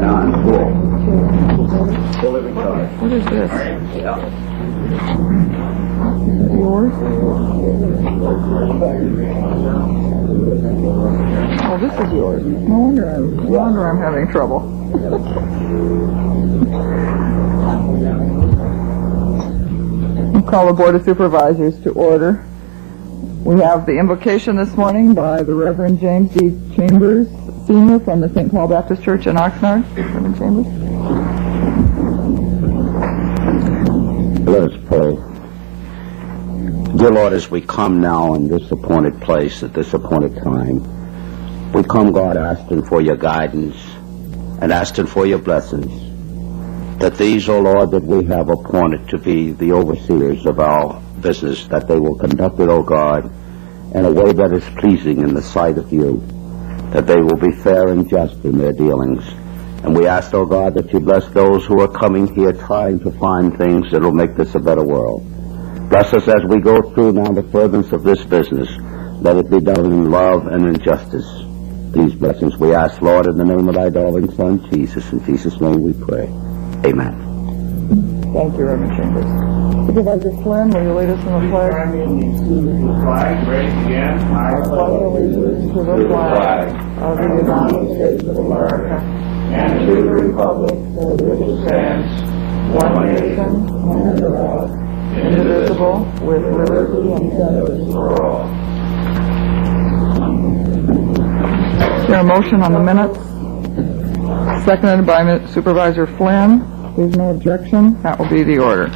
non-full. Fully retarded. What is this? Yeah. Yours? Oh, this is yours. No wonder I'm having trouble. We'll call the Board of Supervisors to order. We have the invocation this morning by the Reverend James D. Chambers, Sr. from the St. Paul Baptist Church in Oxnard. Reverend Chambers. Let us pray. Dear Lord, as we come now in this appointed place at this appointed time, we come, God, asking for your guidance and asking for your blessings, that these, O Lord, that we have appointed to be the overseers of our business, that they will conduct it, O God, in a way that is pleasing in the sight of you, that they will be fair and just in their dealings. And we ask, O God, that you bless those who are coming here trying to find things that will make this a better world. Bless us as we go through now the furtherance of this business. Let it be done in love and in justice. These blessings we ask, Lord, in the name of thy darling Son, Jesus. In Jesus' name we pray. Amen. Thank you, Reverend Chambers. Supervisor Flynn, will you lead us in the pledge? Join me in the flag, raise again. I pledge allegiance to the flag of the United States of America and to the republic for which it stands, one nation, under God, indivisible, with liberty and justice for all. Is there a motion on the minutes? Seconded by Supervisor Flynn. There's no objection. That will be the order.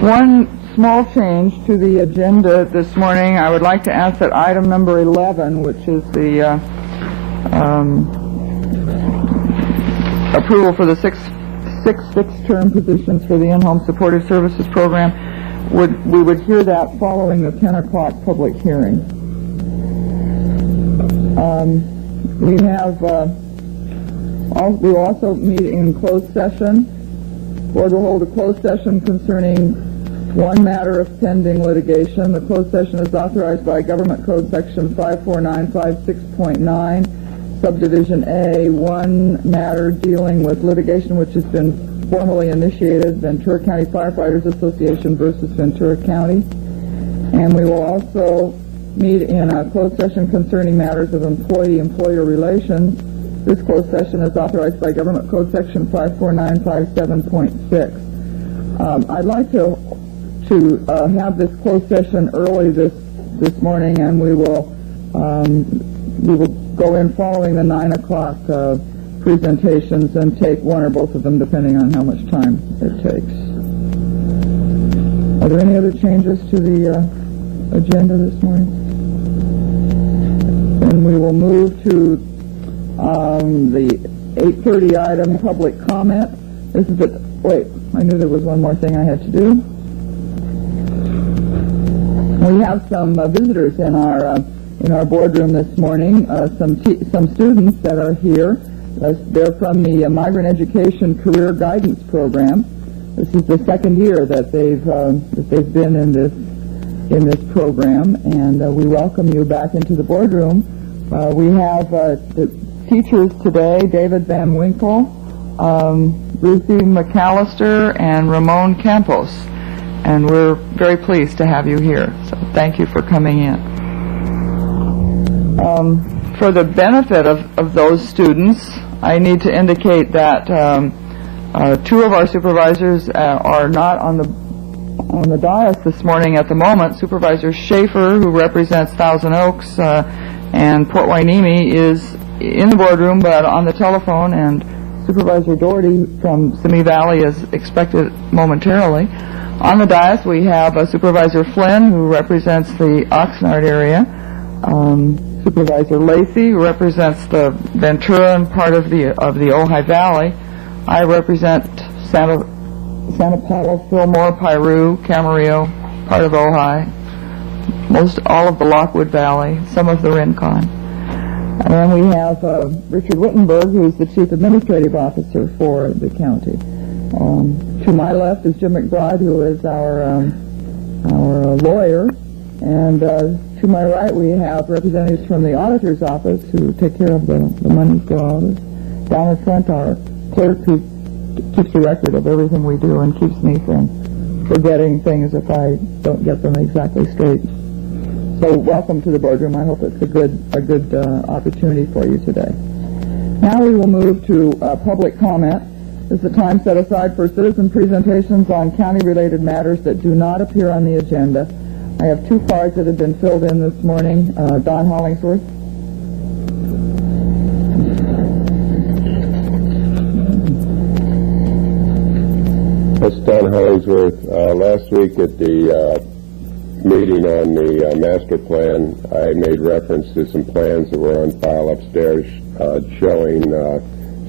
One small change to the agenda this morning. I would like to ask that item number 11, which is the approval for the six fixed-term positions for the in-home supportive services program, we would hear that following the 10 o'clock public hearing. We will also meet in closed session. The board will hold a closed session concerning one matter of pending litigation. The closed session is authorized by Government Code Section 54956.9, Subdivision A, one matter dealing with litigation which has been formally initiated, Ventura County Firefighters Association versus Ventura County. And we will also meet in a closed session concerning matters of employee-employer relations. This closed session is authorized by Government Code Section 54957.6. I'd like to have this closed session early this morning, and we will go in following the 9 o'clock presentations and take one or both of them depending on how much time it takes. Are there any other changes to the agenda this morning? And we will move to the 8:30 item, public comment. This is it. Wait, I knew there was one more thing I had to do. We have some visitors in our boardroom this morning. Some students that are here. They're from the Migrant Education Career Guidance Program. This is the second year that they've been in this program, and we welcome you back into the boardroom. We have the teachers today: David Van Winkle, Ruthie McAllister, and Ramon Campos. And we're very pleased to have you here. So thank you for coming in. For the benefit of those students, I need to indicate that two of our supervisors are not on the dais this morning at the moment. Supervisor Schaefer, who represents Thousand Oaks and Port Hueneme, is in the boardroom but on the telephone, and Supervisor Doherty from Simi Valley is expected momentarily. On the dais, we have Supervisor Flynn, who represents the Oxnard area, Supervisor Lacey, who represents the Ventura and part of the Ojai Valley. I represent Santa Paula, Fillmore, Piru, Camarillo, part of Ojai, all of the Lockwood Valley, some of the Rincon. And then we have Richard Wittenberg, who is the Chief Administrative Officer for the county. To my left is Jim McBride, who is our lawyer, and to to my right, we have representatives from the auditor's office who take care of the money for all of us. Down in front, our clerk who keeps a record of everything we do and keeps me from forgetting things if I don't get them exactly straight. So welcome to the boardroom. I hope it's a good opportunity for you today. Now we will move to public comment. This is the time set aside for citizen presentations on county-related matters that do not appear on the agenda. I have 2 cards that have been filled in this morning. Don Hollingsworth. It's Don Hollingsworth. Last week at the meeting on the master plan, I made reference to some plans that were on file upstairs showing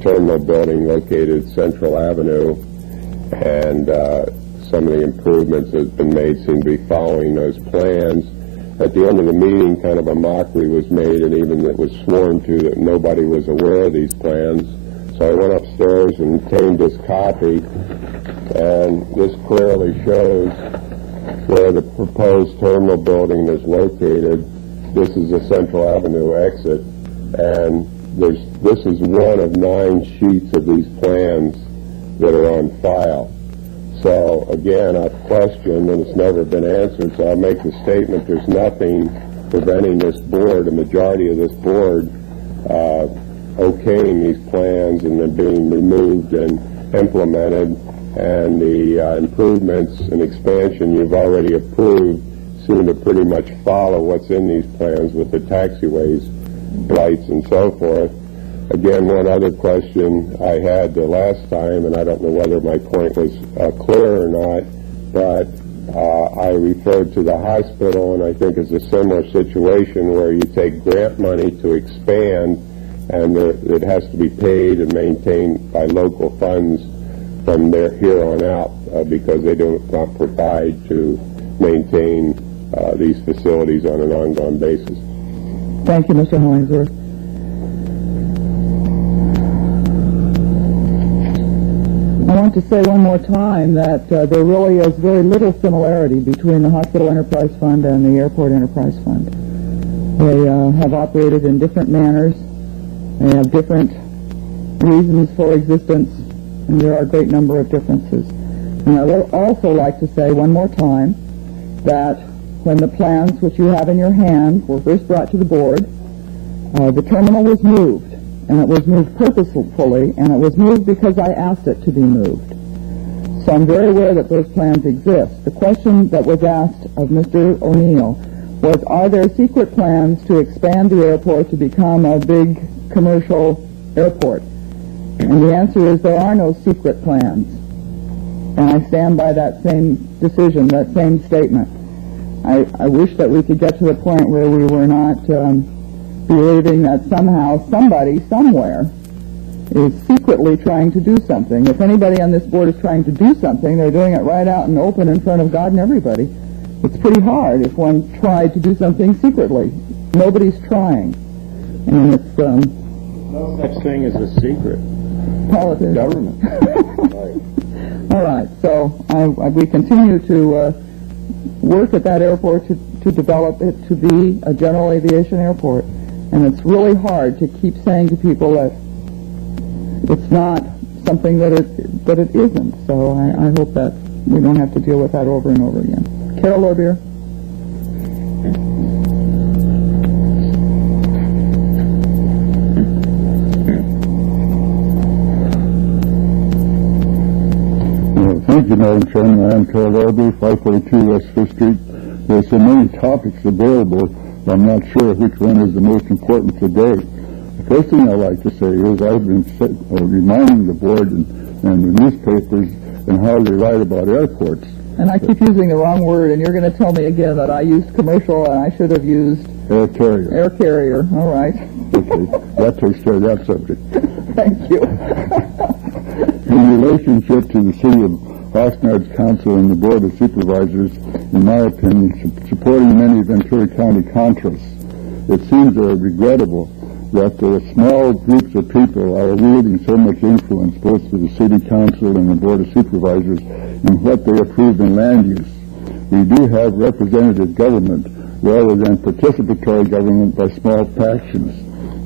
terminal building located Central Avenue, and some of the improvements that have been made seem to be following those plans. At the end of the meeting, kind of a mockery was made, and even it was sworn to that nobody was aware of these plans. So I went upstairs and obtained this copy, and this clearly shows where the proposed terminal building is located. This is the Central Avenue exit, and this is one of 9 sheets of these plans that are on file. So again, I've questioned, and it's never been answered, so I'll make the statement there's nothing preventing this board, a majority of this board, okaying these plans and then being removed and implemented, and the improvements and expansion you've already approved seem to pretty much follow what's in these plans with the taxiways, lights, and so forth. Again, one other question I had the last time, and I don't know whether my point was clear or not, but I referred to the hospital, and I think it's a similar situation where you take grant money to expand, and it has to be paid and maintained by local funds from there here on out because they do not provide to maintain these facilities on an ongoing basis. Thank you, Mr. Hollingsworth. I want to say one more time that there really is very little similarity between the Hospital Enterprise Fund and the Airport Enterprise Fund. They have operated in different manners. They have different reasons for existence, and there are a great number of differences. And I would also like to say one more time that when the plans which you have in your hand were first brought to the board, the terminal was moved. And it was moved purposefully, and it was moved because I asked it to be moved. So I'm very aware that those plans exist. The question that was asked of Mr. O'Neill was, are there secret plans to expand the airport to become a big commercial airport? And the answer is there are no secret plans. And I stand by that same decision, that same statement. I wish that we could get to the point where we were not believing that somehow somebody somewhere is secretly trying to do something. If anybody on this board is trying to do something, they're doing it right out in the open in front of God and everybody. It's pretty hard if one tried to do something secretly. Nobody's trying. And it's No such thing as a secret. politics. Government. All right, so we continue to work at that airport to develop it to be a general aviation airport. And it's really hard to keep saying to people that it's not something that it isn't. So I hope that we don't have to deal with that over and over again. Carol Lorbeer. Thank you, Madam Chairman. I am Carol Lorbeer, 542 West 5th Street. There's so many topics available, I'm not sure which one is the most important today. The first thing I'd like to say is I've been reminding the board and the newspapers and how they write about airports. And I keep using the wrong word, and you're going to tell me again that I used commercial and I should have used Air carrier. Air carrier. All right. Okay, that takes care of that subject. Thank you. In relationship to the City of Oxnard's Council and the Board of Supervisors, in my opinion, supporting many Ventura County contras, it seems regrettable that small groups of people are wielding so much influence both to the City Council and the Board of Supervisors in what they approve in land use. We do have representative government, rather than participatory government by small factions.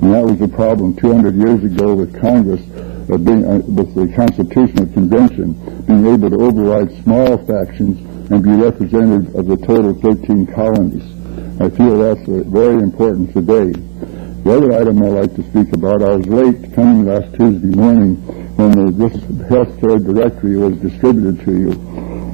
And that was the problem 200 years ago with Congress, with the Constitutional Convention, being able to override small factions and be representative of the total 13 colonies. I feel that's very important today. The other item I'd like to speak about, I was late coming last Tuesday morning when this health care directory was distributed to you.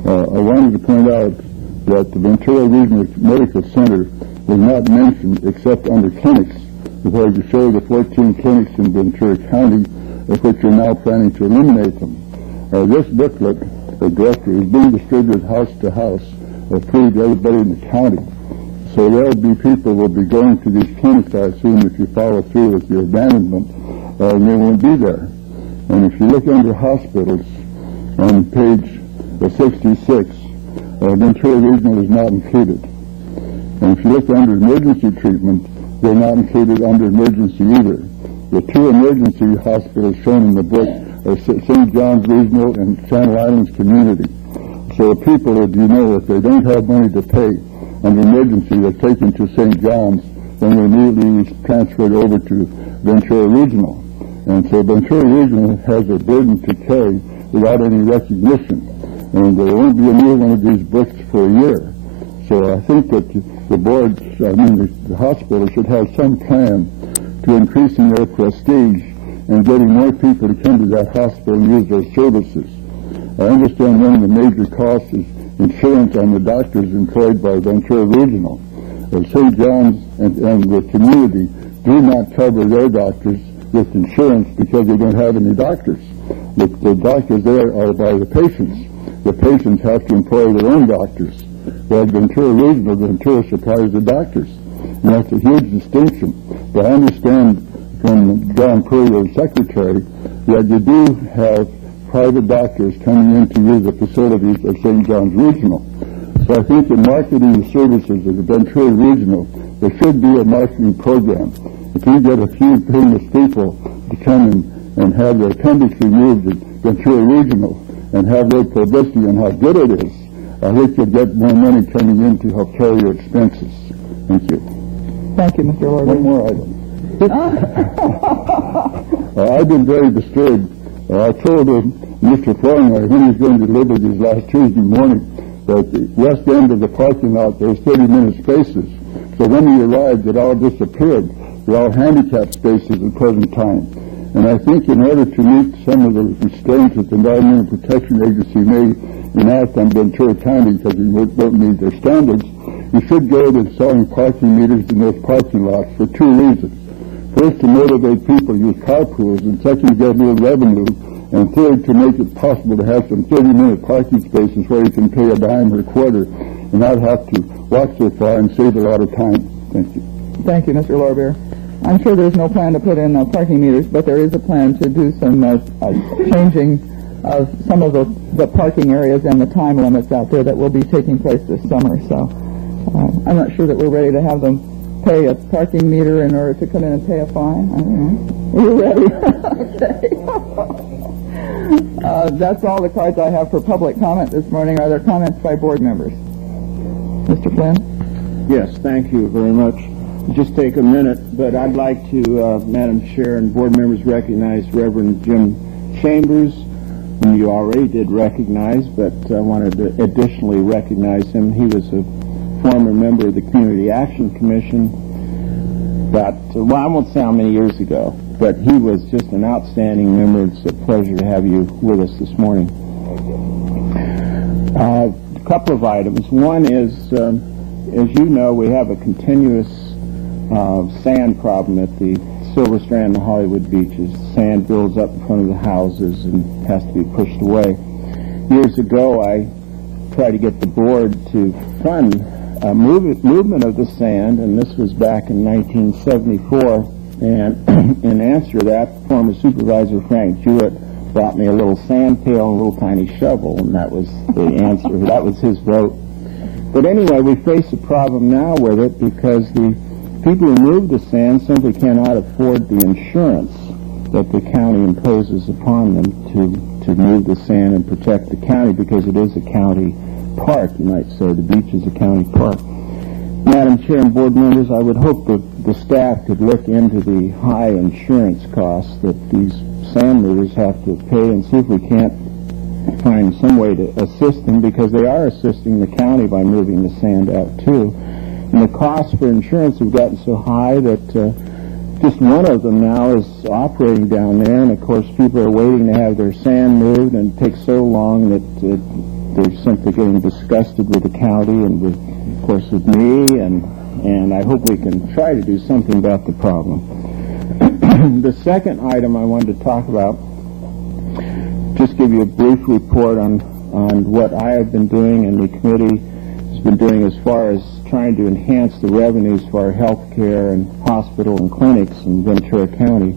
I wanted to point out that the Ventura Regional Medical Center was not mentioned except under clinics, where you show the 14 clinics in Ventura County, of which you're now planning to eliminate them. This booklet, the directory, is being distributed house to house, free to everybody in the county. So there'll be people who will be going to these clinics, I assume, if you follow through with your abandonment, and they won't be there. And if you look under hospitals, on page 66, Ventura Regional is not included. And if you look under emergency treatment, they're not included under emergency either. The two emergency hospitals shown in the book are St. John's Regional and Channel Islands Community. So people, as you know, if they don't have money to pay under emergency, they're taken to St. John's, then they're immediately transferred over to Ventura Regional. And so Ventura Regional has a burden to carry without any recognition. And there won't be a new one of these books for a year. So I think that the board, the hospital should have some plan to increasing their prestige and getting more people to come to that hospital and use their services. I understand one of the major costs is insurance on the doctors employed by Ventura Regional. St. John's and the community do not cover their doctors with insurance because they don't have any doctors. The doctors there are by the patients. The patients have to employ their own doctors. Well, Ventura Regional, Ventura supplies the doctors. And that's a huge distinction. But I understand from John Puryear's secretary that you do have private doctors coming in to use the facilities of St. John's Regional. So I think in marketing the services of the Ventura Regional, there should be a marketing program. If you get a few famous people to come in and have their appendix removed at Ventura Regional and have their publicity on how good it is, I think you'll get more money coming in to help carry your expenses. Thank you. Thank you, Mr. Lord. One more item. I've been very disturbed. I told Mr. Flournoy when he was going to deliver these last Tuesday morning that the west end of the parking lot there was 30-minute spaces. So when he arrived, it all disappeared. They're all handicapped spaces at the present time. And I think in order to meet some of the restraints that the Environmental Protection Agency may enact on Ventura County because we don't meet their standards, you should go to installing parking meters in those parking lots for two reasons. First, to motivate people to use carpools, and second, to get a little revenue, and third, to make it possible to have some 30-minute parking spaces where you can pay a dime or a quarter and not have to walk so far and save a lot of time. Thank you. Thank you, Mr. Lorbeer. I'm sure there's no plan to put in parking meters, but there is a plan to do some changing of some of the parking areas and the time limits out there that will be taking place this summer. So I'm not sure that we're ready to have them pay a parking meter in order to come in and pay a fine. I don't know. Are you ready? Okay. That's all the cards I have for public comment this morning. Are there comments by board members? Mr. Flynn? Yes, thank you very much. Just take a minute, but I'd like to, Madam Chair and board members, recognize Reverend Jim Chambers, whom you already did recognize, but I wanted to additionally recognize him. He was a former member of the Community Action Commission about, well, I won't say how many years ago, but he was just an outstanding member. It's a pleasure to have you with us this morning. A couple of items. One is, as you know, we have a continuous sand problem at the Silver Strand and Hollywood beaches. Sand builds up in front of the houses and has to be pushed away. Years ago, I tried to get the board to fund movement of the sand, and this was back in 1974. And in answer to that, former Supervisor Frank Jewett brought me a little sand pail and a little tiny shovel, and that was the answer. That was his vote. But anyway, we face a problem now with it because the people who move the sand simply cannot afford the insurance that the county imposes upon them to move the sand and protect the county, because it is a county park, you might say. The beach is a county park. Madam Chair and board members, I would hope that the staff could look into the high insurance costs that these sand movers have to pay and see if we can't find some way to assist them, because they are assisting the county by moving the sand out too. And the costs for insurance have gotten so high that just one of them now is operating down there, and of course people are waiting to have their sand moved, and it takes so long that they're simply getting disgusted with the county and with, of course, with me, and I hope we can try to do something about the problem. The second item I wanted to talk about, just give you a brief report on what I have been doing and the committee has been doing as far as trying to enhance the revenues for our health care and hospital and clinics in Ventura County.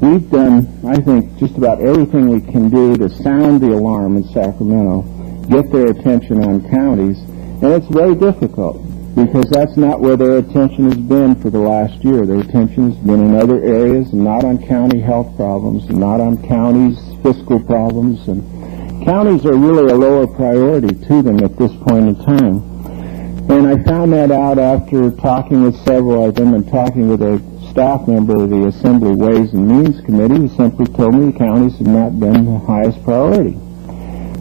We've done, I think, just about everything we can do to sound the alarm in Sacramento, get their attention on counties, and it's very difficult because that's not where their attention has been for the last year. Their attention has been in other areas, and not on county health problems, and not on counties' fiscal problems, and counties are really a lower priority to them at this point in time. And I found that out after talking with several of them and talking with a staff member of the Assembly Ways and Means Committee, who simply told me the counties have not been the highest priority.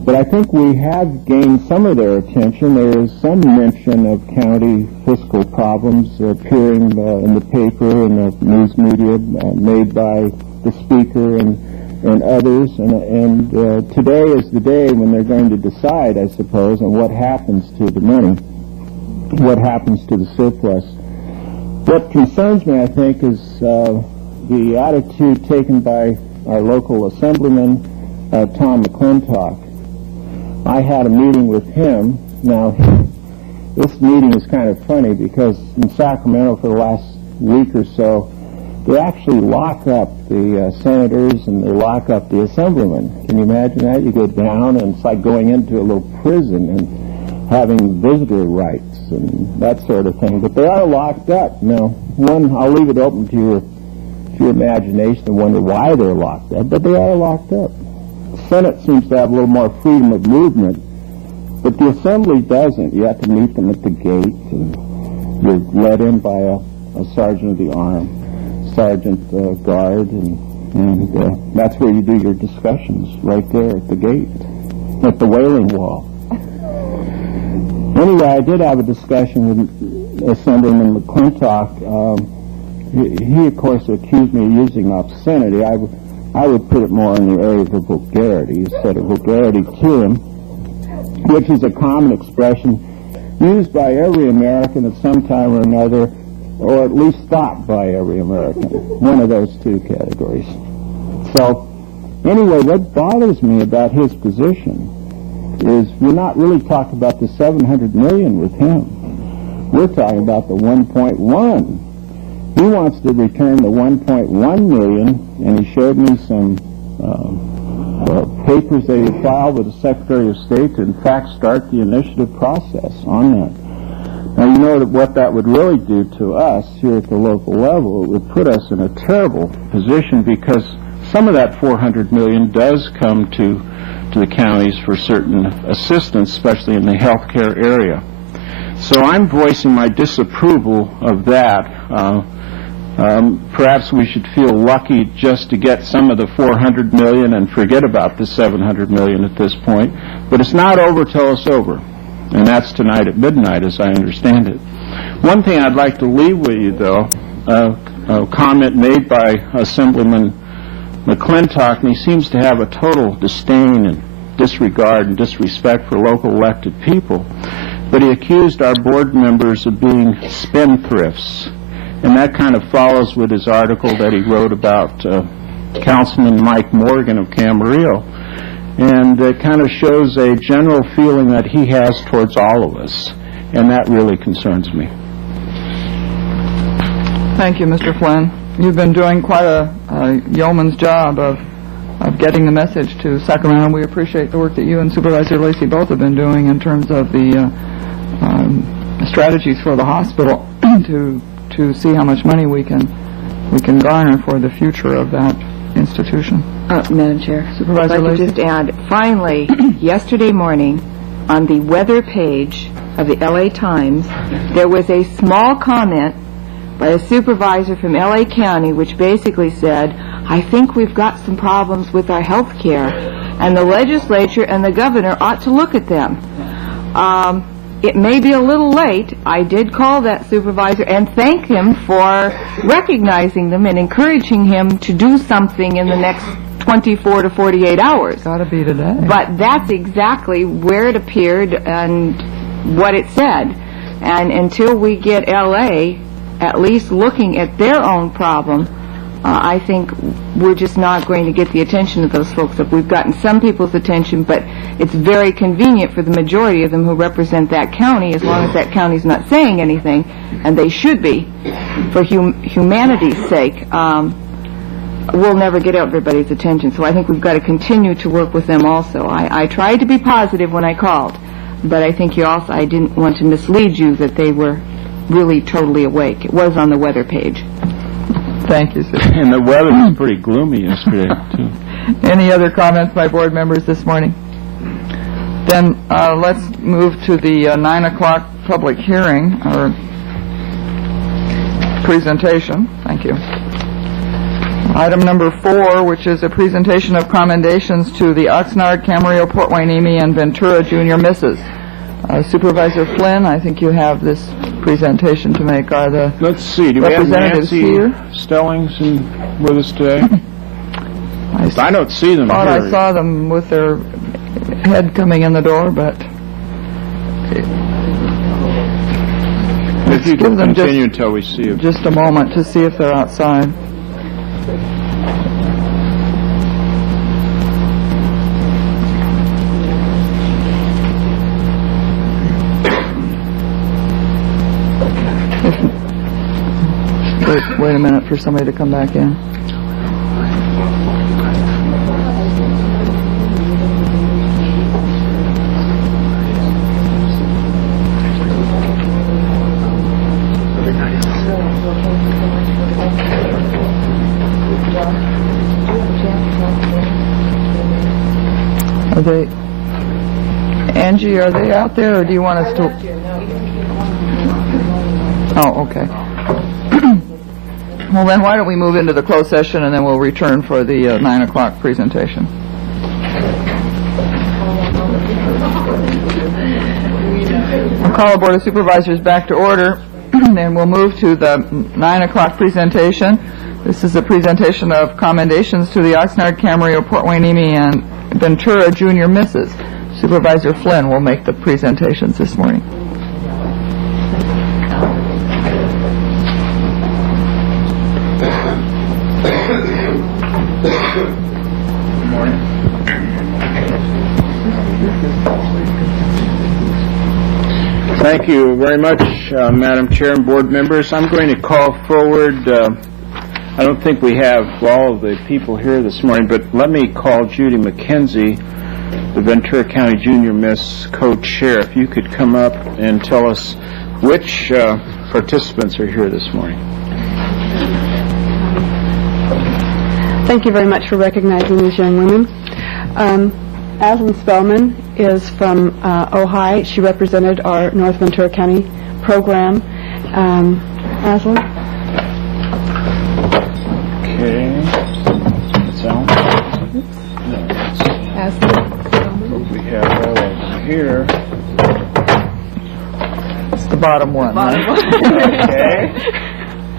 But I think we have gained some of their attention. There is some mention of county fiscal problems appearing in the paper and the news media made by the Speaker and others. And today is the day when they're going to decide, I suppose, on what happens to the money, what happens to the surplus. What concerns me, I think, is the attitude taken by our local assemblyman, Tom McClintock. I had a meeting with him. Now, this meeting is kind of funny because in Sacramento for the last week or so, they actually lock up the senators and they lock up the assemblymen. Can you imagine that? You go down and it's like going into a little prison and having visitor rights and that sort of thing. But they are locked up. Now, one, I'll leave it open to your imagination to wonder why they're locked up, but they are locked up. The Senate seems to have a little more freedom of movement, but the Assembly doesn't. You have to meet them at the gate, and you're let in by a sergeant of the arm, sergeant guard, and that's where you do your discussions, right there at the gate, at the Wailing Wall. Anyway, I did have a discussion with Assemblyman McClintock. He, of course, accused me of using obscenity. I would put it more in the area of vulgarity. He said a vulgarity to him, which is a common expression used by every American at some time or another, or at least thought by every American. One of those two categories. So, anyway, what bothers me about his position is we're not really talking about the $700 million with him. We're talking about the 1.1. He wants to return the 1.1 million, and he showed me some papers they had filed with the Secretary of State to, in fact, start the initiative process on that. Now, you know what that would really do to us here at the local level. It would put us in a terrible position because some of that $400 million does come to the counties for certain assistance, especially in the health care area. So I'm voicing my disapproval of that. Perhaps we should feel lucky just to get some of the $400 million and forget about the $700 million at this point. But it's not over till it's over. And that's tonight at midnight, as I understand it. One thing I'd like to leave with you, though, a comment made by Assemblyman McClintock, and he seems to have a total disdain and disregard and disrespect for local elected people. But he accused our board members of being spendthrifts. And that kind of follows with his article that he wrote about Councilman Mike Morgan of Camarillo. And it kind of shows a general feeling that he has towards all of us. And that really concerns me. Thank you, Mr. Flynn. You've been doing quite a yeoman's job of getting the message to Sacramento. We appreciate the work that you and Supervisor Lacey both have been doing in terms of the strategies for the hospital to see how much money we can garner for the future of that institution. Madam Chair, Supervisor I'd like to Lacey? just add, finally, yesterday morning, on the weather page of the LA Times, there was a small comment by a supervisor from LA County which basically said, I think we've got some problems with our health care, and the legislature and the governor ought to look at them. It may be a little late. I did call that supervisor and thank him for recognizing them and encouraging him to do something in the next 24 to 48 hours. Gotta be today. But that's exactly where it appeared and what it said. And until we get LA at least looking at their own problem, I think we're just not going to get the attention of those folks. We've gotten some people's attention, but it's very convenient for the majority of them who represent that county, as long as that county's not saying anything, and they should be, for humanity's sake. We'll never get everybody's attention, so I think we've got to continue to work with them also. I tried to be positive when I called, but I think I didn't want to mislead you that they were really totally awake. It was on the weather page. Thank you, sir. And the weather was pretty gloomy yesterday, too. Any other comments by board members this morning? Then let's move to the 9 o'clock public hearing, or presentation. Thank you. Item number 4, which is a presentation of commendations to the Oxnard, Camarillo, Port Hueneme, and Ventura Junior Misses. Supervisor Flynn, I think you have this presentation to make. Are the Let's see, do we have representatives Nancy here? Stellings with us today? I don't see them Thought here. I saw them with their head coming in the door, but If you give can them continue until we see you. just a moment to see if they're outside. Wait a minute for somebody to come back in. Are they, Angie, are they out there, or do you want us to? Oh, okay. Well, then why don't we move into the closed session, and then we'll return for the 9 o'clock presentation. I'll call the Board of Supervisors back to order, and we'll move to the 9 o'clock presentation. This is a presentation of commendations to the Oxnard, Camarillo, Port Hueneme, and Ventura Junior Misses. Supervisor Flynn will make the presentations this morning. Thank you very much, Madam Chair and board members. I'm going to call forward, I don't think we have all of the people here this morning, but let me call Judy McKenzie, the Ventura County Junior Miss co-chair. If you could come up and tell us which participants are here this morning. Thank you very much for recognizing these young women. Aslan Spellman is from Ojai. She represented our North Ventura County program. Aslan? Okay. That's Al. Aslan. We have all over here. It's the bottom one, right? Okay.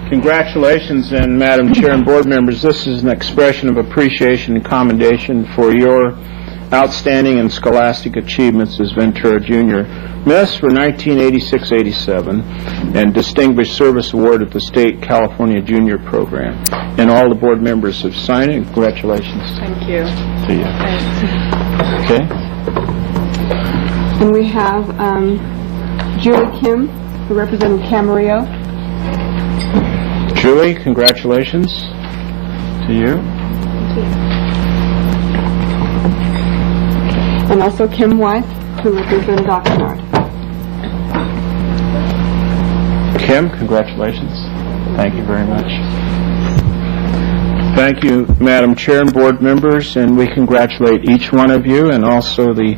Congratulations, and Madam Chair and board members, this is an expression of appreciation and commendation for your outstanding and scholastic achievements as Ventura Junior Miss for 1986-87 and Distinguished Service Award at the State California Junior Program. And all the board members have signed it. Congratulations. Thank you. To you. Thanks. Okay. And we have Julie Kim, who represented Camarillo. Julie, congratulations to you. And also Kim White, who represented Oxnard. Kim, congratulations. Thank you very much. Thank you, Madam Chair and board members, and we congratulate each one of you and also the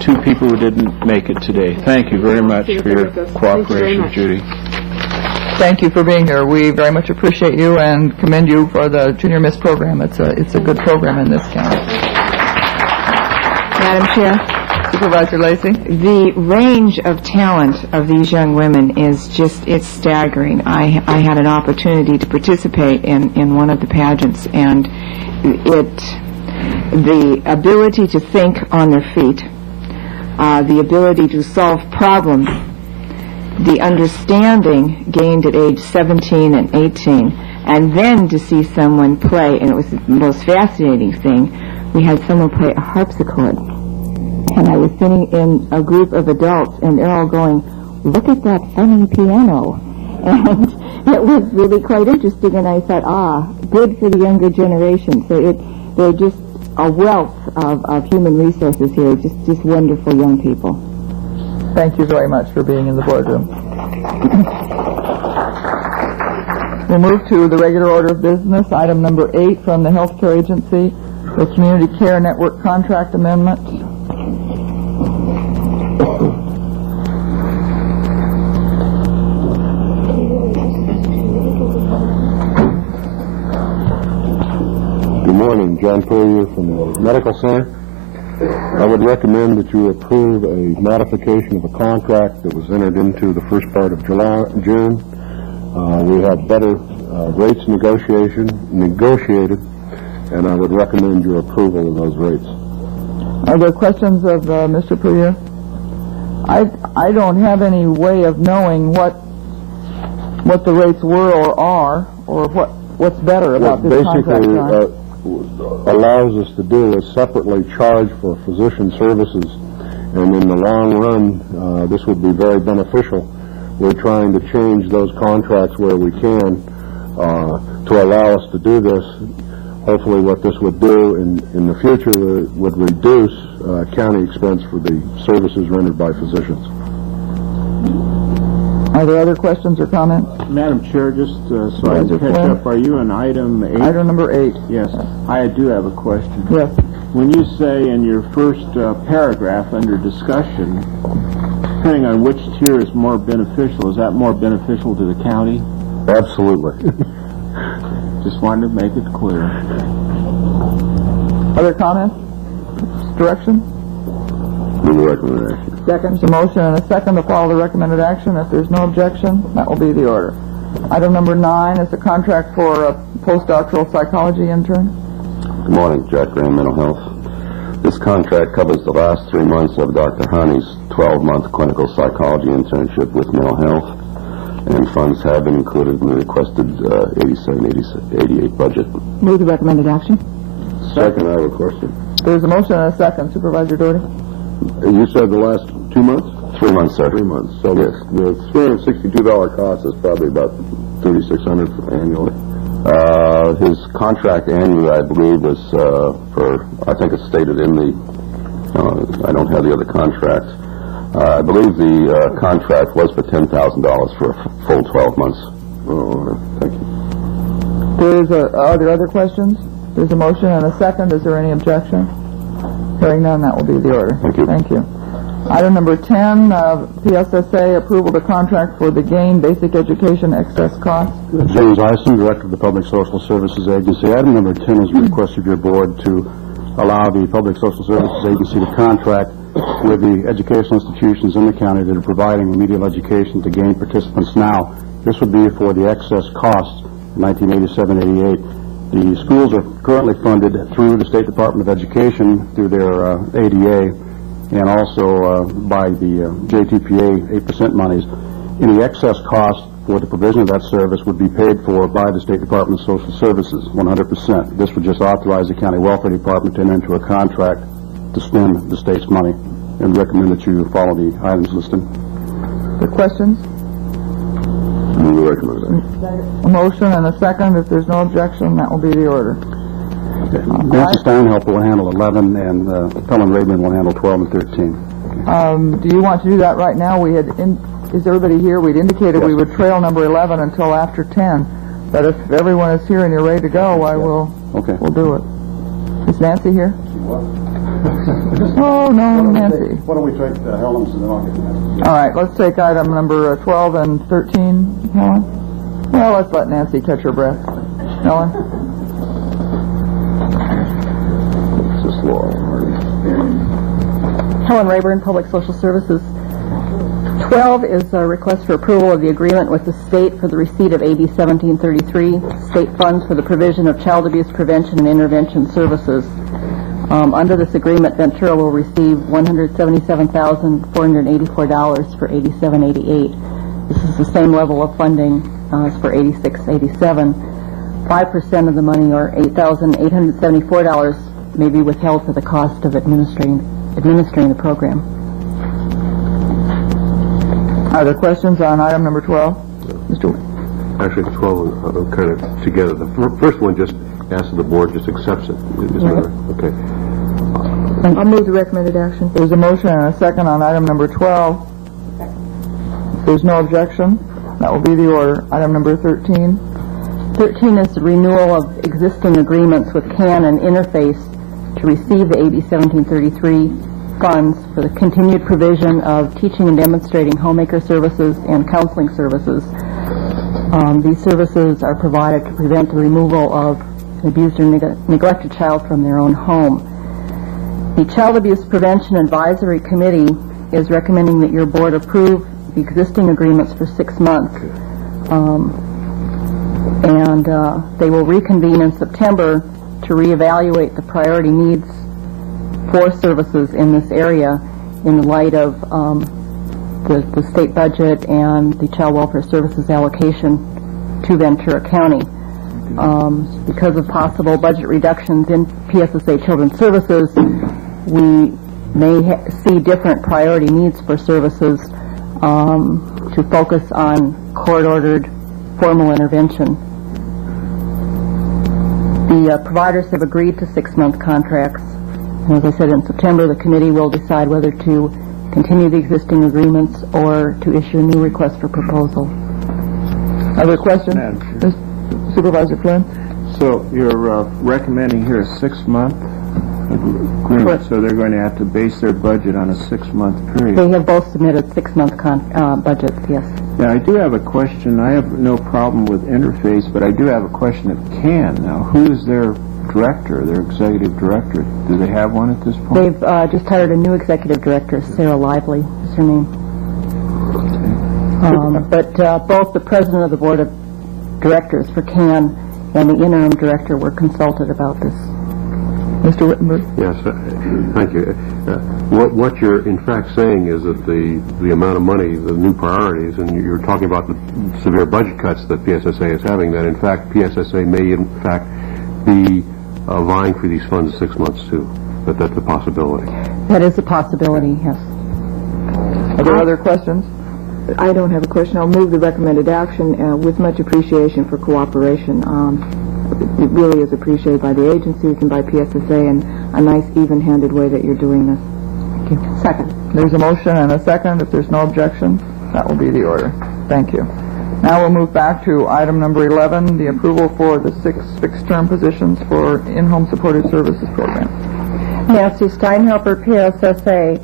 two people who didn't make it today. Thank you very much for your cooperation, Judy. Thank you for being here. We very much appreciate you and commend you for the Junior Miss program. It's a good program in this county. Madam Chair, Supervisor Lacey? the range of talent of these young women is it's staggering. I had an opportunity to participate in one of the pageants, and the ability to think on their feet, the ability to solve problems, the understanding gained at age 17 and 18, and then to see someone play, and it was the most fascinating thing. We had someone play a harpsichord, and I was sitting in a group of adults, and they're all going, "Look at that funny piano." And it was really quite interesting, and I thought, good for the younger generation. So they're just a wealth of human resources here, just wonderful young people. Thank you very much for being in the boardroom. We'll move to the regular order of business. Item number 8 from the Healthcare Agency, the Community Care Network Contract Amendment. Good morning, John Puryear from the Medical Center. I would recommend that you approve a modification of a contract that was entered into the first part of June. We have better rates negotiated, and I would recommend your approval of those rates. Are there questions of Mr. Puryear? I don't have any way of knowing what the rates were or are, or what's better about this contract. Basically, allows us to do is separately charge for physician services, and in the long run, this would be very beneficial. We're trying to change those contracts where we can to allow us to do this. Hopefully what this would do in the future would reduce county expense for the services rendered by physicians. Are there other questions or comments? Madam Chair, just so I can catch up, are you on item 8? Item number 8. Yes, I do have a question. Yes. When you say in your first paragraph under discussion, depending on which tier is more beneficial, is that more beneficial to the county? Absolutely. Just wanted to make it clear. Other comments? Direction? Move the recommended action. Second. There's a motion and a second to follow the recommended action. If there's no objection, that will be the order. Item number 9 is a contract for a postdoctoral psychology intern. Good morning, Jack Graham, Mental Health. This contract covers the last 3 months of Dr. Honey's 12-month clinical psychology internship with Mental Health, and funds have been included in the requested 87-88 budget. Move the recommended action. Second, I have a question. There's a motion and a second. Supervisor Doherty? You said the last 2 months? 3 months, sir. 3 months. So Yes. the $362 cost is probably about $3,600 annually. His contract annually, I believe, was for, I think it's stated in the, I don't have the other contract. I believe the contract was for $10,000 for a full 12 months. Oh, thank you. Are there other questions? There's a motion and a second. Is there any objection? Hearing none, that will be the order. Thank you. Thank you. Item number 10, PSSA, approval to contract for the GAIN Basic Education Excess Costs. James Eisen, Director of the Public Social Services Agency. Item number 10 is a request of your board to allow the Public Social Services Agency to contract with the educational institutions in the county that are providing remedial education to GAIN participants now. This would be for the excess costs in 1987-88. The schools are currently funded through the State Department of Education through their ADA and also by the JTPA 8% monies. Any excess cost for the provision of that service would be paid for by the State Department of Social Services, 100%. This would just authorize the County Welfare Department to enter into a contract to spend the state's money, and recommend that you follow the items listed. The questions? Move the recommendation. A motion and a second. If there's no objection, that will be the order. Nancy Steinhelp will handle 11, and Helen Rabin will handle 12 and 13. Do you want to do that right now? Is everybody here? We'd indicated we would trail number 11 until after 10. But if everyone is here and you're ready to go, we'll do it. Is Nancy here? Oh, no, Nancy. Why don't we take Helen's and then I'll get Nancy? All right, let's take item number 12 and 13, Helen. Well, let's let Nancy catch her breath. Helen? This is Laurel. Helen Rayburn, Public Social Services. 12 is a request for approval of the agreement with the state for the receipt of AB 1733, state funds for the provision of child abuse prevention and intervention services. Under this agreement, Ventura will receive $177,484 for 8788. This is the same level of funding as for 8687. 5% of the money, or $8,874, may be withheld for the cost of administering the program. Are there questions on item number 12? Mr. Actually, the 12 are kind of together. The first one just asks that the board just accepts it. Isn't there? Okay. I'll move the recommended action. There's a motion and a second on item number 12. If there's no objection, that will be the order. Item number 13. 13 is the renewal of existing agreements with CAN and Interface to receive the AB 1733 funds for the continued provision of teaching and demonstrating homemaker services and counseling services. These services are provided to prevent the removal of an abused or neglected child from their own home. The Child Abuse Prevention Advisory Committee is recommending that your board approve the existing agreements for 6 months. They will reconvene in September to reevaluate the priority needs for services in this area in the light of the state budget and the Child Welfare Services allocation to Ventura County. Because of possible budget reductions in PSSA Children's Services, we may see different priority needs for services to focus on court-ordered formal intervention. The providers have agreed to 6-month contracts. As I said, in September, the committee will decide whether to continue the existing agreements or to issue a new request for proposal. Other questions? Supervisor Flynn? So you're recommending here a 6-month agreement, so they're going to have to base their budget on a 6-month period. They have both submitted 6-month budgets, yes. Now, I do have a question. I have no problem with Interface, but I do have a question of CAN. Now, who is their director, their executive director? Do they have one at this point? They've just hired a new executive director, Sarah Lively is her name. But both the president of the board of directors for CAN and the interim director were consulted about this. Mr. Wittenberg? Yes, thank you. What you're in fact saying is that the amount of money, the new priorities, and you're talking about the severe budget cuts that PSSA is having, that in fact PSSA may in fact be vying for these funds 6 months too. That's a possibility. That is a possibility, yes. Are there other questions? I don't have a question. I'll move the recommended action with much appreciation for cooperation. It really is appreciated by the agencies and by PSSA, and a nice even-handed way that you're doing this. Thank you. Second. There's a motion and a second. If there's no objection, that will be the order. Thank you. Now we'll move back to item number 11, the approval for the 6 fixed-term positions for in-home supported services program. Nancy Steinhelper, PSSA.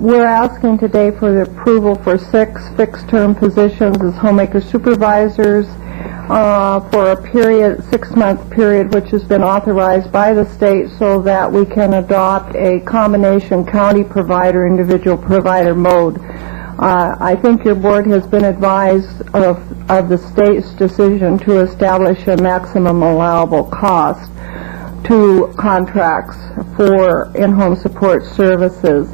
We're asking today for the approval for 6 fixed-term positions as homemaker supervisors for a period, 6-month period, which has been authorized by the state so that we can adopt a combination county provider, individual provider mode. I think your board has been advised of the state's decision to establish a maximum allowable cost to contracts for in-home support services.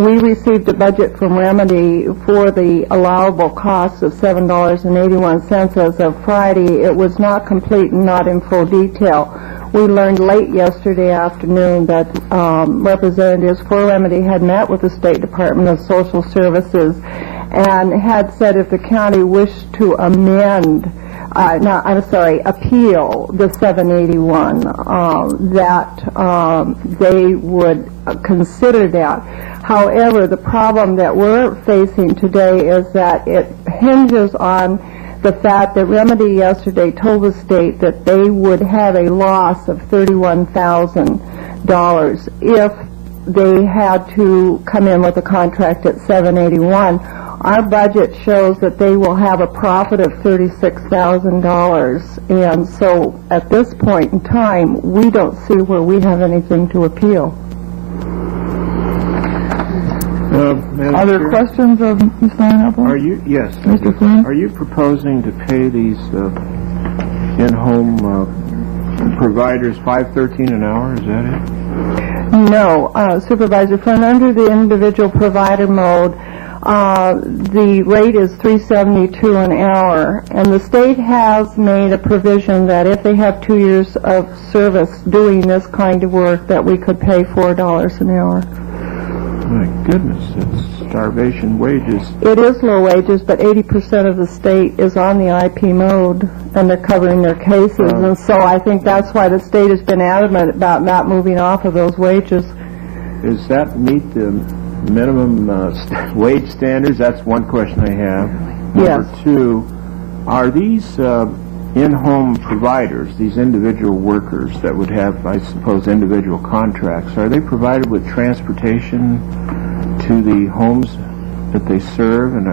We received a budget from Remedy for the allowable cost of $7.81 as of Friday. It was not complete and not in full detail. We learned late yesterday afternoon that representatives for Remedy had met with the State Department of Social Services and had said if the county wished to appeal the 781, that they would consider that. However, the problem that we're facing today is that it hinges on the fact that Remedy yesterday told the state that they would have a loss of $31,000. If they had to come in with a contract at $781, our budget shows that they will have a profit of $36,000. And so at this point in time, we don't see where we have anything to appeal. Are there questions of Ms. Steinhauer? Are you, yes. Mr. Flynn? Are you proposing to pay these in-home providers $5.13 an hour? Is that it? No, Supervisor Flynn, under the individual provider mode, the rate is $3.72 an hour, and the state has made a provision that if they have 2 years of service doing this kind of work, that we could pay $4 an hour. My goodness, it's starvation wages. It is low wages, but 80% of the state is on the IP mode, and they're covering their cases, and so I think that's why the state has been adamant about not moving off of those wages. Does that meet the minimum wage standards? That's one question I have. Yes. Number two, are these in-home providers, these individual workers that would have, I suppose, individual contracts, are they provided with transportation to the homes that they serve, and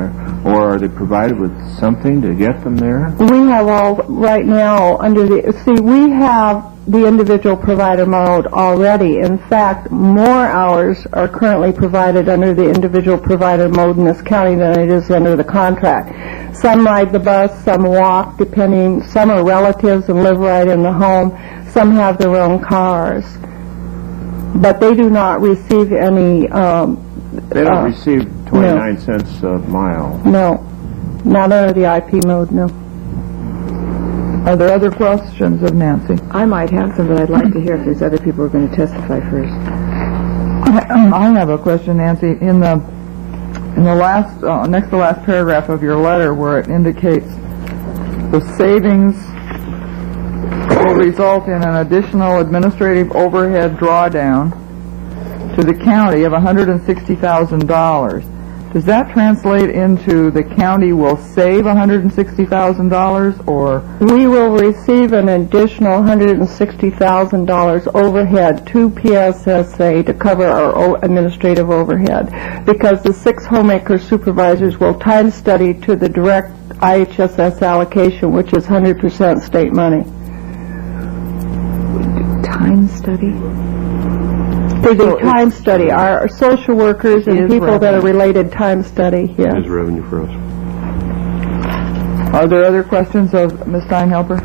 or are they provided with something to get them there? We have all, right now, we have the individual provider mode already. In fact, more hours are currently provided under the individual provider mode in this county than it is under the contract. Some ride the bus, some walk, some are relatives and live right in the home, some have their own cars. But they do not receive any... they don't receive 29 cents a mile. No, not under the IP mode, no. Are there other questions of Nancy? I might have some, but I'd like to hear if there's other people who are going to testify first. I have a question, Nancy. In the last next to last paragraph of your letter, where it indicates the savings will result in an additional administrative overhead drawdown to the county of $160,000. Does that translate into the county will save $160,000, or? We will receive an additional $160,000 overhead to PSSA to cover our administrative overhead, because the 6 homemaker supervisors will time study to the direct IHSS allocation, which is 100% state money. Time study? For the time study, our social workers and people that are related time study, yes. It is revenue for us. Are there other questions of Ms. Steinhelper?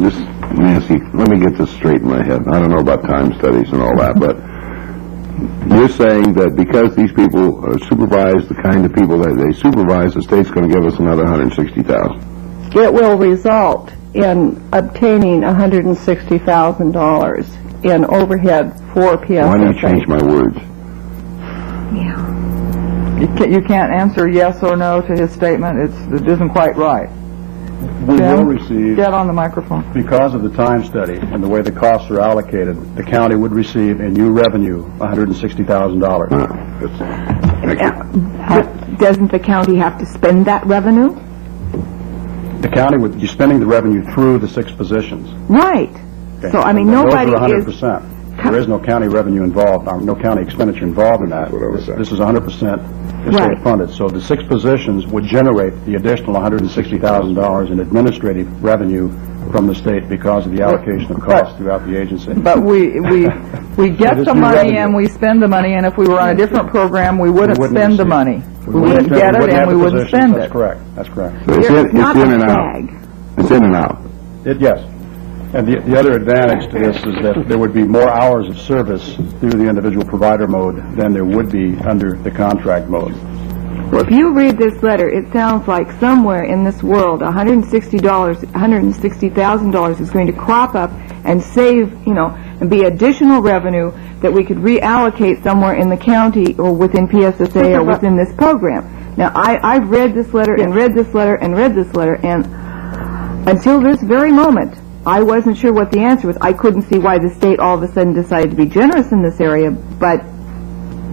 Just, Nancy, let me get this straight in my head. I don't know about time studies and all that, but you're saying that because these people supervise the kind of people that they supervise, the state's going to give us another $160,000. It will result in obtaining $160,000 in overhead for PSSA. Why don't you change my words? Yeah. You can't answer yes or no to his statement. It isn't quite right. We Jim, will receive, get on the microphone. because of the time study and the way the costs are allocated, the county would receive in new revenue $160,000. Doesn't the county have to spend that revenue? The county would be spending the revenue through the 6 positions. Right. Okay. So, I mean, And nobody those are is... 100%. There is no county revenue involved, no county expenditure involved in that. This is 100% state funded. So the 6 positions would generate the additional $160,000 in administrative revenue from the state because of the allocation of costs throughout the agency. But we get the money and we spend the money, and if we were on a different program, we wouldn't spend the money. We wouldn't get it and we wouldn't spend it. That's correct. That's correct. So it's in and out. It's in and out. Yes. And the other advantage to this is that there would be more hours of service through the individual provider mode than there would be under the contract mode. Well, if you read this letter, it sounds like somewhere in this world, $160,000 is going to crop up and save, and be additional revenue that we could reallocate somewhere in the county or within PSSA or within this program. Now, I've read this letter and read this letter and read this letter, and until this very moment, I wasn't sure what the answer was. I couldn't see why the state all of a sudden decided to be generous in this area, but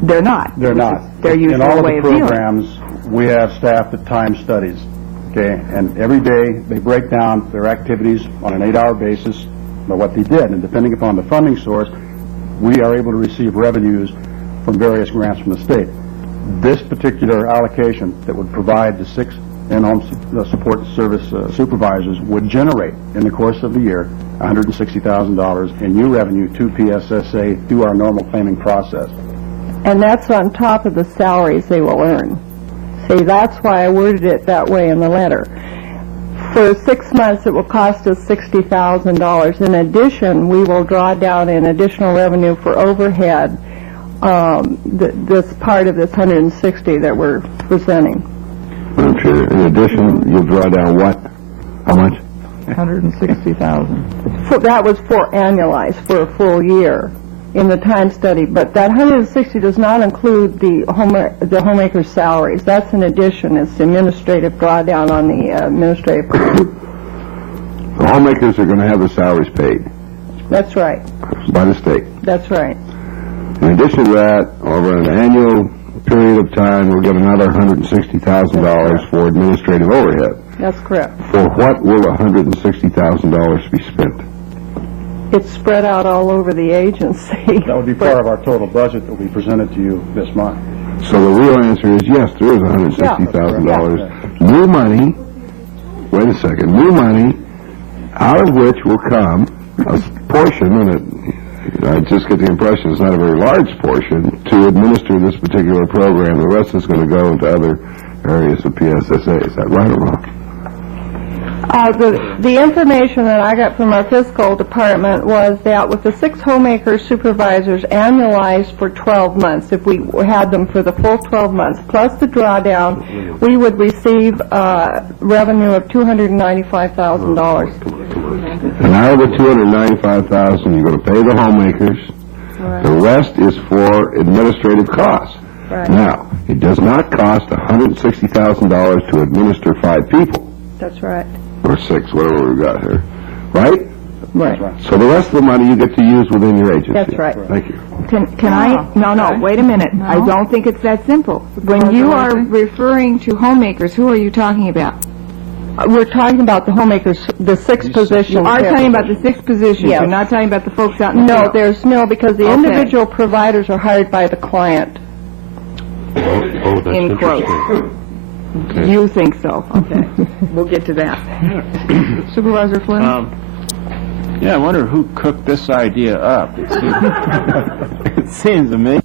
they're not. They're not. Their usual in all of way the of dealing. programs, we have staff that time studies, okay? And every day they break down their activities on an 8-hour basis by what they did. And depending upon the funding source, we are able to receive revenues from various grants from the state. This particular allocation that would provide the 6 in-home support service supervisors would generate, in the course of the year, $160,000 in new revenue to PSSA through our normal claiming process. And that's on top of the salaries they will earn. See, that's why I worded it that way in the letter. For 6 months, it will cost us $60,000. In addition, we will draw down in additional revenue for overhead, this part of this 160 that we're presenting. Madam Chair, in addition, you'll draw down what? How much? 160,000. That was for annualized for a full year in the time study, but that 160 does not include the homemaker's salaries. That's an addition. It's the administrative drawdown on the administrative. The homemakers are going to have their salaries paid. That's right. By the state. That's right. In addition to that, over an annual period of time, we'll get another $160,000 for administrative overhead. That's correct. For what will $160,000 be spent? It's spread out all over the agency. That would be part of our total budget that will be presented to you this month. So the real answer is yes, there is $160,000. New money, wait a second, new money, out of which will come a portion, and I just get the impression it's not a very large portion, to administer this particular program. The rest is going to go into other areas of PSSA. Is that right or wrong? The information that I got from our fiscal department was that with the 6 homemaker supervisors annualized for 12 months, if we had them for the full 12 months, plus the drawdown, we would receive revenue of $295,000. And out of the $295,000, you're going to pay the homemakers. Right. The rest is for administrative costs. Right. Now, it does not cost $160,000 to administer 5 people. That's right. Or 6, whatever we've got here. Right? Right. So the rest of the money you get to use within your agency. That's right. Thank you. Can I? No, wait a minute. No. I don't think it's that simple. When you are referring to homemakers, who are you talking about? We're talking about the homemakers, the 6 positions. You are talking about the 6 positions. Yes. You're not talking about the folks out in the No, field. there's no, because the individual providers are hired by the client. Oh, that's In quotes. interesting. Okay. You think so? Okay. We'll get to that. Supervisor Flynn? Yeah, I wonder who cooked this idea up. It seems amazing.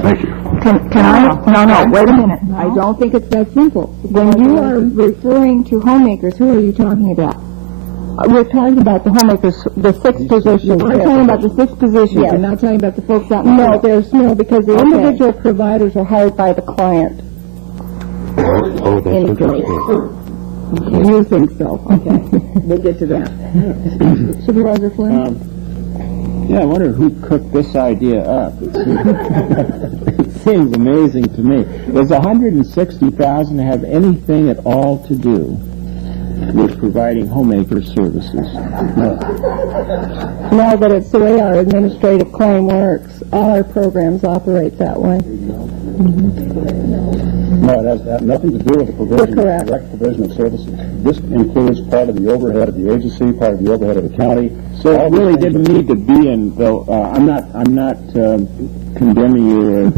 Thank you. Can I? No, wait a minute. No. I don't think it's that simple. When you are referring to homemakers, who are you talking about? We're talking about the homemakers, the 6 positions. We're talking about the 6 positions. Yes. You're not talking about the folks out in the No, field. there's no, because the individual providers are hired by the client. Oh, that's interesting. You think so? Okay. We'll get to that. Supervisor Flynn? Yeah, I wonder who cooked this idea up. It seems amazing to me. Does $160,000 have anything at all to do with providing homemaker services? No, but it's the way our administrative claim works. All our programs operate that way. No, it has nothing to do with the provision, correct. direct provision of services. This includes part of the overhead of the agency, part of the overhead of the county. So it really didn't need to be in, though. I'm not condemning you or,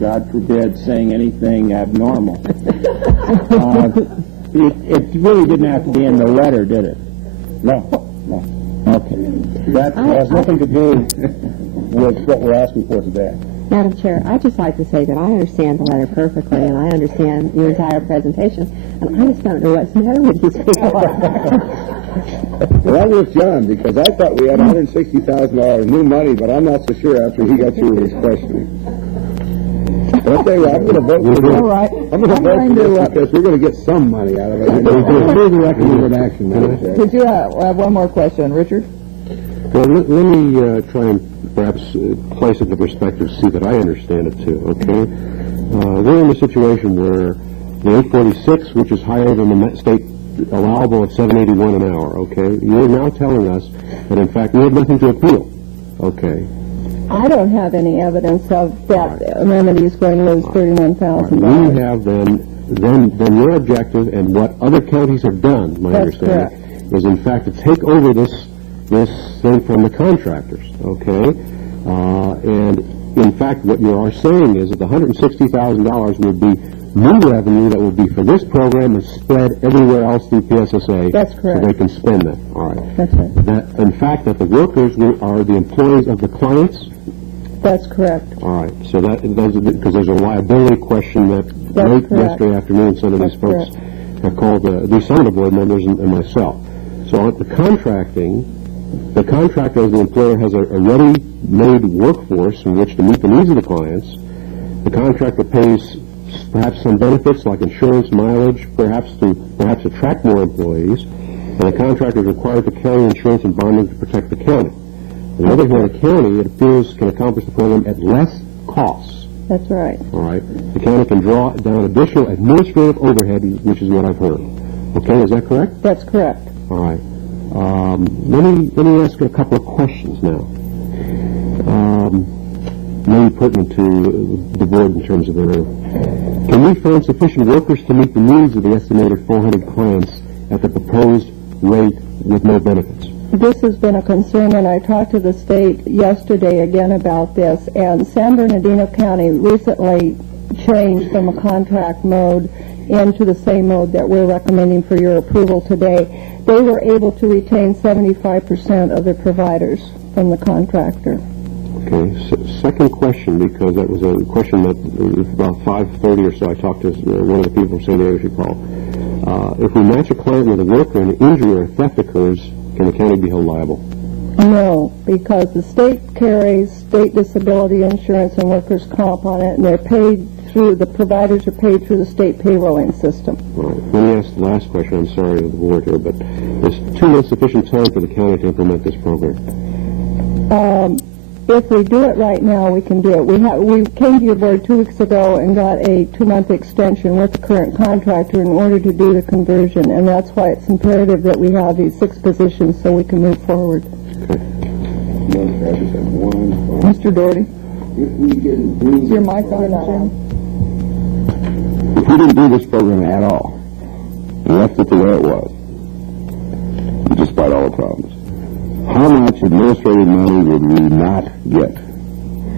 God forbid, saying anything abnormal. It really didn't have to be in the letter, did it? No. Okay. That has nothing to do with what we're asking for today. Madam Chair, I'd just like to say that I understand the letter perfectly, and I understand your entire presentation, and I just don't know what's the matter with these people. Well, I'm with John, because I thought we had $160,000 new money, but I'm not so sure after he got through his questioning. But I'll tell you what, I'm going to vote for this. All right. I'm going to vote for this because we're going to get some money out of it. Here's the recommended action, Madam Chair. Did you have one more question, Richard? Well, let me try and perhaps place it in perspective, see that I understand it too, okay? We're in a situation where the 846, which is higher than the state allowable at $7.81 an hour, okay? You're now telling us that, in fact, we have nothing to appeal, okay? I don't have any evidence of that amenities going to lose $31,000. We have then your objective and what other counties have done, my That's understanding, is in fact to take over this thing from the contractors, okay? And in fact, what you are saying is that the $160,000 will be new revenue that will be for this program and spread everywhere else through PSSA. That's correct. So they can spend it. All right. That's right. That, in fact, that the workers are the employees of the clients. That's correct. All right. So that because there's a liability question that late yesterday afternoon some of these folks have called some of the board members and myself. So on the contracting, the contractor as the employer has a ready-made workforce in which to meet the needs of the clients. The contractor pays perhaps some benefits like insurance, mileage, perhaps attract more employees, and the contractor is required to carry insurance and bonding to protect the county. On the other hand, the county, it appears, can accomplish the program at less costs. That's right. All right. The county can draw down additional administrative overhead, which is what I've heard. Okay, is that correct? That's correct. All right. Let me ask you a couple of questions now. Maybe pertinent to the board in terms of their Can we find sufficient workers to meet the needs of the estimated 400 clients at the proposed rate with no benefits? This has been a concern, and I talked to the state yesterday again about this, and San Bernardino County recently changed from a contract mode into the same mode that we're recommending for your approval today. They were able to retain 75% of their providers from the contractor. Okay, second question, because that was a question that about 5:30 or so I talked to one of the people from San Diego, she called. If we match a client with a worker and an injury or theft occurs, can the county be held liable? No, because the state carries state disability insurance and workers' comp on it, and they're paid through, the providers are paid through the state payrolling system. All right. Let me ask the last question. I'm sorry to the board here, but is 2 months sufficient time for the county to implement this program? If we do it right now, we can do it. We came to your board 2 weeks ago and got a 2-month extension with the current contractor in order to do the conversion, and that's why it's imperative that we have these 6 positions so we can move forward. Okay. Mr. Doherty? Is your mic on, Jim? If we didn't do this program at all, and left it the way it was, despite all the problems, how much administrative money would we not get?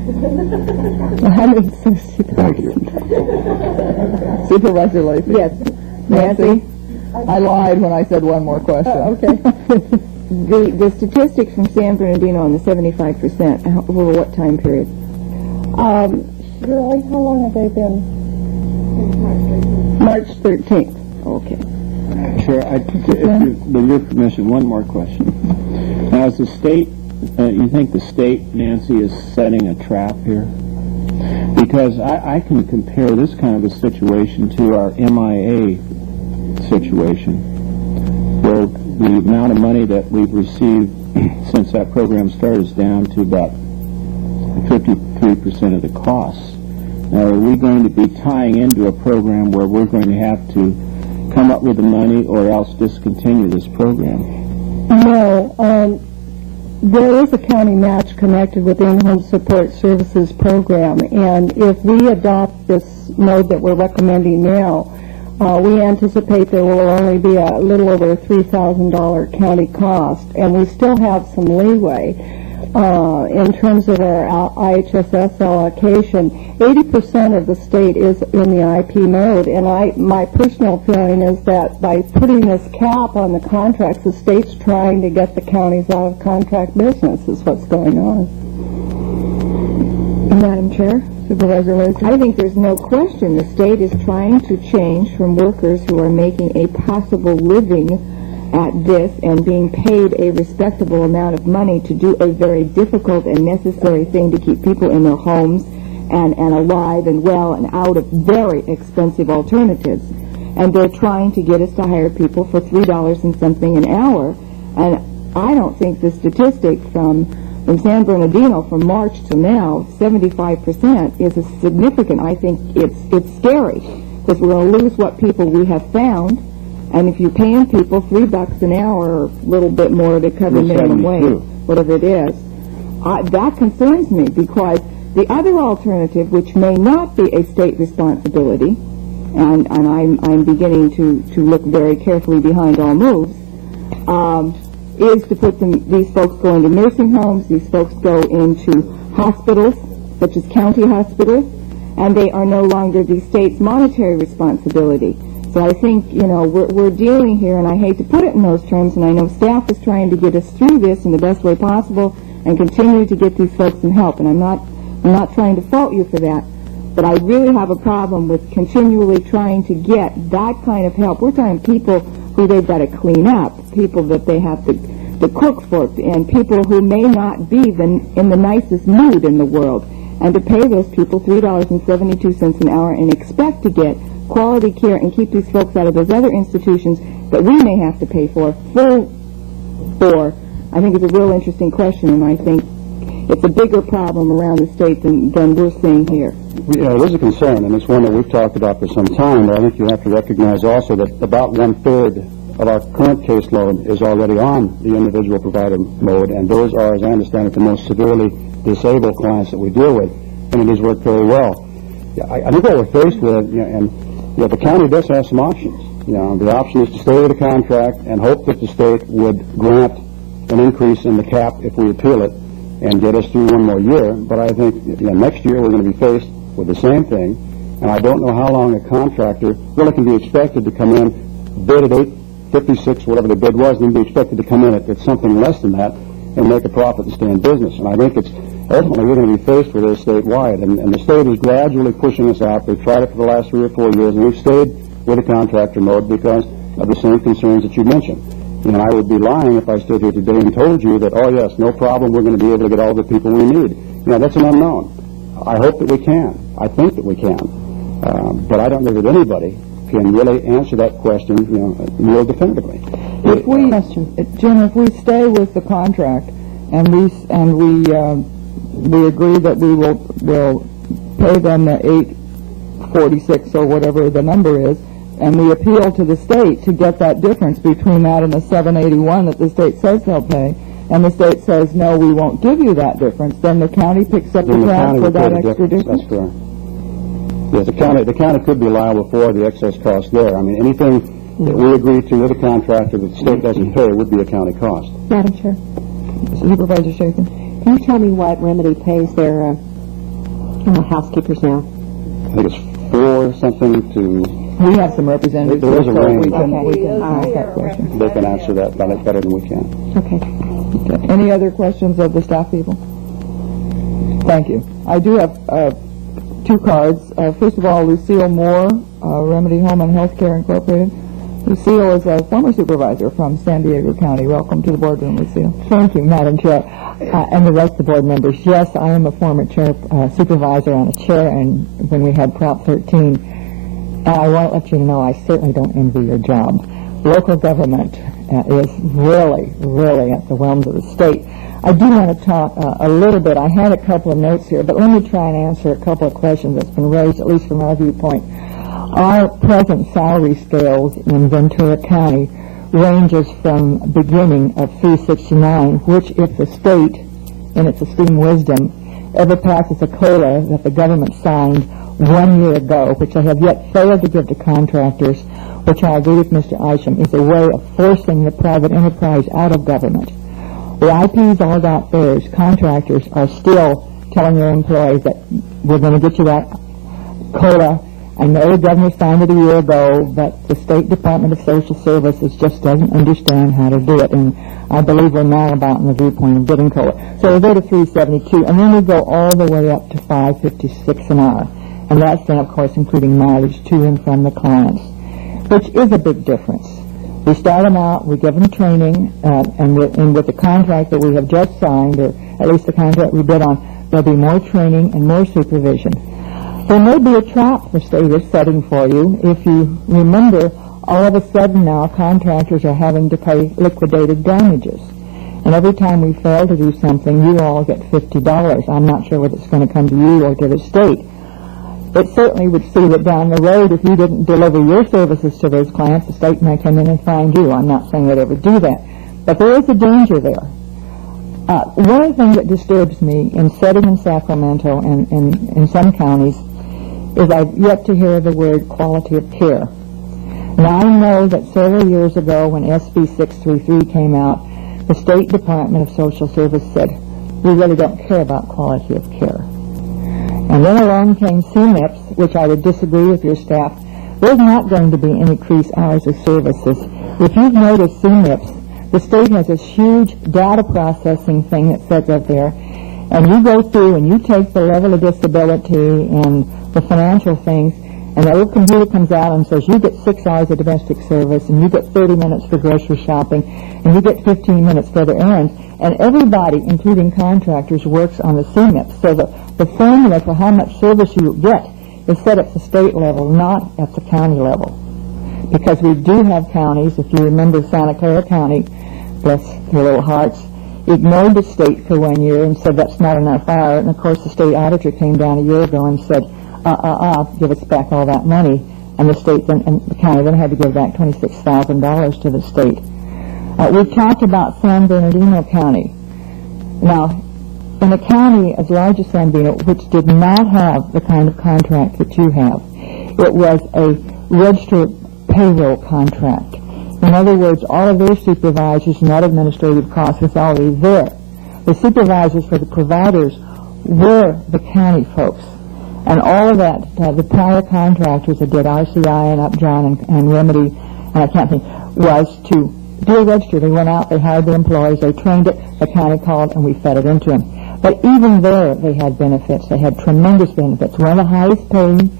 $160,000. Thank you. Supervisor Lacey? Yes. Nancy? I lied when I said one more question. Okay. The statistics from San Bernardino on the 75%, over what time period? Shirley, how long have they been? March 13th. Okay. Sure. With your permission, one more question. Now, is the state, you think the state, Nancy, is setting a trap here? Because I can compare this kind of a situation to our MIA situation, where the amount of money that we've received since that program started is down to about 53% of the costs. Now, are we going to be tying into a program where we're going to have to come up with the money or else discontinue this program? No. There is a county match connected with the In-Home Support Services program, and if we adopt this mode that we're recommending now, we anticipate there will only be a little over a $3,000 county cost, and we still have some leeway. in terms of our IHSS allocation, 80% of the state is in the IP mode, and my personal feeling is that by putting this cap on the contracts, the state's trying to get the counties out of contract business is what's going on. Madam Chair, Supervisor Lacy? I think there's no question the state is trying to change from workers who are making a possible living at this and being paid a respectable amount of money to do a very difficult and necessary thing to keep people in their homes and alive and well and out of very expensive alternatives. And they're trying to get us to hire people for $3 and something an hour. And I don't think the statistic from San Bernardino from March to now, 75%, is a significant. I think it's scary because we're going to lose what people we have found. And if you're paying people $3 an hour or a little bit more to cover minimum wage, whatever it is, that concerns me because the other alternative, which may not be a state responsibility, and I'm beginning to look very carefully behind all moves, is to put these folks go into nursing homes, these folks go into hospitals, such as county hospitals, and they are no longer the state's monetary responsibility. So I think, we're dealing here, and I hate to put it in those terms, and I know staff is trying to get us through this in the best way possible and continue to get these folks some help, and I'm not trying to fault you for that, but I really have a problem with continually trying to get that kind of help. We're talking people who they've got to clean up, people that they have to cook for, and people who may not be in the nicest mood in the world, and to pay those people $3.72 an hour and expect to get quality care and keep these folks out of those other institutions that we may have to pay for, I think it's a real interesting question, and I think it's a bigger problem around the state than we're seeing here. Yeah, it is a concern, and it's one that we've talked about for some time, but I think you have to recognize also that about one-third of our current caseload is already on the individual provider mode, and those are, as I understand it, the most severely disabled clients that we deal with, and it has worked very well. I think what we're faced with, the county does have some options. The option is to stay with the contract and hope that the state would grant an increase in the cap if we appeal it and get us through one more year. But I think next year we're going to be faced with the same thing, and I don't know how long a contractor really can be expected to come in, bid at $8.56, whatever the bid was, and then be expected to come in at something less than that and make a profit and stay in business. And I think ultimately we're going to be faced with this statewide, and the state is gradually pushing us out. They've tried it for the last 3 or 4 years, and we've stayed with the contractor mode because of the same concerns that you mentioned. And I would be lying if I stood here today and told you that, oh yes, no problem, we're going to be able to get all the people we need. That's an unknown. I hope that we can. I think that we can. But I don't know that anybody can really answer that question, real definitively. If we, Jim, if we stay with the contract and we agree that we'll pay them the $8.46 or whatever the number is, and we appeal to the state to get that difference between that and the $7.81 that the state says they'll pay, and the state says, no, we won't give you that difference, then the county picks up the tab for that extra difference? That's correct. Yes, the county could be liable for the excess cost there. I mean, anything that we agree to with a contractor that the state doesn't pay would be a county cost. Madam Chair. Supervisor Shakin. Can you tell me what Remedy pays their housekeepers now? I think it's 4 something to... We have some representatives. There is a range. We can ask that question. They can answer that better than we can. Okay. Any other questions of the staff people? Thank you. I do have 2 cards. First of all, Lucille Moore, Remedy Home and Health Care Incorporated. Lucille is a former supervisor from San Diego County. Welcome to the boardroom, Lucille. Thank you, Madam Chair, and the rest of the board members. Yes, I am a former supervisor on a chair, and when we had Prop 13, I want to let you know I certainly don't envy your job. Local government is really, really at the whelms of the state. I do want to talk a little bit. I had a couple of notes here, but let me try and answer a couple of questions that's been raised, at least from our viewpoint. Our present salary scales in Ventura County ranges from beginning of 369, which if the state, in its esteemed wisdom, ever passes a COLA that the government signed 1 year ago, which they have yet failed to give to contractors, which I agree with Mr. Isham, is a way of forcing the private enterprise out of government. The IPs all got theirs. Contractors are still telling their employees that we're going to get you that COLA. I know the governor signed it a year ago, but the State Department of Social Services just doesn't understand how to do it, and I believe we're now about in the viewpoint of getting COLA. So we go to $3.72, and then we go all the way up to $5.56 an hour, and that's then, of course, including mileage to and from the clients, which is a big difference. We start them out, we give them training, and with the contract that we have just signed, or at least the contract we bid on, there'll be more training and more supervision. There may be a trap the state is setting for you. If you remember, all of a sudden now contractors are having to pay liquidated damages. And every time we fail to do something, you all get $50. I'm not sure whether it's going to come to you or to the state. It certainly would see that down the road, if you didn't deliver your services to those clients, the state may come in and find you. I'm not saying they'd ever do that. But there is a danger there. One of the things that disturbs me in setting in Sacramento and in some counties is I've yet to hear the word quality of care. Now, I know that several years ago when SB 633 came out, the State Department of Social Service said, we really don't care about quality of care. And then along came CMIPS, which I would disagree with your staff. There's not going to be any increased hours of services. If you've noticed CMIPS, the state has this huge data processing thing that sits up there, and you go through and you take the level of disability and the financial things, and the little computer comes out and says you get 6 hours of domestic service, and you get 30 minutes for grocery shopping, and you get 15 minutes for the errands, and everybody, including contractors, works on the CMIP. So the formula for how much service you get is set at the state level, not at the county level. Because we do have counties, if you remember Santa Clara County, bless their little hearts, ignored the state for 1 year and said that's not enough hour, and of course the state auditor came down a year ago and said, give us back all that money, and the state then, and the county then had to give back $26,000 to the state. We've talked about San Bernardino County. Now, in a county as large as San Bernardino, which did not have the kind of contract that you have, it was a registered payroll contract. In other words, all of their supervisors and that administrative cost was already there. The supervisors for the providers were the county folks. And all of that, the prior contractors that did RCI and Upjohn and Remedy, and I can't think, was to do a register. They went out, they hired the employees, they trained it, the county called, and we fed it into them. But even there, they had benefits. They had tremendous benefits. One of the highest paying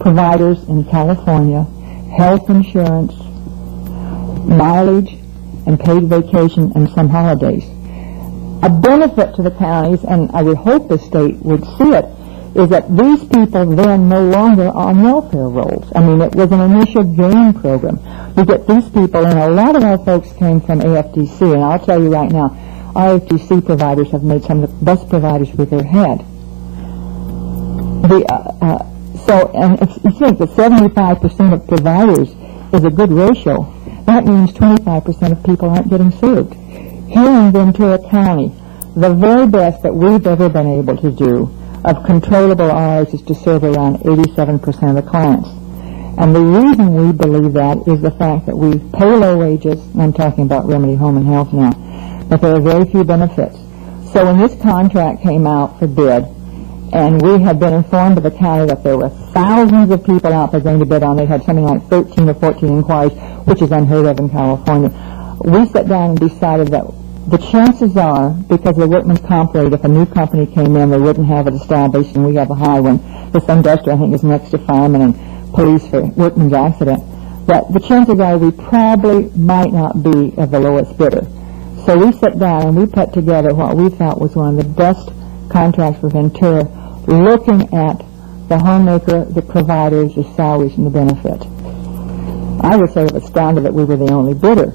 providers in California, health insurance, mileage, and paid vacation, and some holidays. A benefit to the counties, and I would hope the state would see it, is that these people then no longer on welfare rolls. I mean, it was an initial gain program. You get these people, and a lot of our folks came from AFDC, and I'll tell you right now, AFDC providers have made some of the best providers we've ever had. And if you think that 75% of providers is a good ratio, that means 25% of people aren't getting served. Here in Ventura County, the very best that we've ever been able to do of controllable hours is to serve around 87% of the clients. And the reason we believe that is the fact that we pay low wages, and I'm talking about Remedy Home and Health now, but there are very few benefits. So when this contract came out for bid, and we had been informed by the county that there were thousands of people out there going to bid on, they had something like 13 or 14 inquiries, which is unheard of in California. We sat down and decided that the chances are, because of the workman's comp rate, if a new company came in, they wouldn't have it established, and we have a high one. This industrial, I think, is next to firemen and police for workman's accident. But the chances are we probably might not be of the lowest bidder. So we sat down and we put together what we thought was one of the best contracts for Ventura, looking at the homemaker, the providers, the salaries, and the benefit. I would say it was astounded that we were the only bidder.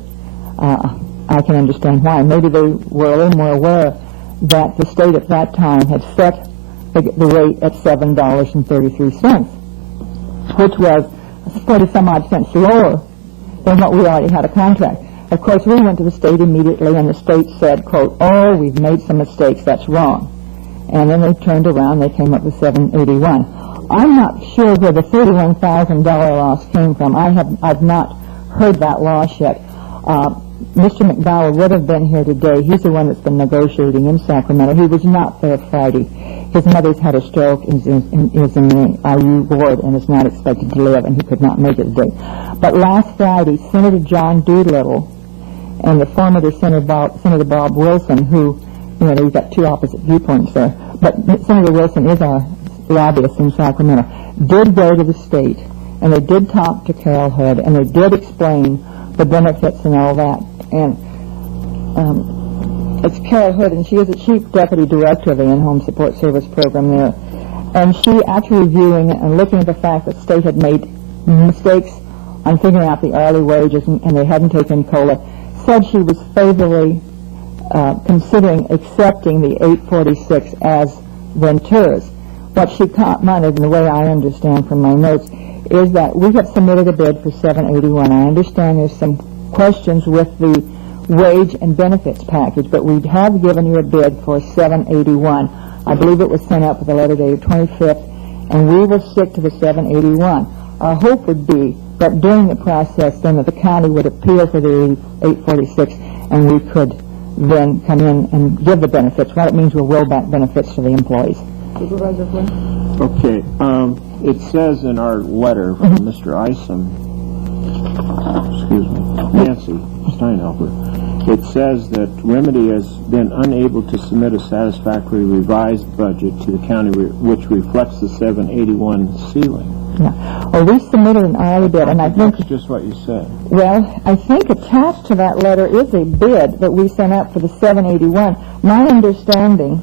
I can understand why. Maybe they were a little more aware that the state at that time had set the rate at $7.33, which was 40-some-odd cents lower than what we already had a contract. Of course, we went to the state immediately, and the state said, quote, "Oh, we've made some mistakes. That's wrong." And then they turned around. They came up with $7.81. I'm not sure where the $31,000 loss came from. I've not heard that loss yet. Mr. McDowell would have been here today. He's the one that's been negotiating in Sacramento. He was not there Friday. His mother's had a stroke and is in the IU ward and is not expected to live, and he could not make it today. But last Friday, Senator John Doolittle and the former Senator Bob Wilson, who, you know, they've got two opposite viewpoints there, but Senator Wilson is our lobbyist in Sacramento, did go to the state, and they did talk to Carol Hood, and they did explain the benefits and all that. And it's Carol Hood, and she is the Chief Deputy Director of the In-Home Support Service Program there. And she, after reviewing it and looking at the fact that the state had made mistakes on figuring out the hourly wages and they hadn't taken COLA, said she was favorably considering accepting the 846 as Ventura's. What she commented, and the way I understand from my notes, is that we have submitted a bid for 781. I understand there's some questions with the wage and benefits package, but we have given you a bid for 781. I believe it was sent out with a letter dated 25th, and we will stick to the 781. Our hope would be that during the process then that the county would appeal for the 846, and we could then come in and give the benefits. What it means, we'll roll back benefits to the employees. Supervisor Flynn? Okay. It says in our letter from Mr. Isom, Nancy Steinhelper, it says that Remedy has been unable to submit a satisfactory revised budget to the county which reflects the 781 ceiling. Yeah. Well, we submitted an hourly bid, and I think that's just what you said. Well, I think attached to that letter is a bid that we sent out for the 781. My understanding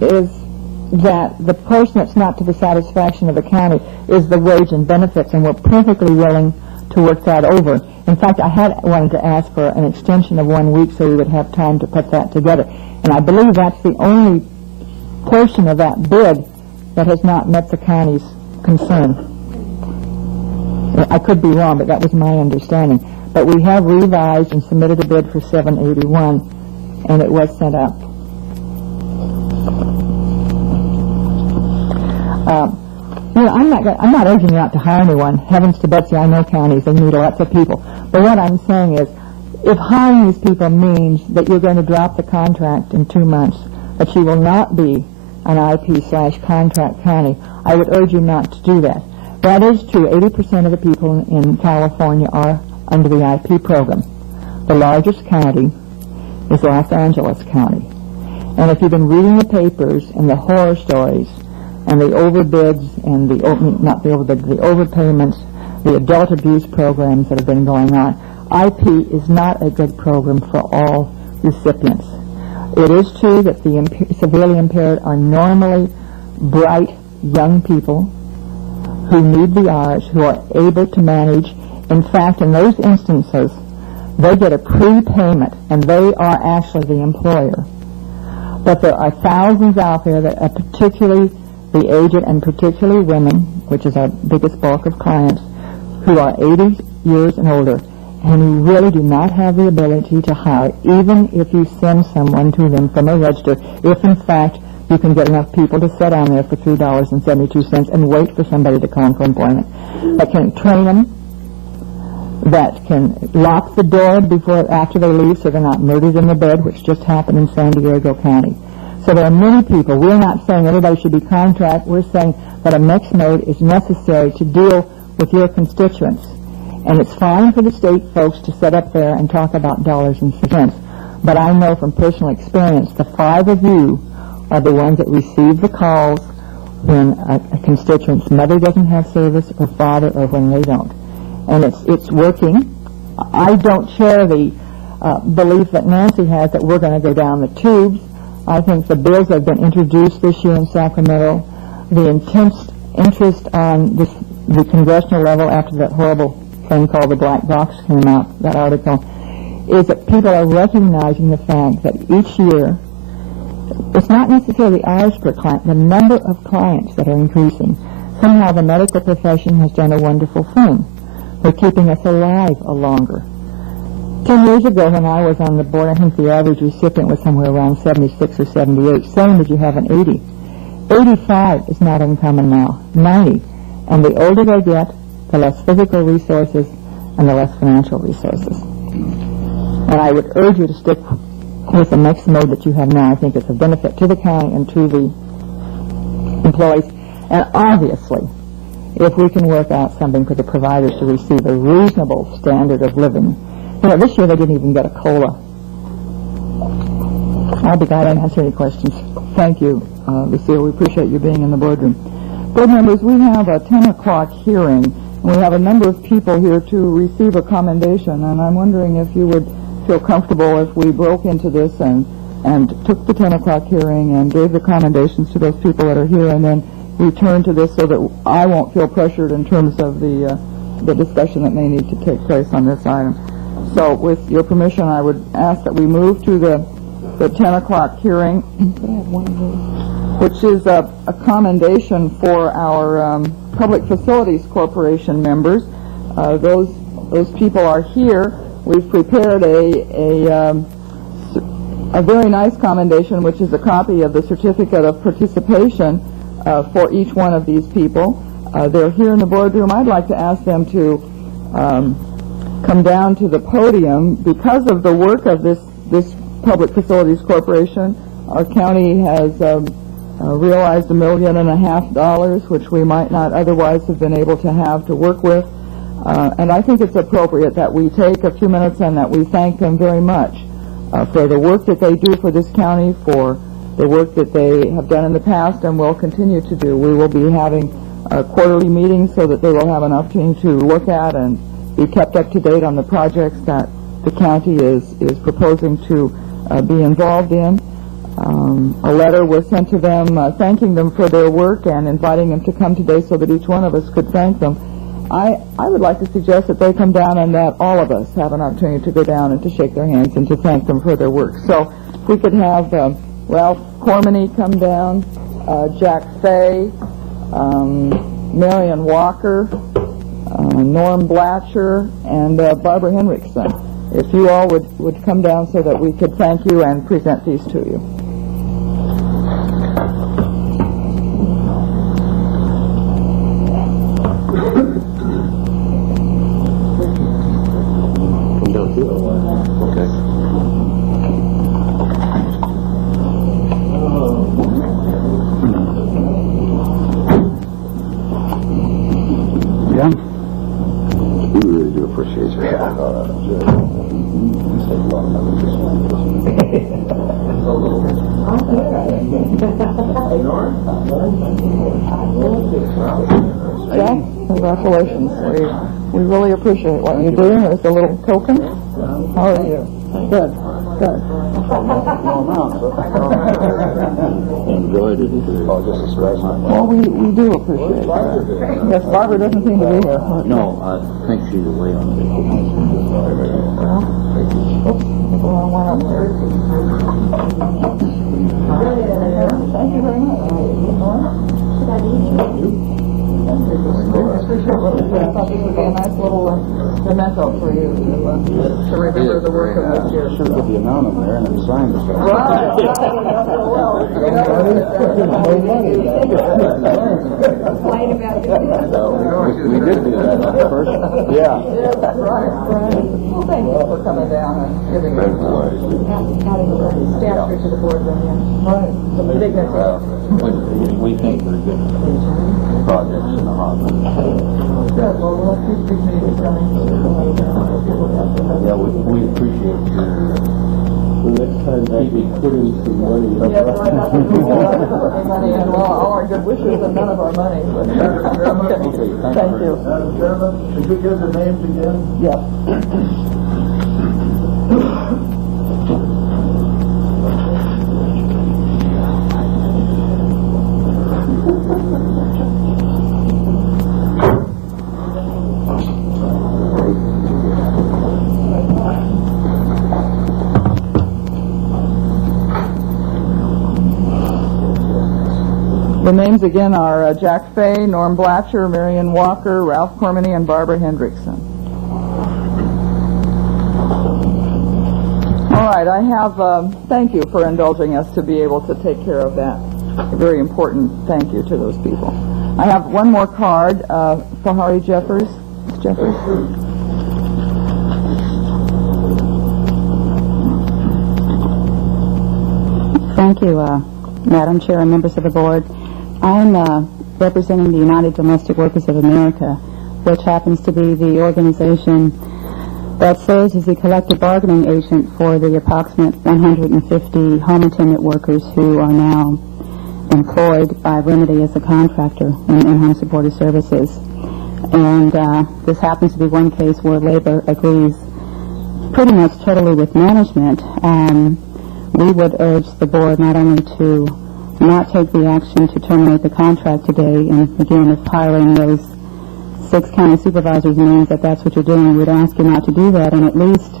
is that the portion that's not to the satisfaction of the county is the wage and benefits, and we're perfectly willing to work that over. In fact, I had wanted to ask for an extension of 1 week so we would have time to put that together. And I believe that's the only portion of that bid that has not met the county's concern. I could be wrong, but that was my understanding. But we have revised and submitted a bid for 781, and it was sent out. You know, I'm not urging you out to hire anyone. Heavens to Betsy, I know counties, they need lots of people. But what I'm saying is, if hiring these people means that you're going to drop the contract in 2 months, that you will not be an IP/contract county, I would urge you not to do that. That is true. 80% of the people in California are under the IP program. The largest county is Los Angeles County. And if you've been reading the papers and the horror stories and the overbids and the overpayments, the adult abuse programs that have been going on, IP is not a good program for all recipients. It is true that the severely impaired are normally bright young people who need the hours, who are able to manage. In fact, in those instances, they get a prepayment, and they are actually the employer. But there are thousands out there that are particularly the aged, and particularly women, which is our biggest bulk of clients, who are 80 years and older, and who really do not have the ability to hire, even if you send someone to them from a register, if in fact you can get enough people to sit on there for $3.72 and wait for somebody to come for employment, that can train them, that can lock the door after they leave so they're not murdered in the bed, which just happened in San Diego County. So there are many people. We're not saying everybody should be contract. We're saying that a mixed mode is necessary to deal with your constituents. And it's fine for the state folks to sit up there and talk about dollars and cents. But I know from personal experience, the 5 of you are the ones that receive the calls when a constituent's mother doesn't have service or father, or when they don't. And it's working. I don't share the belief that Nancy has that we're going to go down the tubes. I think the bills that have been introduced this year in Sacramento, the intense interest on the congressional level after that horrible thing called the Black Box came out, that article, is that people are recognizing the fact that each year, it's not necessarily hours per client, the number of clients that are increasing. Somehow the medical profession has done a wonderful thing. They're keeping us alive longer. 10 years ago when I was on the board, I think the average recipient was somewhere around 76 or 78. Same as you have an 80. 85 is not uncommon now. 90. And the older they get, the less physical resources and the less financial resources. And I would urge you to stick with the mixed mode that you have now. I think it's a benefit to the county and to the employees. And obviously, if we can work out something for the providers to receive a reasonable standard of living. You know, this year they didn't even get a COLA. I'll be glad to answer any questions. Thank you, Lucille. We appreciate you being in the boardroom. Board members, we have a 10 o'clock hearing, and we have a number of people here to receive a commendation, and I'm wondering if you would feel comfortable if we broke into this and took the 10 o'clock hearing and gave the commendations to those people that are here, and then return to this so that I won't feel pressured in terms of the discussion that may need to take place on this item. So with your permission, I would ask that we move to the 10 o'clock hearing, which is a commendation for our Public Facilities Corporation members. Those people are here. We've prepared a very nice commendation, which is a copy of the certificate of participation for each one of these people. They're here in the boardroom. I'd like to ask them to come down to the podium. Because of the work of this Public Facilities Corporation, our county has realized $1.5 million, which we might not otherwise have been able to have to work with. And I think it's appropriate that we take a few minutes and that we thank them very much for the work that they do for this county, for the work that they have done in the past and will continue to do. We will be having quarterly meetings so that they will have an opportunity to look at and be kept up to date on the projects that the county is proposing to be involved in. A letter was sent to them thanking them for their work and inviting them to come today so that each one of us could thank them. I would like to suggest that they come down and that all of us have an opportunity to go down and to shake their hands and to thank them for their work. So if we could have Ralph Cormany come down, Jack Fay, Marion Walker, Norm Blatcher, and Barbara Henriksen. If you all would come down so that we could thank you and present these to you. Come down too? Okay. Yeah? We really do appreciate your help. Jack, congratulations. We really appreciate what you do. There's a little token. How are you? Good. Good. Enjoyed it. Well, we do appreciate it. Yes, Barbara doesn't seem to be here. No, I think she's away on vacation. Thank you very much. I thought this would be a nice little memento for you to remember the work of this year. Should put the amount on there and then sign the stuff. We did do that first. Yeah. Right. Well, thank you for coming down and giving us staff to the board. Right. We think they're good projects in the harbor. Good. Well, we'll keep these meetings going. Yeah, we appreciate your... The next time maybe put in some money. Yes, right. Money and all our good wishes and none of our money. But thank you. Madam Chairman, could you give the names again? Yes. The names again are Jack Fay, Norm Blatcher, Marion Walker, Ralph Cormany, and Barbara Hendrickson. All right, I have, thank you for indulging us to be able to take care of that. A very important thank you to those people. I have one more card, Fahari Jeffers. Thank you, Madam Chair and members of the board. I'm representing the United Domestic Workers of America, which happens to be the organization that serves as the collective bargaining agent for the approximate 150 home attendant workers who are now employed by Remedy as a contractor in home supportive services. And this happens to be one case where labor agrees pretty much totally with management. We would urge the board not only to not take the action to terminate the contract today, and again, if hiring those 6 county supervisors means that that's what you're doing, we would ask you not to do that, and at least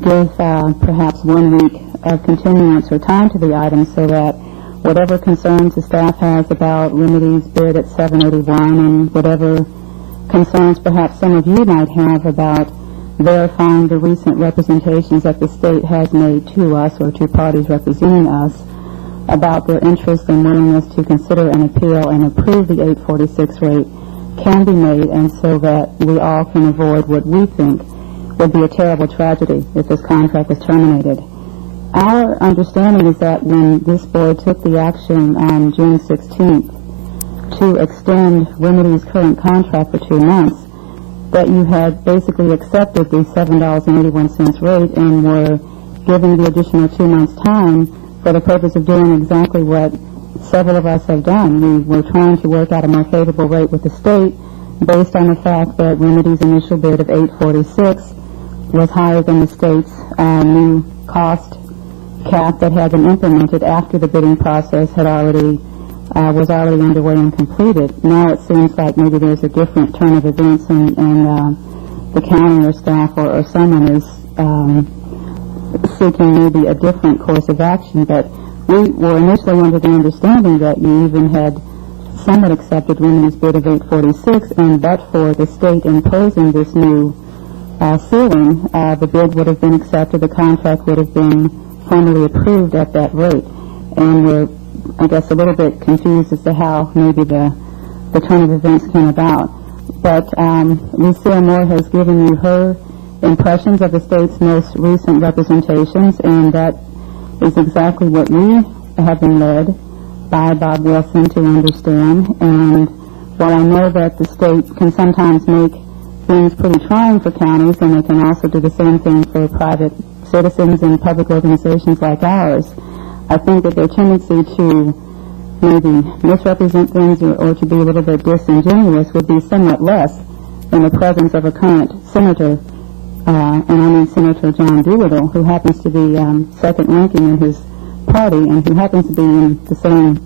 give perhaps 1 week of continuance or time to the item so that whatever concerns the staff has about Remedy's bid at $781 and whatever concerns perhaps some of you might have about verifying the recent representations that the state has made to us or to parties representing us about their interest and willingness to consider an appeal and approve the 846 rate can be made, and so that we all can avoid what we think would be a terrible tragedy if this contract was terminated. Our understanding is that when this board took the action on June 16th to extend Remedy's current contract for 2 months, that you had basically accepted the $7.81 rate and were giving the additional 2 months' time for the purpose of doing exactly what several of us have done. We were trying to work out a more favorable rate with the state based on the fact that Remedy's initial bid of $846 was higher than the state's new cost cap that had been implemented after the bidding process had was already underway and completed. Now it seems like maybe there's a different turn of events and the county or staff or someone is seeking maybe a different course of action. But we were initially under the understanding that you even had somewhat accepted Remedy's bid of $846, and but for the state imposing this new ceiling, the bid would have been accepted, the contract would have been formally approved at that rate. And we're, I guess, a little bit confused as to how maybe the turn of events came about. But Lucille Moore has given you her impressions of the state's most recent representations, and that is exactly what we have been led by Bob Wilson to understand. And while I know that the state can sometimes make things pretty trying for counties, and they can also do the same thing for private citizens and public organizations like ours, I think that their tendency to maybe misrepresent things or to be a little bit disingenuous would be somewhat less in the presence of a current senator, and I mean Senator John Doolittle, who happens to be second ranking in his party and who happens to be in the same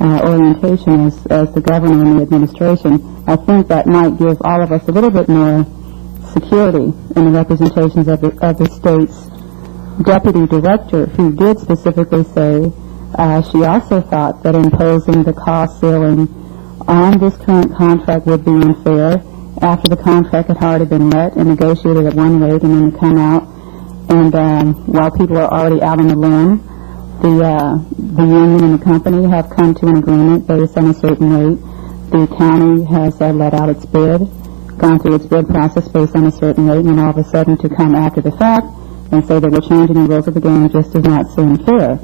orientation as the governor and the administration. I think that might give all of us a little bit more security in the representations of the state's deputy director, who did specifically say she also thought that imposing the cost ceiling on this current contract would be unfair after the contract had already been let and negotiated at one rate and then to come out. And while people are already out on the limb, the union and the company have come to an agreement based on a certain rate. The county has let out its bid, gone through its bid process based on a certain rate, and then all of a sudden to come after the fact and say that we're changing the rules of the game just does not seem fair.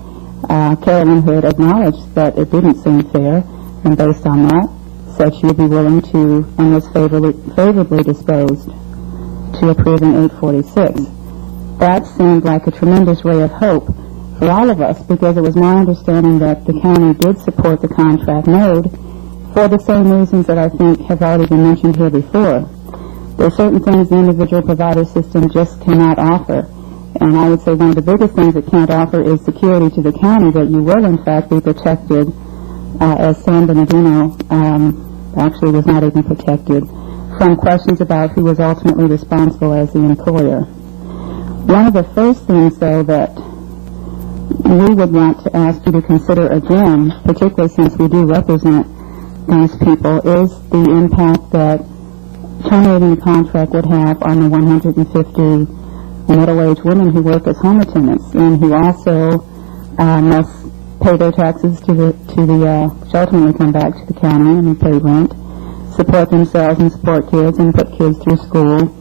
Carolyn Hood acknowledged that it didn't seem fair, and based on that, said she would be willing to and was favorably disposed to approving 846. That seemed like a tremendous ray of hope for all of us, because it was my understanding that the county did support the contract made for the same reasons that I think have already been mentioned here before. There are certain things the individual provider system just cannot offer. And I would say one of the biggest things it can't offer is security to the county that you will, in fact, be protected, as San Bernardino actually was not even protected, from questions about who was ultimately responsible as the employer. One of the first things, though, that we would want to ask you to consider again, particularly since we do represent these people, is the impact that terminating the contract would have on the 150 middle-aged women who work as home attendants and who also must pay their taxes to ultimately come back to the county and pay rent, support themselves and support kids and put kids through school.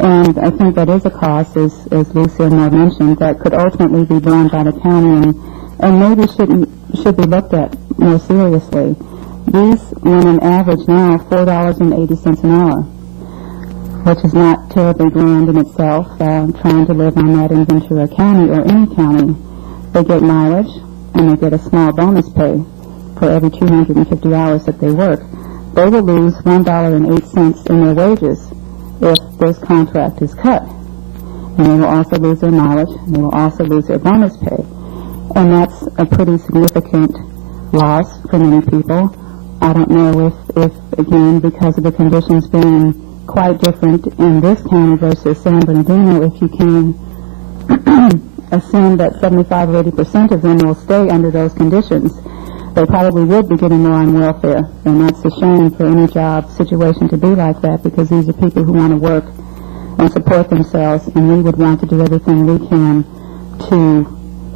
And I think that is a cost, as Lucille Moore mentioned, that could ultimately be borne by the county and maybe should be looked at more seriously. These women average now $4.80 an hour, which is not terribly grand in itself, trying to live on that in Ventura County or any county. They get mileage, and they get a small bonus pay for every 250 hours that they work. They will lose $1.08 in their wages if this contract is cut. And they will also lose their mileage, and they will also lose their bonus pay. And that's a pretty significant loss for many people. I don't know if again, because of the conditions being quite different in this county versus San Bernardino, if you can assume that 75 or 80% of them will stay under those conditions, they probably would be getting more on welfare. And that's a shame for any job situation to be like that, because these are people who want to work and support themselves, and we would want to do everything we can to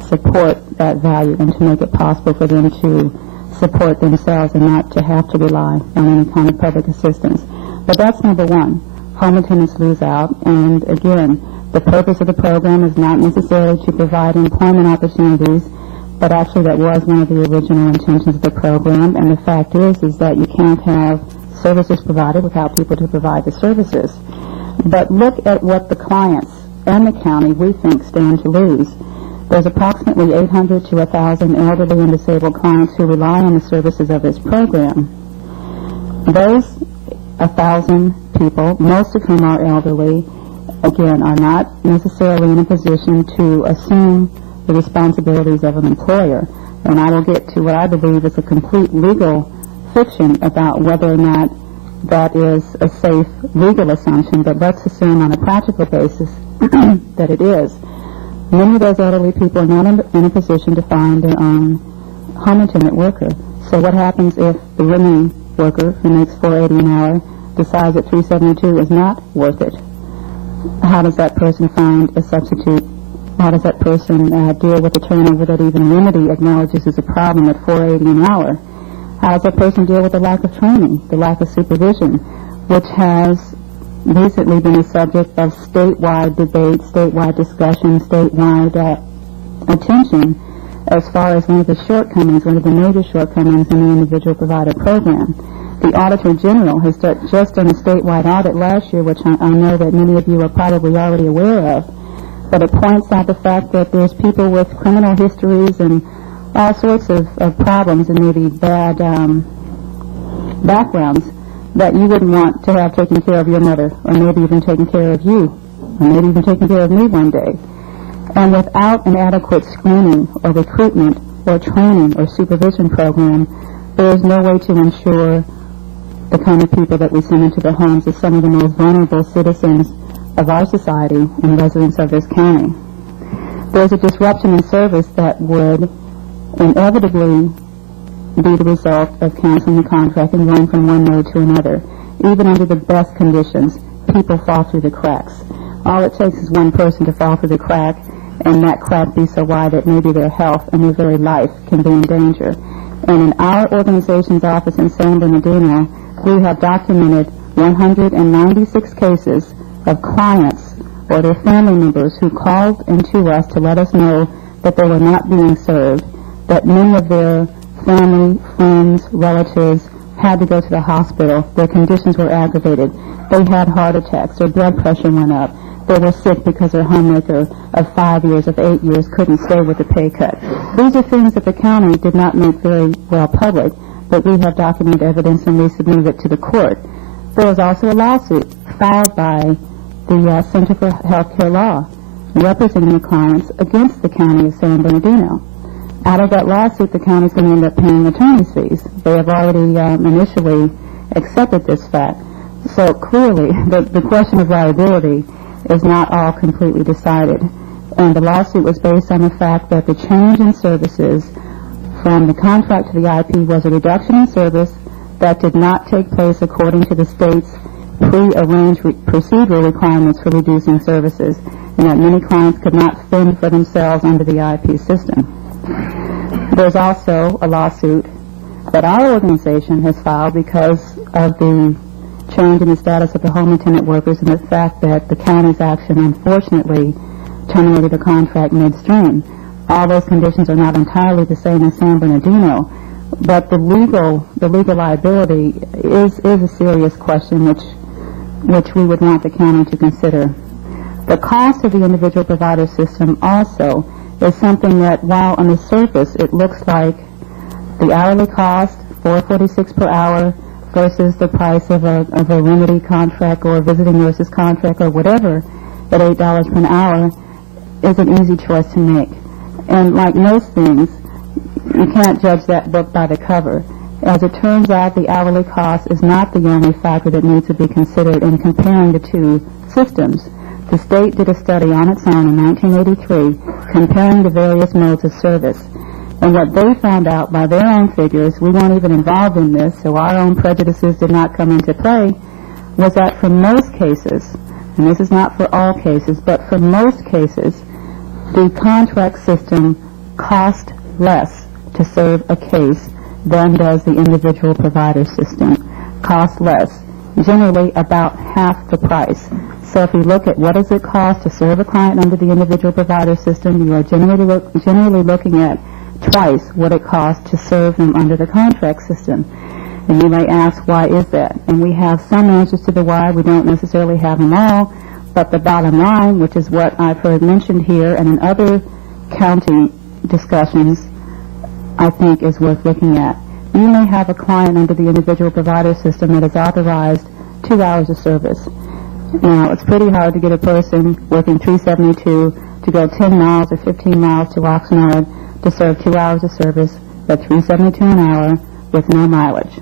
support that value and to make it possible for them to support themselves and not to have to rely on any kind of public assistance. But that's number one. Home attendants lose out, and again, the purpose of the program is not necessarily to provide employment opportunities, but actually that was one of the original intentions of the program, and the fact is that you can't have services provided without people to provide the services. But look at what the clients and the county, we think, stand to lose. There's approximately 800 to 1,000 elderly and disabled clients who rely on the services of this program. Those 1,000 people, most of whom are elderly, again, are not necessarily in a position to assume the responsibilities of an employer. And I will get to what I believe is a complete legal fiction about whether or not that is a safe legal assumption, but let's assume on a practical basis that it is. Many of those elderly people are not in a position to find their own home attendant worker. So what happens if the women worker who makes $4.80 an hour decides that $3.72 is not worth it? How does that person find a substitute? How does that person deal with the turnover that even Remedy acknowledges is a problem at $4.80 an hour? How does that person deal with the lack of training, the lack of supervision, which has recently been a subject of statewide debate, statewide discussion, statewide attention as far as one of the shortcomings, one of the major shortcomings in the individual provider program. The Auditor General has just done a statewide audit last year, which I know that many of you are probably already aware of, but it points out the fact that there's people with criminal histories and all sorts of problems and maybe bad backgrounds that you wouldn't want to have taken care of your mother, or maybe even taken care of you, or maybe even taken care of me one day. And without an adequate screening or recruitment or training or supervision program, there is no way to ensure the kind of people that we send into the homes as some of the most vulnerable citizens of our society and residents of this county. There's a disruption in service that would inevitably be the result of canceling the contract and going from one mode to another. Even under the best conditions, people fall through the cracks. All it takes is one person to fall through the crack, and that crack be so wide that maybe their health and their very life can be in danger. And in our organization's office in San Bernardino, we have documented 196 cases of clients or their family members who called into us to let us know that they were not being served, that many of their family, friends, relatives had to go to the hospital. Their conditions were aggravated. They had heart attacks. Their blood pressure went up. They were sick because their homemaker of 5 years, of 8 years, couldn't stay with a pay cut. These are things that the county did not make very well public, but we have documented evidence and we submitted it to the court. There was also a lawsuit filed by the Center for Healthcare Law representing the clients against the county of San Bernardino. Out of that lawsuit, the county is going to end up paying attorney's fees. They have already initially accepted this fact. So clearly, the question of liability is not all completely decided. And the lawsuit was based on the fact that the change in services from the contract to the IP was a reduction in service that did not take place according to the state's pre-arranged procedural requirements for reducing services, and that many clients could not fend for themselves under the IP system. There's also a lawsuit that our organization has filed because of the change in the status of the home attendant workers and the fact that the county's action unfortunately terminated the contract midstream. all those conditions are not entirely the same in San Bernardino, but the legal liability is a serious question which we would want the county to consider. The cost of the individual provider system also is something that, while on the surface it looks like the hourly cost, $4.46 per hour, versus the price of a remedy contract or a visiting nurse's contract or whatever at $8 per hour, is an easy choice to make. And like most things, you can't judge that book by the cover. As it turns out, the hourly cost is not the only factor that needs to be considered in comparing the two systems. The state did a study on its own in 1983 comparing the various modes of service. And what they found out by their own figures, we weren't even involved in this, so our own prejudices did not come into play, was that for most cases, and this is not for all cases, but for most cases, the contract system cost less to serve a case than does the individual provider system. Cost less, generally about half the price. So if you look at what does it cost to serve a client under the individual provider system, you are generally looking at twice what it costs to serve them under the contract system. And you may ask, why is that? And we have some answers to the why. We don't necessarily have them all. But the bottom line, which is what I've heard mentioned here and in other county discussions, I think is worth looking at. You may have a client under the individual provider system that is authorized 2 hours of service. Now, it's pretty hard to get a person working 372 to go 10 miles or 15 miles to Oxnard to serve 2 hours of service at $3.72 an hour with no mileage.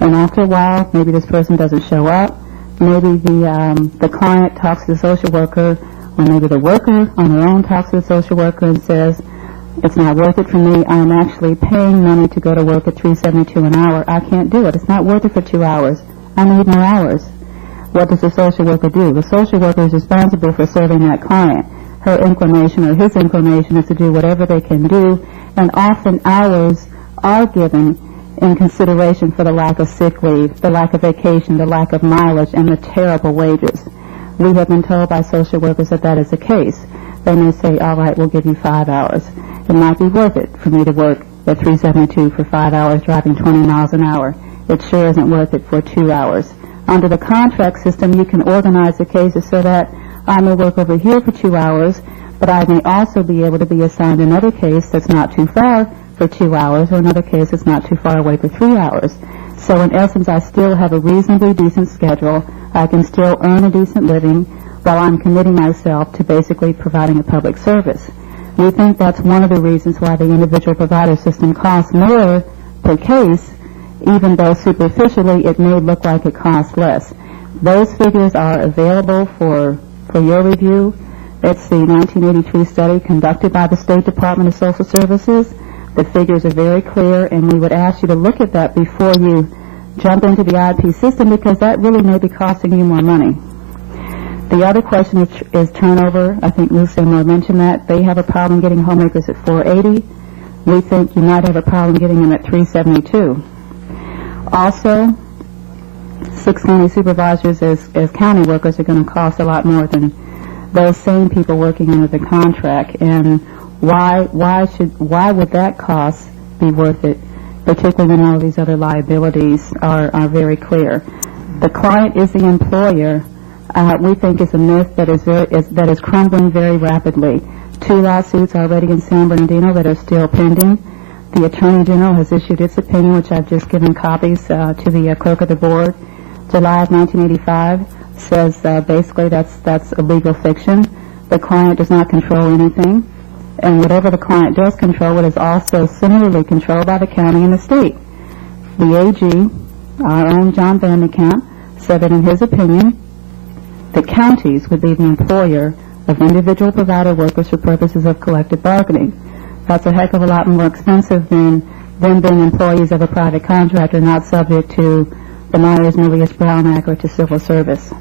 And after a while, maybe this person doesn't show up. Maybe the client talks to the social worker, or maybe the worker on their own talks to the social worker and says, it's not worth it for me. I am actually paying money to go to work at $3.72 an hour. I can't do it. It's not worth it for 2 hours. I need more hours. What does the social worker do? The social worker is responsible for serving that client. Her inclination or his inclination is to do whatever they can do, and often hours are given in consideration for the lack of sick leave, the lack of vacation, the lack of mileage, and the terrible wages. We have been told by social workers that that is the case. They may say, all right, we'll give you 5 hours. It might be worth it for me to work at $3.72 for 5 hours driving 20 miles an hour. It sure isn't worth it for 2 hours. Under the contract system, you can organize the cases so that I may work over here for 2 hours, but I may also be able to be assigned another case that's not too far for 2 hours, or another case that's not too far away for 3 hours. So in essence, I still have a reasonably decent schedule. I can still earn a decent living while I'm committing myself to basically providing a public service. We think that's one of the reasons why the individual provider system costs more per case, even though superficially it may look like it costs less. Those figures are available for your review. It's the 1983 study conducted by the State Department of Social Services. The figures are very clear, and we would ask you to look at that before you jump into the IP system, because that really may be costing you more money. The other question is turnover. I think Lucy Moore mentioned that. They have a problem getting homemakers at $4.80. We think you might have a problem getting them at $3.72. Also, 6 county supervisors as county workers are going to cost a lot more than those same people working under the contract. And why would that cost be worth it, particularly when all these other liabilities are very clear? The client is the employer. We think is a myth that is crumbling very rapidly. 2 lawsuits already in San Bernardino that are still pending. The Attorney General has issued its opinion, which I've just given copies to the clerk of the board. July of 1985 says basically that's a legal fiction. The client does not control anything, and whatever the client does control, it is also similarly controlled by the county and the state. The AG, our own John Van de Kamp, said that in his opinion, the counties would be the employer of individual provider workers for purposes of collective bargaining. That's a heck of a lot more expensive than them being employees of a private contractor not subject to the Myers-Milius-Brown Act or to civil service.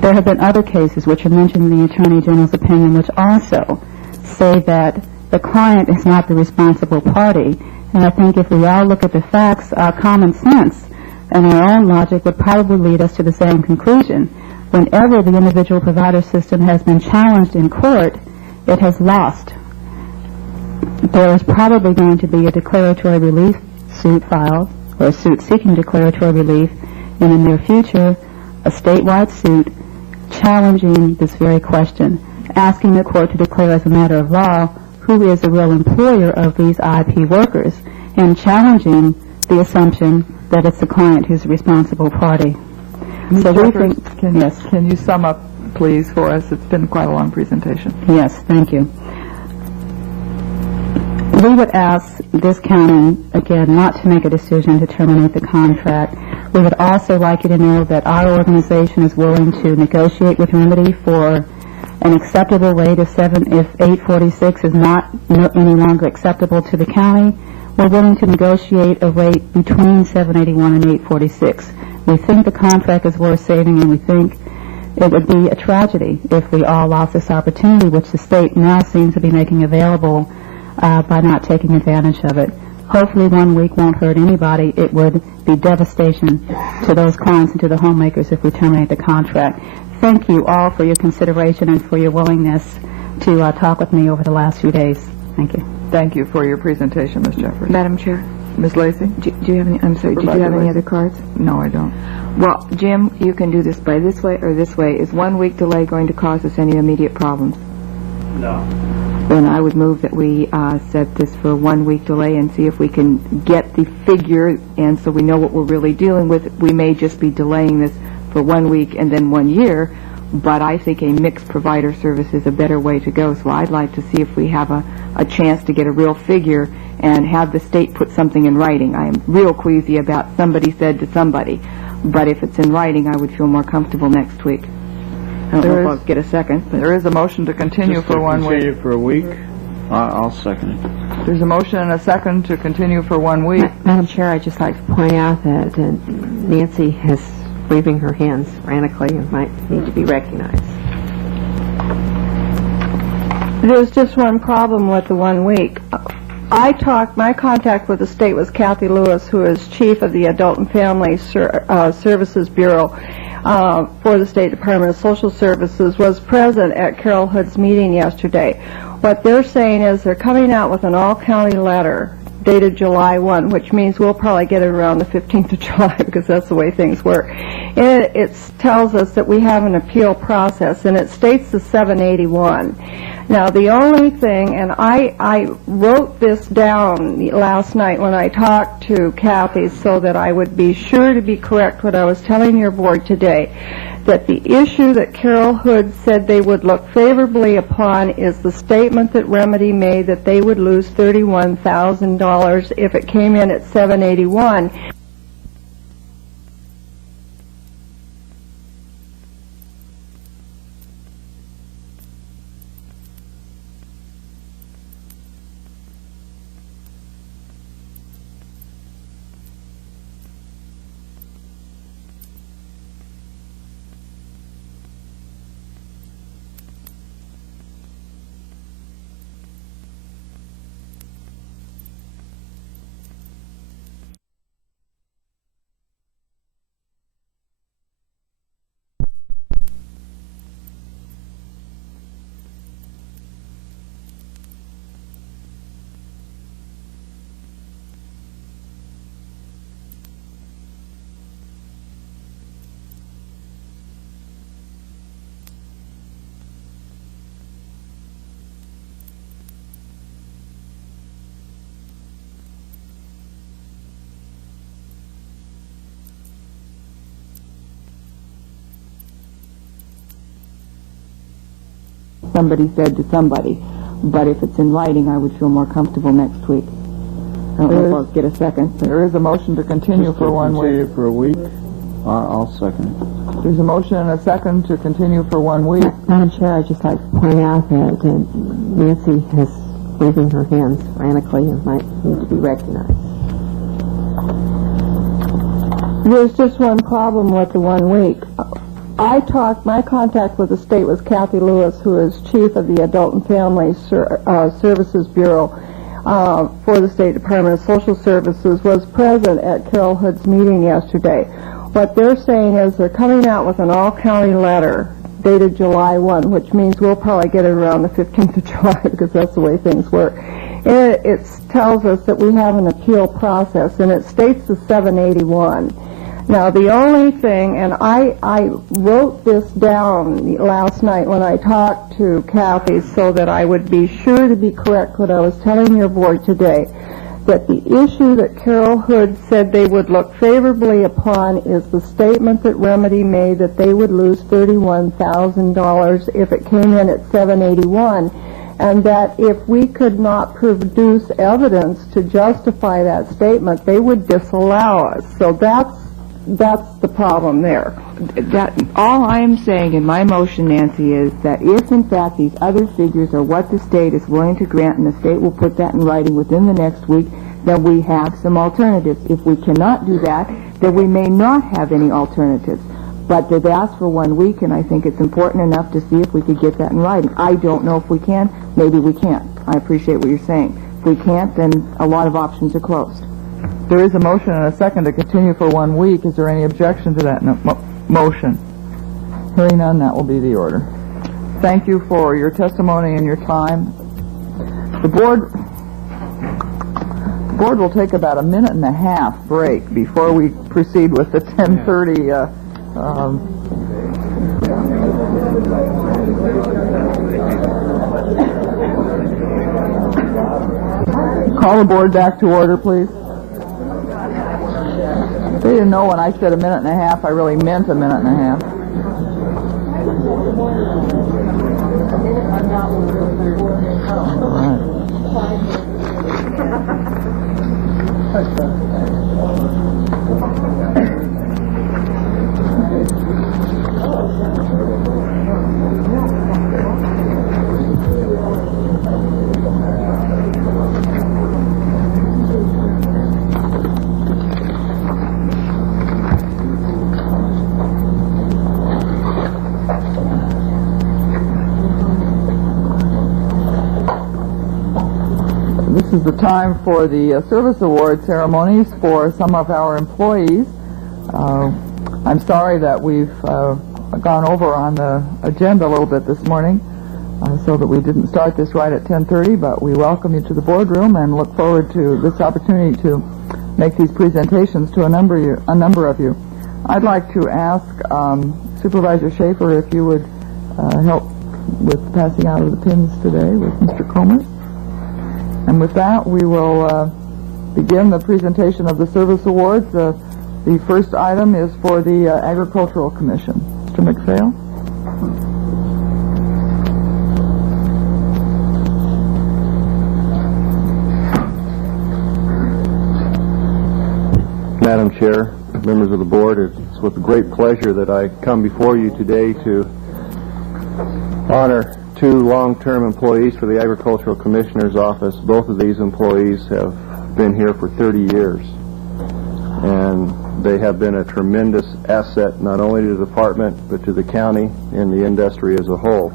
There have been other cases which are mentioned in the Attorney General's opinion which also say that the client is not the responsible party. And I think if we all look at the facts, our common sense and our own logic would probably lead us to the same conclusion. Whenever the individual provider system has been challenged in court, it has lost. there is probably going to be a declaratory relief suit filed, or a suit seeking declaratory relief in the near future, a statewide suit challenging this very question, asking the court to declare as a matter of law who is the real employer of these IP workers, and challenging the assumption that it's the client who's the responsible party. So we think, yes. Can you sum up, please, for us? It's been quite a long presentation. Yes, thank you. We would ask this county, again, not to make a decision to terminate the contract. We would also like you to know that our organization is willing to negotiate with Remedy for an acceptable rate of if 846 is not any longer acceptable to the county. We're willing to negotiate a rate between 781 and 846. We think the contract is worth saving, and we think it would be a tragedy if we all lost this opportunity, which the state now seems to be making available by not taking advantage of it. Hopefully 1 week won't hurt anybody. It would be devastation to those clients and to the homemakers if we terminate the contract. Thank you all for your consideration and for your willingness to talk with me over the last few days. Thank you. Thank you for your presentation, Ms. Jeffers. Madam Chair, Ms. Lacey? do you have any, I'm sorry, did you have any other cards? No, I don't. Well, Jim, you can do this by this way or this way. Is 1 week delay going to cause us any immediate problems? No. Then I would move that we set this for 1 week delay and see if we can get the figure, and so we know what we're really dealing with. We may just be delaying this for 1 week and then 1 year, but I think a mixed provider service is a better way to go. So I'd like to see if we have a chance to get a real figure and have the state put something in writing. I am real queasy about somebody said to somebody, but if it's in writing, I would feel more comfortable next week. I don't know if I'll get a second. But there is a motion to continue for 1 week. Continue for a week. I'll second it. There's a motion and a second to continue for 1 week. Madam Chair, I'd just like to point out that Nancy is waving her hands frantically and might need to be recognized. There's just one problem with the 1 week. My contact with the state was Kathy Lewis, who is chief of the Adult and Family Services Bureau for the State Department of Social Services, was present at Carol Hood's meeting yesterday. What they're saying is they're coming out with an all-county letter dated July 1, which means we'll probably get it around the 15th of July because that's the way things work. It tells us that we have an appeal process, and it states the 781. Now, the only thing, and I wrote this down last night when I talked to Kathy so that I would be sure to be correct what I was telling your board today, that the issue that Carol Hood said they would look favorably upon is the statement that Remedy made that they would lose $31,000 if it came in at 781. Somebody said to somebody, but if it's in writing, I would feel more comfortable next week. I don't know if I'll get a second. There is a motion to continue for 1 week. Continue for a week. I'll second it. There's a motion and a second to continue for 1 week. Madam Chair, I'd just like to point out that Nancy is waving her hands frantically and might need to be recognized. There's just one problem with the 1 week. My contact with the state was Kathy Lewis, who is chief of the Adult and Family Services Bureau for the State Department of Social Services, was present at Carol Hood's meeting yesterday. What they're saying is they're coming out with an all-county letter dated July 1, which means we'll probably get it around the 15th of July because that's the way things work. it tells us that we have an appeal process, and it states the 781. Now, the only thing, and I wrote this down last night when I talked to Kathy so that I would be sure to be correct what I was telling your board today, that the issue that Carol Hood said they would look favorably upon is the statement that Remedy made that they would lose $31,000 if it came in at 781, and that if we could not produce evidence to justify that statement, they would disallow us. So that's the problem there. All I am saying in my motion, Nancy, is that if in fact these other figures are what the state is willing to grant, and the state will put that in writing within the next week, then we have some alternatives. If we cannot do that, then we may not have any alternatives. But they've asked for 1 week, and I think it's important enough to see if we could get that in writing. I don't know if we can. Maybe we can't. I appreciate what you're saying. If we can't, then a lot of options are closed. There is a motion and a second to continue for 1 week. Is there any objection to that motion? Hearing none, that will be the order. Thank you for your testimony and your time. The board will take about a minute and a half break before we proceed with the 10:30. Call the board back to order, please. They didn't know when I said a minute and a half, I really meant a minute and a half. This is the time for the service award ceremonies for some of our employees. I'm sorry that we've gone over on the agenda a little bit this morning, so that we didn't start this right at 10:30, but we welcome you to the boardroom and look forward to this opportunity to make these presentations to a number of you. I'd like to ask Supervisor Schaefer if you would help with passing out of the pins today with Mr. Comer. And with that, we will begin the presentation of the service awards. The first item is for the Agricultural Commission. Mr. McPhail. Madam Chair, members of the board, it's with great pleasure that I come before you today to honor 2 long-term employees for the Agricultural Commissioner's Office. Both of these employees have been here for 30 years, and they have been a tremendous asset not only to the department but to the county and the industry as a whole.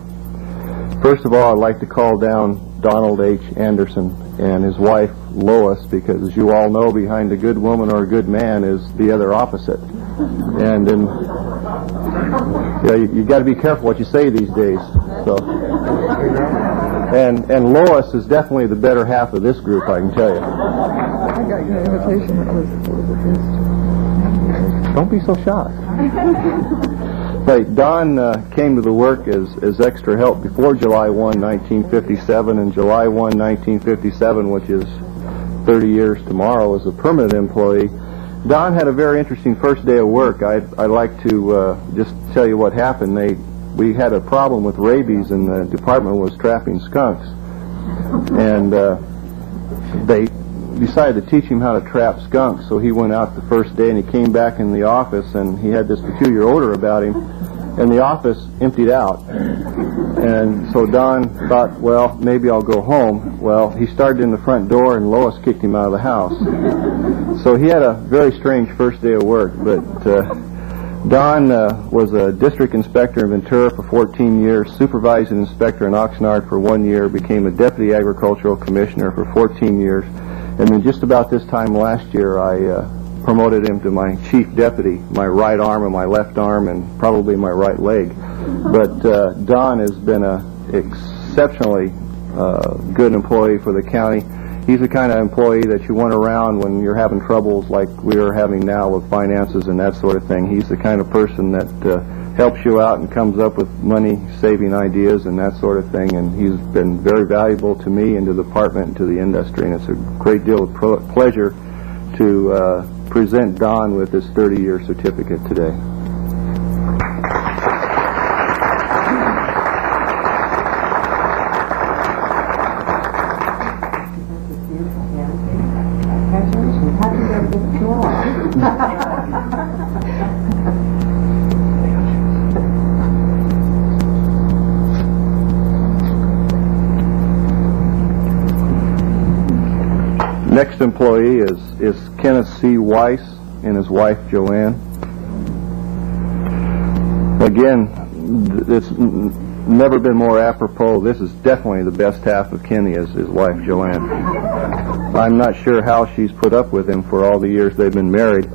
First of all, I'd like to call down Donald H. Anderson and his wife Lois, because as you all know, behind a good woman or a good man is the other opposite. And you got to be careful what you say these days. So, and Lois is definitely the better half of this group, I can tell you. I got your invitation. Don't be so shy. But Don came to the work as extra help before July 1, 1957, and July 1, 1957, which is 30 years tomorrow, as a permanent employee. Don had a very interesting first day of work. I'd like to just tell you what happened. We had a problem with rabies, and the department was trapping skunks. And they decided to teach him how to trap skunks. So he went out the first day, and he came back in the office, and he had this peculiar odor about him, and the office emptied out. And so Don thought, well, maybe I'll go home. Well, he started in the front door, and Lois kicked him out of the house. So he had a very strange first day of work. But Don was a district inspector in Ventura for 14 years, supervised an inspector in Oxnard for 1 year, became a deputy agricultural commissioner for 14 years, and then just about this time last year, I promoted him to my chief deputy, my right arm and my left arm, and probably my right leg. But Don has been an exceptionally good employee for the county. He's the kind of employee that you want around when you're having troubles like we are having now with finances and that sort of thing. He's the kind of person that helps you out and comes up with money-saving ideas and that sort of thing, and he's been very valuable to me and to the department and to the industry, and it's a great deal of pleasure to present Don with his 30-year certificate today. Next employee is Kenneth C. Weiss and his wife Joanne. Again, it's never been more apropos. This is definitely the best half of Kenny is his wife Joanne. I'm not sure how she's put up with him for all the years they've been married,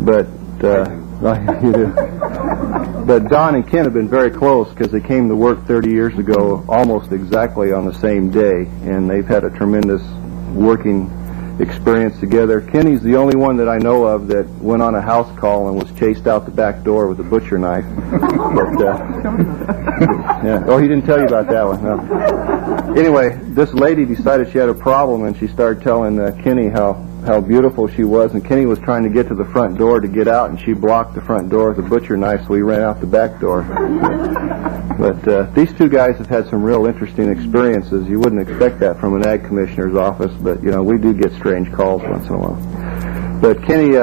but but Don and Ken have been very close because they came to work 30 years ago almost exactly on the same day, and they've had a tremendous working experience together. Kenny's the only one that I know of that went on a house call and was chased out the back door with a butcher knife. But, yeah. Oh, he didn't tell you about that one. No. Anyway, this lady decided she had a problem, and she started telling Kenny how beautiful she was, and Kenny was trying to get to the front door to get out, and she blocked the front door with a butcher knife, so he ran out the back door. But these two guys have had some real interesting experiences. You wouldn't expect that from an ag commissioner's office, but you know, we do get strange calls once in a while. But Kenny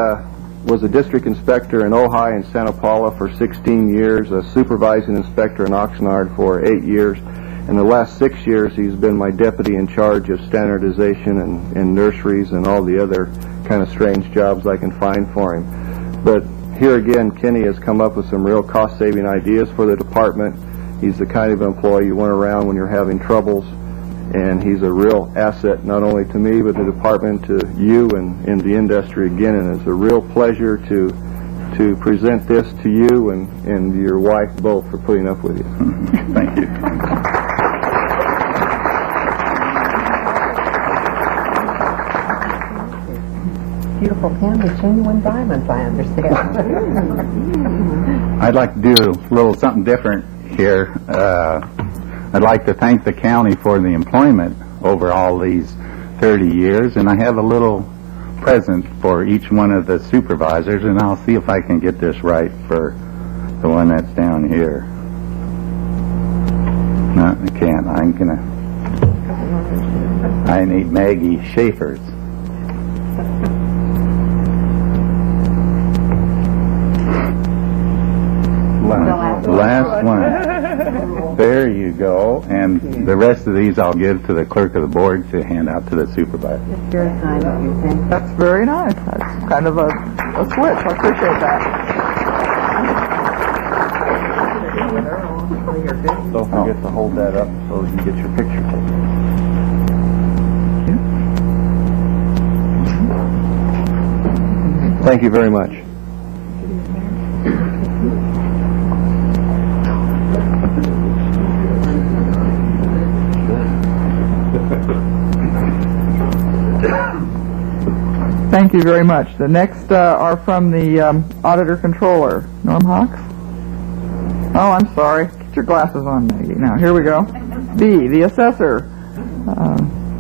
was a district inspector in Ojai and Santa Paula for 16 years, a supervising inspector in Oxnard for 8 years. In the last 6 years, he's been my deputy in charge of standardization and nurseries and all the other kind of strange jobs I can find for him. But here again, Kenny has come up with some real cost-saving ideas for the department. He's the kind of employee you want around when you're having troubles, and he's a real asset not only to me but the department, to you and the industry again, and it's a real pleasure to present this to you and your wife both for putting up with you. Thank you. Beautiful pen with genuine diamonds, I understand. I'd like to do a little something different here. I'd like to thank the county for the employment over all these 30 years, and I have a little present for each one of the supervisors, and I'll see if I can get this right for the one that's down here. No, I can't. I need Maggie Schaefer's. Last one. There you go. And the rest of these I'll give to the clerk of the board to hand out to the supervisor. It's very kind of you, thank you. That's very nice. That's kind of a switch. I appreciate that. Don't forget to hold that up so you can get your picture taken. Thank you very much. Thank you very much. The next are from the Auditor Controller. Norm Hawks? Oh, I'm sorry. Get your glasses on, Maggie. Now, here we go. B, the Assessor.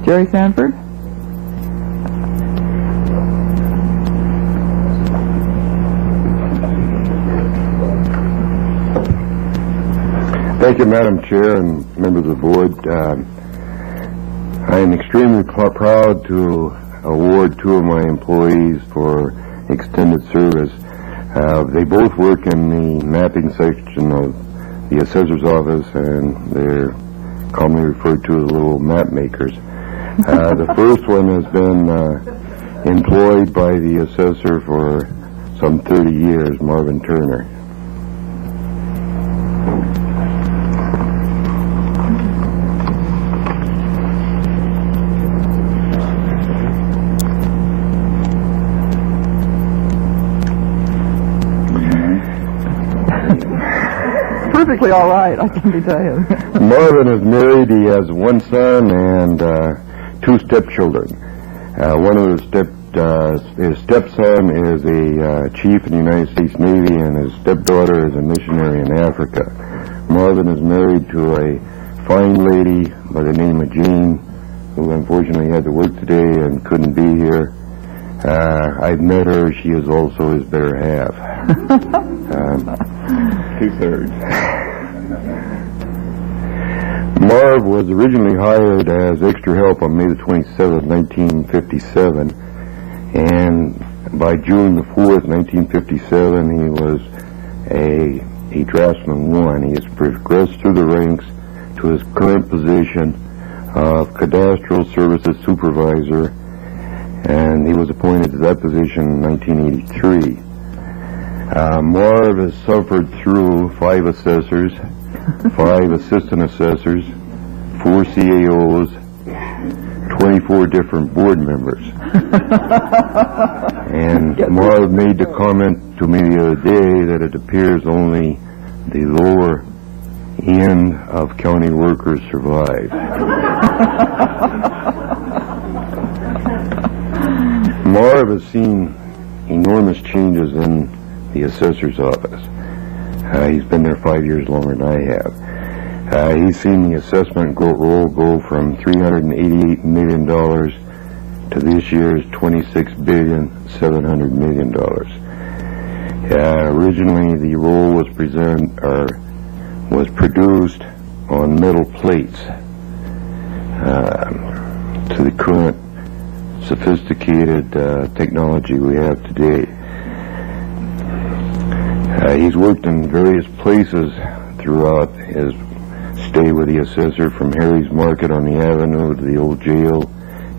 Jerry Sanford? Thank you, Madam Chair and members of the board. I am extremely proud to award two of my employees for extended service. They both work in the mapping section of the assessor's office, and they're commonly referred to as little map makers. The first one has been employed by the assessor for some 30 years, Marvin Turner. perfectly all right, I can tell you. Marvin is married. He has one son and two stepchildren. One of his stepson is a chief in the United States Navy, and his stepdaughter is a missionary in Africa. Marvin is married to a fine lady by the name of Jane, who unfortunately had to work today and couldn't be here. I've met her. She is also his better half. 2/3. Marv was originally hired as extra help on May the 27th, 1957, and by June the 4th, 1957, he was a draftsman 1. He has progressed through the ranks to his current position of cadastral services supervisor, and he was appointed to that position in 1983. Marv has suffered through 5 assessors, 5 assistant assessors, 4 CAOs, 24 different board members. And Marv made the comment to me the other day that it appears only the lower end of county workers survive. Marv has seen enormous changes in the assessor's office. He's been there 5 years longer than I have. He's seen the assessment roll go from $388 million to this year's $26,700,000,000. Originally, the roll was produced on metal plates to the current sophisticated technology we have today. He's worked in various places throughout his stay with the assessor, from Harry's Market on the Avenue to the old jail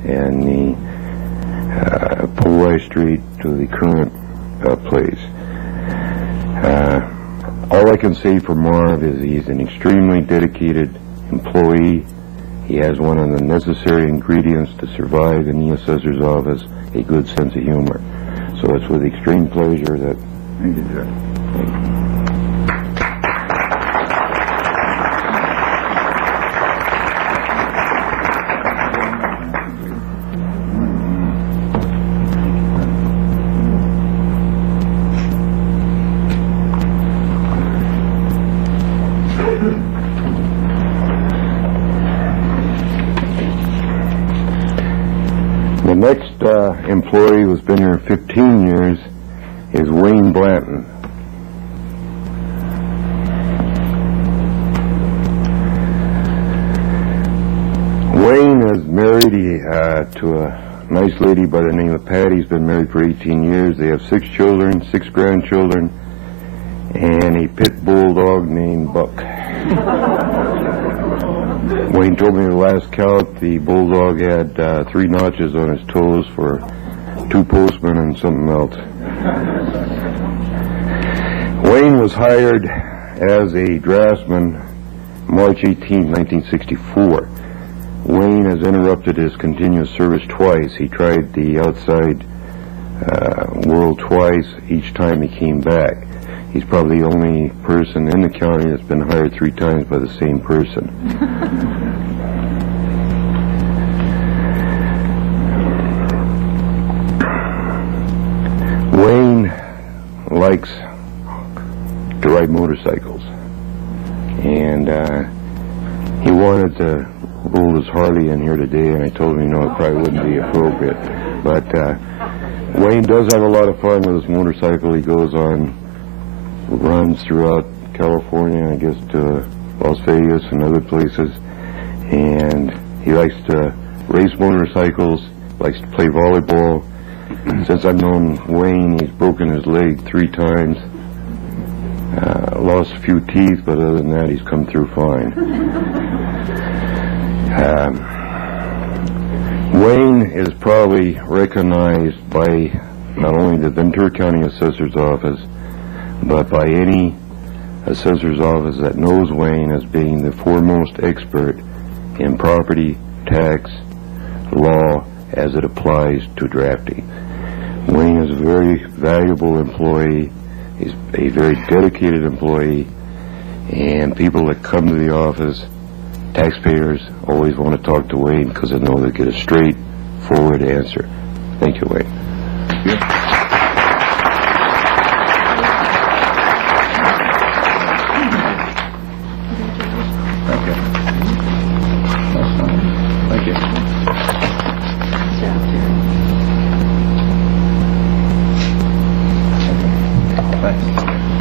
and the Powai Street to the current place. All I can say for Marv is he's an extremely dedicated employee. He has one of the necessary ingredients to survive in the assessor's office, a good sense of humor. So it's with extreme pleasure that... Thank you, Judge. The next employee who's been here 15 years is Wayne Blanton. Wayne is married to a nice lady by the name of Patty. He's been married for 18 years. They have 6 children, 6 grandchildren, and a pit bulldog named Buck. Wayne told me the last count, the bulldog had 3 notches on his toes for 2 postmen and something else. Wayne was hired as a draftsman March 18, 1964. Wayne has interrupted his continuous service twice. He tried the outside world twice. Each time he came back. He's probably the only person in the county that's been hired 3 times by the same person. Wayne likes to ride motorcycles, and he wanted to roll his Harley in here today, and I told him, no, it probably wouldn't be appropriate. But Wayne does have a lot of fun with his motorcycle. He goes on runs throughout California, I guess to Las Vegas and other places, and he likes to race motorcycles, likes to play volleyball. Since I've known Wayne, he's broken his leg 3 times, lost a few teeth, but other than that, he's come through fine. Wayne is probably recognized by not only the Ventura County Assessor's Office, but by any assessor's office that knows Wayne as being the foremost expert in property tax law as it applies to drafting. Wayne is a very valuable employee. He's a very dedicated employee. And people that come to the office, taxpayers, always want to talk to Wayne because they know they get a straightforward answer. Thank you, Wayne. Thank you.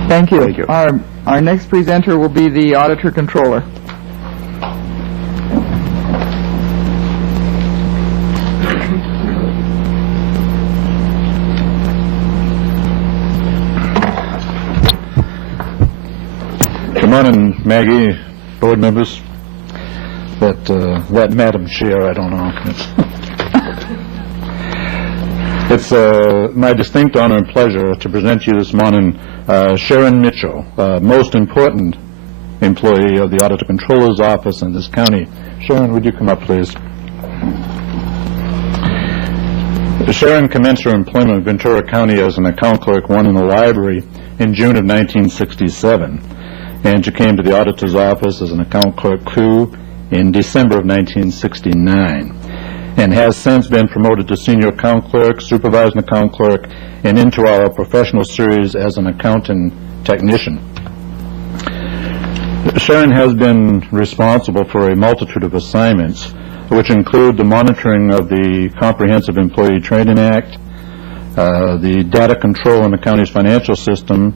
Thank you. Thank you. Our next presenter will be the Auditor Controller. Good morning, Maggie, board members. That Madam Chair, I don't know. It's my distinct honor and pleasure to present to you this morning Sharon Mitchell, most important employee of the Auditor Controller's Office in this county. Sharon, would you come up, please? Sharon commenced her employment in Ventura County as an account clerk 1 in the library in June of 1967, and she came to the Auditor's Office as an account clerk 2 in December of 1969, and has since been promoted to senior account clerk, supervising account clerk, and into our professional series as an accountant technician. Sharon has been responsible for a multitude of assignments, which include the monitoring of the Comprehensive Employee Training Act, the data control in the county's financial system,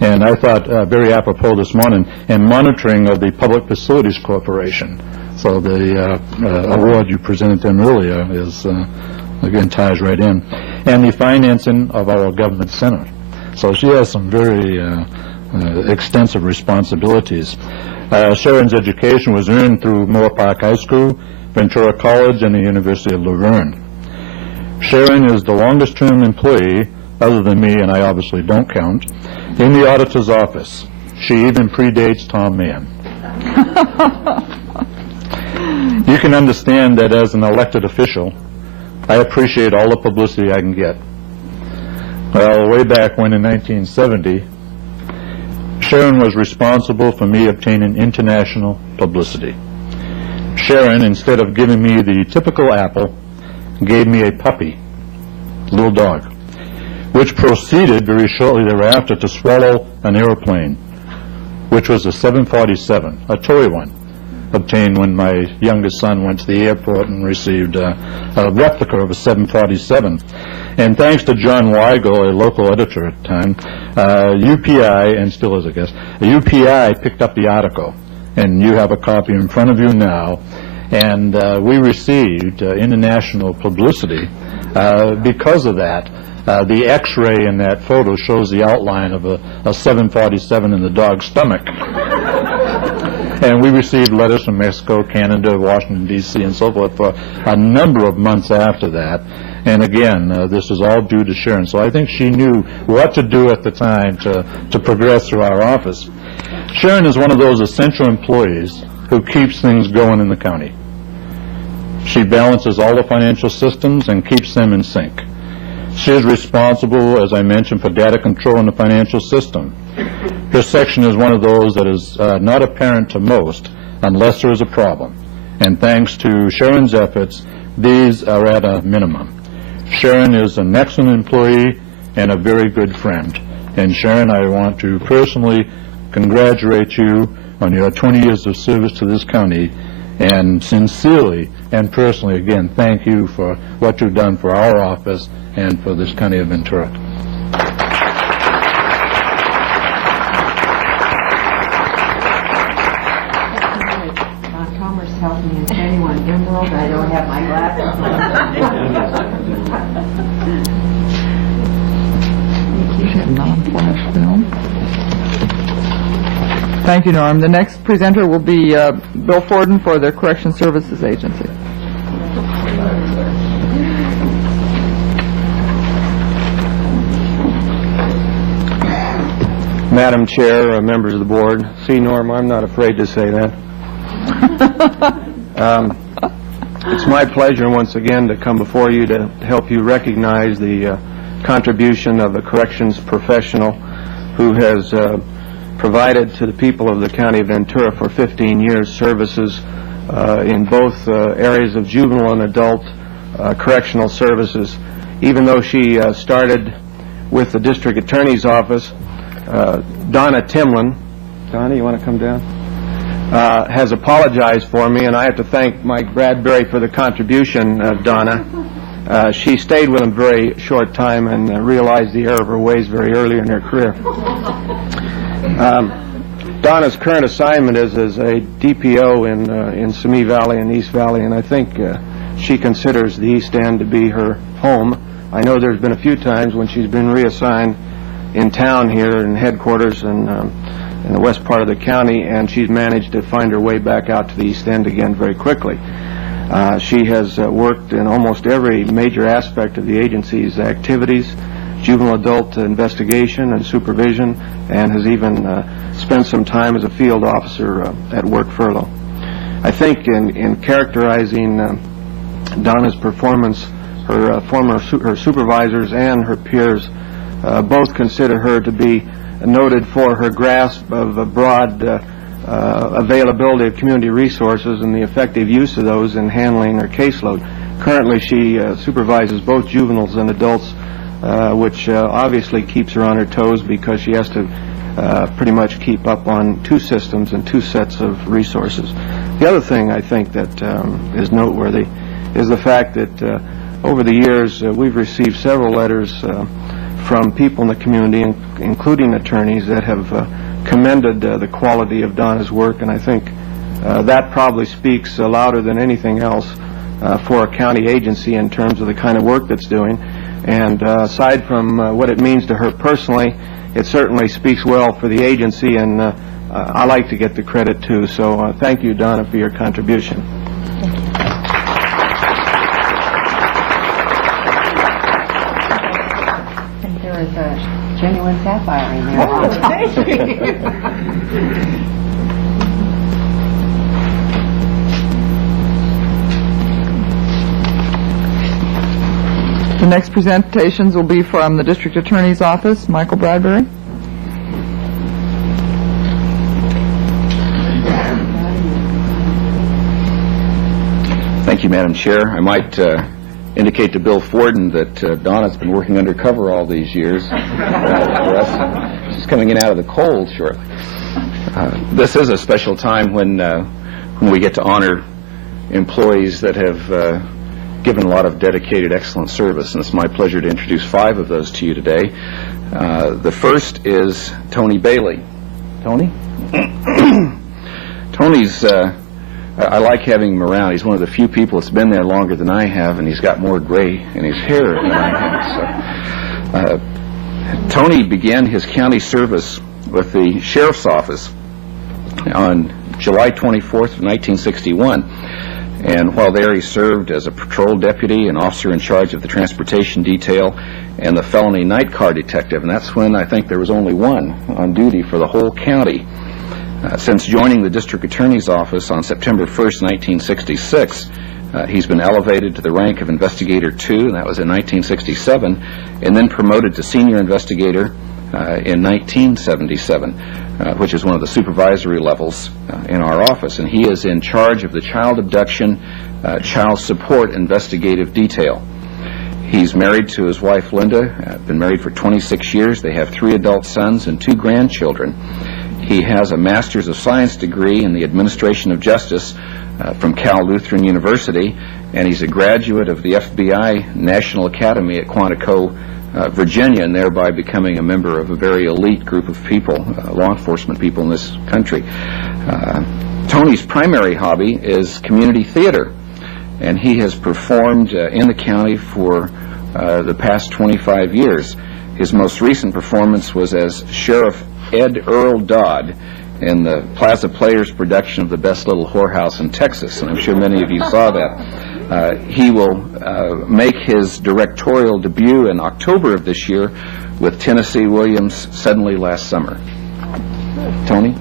and I thought very apropos this morning, and monitoring of the Public Facilities Corporation. So the award you presented them earlier is, again, ties right in. And the financing of our government center. So she has some very extensive responsibilities. Sharon's education was earned through Moore Park High School, Ventura College, and the University of Laverne. Sharon is the longest-term employee, other than me, and I obviously don't count, in the auditor's office. She even predates Tom Mann. You can understand that as an elected official, I appreciate all the publicity I can get. Well, way back when in 1970, Sharon was responsible for me obtaining international publicity. Sharon, instead of giving me the typical apple, gave me a puppy, little dog, which proceeded very shortly thereafter to swallow an airplane, which was a 747, a toy one, obtained when my youngest son went to the airport and received a replica of a 747. And thanks to John Weigel, a local editor at the time, UPI, and still is, I guess, UPI picked up the article, and you have a copy in front of you now, and we received international publicity because of that. The x-ray in that photo shows the outline of a 747 in the dog's stomach. And we received letters from Mexico, Canada, Washington, D.C., and so forth for a number of months after that. And again, this is all due to Sharon. So I think she knew what to do at the time to progress through our office. Sharon is one of those essential employees who keeps things going in the county. She balances all the financial systems and keeps them in sync. She is responsible, as I mentioned, for data control in the financial system. Her section is one of those that is not apparent to most unless there is a problem. And thanks to Sharon's efforts, these are at a minimum. Sharon is an excellent employee and a very good friend. And Sharon, I want to personally congratulate you on your 20 years of service to this county, and sincerely and personally, again, thank you for what you've done for our office and for this county of Ventura. Commerce tells me in 21 Emerald I don't have my glasses Non-flash film. Thank you, Norm. The next presenter will be Bill Forden for the Correction Services Agency. Madam Chair, members of the board, see, Norm, I'm not afraid to say that. It's my pleasure once again to come before you to help you recognize the contribution of a corrections professional who has provided to the people of the County of Ventura for 15 years, services in both areas of juvenile and adult correctional services. Even though she started with the District Attorney's Office, Donna Timlin, Donna, you want to come down? Has apologized for me, and I have to thank Mike Bradbury for the contribution of Donna. She stayed with him a very short time and realized the error of her ways very early in her career. Donna's current assignment is as a DPO in Simi Valley and East Valley, and I think she considers the East End to be her home. I know there's been a few times when she's been reassigned in town here in headquarters and in the west part of the county, and she's managed to find her way back out to the East End again very quickly. She has worked in almost every major aspect of the agency's activities, juvenile adult investigation and supervision, and has even spent some time as a field officer at work furlough. I think in characterizing Donna's performance, her supervisors and her peers both consider her to be noted for her grasp of a broad availability of community resources and the effective use of those in handling her caseload. Currently, she supervises both juveniles and adults, which obviously keeps her on her toes because she has to pretty much keep up on two systems and two sets of resources. The other thing I think that is noteworthy is the fact that over the years we've received several letters from people in the community, including attorneys, that have commended the quality of Donna's work, and I think that probably speaks louder than anything else for a county agency in terms of the kind of work that's doing. And aside from what it means to her personally, it certainly speaks well for the agency, and I like to get the credit too. So thank you, Donna, for your contribution. There is a genuine sapphire in there. Oh, thank you. The next presentations will be from the District Attorney's Office. Michael Bradbury. Thank you, Madam Chair. I might indicate to Bill Forden that Donna's been working undercover all these years for us. She's coming in out of the cold shortly. This is a special time when we get to honor employees that have given a lot of dedicated, excellent service, and it's my pleasure to introduce 5 of those to you today. The first is Tony Bailey. Tony? Tony's, I like having him around. He's one of the few people that's been there longer than I have, and he's got more gray in his hair than I have. So, Tony began his county service with the Sheriff's Office on July 24th of 1961. And while there, he served as a patrol deputy, an officer in charge of the transportation detail, and the felony night car detective. And that's when I think there was only one on duty for the whole county. Since joining the District Attorney's Office on September 1st, 1966, he's been elevated to the rank of Investigator 2, and that was in 1967, and then promoted to Senior Investigator in 1977, which is one of the supervisory levels in our office. And he is in charge of the Child Abduction, Child Support Investigative Detail. He's married to his wife, Linda, been married for 26 years. They have 3 adult sons and 2 grandchildren. He has a Master's of Science degree in the Administration of Justice from Cal Lutheran University, and he's a graduate of the FBI National Academy at Quantico, Virginia, and thereby becoming a member of a very elite group of people, law enforcement people in this country. Tony's primary hobby is community theater, and he has performed in the county for the past 25 years. His most recent performance was as Sheriff Ed Earl Dodd in the Plaza Players production of The Best Little Whorehouse in Texas, and I'm sure many of you saw that. He will make his directorial debut in October of this year with Tennessee Williams' Suddenly Last Summer. Tony?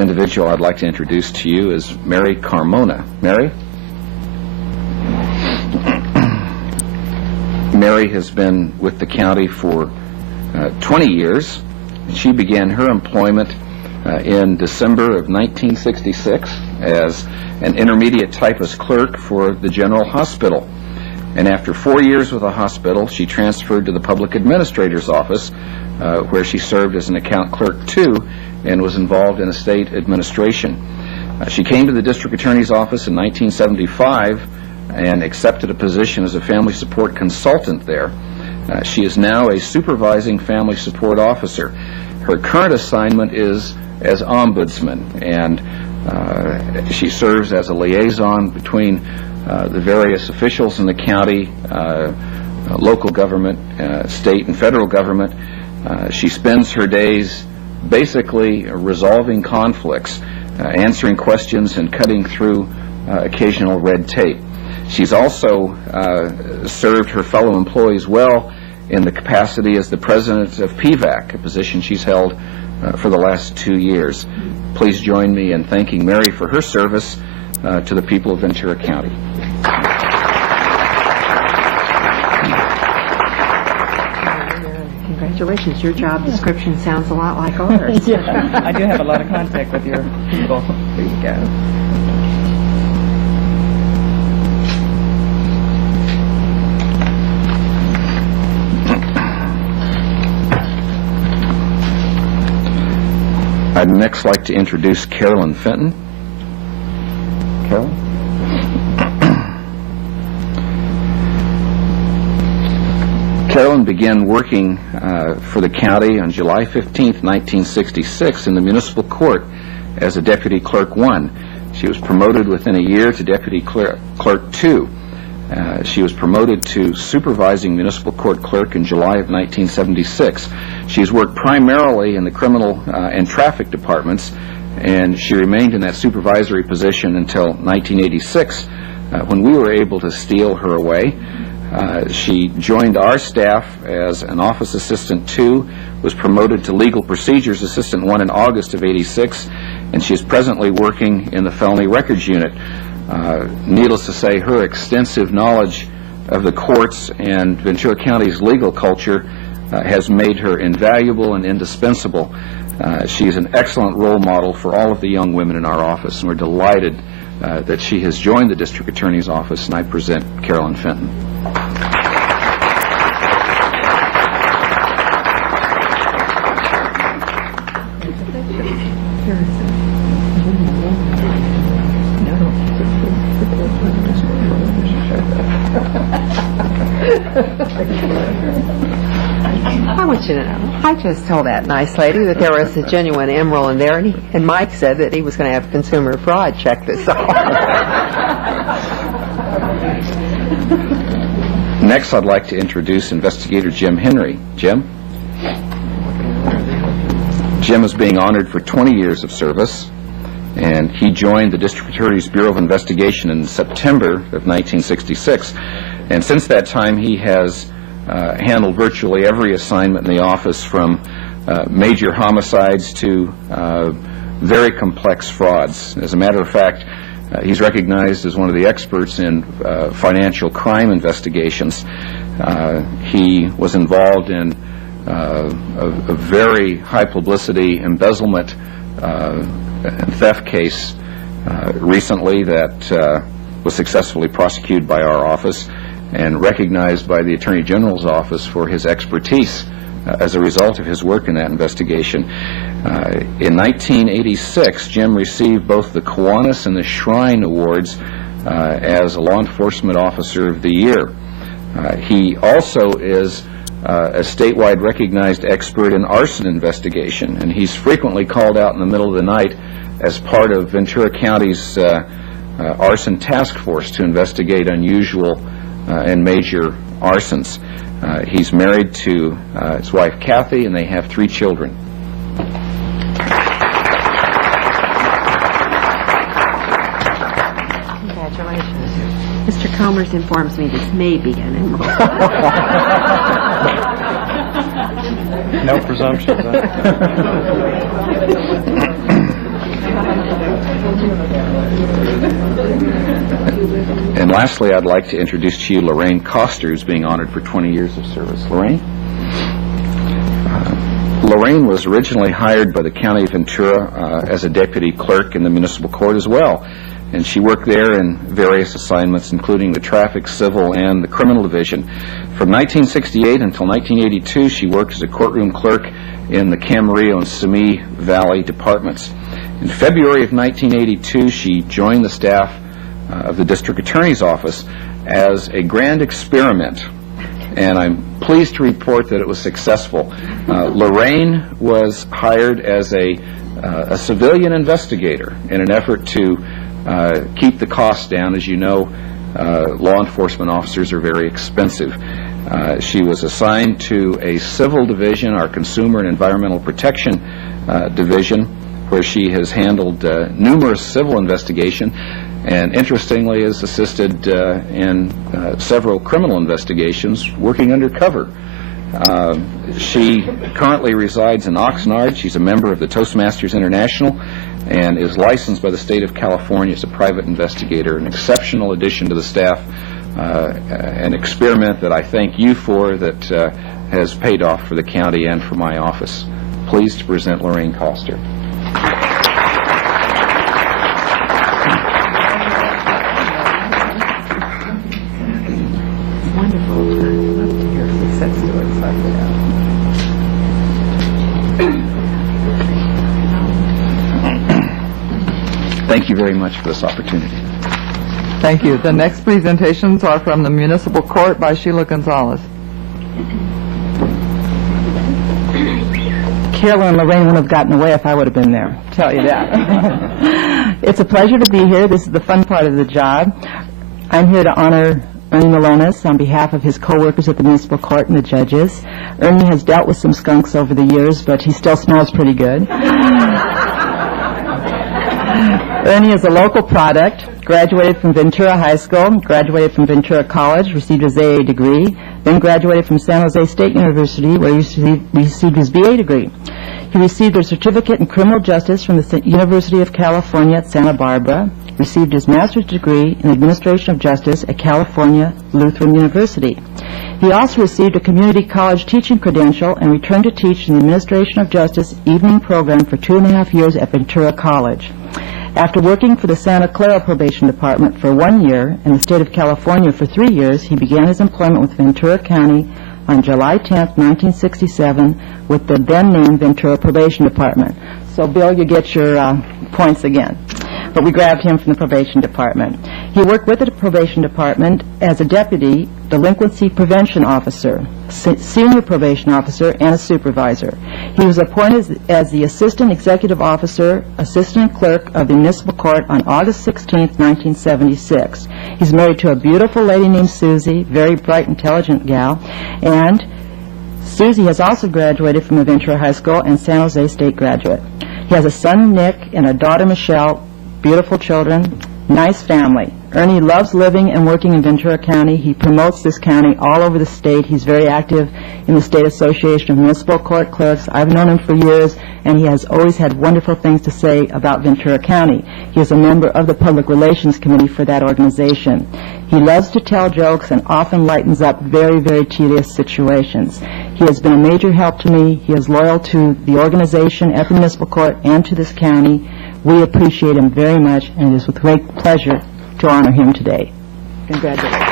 individual I'd like to introduce to you is Mary Carmona. Mary? Mary has been with the county for 20 years. She began her employment in December of 1966 as an intermediate typist clerk for the General Hospital. And after 4 years with the hospital, she transferred to the public administrator's office, where she served as an account clerk too, and was involved in estate administration. She came to the district attorney's office in 1975 and accepted a position as a family support consultant there. She is now a supervising family support officer. Her current assignment is as ombudsman, and she serves as a liaison between the various officials in the county, local government, state and federal government. She spends her days basically resolving conflicts, answering questions, and cutting through occasional red tape. She's also served her fellow employees well in the capacity as the president of PVAC, a position she's held for the last 2 years. Please join me in thanking Mary for her service to the people of Ventura County. Congratulations. Your job description sounds a lot like ours. Yeah, I do have a lot of contact with your people. There you go. I'd next like to introduce Carolyn Fenton. Carolyn? Carolyn began working for the county on July 15th, 1966 in the municipal court as a Deputy Clerk 1. She was promoted within a year to Deputy Clerk 2. She was promoted to Supervising Municipal Court Clerk in July of 1976. She's worked primarily in the criminal and traffic departments, and she remained in that supervisory position until 1986, when we were able to steal her away. She joined our staff as an Office Assistant 2, was promoted to Legal Procedures Assistant 1 in August of '86, and she is presently working in the Felony Records Unit. Needless to say, her extensive knowledge of the courts and Ventura County's legal culture has made her invaluable and indispensable. She is an excellent role model for all of the young women in our office, and we're delighted that she has joined the District Attorney's Office, and I present Carolyn Fenton. I want you to know, I just told that nice lady that there was a genuine emerald in there, and Mike said that he was going to have consumer fraud check this out. Next, I'd like to introduce Investigator Jim Henry. Jim? Jim is being honored for 20 years of service, and he joined the District Attorney's Bureau of Investigation in September of 1966. And since that time, he has handled virtually every assignment in the office, from major homicides to very complex frauds. As a matter of fact, he's recognized as one of the experts in financial crime investigations. He was involved in a very high publicity embezzlement and theft case recently that was successfully prosecuted by our office and recognized by the Attorney General's office for his expertise as a result of his work in that investigation. In 1986, Jim received both the Kiwanis and the Shrine Awards as a Law Enforcement Officer of the Year. He also is a statewide recognized expert in arson investigation, and he's frequently called out in the middle of the night as part of Ventura County's arson task force to investigate unusual and major arsons. He's married to his wife Kathy, and they have 3 children. Congratulations. Mr. Comers informs me this may be an emerald. No presumptions, huh? And lastly, I'd like to introduce to you Lorraine Coster, who's being honored for 20 years of service. Lorraine? Lorraine was originally hired by the County of Ventura as a deputy clerk in the municipal court as well. And she worked there in various assignments, including the traffic, civil, and the criminal division. From 1968 until 1982, she worked as a courtroom clerk in the Camarillo and Simi Valley departments. In February of 1982, she joined the staff of the district attorney's office as a grand experiment, and I'm pleased to report that it was successful. Lorraine was hired as a civilian investigator in an effort to keep the costs down. As you know, law enforcement officers are very expensive. She was assigned to a civil division, our Consumer and Environmental Protection Division, where she has handled numerous civil investigations, and interestingly has assisted in several criminal investigations working undercover. She currently resides in Oxnard. She's a member of the Toastmasters International and is licensed by the state of California as a private investigator, an exceptional addition to the staff, an experiment that I thank you for that has paid off for the county and for my office. Pleased to present Lorraine Coster. Thank you very much for this opportunity. Thank you. The next presentations are from the Municipal Court by Sheila Gonzalez. Carol and Lorraine wouldn't have gotten away if I would have been there, I'll tell you that. It's a pleasure to be here. This is the fun part of the job. I'm here to honor Ernie Malonis on behalf of his co-workers at the Municipal Court and the judges. Ernie has dealt with some skunks over the years, but he still smells pretty good. Ernie is a local product, graduated from Ventura High School, graduated from Ventura College, received his AA degree, then graduated from San Jose State University, where he received his BA degree. He received a certificate in criminal justice from the University of California at Santa Barbara, received his master's degree in administration of justice at California Lutheran University. He also received a community college teaching credential and returned to teach in the administration of justice evening program for 2.5 years at Ventura College. After working for the Santa Clara Probation Department for 1 year and the state of California for 3 years, he began his employment with Ventura County on July 10, 1967, with the then-named Ventura Probation Department. So, Bill, you get your points again. But we grabbed him from the Probation Department. He worked with the Probation Department as a deputy delinquency prevention officer, senior probation officer, and a supervisor. He was appointed as the assistant executive officer, assistant clerk of the municipal court on August 16, 1976. He's married to a beautiful lady named Susie, very bright, intelligent gal, and Susie has also graduated from the Ventura High School and San Jose State graduate. He has a son, Nick, and a daughter, Michelle, beautiful children, nice family. Ernie loves living and working in Ventura County. He promotes this county all over the state. He's very active in the State Association of Municipal Court Clerks. I've known him for years, and he has always had wonderful things to say about Ventura County. He is a member of the Public Relations Committee for that organization. He loves to tell jokes and often lightens up very, very tedious situations. He has been a major help to me. He is loyal to the organization at the Municipal Court and to this county. We appreciate him very much, and it is with great pleasure to honor him today. Congratulations.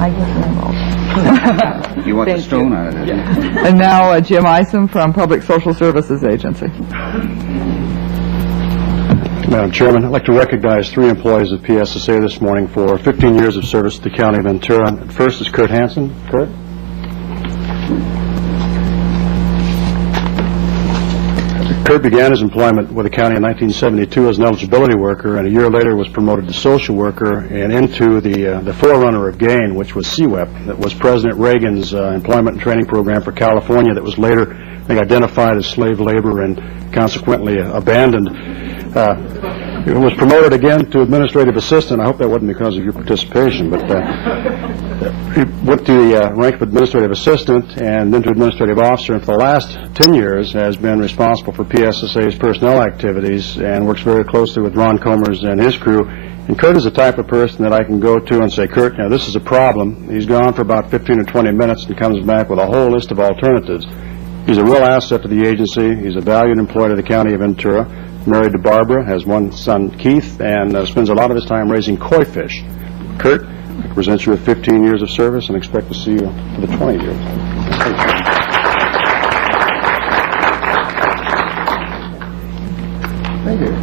I guess I'm You want the stone out of it? Yeah. And now Jim Isom from Public Social Services Agency. Madam Chairman, I'd like to recognize 3 employees of PSSA this morning for 15 years of service to the County of Ventura. First is Kurt Hansen. Kurt? Kurt began his employment with the county in 1972 as an eligibility worker, and a year later was promoted to social worker and into the forerunner of GAIN, which was CWEP, that was President Reagan's employment and training program for California that was later, I think, identified as slave labor and consequently abandoned. was promoted again to administrative assistant. I hope that wasn't because of your participation, but he went to the rank of administrative assistant and then to administrative officer, and for the last 10 years has been responsible for PSSA's personnel activities and works very closely with Ron Comers and his crew. And Kurt is the type of person that I can go to and say, Kurt, you know, this is a problem. He's gone for about 15 or 20 minutes and comes back with a whole list of alternatives. He's a real asset to the agency. He's a valued employee to the County of Ventura. Married to Barbara, has one son, Keith, and spends a lot of his time raising koi fish. Kurt, I present you with 15 years of service and expect to see you for the 20 years. Thank you.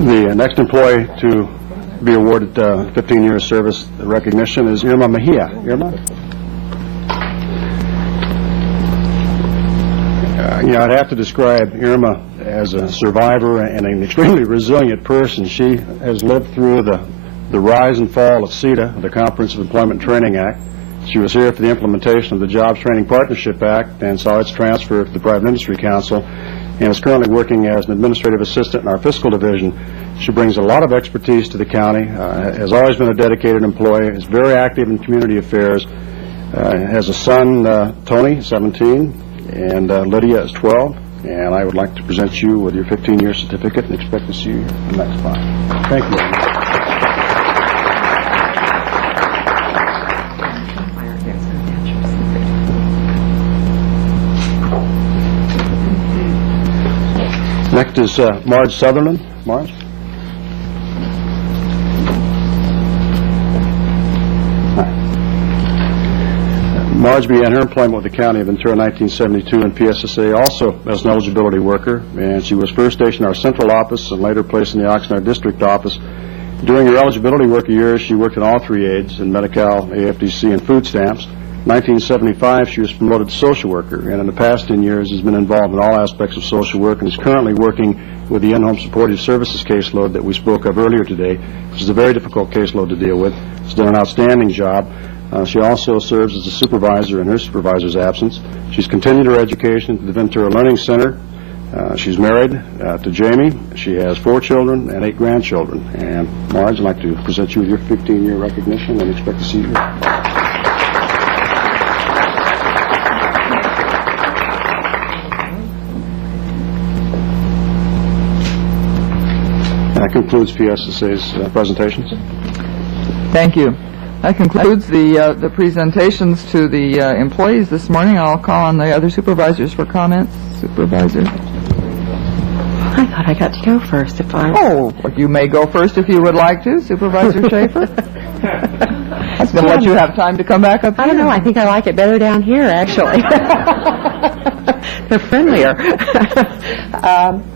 The next employee to be awarded 15 years service recognition is Irma Mejia. Irma? I'd have to describe Irma as a survivor and an extremely resilient person. She has lived through the rise and fall of CETA, the Comprehensive Employment Training Act. She was here for the implementation of the Jobs Training Partnership Act and saw its transfer to the Private Industry Council, and is currently working as an administrative assistant in our fiscal division. She brings a lot of expertise to the county, has always been a dedicated employee, is very active in community affairs, has a son, Tony, 17, and Lydia is 12, and I would like to present you with your 15-year certificate and expect to see you in the next 5. Thank you. Next is Marge Sutherland. Marge? Marge began her employment with the County of Ventura in 1972 in PSSA, also as an eligibility worker, and she was first stationed in our central office and later placed in the Oxnard District office. During her eligibility worker years, she worked in all 3 aids, in Medi-Cal, AFDC, and food stamps. In 1975, she was promoted to social worker, and in the past 10 years has been involved in all aspects of social work and is currently working with the in-home supportive services caseload that we spoke of earlier today, which is a very difficult caseload to deal with. She's done an outstanding job. She also serves as a supervisor in her supervisor's absence. She's continued her education at the Ventura Learning Center. She's married to Jamie. She has 4 children and 8 grandchildren. And Marge, I'd like to present you with your 15-year recognition and expect to see you here. That concludes PSSA's presentations. Thank you. That concludes the presentations to the employees this morning. I'll call on the other supervisors for comments. Supervisor? I thought I got to go first if I... Oh, you may go first if you would like to, Supervisor Schaefer. I was going to let you have time to come back up here. I don't know. I think I like it better down here, actually. They're friendlier.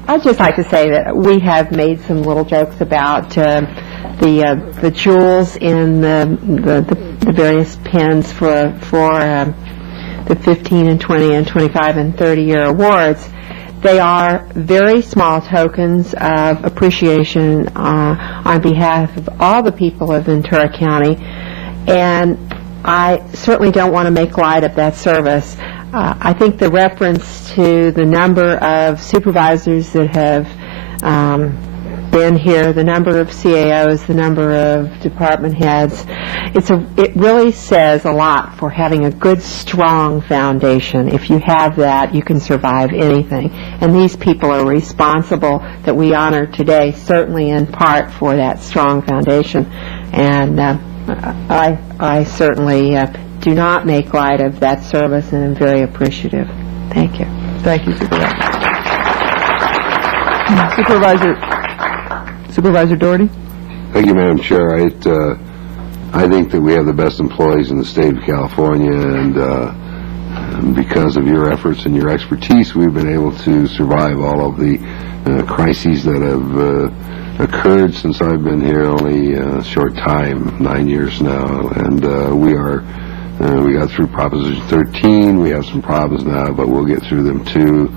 I'd just like to say that we have made some little jokes about the jewels in the various pins for the 15 and 20 and 25 and 30-year awards. They are very small tokens of appreciation on behalf of all the people of Ventura County, and I certainly don't want to make light of that service. I think the reference to the number of supervisors that have been here, the number of CAOs, the number of department heads, it really says a lot for having a good, strong foundation. If you have that, you can survive anything. And these people are responsible that we honor today, certainly in part for that strong foundation. And I certainly do not make light of that service, and I'm very appreciative. Thank you. Thank you, Supervisor Doherty? Thank you, Madam Chair. I think that we have the best employees in the state of California, and because of your efforts and your expertise, we've been able to survive all of the crises that have occurred since I've been here only a short time, 9 years now, and we got through Proposition 13. We have some problems now, but we'll get through them too.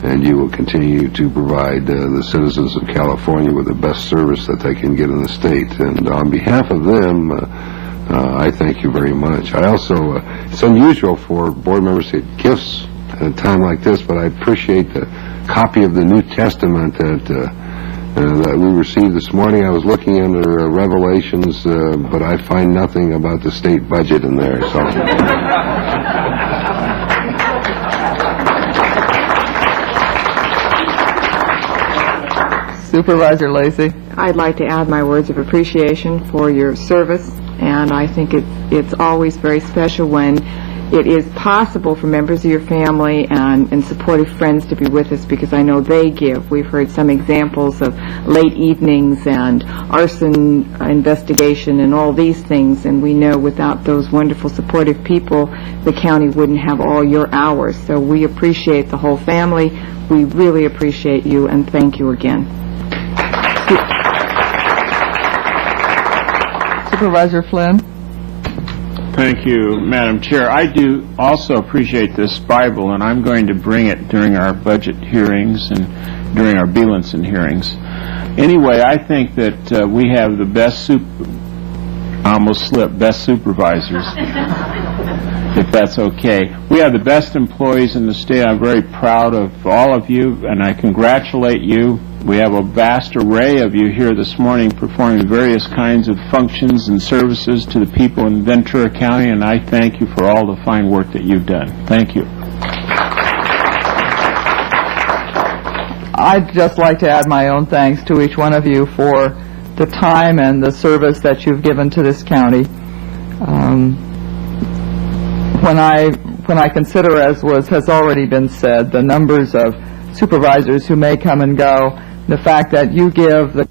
And you will continue to provide the citizens of California with the best service that they can get in the state. And on behalf of them, I thank you very much. I also, it's unusual for board members to get gifts a time like this, but I appreciate the copy of the New Testament that we received this morning. I was looking under Revelations, but I find nothing about the state budget in there. So. Supervisor Lacey. I'd like to add my words of appreciation for your service, and I think it's always very special when it is possible for members of your family and supportive friends to be with us, because I know they give. We've heard some examples of late evenings and arson investigation and all these things, and we know without those wonderful supportive people, the county wouldn't have all your hours. So we appreciate the whole family. We really appreciate you, and thank you again. Supervisor Flynn. Thank you, Madam Chair. I do also appreciate this Bible, and I'm going to bring it during our budget hearings and during our Bielenson hearings. Anyway, I think that we have the best I almost slipped, best supervisors, if that's okay. We have the best employees in the state. I'm very proud of all of you, and I congratulate you. We have a vast array of you here this morning performing various kinds of functions and services to the people in Ventura County, and I thank you for all the fine work that you've done. Thank you. I'd just like to add my own thanks to each one of you for the time and the service that you've given to this county. When I consider, as has already been said, the numbers of supervisors who may come and go, the fact that you give the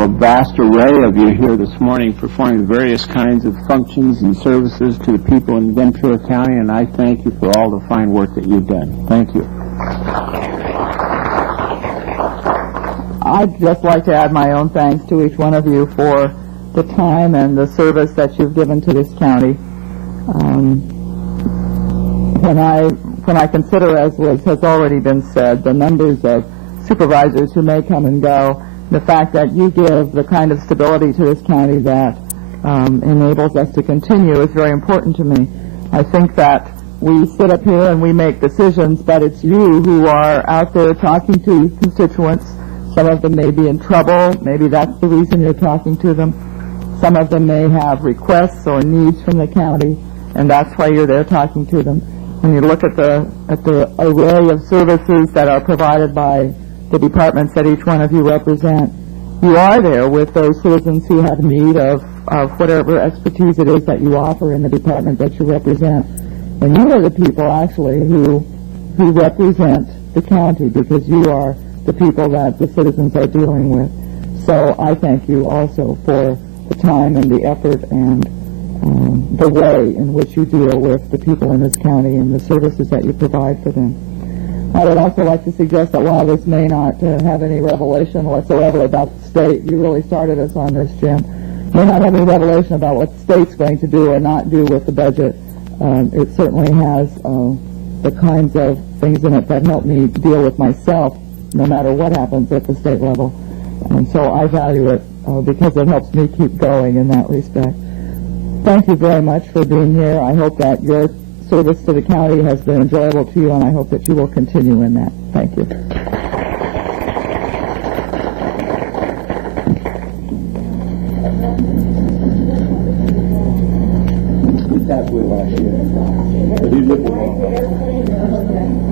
a vast array of you here this morning performing various kinds of functions and services to the people in Ventura County, and I thank you for all the fine work that you've done. Thank you. I'd just like to add my own thanks to each one of you for the time and the service that you've given to this county. When I consider, as has already been said, the numbers of supervisors who may come and go, the fact that you give the kind of stability to this county that enables us to continue is very important to me. I think that we sit up here and we make decisions, but it's you who are out there talking to constituents. Some of them may be in trouble. Maybe that's the reason you're talking to them. Some of them may have requests or needs from the county, and that's why you're there talking to them. When you look at the array of services that are provided by the departments that each one of you represent, you are there with those citizens who have need of whatever expertise it is that you offer in the department that you represent. And you are the people, actually, who represent the county, because you are the people that the citizens are dealing with. So I thank you also for the time and the effort and the way in which you deal with the people in this county and the services that you provide for them. I would also like to suggest that while this may not have any revelation whatsoever about the state, you really started us on this, Jim, may not have any revelation about what the state's going to do or not do with the budget. It certainly has the kinds of things in it that help me deal with myself no matter what happens at the state level. And so I value it because it helps me keep going in that respect. Thank you very much for being here. I hope that your service to the county has been enjoyable to you, and I hope that you will continue in that. Thank you.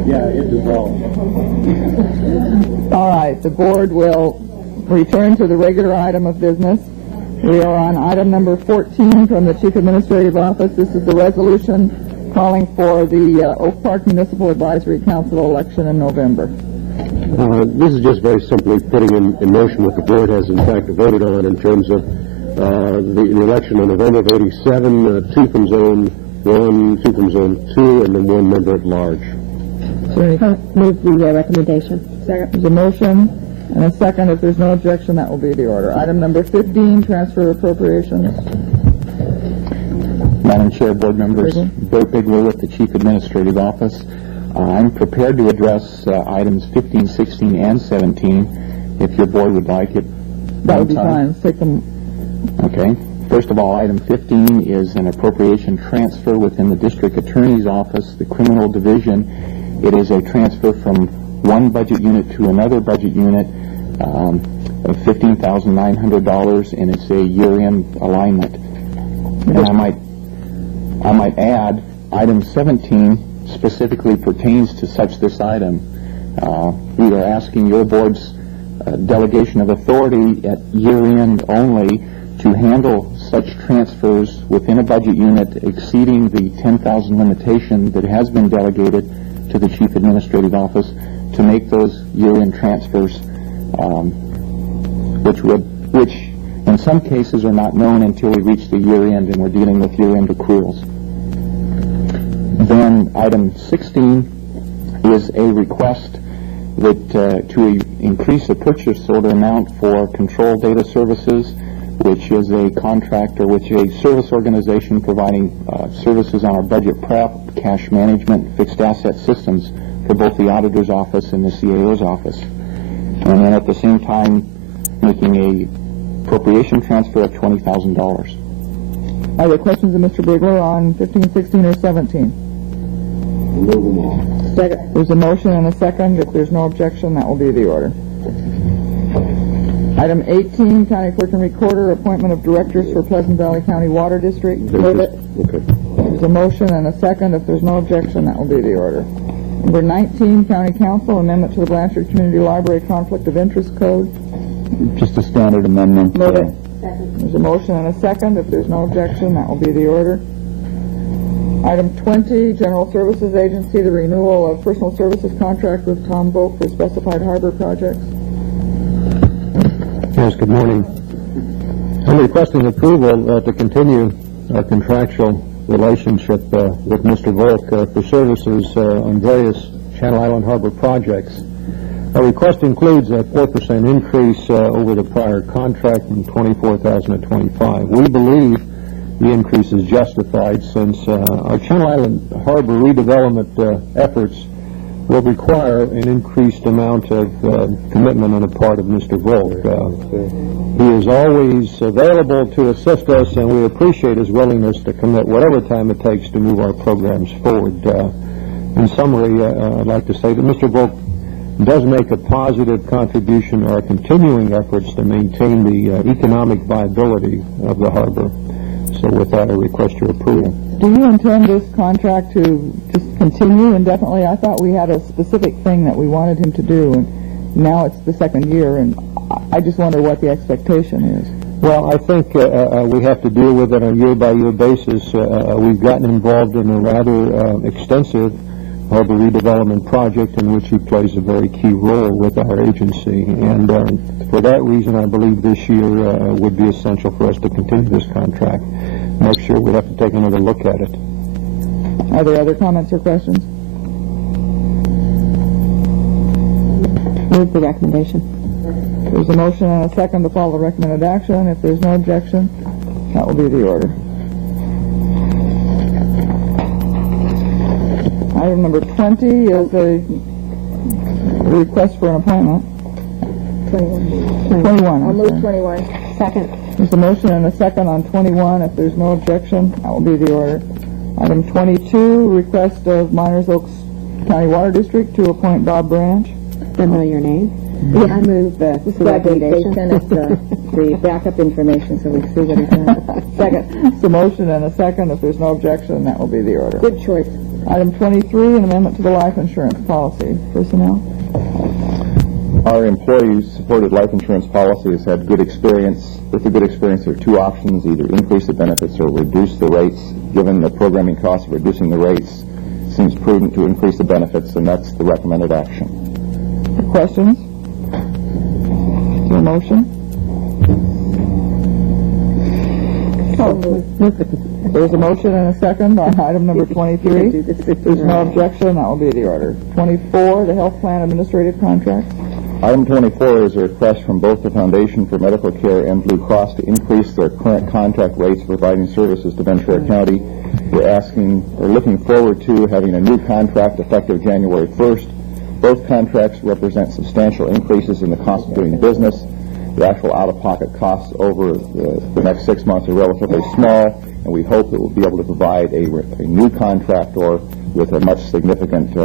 Yeah, it dissolved. All right, the board will return to the regular item of business. We are on item number 14 from the Chief Administrative Office. This is the resolution calling for the Oak Park Municipal Advisory Council election in November. This is just very simply putting in motion what the board has in fact voted on in terms of the election in November of 87, 2 from Zone 1, 2 from Zone 2, and then 1 member at large. Move the recommendation. Second. There's a motion and a second. If there's no objection, that will be the order. Item number 15, transfer appropriations. Madam Chair, board members, Bert Bigler with the Chief Administrative Office. I'm prepared to address items 15, 16, and 17, if your board would like it. That would be fine. Let's take them. Okay. First of all, item 15 is an appropriation transfer within the District Attorney's Office, the Criminal Division. It is a transfer from one budget unit to another budget unit of $15,900, and it's a year-end alignment. And I might add, item 17 specifically pertains to this item. We are asking your board's delegation of authority at year-end only to handle such transfers within a budget unit exceeding the 10,000 limitation that has been delegated to the Chief Administrative Office to make those year-end transfers, which in some cases are not known until we reach the year-end and we're dealing with year-end accruals. Then item 16 is a request that to increase the purchase order amount for Control Data Services, which is a contractor, which is a service organization providing services on our budget prep, cash management, fixed asset systems for both the auditor's office and the CAO's office. And then at the same time, making a appropriation transfer of $20,000. Are there questions of Mr. Bigler on 15, 16, or 17? Move them all. Second. There's a motion and a second. If there's no objection, that will be the order. Item 18, County Clerk and Recorder, appointment of directors for Pleasant Valley County Water District. Move it. Okay. There's a motion and a second. If there's no objection, that will be the order. Number 19, County Council, amendment to the Blanchard Community Library Conflict of Interest Code. Just a standard amendment. Move it. There's a motion and a second. If there's no objection, that will be the order. Item 20, General Services Agency, the renewal of personal services contract with Tom Volk for specified harbor projects. Yes, good morning. I'm requesting approval to continue our contractual relationship with Mr. Volk for services on various Channel Island Harbor projects. Our request includes a 4% increase over the prior contract from $24,000 to $25,000. We believe the increase is justified since our Channel Island Harbor redevelopment efforts will require an increased amount of commitment on the part of Mr. Volk. He is always available to assist us, and we appreciate his willingness to commit whatever time it takes to move our programs forward. In summary, I'd like to say that Mr. Volk does make a positive contribution to our continuing efforts to maintain the economic viability of the harbor. So with that, I request your approval. Do you intend this contract to just continue indefinitely? I thought we had a specific thing that we wanted him to do, and now it's the second year, and I just wonder what the expectation is. Well, I think we have to deal with it on a year-by-year basis. We've gotten involved in a rather extensive harbor redevelopment project in which he plays a very key role with our agency, and for that reason I believe this year would be essential for us to continue this contract. next year we'd have to take another look at it. Are there other comments or questions? Move the recommendation. There's a motion and a second to follow the recommended action. If there's no objection, that will be the order. Item number 20 is a request for an appointment. 21. I'll move 21. Second. There's a motion and a second on 21. If there's no objection, that will be the order. Item 22, request of Miners Oaks County Water District to appoint Bob Branch. Don't know your name. Yeah. I move the recommendation. They sent us the backup information so we can see what he's done. Second. It's a motion and a second. If there's no objection, that will be the order. Good choice. Item 23, an amendment to the life insurance policy. Personnel. Our employee-supported life insurance policy has had good experience. With the good experience, there are two options: either increase the benefits or reduce the rates. Given the programming costs of reducing the rates, it seems prudent to increase the benefits, and that's the recommended action. Questions? Is there a motion? There's a motion and a second on item number 23. If there's no objection, that will be the order. 24, the health plan administrative contract. Item 24 is a request from both the Foundation for Medical Care and Blue Cross to increase their current contract rates for providing services to Ventura County. We're looking forward to having a new contract effective January 1st. Both contracts represent substantial increases in the cost of doing business. The actual out-of-pocket costs over the next 6 months are relatively small, and we hope that we'll be able to provide a new contractor with a much significant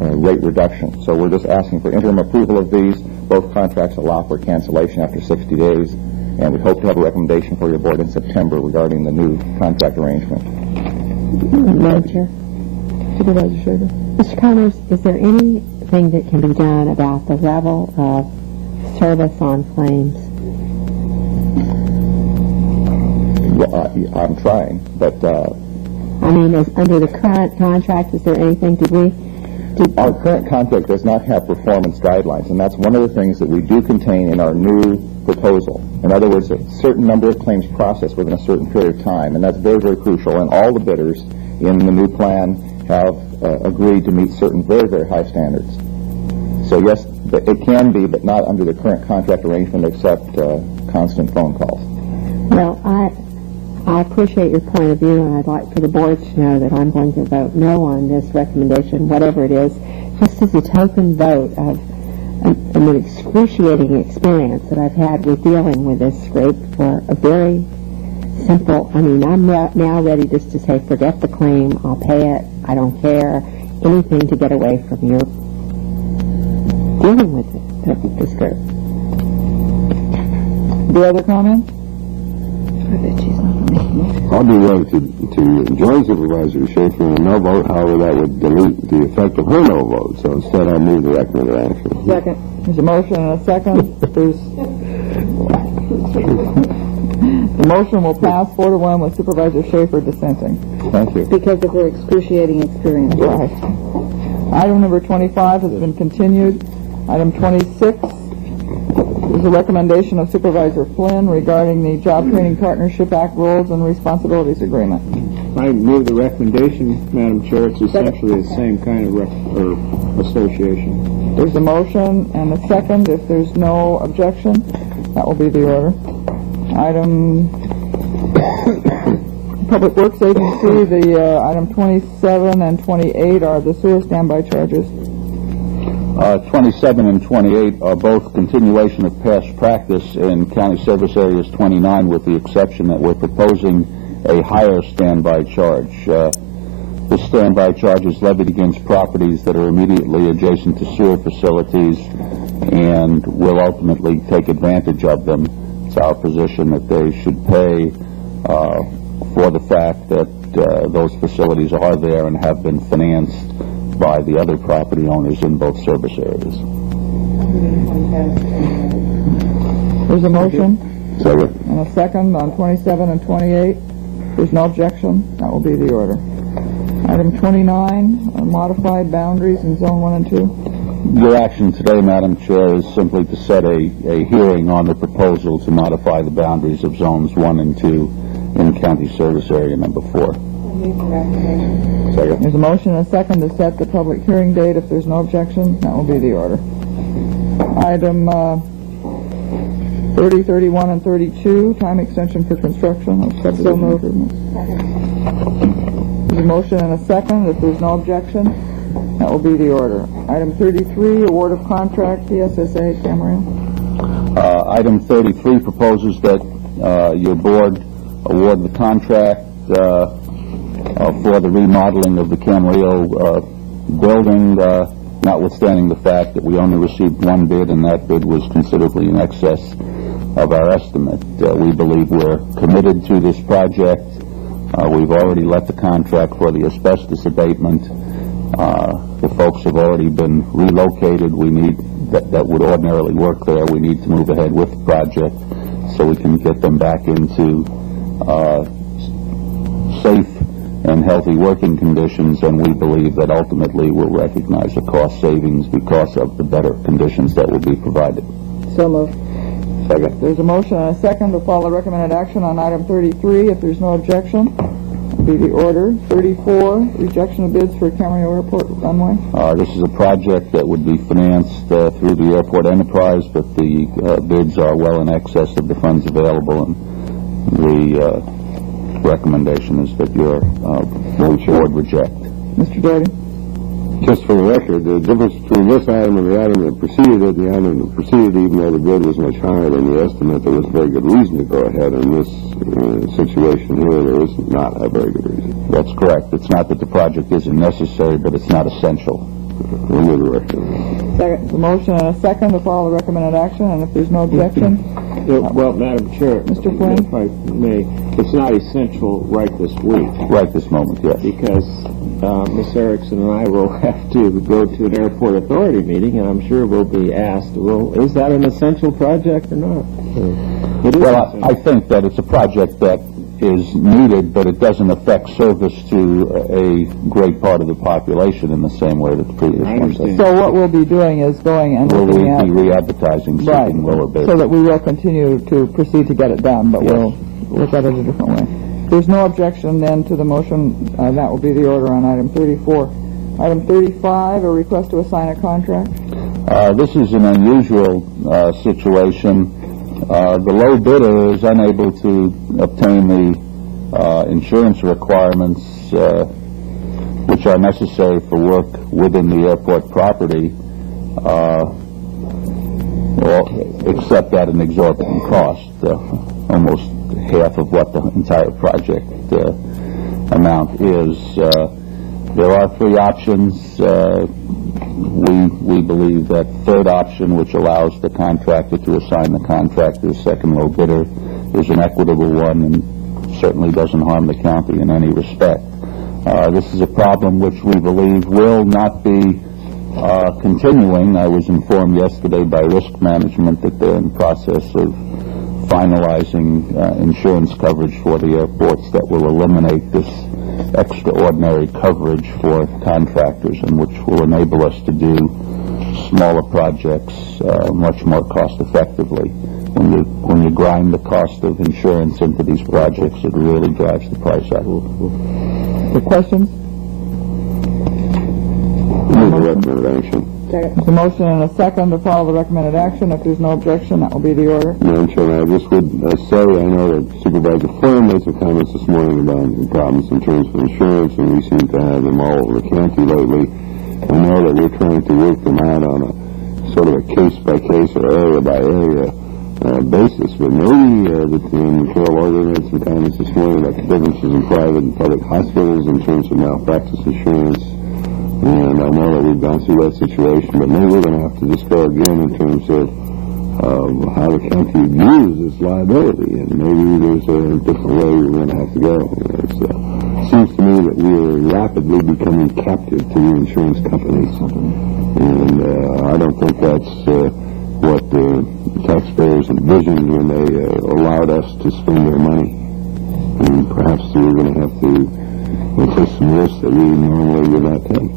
rate reduction. So we're just asking for interim approval of these. Both contracts allow for cancellation after 60 days, and we hope to have a recommendation for your board in September regarding the new contract arrangement. Madam Chair. Supervisor Shaver. Mr. Connors, is there anything that can be done about the level of service on claims? Well, I'm trying, but... I mean, under the current contract, is there anything Our current contract does not have performance guidelines, and that's one of the things that we do contain in our new proposal. In other words, a certain number of claims processed within a certain period of time, and that's very, very crucial, and all the bidders in the new plan have agreed to meet certain very, very high standards. So yes, it can be, but not under the current contract arrangement except constant phone calls. Well, I appreciate your point of view, and I'd like for the board to know that I'm going to vote no on this recommendation, whatever it is, just as a token vote of an excruciating experience that I've had with dealing with this group for a very simple, I mean, I'm now ready just to say, forget the claim, I'll pay it, I don't care, anything to get away from your dealing with this group. The other comments? I'll be willing to join Supervisor Schaefer in a no vote. However, that would dilute the effect of her no vote. So instead, I'll move the recommended action. Second. There's a motion and a second. The motion will pass 4-1 with Supervisor Schaefer dissenting. Thank you. Because of her excruciating experience. Right. Item number 25 has been continued. Item 26 is a recommendation of Supervisor Flynn regarding the Job Training Partnership Act Roles and Responsibilities Agreement. I move the recommendation, Madam Chair. It's essentially the same kind of association. There's a motion and a second. If there's no objection, that will be the order. Item Public Works Agency, the item 27 and 28 are the sewer standby charges. 27 and 28 are both continuation of past practice in County Service Areas 29, with the exception that we're proposing a higher standby charge. This standby charge is levied against properties that are immediately adjacent to sewer facilities and will ultimately take advantage of them. It's our position that they should pay for the fact that those facilities are there and have been financed by the other property owners in both service areas. There's a motion Second. and a second on 27 and 28. There's no objection. That will be the order. Item 29, modified boundaries in Zone 1 and 2. Your action today, Madam Chair, is simply to set a hearing on the proposal to modify the boundaries of Zones 1 and 2 in county service area number 4. Second. There's a motion and a second to set the public hearing date. If there's no objection, that will be the order. Item 30, 31, and 32, time extension for construction of subdivision improvements. There's a motion and a second. If there's no objection, that will be the order. Item 33, award of contract, PSSA, Camarillo. Item 33 proposes that your board award the contract for the remodeling of the Camarillo building, notwithstanding the fact that we only received one bid, and that bid was considerably in excess of our estimate. We believe we're committed to this project. We've already let the contract for the asbestos abatement. The folks have already been relocated. We need that would ordinarily work there. We need to move ahead with the project so we can get them back into safe and healthy working conditions, and we believe that ultimately we'll recognize the cost savings because of the better conditions that will be provided. So moved. Second. There's a motion and a second to follow recommended action on item 33. If there's no objection, that'll be the order. 34, rejection of bids for Camarillo Airport runway. This is a project that would be financed through the airport enterprise, but the bids are well in excess of the funds available, and the recommendation is that your board reject. Mr. Doherty. Just for the record, the difference between this item and the item that preceded it, the item that preceded, even though the bid was much higher than the estimate, there was very good reason to go ahead. In this situation here, there is not a very good reason. That's correct. It's not that the project isn't necessary, but it's not essential. We'll move the record. Second. The motion and a second to follow the recommended action, and if there's no objection. Well, Madam Chair, Mr. Flynn? if I may, it's not essential right this week. Right this moment, yes. Because Ms. Erickson and I will have to go to an airport authority meeting, and I'm sure we'll be asked, well, is that an essential project or not? It is well, essential. I think that it's a project that is needed, but it doesn't affect service to a great part of the population in the same way that the previous one does. So what we'll be doing is going and We'll looking at... be re-advertising, seeking lower bids. So that we will continue to proceed to get it done, but we'll look at it a different way. If there's no objection then to the motion, that will be the order on item 34. Item 35, a request to assign a contract. This is an unusual situation. The low bidder is unable to obtain the insurance requirements which are necessary for work within the airport property, except at an exorbitant cost, almost half of what the entire project amount is. There are three options. We believe that third option, which allows the contractor to assign the contract to the second low bidder, is an equitable one and certainly doesn't harm the county in any respect. This is a problem which we believe will not be continuing. I was informed yesterday by risk management that they're in the process of finalizing insurance coverage for the airports that will eliminate this extraordinary coverage for contractors, and which will enable us to do smaller projects much more cost effectively. When you grind the cost of insurance into these projects, it really drives the price up. The questions? Move the recommended action. There's a motion and a second to follow the recommended action. If there's no objection, that will be the order. Madam Chair, I just would say, I know that Supervisor Flynn made some comments this morning about the problems in terms of insurance, and we seem to have them all over the county lately. I know that we're trying to work them out on a sort of a case-by-case or area-by-area basis, but maybe Carol Organ made some comments this morning about the differences in private and public hospitals in terms of malpractice insurance. And I know that we've gone through that situation, but maybe we're going to have to just go again in terms of how the county views its liability, and maybe there's a different way we're going to have to go. It seems to me that we are rapidly becoming captive to the insurance companies, and I don't think that's what the taxpayers envisioned when they allowed us to spend their money. And perhaps we're going to have to take some risks that we normally would not take.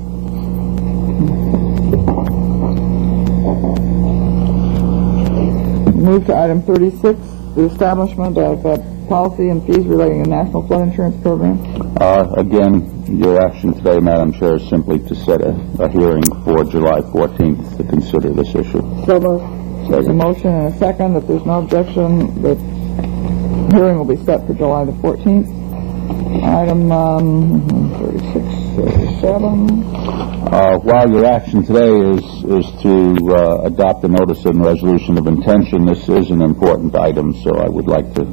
Move to item 36, the establishment of policy and fees relating to the National Flood Insurance Program. Again, your action today, Madam Chair, is simply to set a hearing for July 14th to consider this issue. So moved. There's a motion and a second. If there's no objection, the hearing will be set for July the 14th. Item 3637. While your action today is to adopt a notice and resolution of intention, this is an important item, so I would like to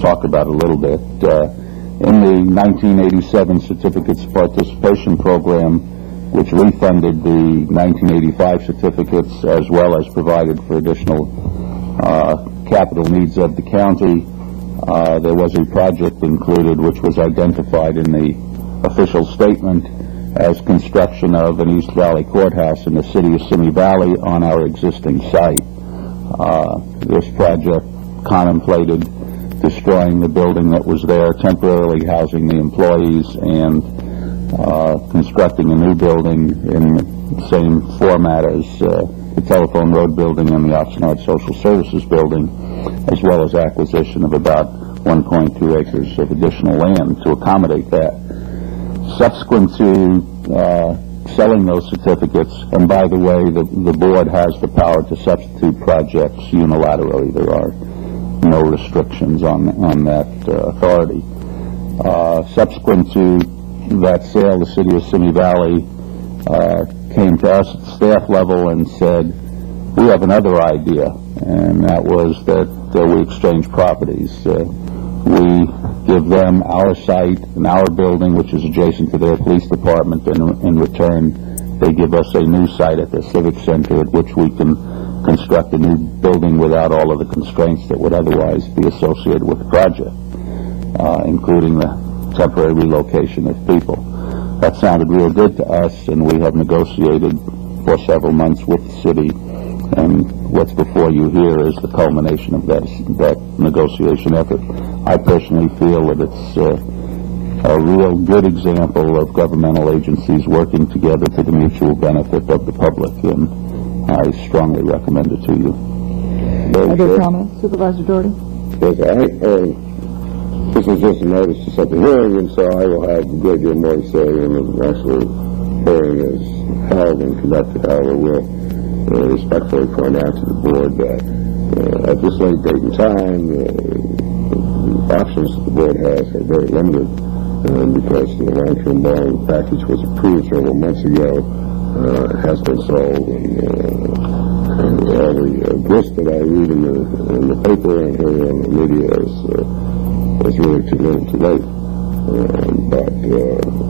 talk about it a little bit. In the 1987 Certificates of Participation Program, which refunded the 1985 certificates as well as provided for additional capital needs of the county, there was a project included which was identified in the official statement as construction of an East Valley Courthouse in the city of Simi Valley on our existing site. This project contemplated destroying the building that was there, temporarily housing the employees, and constructing a new building in the same format as the Telephone Road building and the Oxnard Social Services building, as well as acquisition of about 1.2 acres of additional land to accommodate that. Subsequent to selling those certificates, and by the way, the board has the power to substitute projects unilaterally. There are no restrictions on that authority. Subsequent to that sale, the city of Simi Valley came to us at the staff level and said, we have another idea, and that was that we exchange properties. We give them our site and our building, which is adjacent to their police department, and in return, they give us a new site at the Civic Center at which we can construct a new building without all of the constraints that would otherwise be associated with the project, including the temporary relocation of people. That sounded real good to us, and we have negotiated for several months with the city, and what's before you here is the culmination of that negotiation effort. I personally feel that it's a real good example of governmental agencies working together to the mutual benefit of the public, and I strongly recommend it to you. Other comments? Supervisor Doherty? Yes, this is just a notice to set the hearing, and so I will have a great deal more to say when the actual hearing is held and conducted. However, we'll respectfully point out to the board that at this late date and time, the options that the board has are very limited because the long-term borrowing package was approved several months ago. It has been sold, and all the grist that I read in the paper and hear on the media is really too little too late. But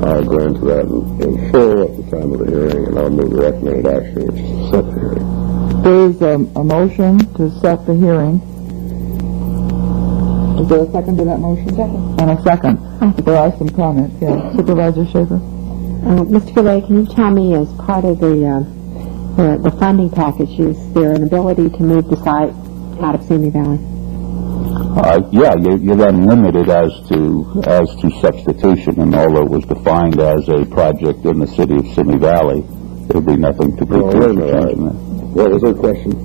I'll go into that in full at the time of the hearing, and I'll move the recommended action, which is to set the hearing. There is a motion to set the hearing. Is there a second to that motion? Second. And a second. There are some comments. Yeah. Supervisor Schaefer? Mr. Goulet, can you tell me, as part of the funding package, is there an ability to move the site out of Simi Valley? Yeah, you're then limited as to substitution, and although it was defined as a project in the city of Simi Valley, there would be nothing to preclude changing that. What was the question?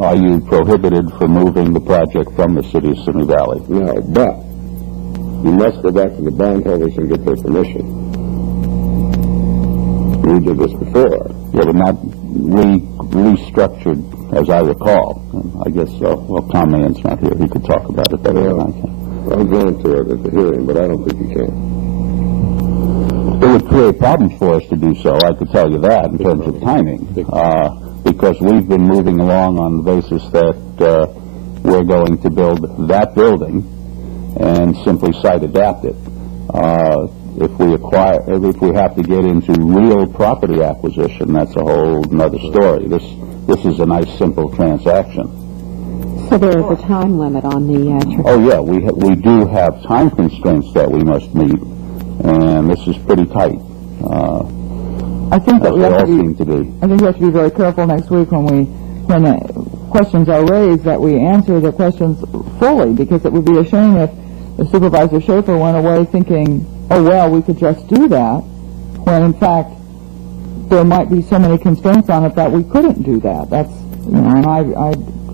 Are you prohibited from moving the project from the city of Simi Valley? No, but you must go back to the bondholders and get their permission. We did this before. Yeah, but not restructured, as I recall. I guess, Tom Mann's not here. He could talk about it better than I can. I'll go into it at the hearing, but I don't think you can. It would create problems for us to do so, I could tell you that, in terms of timing, because we've been moving along on the basis that we're going to build that building and simply site adapt it. If we have to get into real property acquisition, that's a whole another story. This is a nice, simple transaction. So there is a time limit on the... Oh, yeah, we do have time constraints that we must meet, and this is pretty tight. I think that we have to seem to be. I think we have to be very careful next week when the questions are raised that we answer the questions fully, because it would be a shame if Supervisor Schaefer went away thinking, oh, well, we could just do that, when in fact there might be so many constraints on it that we couldn't do that. That's, and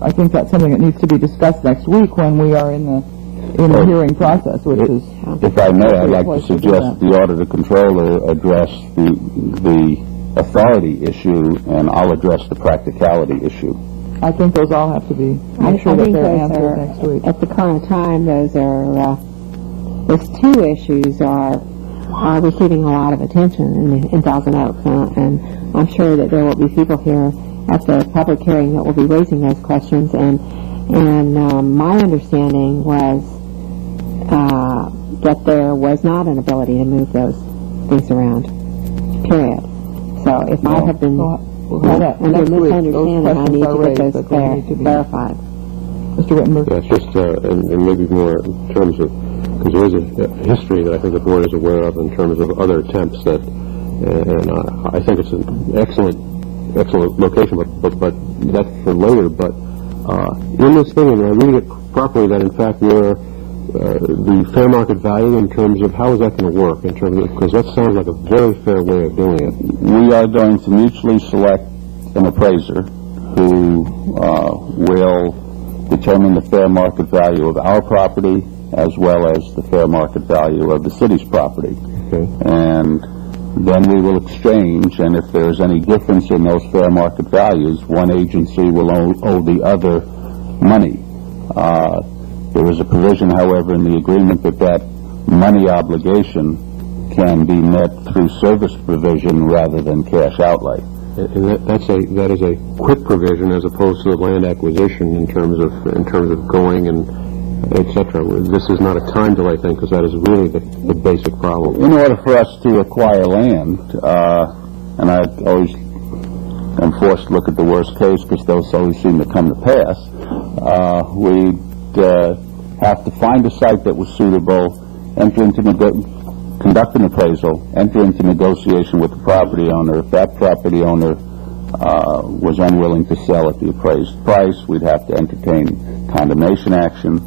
I I think that's something that needs to be discussed next week when we are in the hearing process, which is... If I may, I'd like to suggest the auditor controller address the authority issue, and I'll address the practicality issue. I think those all have to be, make sure that they're answered next week. At the current time, those two issues are receiving a lot of attention in Thousand Oaks, and I'm sure that there will be people here at the public hearing that will be raising those questions, and my understanding was that there was not an ability to move those things around, period. So if I have been under misunderstanding, I need to get those clarified. Mr. Wittenberg? Yes, just, and maybe more in terms of, because there is a history that I think the board is aware of in terms of other attempts that, and I think it's an excellent location, but that's for later. But in this thing, and I read it properly, that in fact the fair market value in terms of how is that going to work in terms of, because that sounds like a very fair way of doing it. We are going to mutually select an appraiser who will determine the fair market value of our property as well as the fair market value of the city's property. Okay. And then we will exchange, and if there's any difference in those fair market values, one agency will owe the other money. There is a provision, however, in the agreement that money obligation can be met through service provision rather than cash outlay. And that is a quick provision as opposed to the land acquisition in terms of going and et cetera. This is not a time delay thing, because that is really the basic problem. In order for us to acquire land, and I always am forced to look at the worst case because those always seem to come to pass, we'd have to find a site that was suitable, conduct an appraisal, enter into negotiation with the property owner. If that property owner was unwilling to sell at the appraised price, we'd have to entertain condemnation action.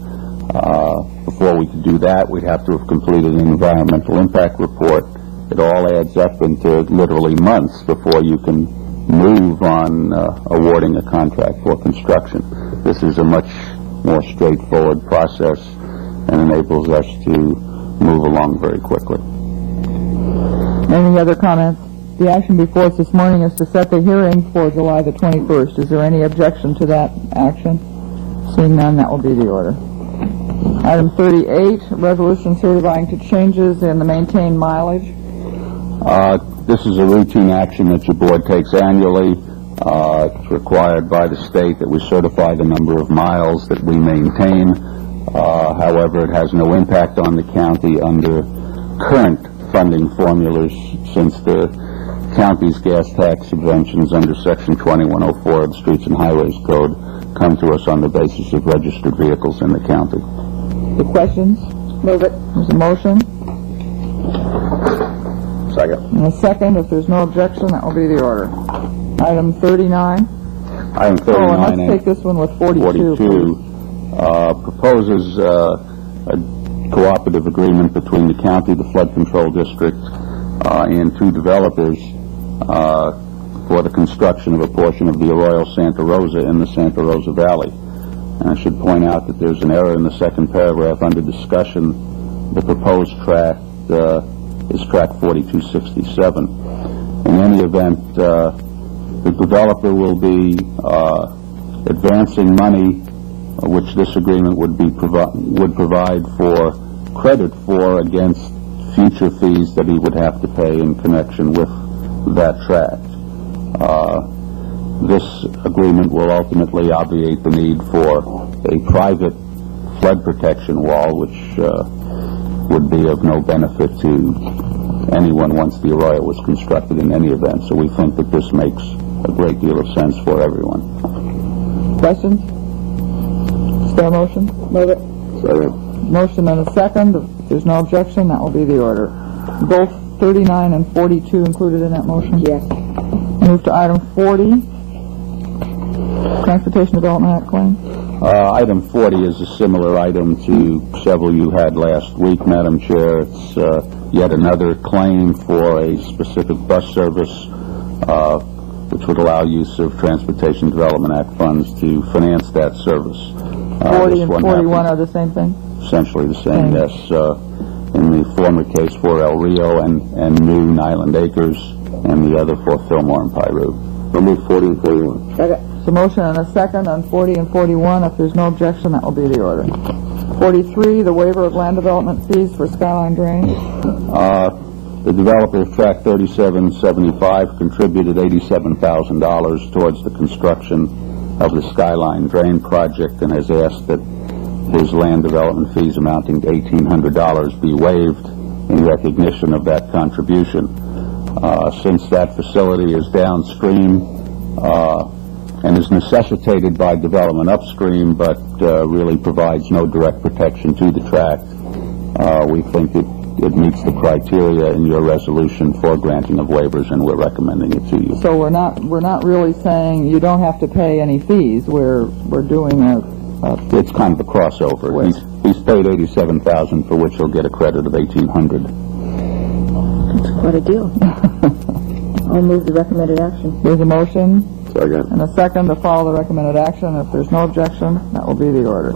Before we could do that, we'd have to have completed an environmental impact report. It all adds up into literally months before you can move on awarding a contract for construction. This is a much more straightforward process and enables us to move along very quickly. Any other comments? The action before us this morning is to set the hearing for July the 21st. Is there any objection to that action? Seeing none, that will be the order. Item 38, resolution certifying to changes in the maintained mileage. This is a routine action that your board takes annually. It's required by the state that we certify the number of miles that we maintain. However, it has no impact on the county under current funding formulas, since the county's gas tax subventions under Section 2104 of the Streets and Highways Code come to us on the basis of registered vehicles in the county. The questions? Move it. There's a motion. Second. And a second. If there's no objection, that will be the order. Item 39. Item 39. Oh, and let's take this one with 42. Proposes a cooperative agreement between the county, the flood control district, and two developers for the construction of a portion of the Arroyo Santa Rosa in the Santa Rosa Valley. And I should point out that there's an error in the second paragraph under discussion. The proposed tract is track 4267. In any event, the developer will be advancing money, which this agreement would provide for credit for against future fees that he would have to pay in connection with that tract. This agreement will ultimately obviate the need for a private flood protection wall, which would be of no benefit to anyone once the Arroyo was constructed in any event. So we think that this makes a great deal of sense for everyone. Questions? Is there a motion? Move it. Second. Motion and a second. If there's no objection, that will be the order. Both 39 and 42 included in that motion? Yes. Move to item 40. Transportation Development Act claim. Item 40 is a similar item to several you had last week, Madam Chair. It's yet another claim for a specific bus service which would allow use of Transportation Development Act funds to finance that service. 40 and 41 are the same thing? Essentially the same, yes. In the former case for El Rio and New and Island Acres, and the other for Fillmore and Piru. I'll move 40 and 41. So motion and a second on 40 and 41. If there's no objection, that will be the order. 43, the waiver of land development fees for Skyline Drainage. The developer of Track 3775 contributed $87,000 towards the construction of the Skyline Drain project and has asked that his land development fees amounting to $1,800 be waived in recognition of that contribution. Since that facility is downstream and is necessitated by development upstream, but really provides no direct protection to the tract, we think it meets the criteria in your resolution for granting of waivers, and we're recommending it to you. So we're not really saying you don't have to pay any fees. We're doing it's kind of a crossover. He's paid $87,000, for which he'll get a credit of $1,800. That's quite a deal. I'll move the recommended action. There's a motion. Second. And a second to follow the recommended action. If there's no objection, that will be the order.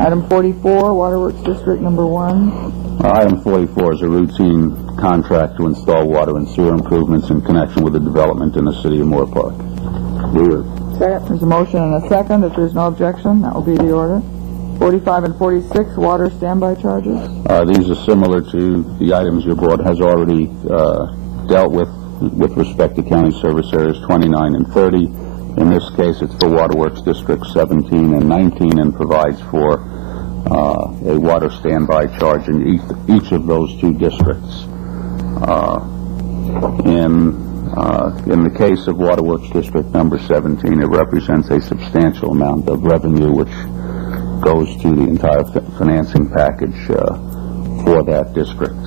Item 44, Waterworks District number 1. Item 44 is a routine contract to install water and sewer improvements in connection with the development in the city of Moore Park. Move it. Second. There's a motion and a second. If there's no objection, that will be the order. 45 and 46, water standby charges. These are similar to the items your board has already dealt with respect to county service areas 29 and 30. In this case, it's for Waterworks District 17 and 19 and provides for a water standby charge in each of those two districts. In the case of Waterworks District number 17, it represents a substantial amount of revenue which goes to the entire financing package for that district.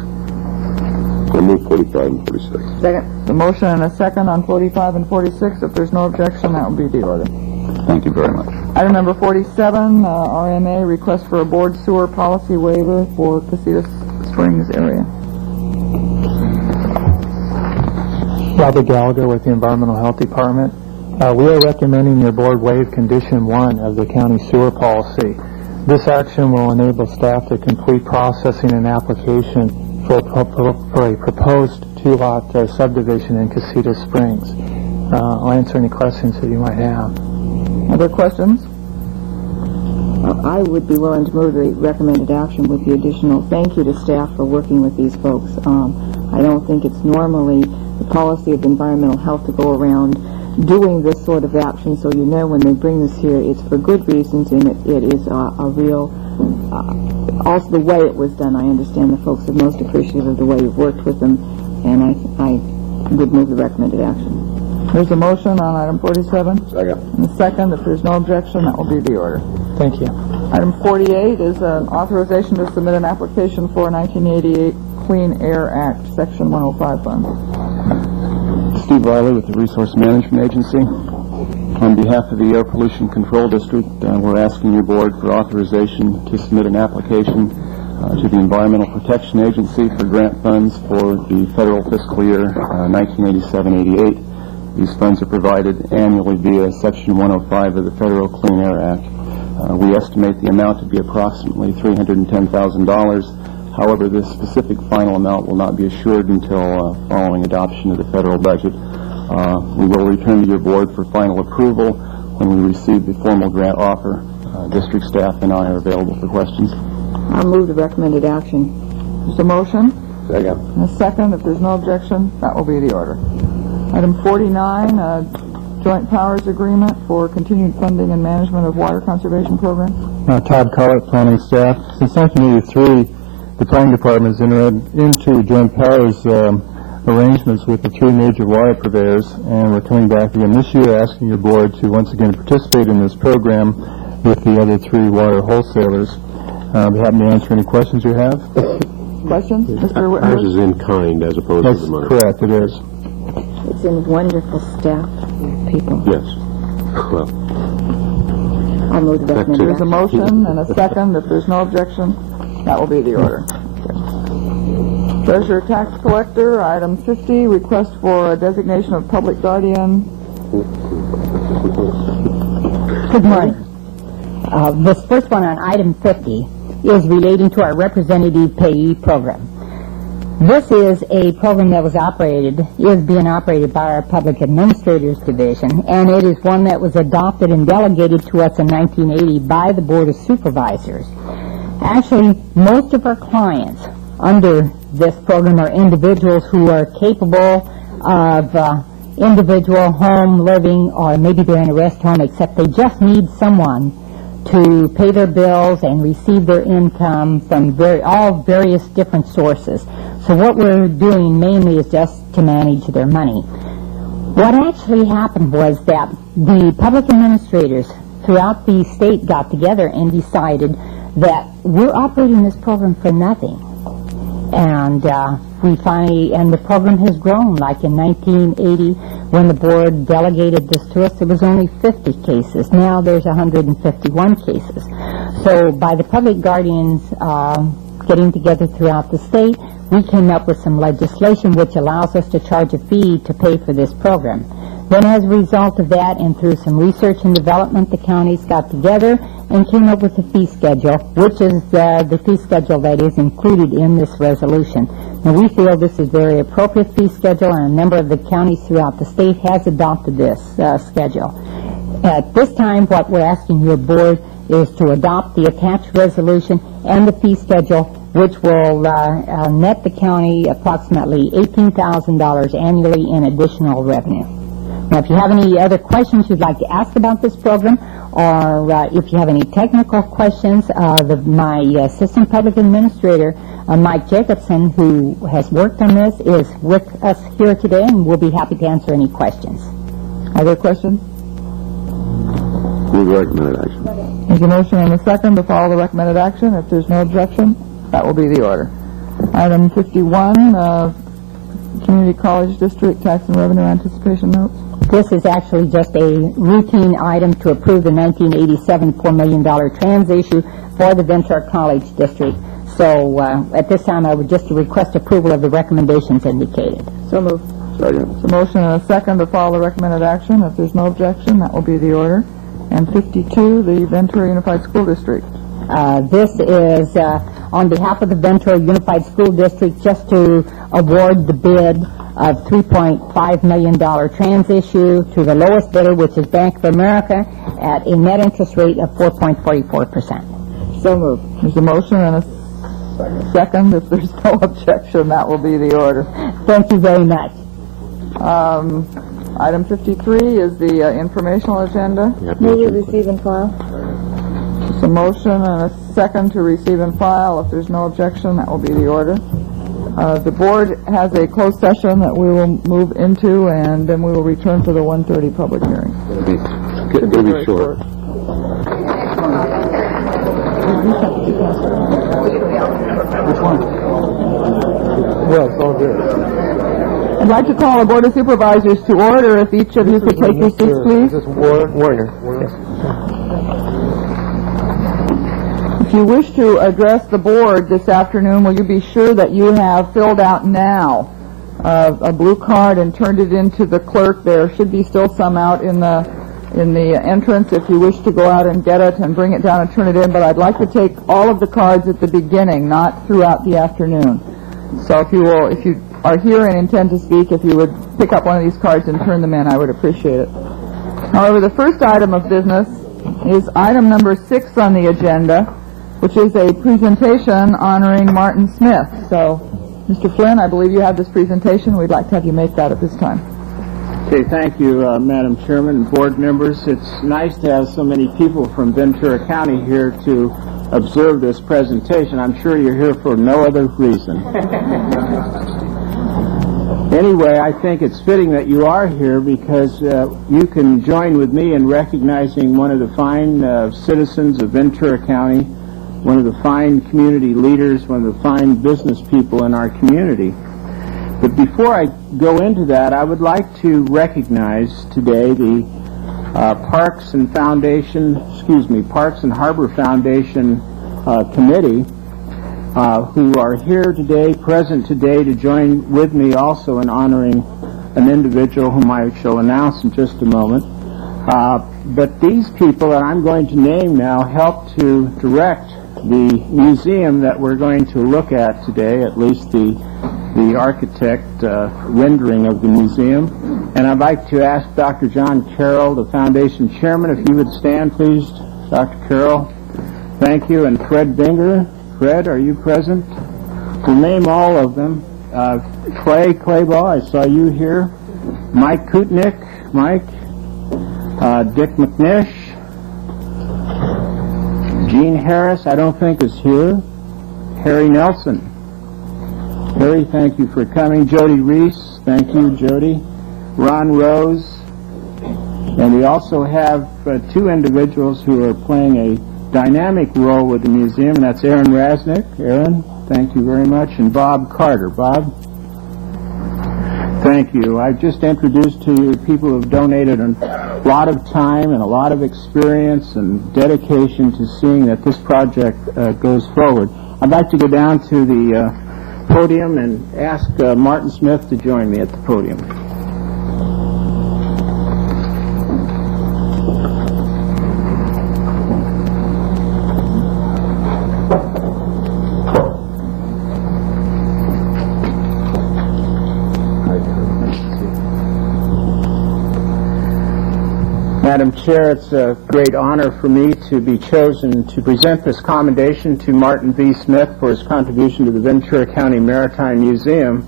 I'll move 45 and 46. Second. The motion and a second on 45 and 46. If there's no objection, that will be the order. Thank you very much. Item number 47, RMA, request for a board sewer policy waiver for Casitas Springs area. Robert Gallagher with the Environmental Health Department. We are recommending your board waive Condition 1 of the county sewer policy. This action will enable staff to complete processing an application for a proposed two-lot subdivision in Casitas Springs. I'll answer any questions that you might have. Other questions? I would be willing to move the recommended action with the additional thank you to staff for working with these folks. I don't think it's normally the policy of environmental health to go around doing this sort of action, so you know when they bring this here, it's for good reasons, and it is a real, also the way it was done. I understand the folks are most appreciative of the way you've worked with them, and I would move the recommended action. There's a motion on item 47. Second. And a second. If there's no objection, that will be the order. Thank you. Item 48 is an authorization to submit an application for 1988 Clean Air Act, Section 105 funds. Steve Riley with the Resource Management Agency. On behalf of the Air Pollution Control District, we're asking your board for authorization to submit an application to the Environmental Protection Agency for grant funds for the federal fiscal year 1987-88. These funds are provided annually via Section 105 of the Federal Clean Air Act. We estimate the amount to be approximately $310,000. However, this specific final amount will not be assured until following adoption of the federal budget. We will return to your board for final approval when we receive the formal grant offer. District staff and I are available for questions. I'll move the recommended action. There's a motion. Second. And a second. If there's no objection, that will be the order. Item 49, Joint Powers Agreement for continued funding and management of water conservation programs. Todd Collett, planning staff. Since 1983, the planning department has entered into joint powers arrangements with the three major water purveyors, and we're coming back again this year asking your board to once again participate in this program with the other three water wholesalers. I'll be happy to answer any questions you have. Questions? Mr. Whitmer? Ours is in kind as opposed That's to the money. correct, it is. It's in wonderful staff people. Yes. Well, I'll move the recommended There's a motion and a second. If there's no objection, that will be the order. Treasurer Tax Collector, item 50, request for a designation of public guardian. Good morning. This first one on item 50 is relating to our representative payee program. This is a program that is being operated by our Public Administrators Division, and it is one that was adopted and delegated to us in 1980 by the Board of Supervisors. Actually, most of our clients under this program are individuals who are capable of individual home living, or maybe they're in a rest home, except they just need someone to pay their bills and receive their income from all various different sources. So what we're doing mainly is just to manage their money. What actually happened was that the public administrators throughout the state got together and decided that we're operating this program for nothing. And the program has grown. Like in 1980, when the board delegated this to us, there was only 50 cases. Now there's 151 cases. So by the public guardians getting together throughout the state, we came up with some legislation which allows us to charge a fee to pay for this program. Then as a result of that, and through some research and development, the counties got together and came up with a fee schedule, which is the fee schedule that is included in this resolution. Now, we feel this is a very appropriate fee schedule, and a number of the counties throughout the state has adopted this schedule. At this time, what we're asking your board is to adopt the attached resolution and the fee schedule, which will net the county approximately $18,000 annually in additional revenue. Now, if you have any other questions you'd like to ask about this program, or if you have any technical questions, my Assistant Public Administrator, Mike Jacobson, who has worked on this, is with us here today, and we'll be happy to answer any questions. Other questions? Move the recommended action. There's a motion and a second to follow the recommended action. If there's no objection, that will be the order. Item 51, Community College District Tax and Revenue Anticipation Notes. This is actually just a routine item to approve the 1987 $4 million trans issue for the Ventura College District. So at this time, I would just request approval of the recommendations indicated. So moved. Second. So motion and a second to follow the recommended action. If there's no objection, that will be the order. And 52, the Ventura Unified School District. This is on behalf of the Ventura Unified School District, just to award the bid of $3.5 million trans issue to the lowest bidder, which is Bank of America, at a net interest rate of 4.44%. So moved. There's a motion and a second. If there's no objection, that will be the order. Thank you very much. Item 53 is the informational agenda. Move to receive and file. There's a motion and a second to receive and file. If there's no objection, that will be the order. The board has a closed session that we will move into, and then we will return for the 1:30 public hearing. It's going to be short. Which one? Well, it's all good. I'd like to call the Board of Supervisors to order. If each of you could take your seats, please. This is Warner. If you wish to address the board this afternoon, will you be sure that you have filled out now a blue card and turned it into the clerk? There should be still some out in the entrance if you wish to go out and get it and bring it down and turn it in, but I'd like to take all of the cards at the beginning, not throughout the afternoon. So if you are here and intend to speak, if you would pick up one of these cards and turn them in, I would appreciate it. However, the first item of business is item number 6 on the agenda, which is a presentation honoring Martin Smith. So, Mr. Flynn, I believe you have this presentation. We'd like to have you make that at this time. Okay, thank you, Madam Chairman and board members. It's nice to have so many people from Ventura County here to observe this presentation. I'm sure you're here for no other reason. Anyway, I think it's fitting that you are here because you can join with me in recognizing one of the fine citizens of Ventura County, one of the fine community leaders, one of the fine business people in our community. But before I go into that, I would like to recognize today the Parks and Harbor Foundation Committee. who are here today, present today, to join with me also in honoring an individual whom I shall announce in just a moment. But these people that I'm going to name now help to direct the museum that we're going to look at today, at least the architect rendering of the museum. And I'd like to ask Dr. John Carroll, the foundation chairman, if you would stand, please. Dr. Carroll, thank you. And Fred Binger. Fred, are you present? We'll name all of them. Clay Claybaugh, I saw you here. Mike Kutnick, Mike. Dick McNish. Gene Harris, I don't think is here. Harry Nelson. Harry, thank you for coming. Jody Reese, thank you, Jody. Ron Rose. And we also have two individuals who are playing a dynamic role with the museum, and that's Aaron Rasnick. Aaron, thank you very much. And Bob Carter. Bob? Thank you. I've just introduced to you people who have donated a lot of time and a lot of experience and dedication to seeing that this project goes forward. I'd like to go down to the podium and ask Martin Smith to join me at the podium. Madam Chair, it's a great honor for me to be chosen to present this commendation to Martin V. Smith for his contribution to the Ventura County Maritime Museum.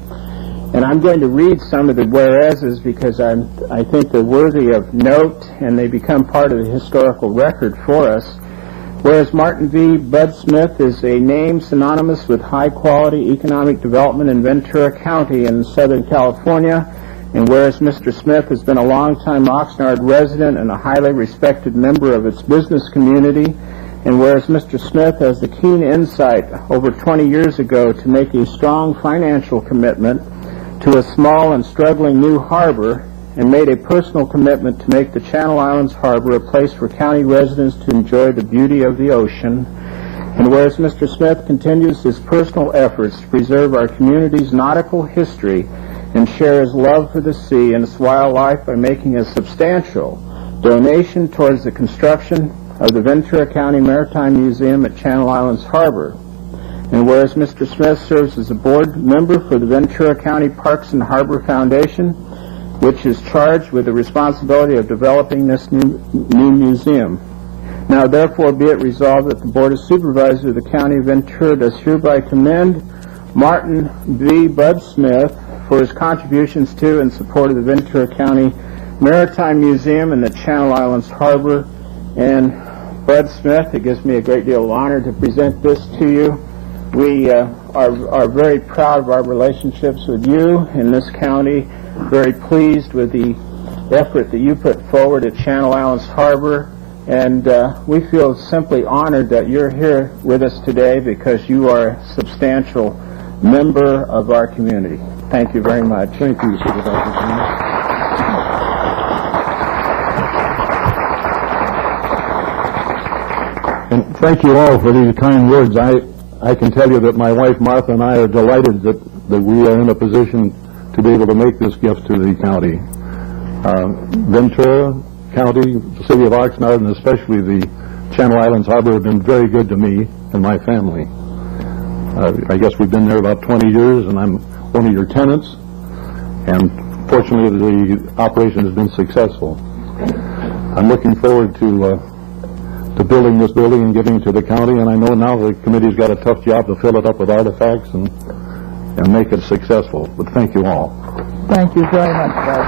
And I'm going to read some of the whereases because I think they're worthy of note and they become part of the historical record for us. Whereas Martin V. Bud Smith is a name synonymous with high-quality economic development in Ventura County in Southern California, and whereas Mr. Smith has been a longtime Oxnard resident and a highly respected member of its business community, and whereas Mr. Smith has the keen insight over 20 years ago to make a strong financial commitment to a small and struggling new harbor, and made a personal commitment to make the Channel Islands Harbor a place for county residents to enjoy the beauty of the ocean, and whereas Mr. Smith continues his personal efforts to preserve our community's nautical history and share his love for the sea and its wildlife by making a substantial donation towards the construction of the Ventura County Maritime Museum at Channel Islands Harbor. And whereas Mr. Smith serves as a board member for the Ventura County Parks and Harbor Foundation, which is charged with the responsibility of developing this new museum. Now therefore be it resolved that the Board of Supervisors of the County of Ventura does hereby commend Martin V. Bud Smith for his contributions to and support of the Ventura County Maritime Museum and the Channel Islands Harbor. And Bud Smith, it gives me a great deal of honor to present this to you. We are very proud of our relationships with you in this county, very pleased with the effort that you put forward at Channel Islands Harbor, and we feel simply honored that you're here with us today because you are a substantial member of our community. Thank you very much. Thank you, Supervisor. And thank you all for these kind words. I can tell you that my wife Martha and I are delighted that we are in a position to be able to make this gift to the county. Ventura County, the city of Oxnard, and especially the Channel Islands Harbor have been very good to me and my family. I guess we've been there about 20 years, and I'm one of your tenants, and fortunately the operation has been successful. I'm looking forward to building this building and giving it to the county, and I know now the committee's got a tough job to fill it up with artifacts and make it successful. But thank you all. Thank you very much, Bud.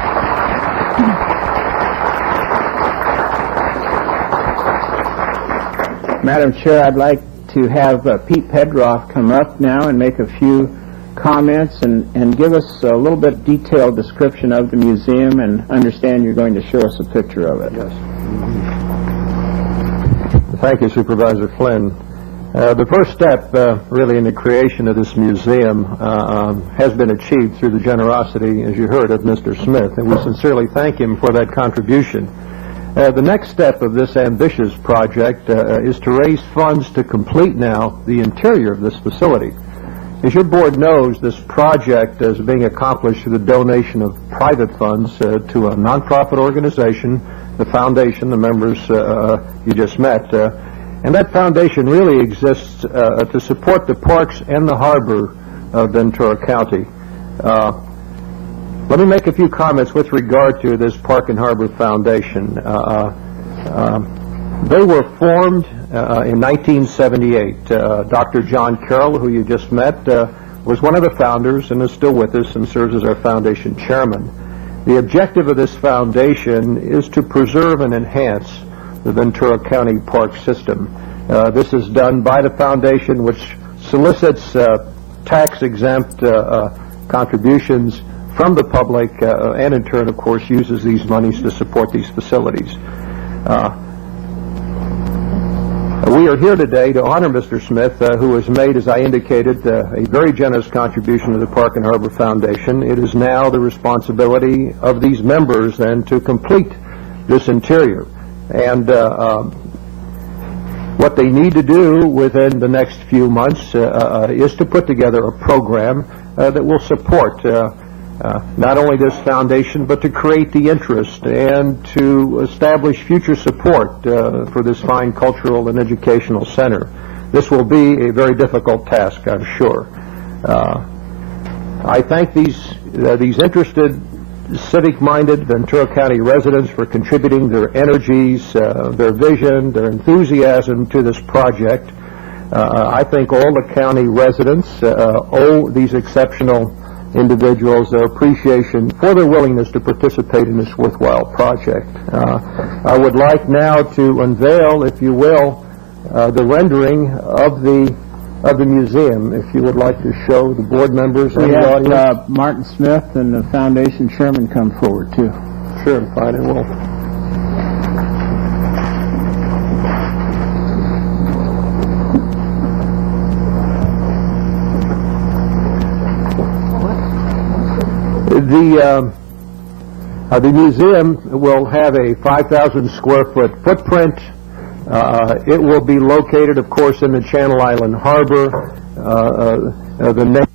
Madam Chair, I'd like to have Pete Pedroff come up now and make a few comments and give us a little bit detailed description of the museum, and understand you're going to show us a picture of it. Yes. Thank you, Supervisor Flynn. The first step really in the creation of this museum has been achieved through the generosity, as you heard, of Mr. Smith, and we sincerely thank him for that contribution. The next step of this ambitious project is to raise funds to complete now the interior of this facility. As your board knows, this project is being accomplished through the donation of private funds to a nonprofit organization, the foundation, the members you just met. And that foundation really exists to support the parks and the harbor of Ventura County. Let me make a few comments with regard to this Park and Harbor Foundation. They were formed in 1978. Dr. John Carroll, who you just met, was one of the founders and is still with us and serves as our foundation chairman. The objective of this foundation is to preserve and enhance the Ventura County Park system. This is done by the foundation, which solicits tax-exempt contributions from the public and in turn, of course, uses these monies to support these facilities. We are here today to honor Mr. Smith, who has made, as I indicated, a very generous contribution to the Park and Harbor Foundation. It is now the responsibility of these members then to complete this interior. And what they need to do within the next few months is to put together a program that will support not only this foundation, but to create the interest and to establish future support for this fine cultural and educational center. This will be a very difficult task, I'm sure. I thank these interested, civic-minded Ventura County residents for contributing their energies, their vision, their enthusiasm to this project. I think all the county residents owe these exceptional individuals their appreciation for their willingness to participate in this worthwhile project. I would like now to unveil, if you will, the rendering of the museum. If you would like to show the board members and the audience. We have Martin Smith and the foundation chairman come forward too. Sure, fine, I will. The museum will have a 5,000 square foot footprint. It will be located, of course, in the Channel Island Harbor. The name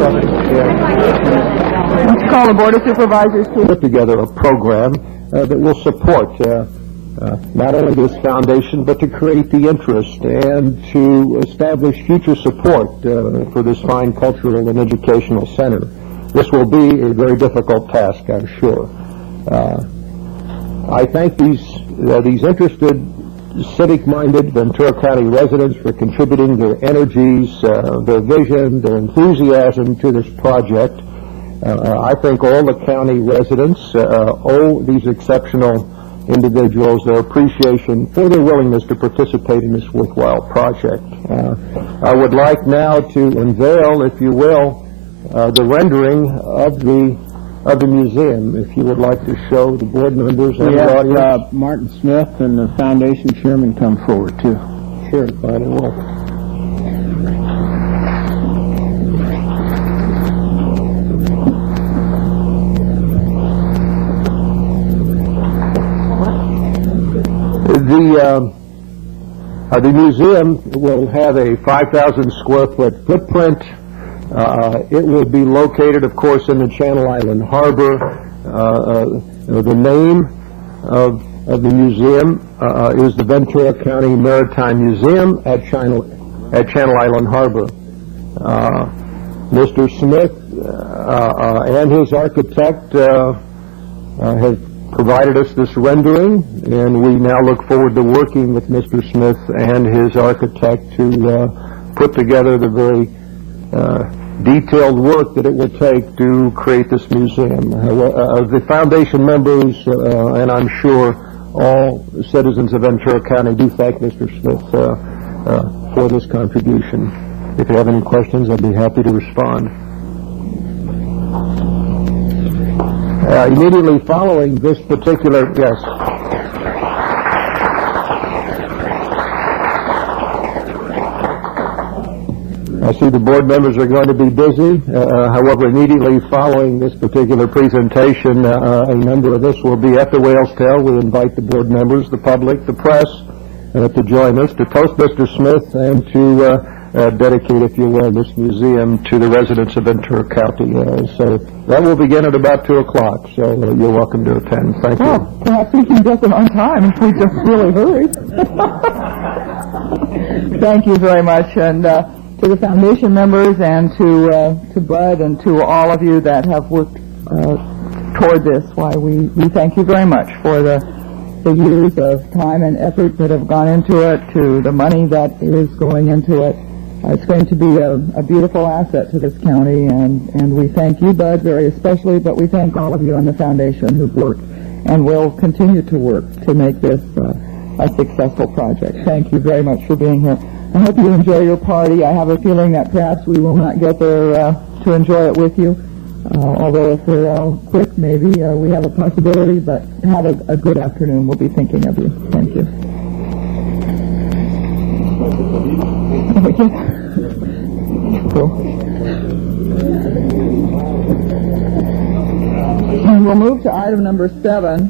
Let's call the Board of Supervisors to put together a program that will support not only this foundation, but to create the interest and to establish future support for this fine cultural and educational center. This will be a very difficult task, I'm sure. I thank these interested, civic-minded Ventura County residents for contributing their energies, their vision, their enthusiasm to this project. I think all the county residents owe these exceptional individuals their appreciation for their willingness to participate in this worthwhile project. I would like now to unveil, if you will, the rendering of the museum. If you would like to show the board members and the audience. Martin Smith and the foundation chairman come forward too. Sure, fine and well. The museum will have a 5,000 square foot footprint. It will be located, of course, in the Channel Island Harbor. The name of the museum is the Ventura County Maritime Museum at Channel Island Harbor. Mr. Smith and his architect have provided us this rendering, and we now look forward to working with Mr. Smith and his architect to put together the very detailed work that it will take to create this museum. The foundation members, and I'm sure all citizens of Ventura County, do thank Mr. Smith for this contribution. If you have any questions, I'd be happy to respond. Immediately following this particular, yes. I see the board members are going to be busy. However, immediately following this particular presentation, a number of us will be at the Whale's Tail. We invite the board members, the public, the press to join us to toast Mr. Smith and to dedicate, if you will, this museum to the residents of Ventura County. So that will begin at about 2 o'clock, so you're welcome to attend. Thank you. Well, perhaps we can get them on time if we just really hurry. Thank you very much, and to the foundation members and to Bud and to all of you that have worked toward this, why we thank you very much for the years of time and effort that have gone into it, to the money that is going into it. It's going to be a beautiful asset to this county, and we thank you, Bud, very especially, but we thank all of you on the foundation who've worked and will continue to work to make this a successful project. Thank you very much for being here. I hope you enjoy your party. I have a feeling that perhaps we will not get there to enjoy it with you, although if we're all quick, maybe we have a possibility, but have a good afternoon. We'll be thinking of you. Thank you. Cool. And we'll move to item number 7,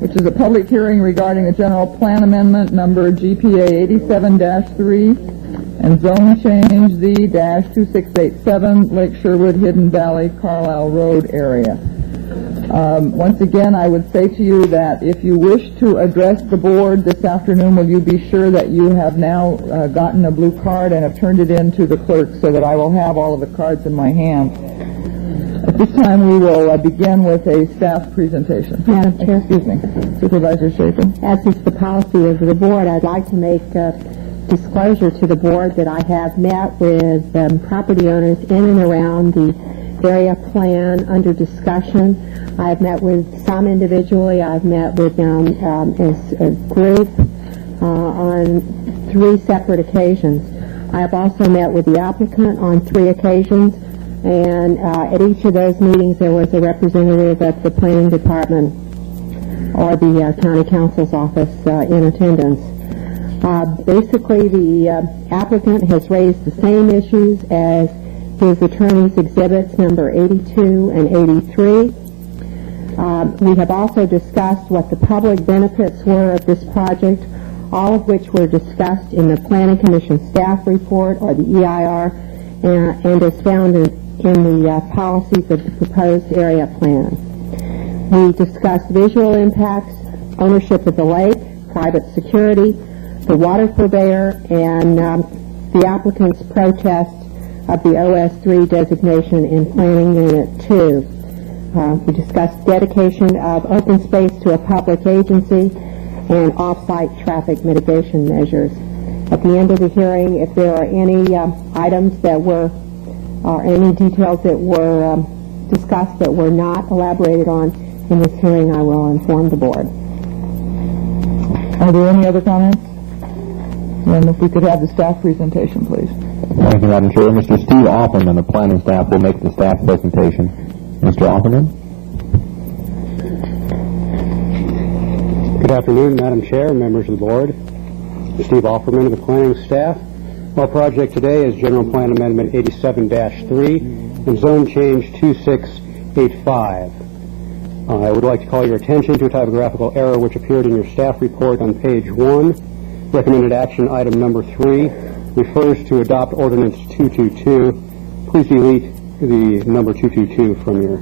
which is a public hearing regarding the general plan amendment number GPA 87-3 and zone change Z-2687 Lake Sherwood, Hidden Valley, Carlisle Road area. Once again, I would say to you that if you wish to address the board this afternoon, will you be sure that you have now gotten a blue card and have turned it in to the clerk so that I will have all of the cards in my hand. At this time, we will begin with a staff presentation. Madam Chair. Excuse me. Supervisor Chapin. As is the policy of the board, I'd like to make disclosure to the board that I have met with property owners in and around the area plan under discussion. I've met with some individually. I've met with them as a group on 3 separate occasions. I have also met with the applicant on 3 occasions, and at each of those meetings there was a representative of the planning department or the county counsel's office in attendance. Basically, the applicant has raised the same issues as his attorney's exhibits number 82 and 83. We have also discussed what the public benefits were of this project, all of which were discussed in the Planning Commission staff report, or the EIR, and is found in the policies of the proposed area plan. We discussed visual impacts, ownership of the lake, private security, the water purveyor, and the applicant's protest of the OS3 designation in Planning Unit 2. We discussed dedication of open space to a public agency and off-site traffic mitigation measures. At the end of the hearing, if there are any items that were, or any details that were discussed that were not elaborated on in this hearing, I will inform the board. Are there any other comments? And if we could have the staff presentation, please. Thank you, Madam Chair. Mr. Steve Offerman, the planning staff, will make the staff presentation. Mr. Offerman? Good afternoon, Madam Chair, members of the board. Steve Offerman of the planning staff. Our project today is General Plan Amendment 87-3 and Zone Change 2685. I would like to call your attention to a typographical error which appeared in your staff report on page 1. Recommended action item number 3 refers to adopt ordinance 222. Please delete the number 222 from your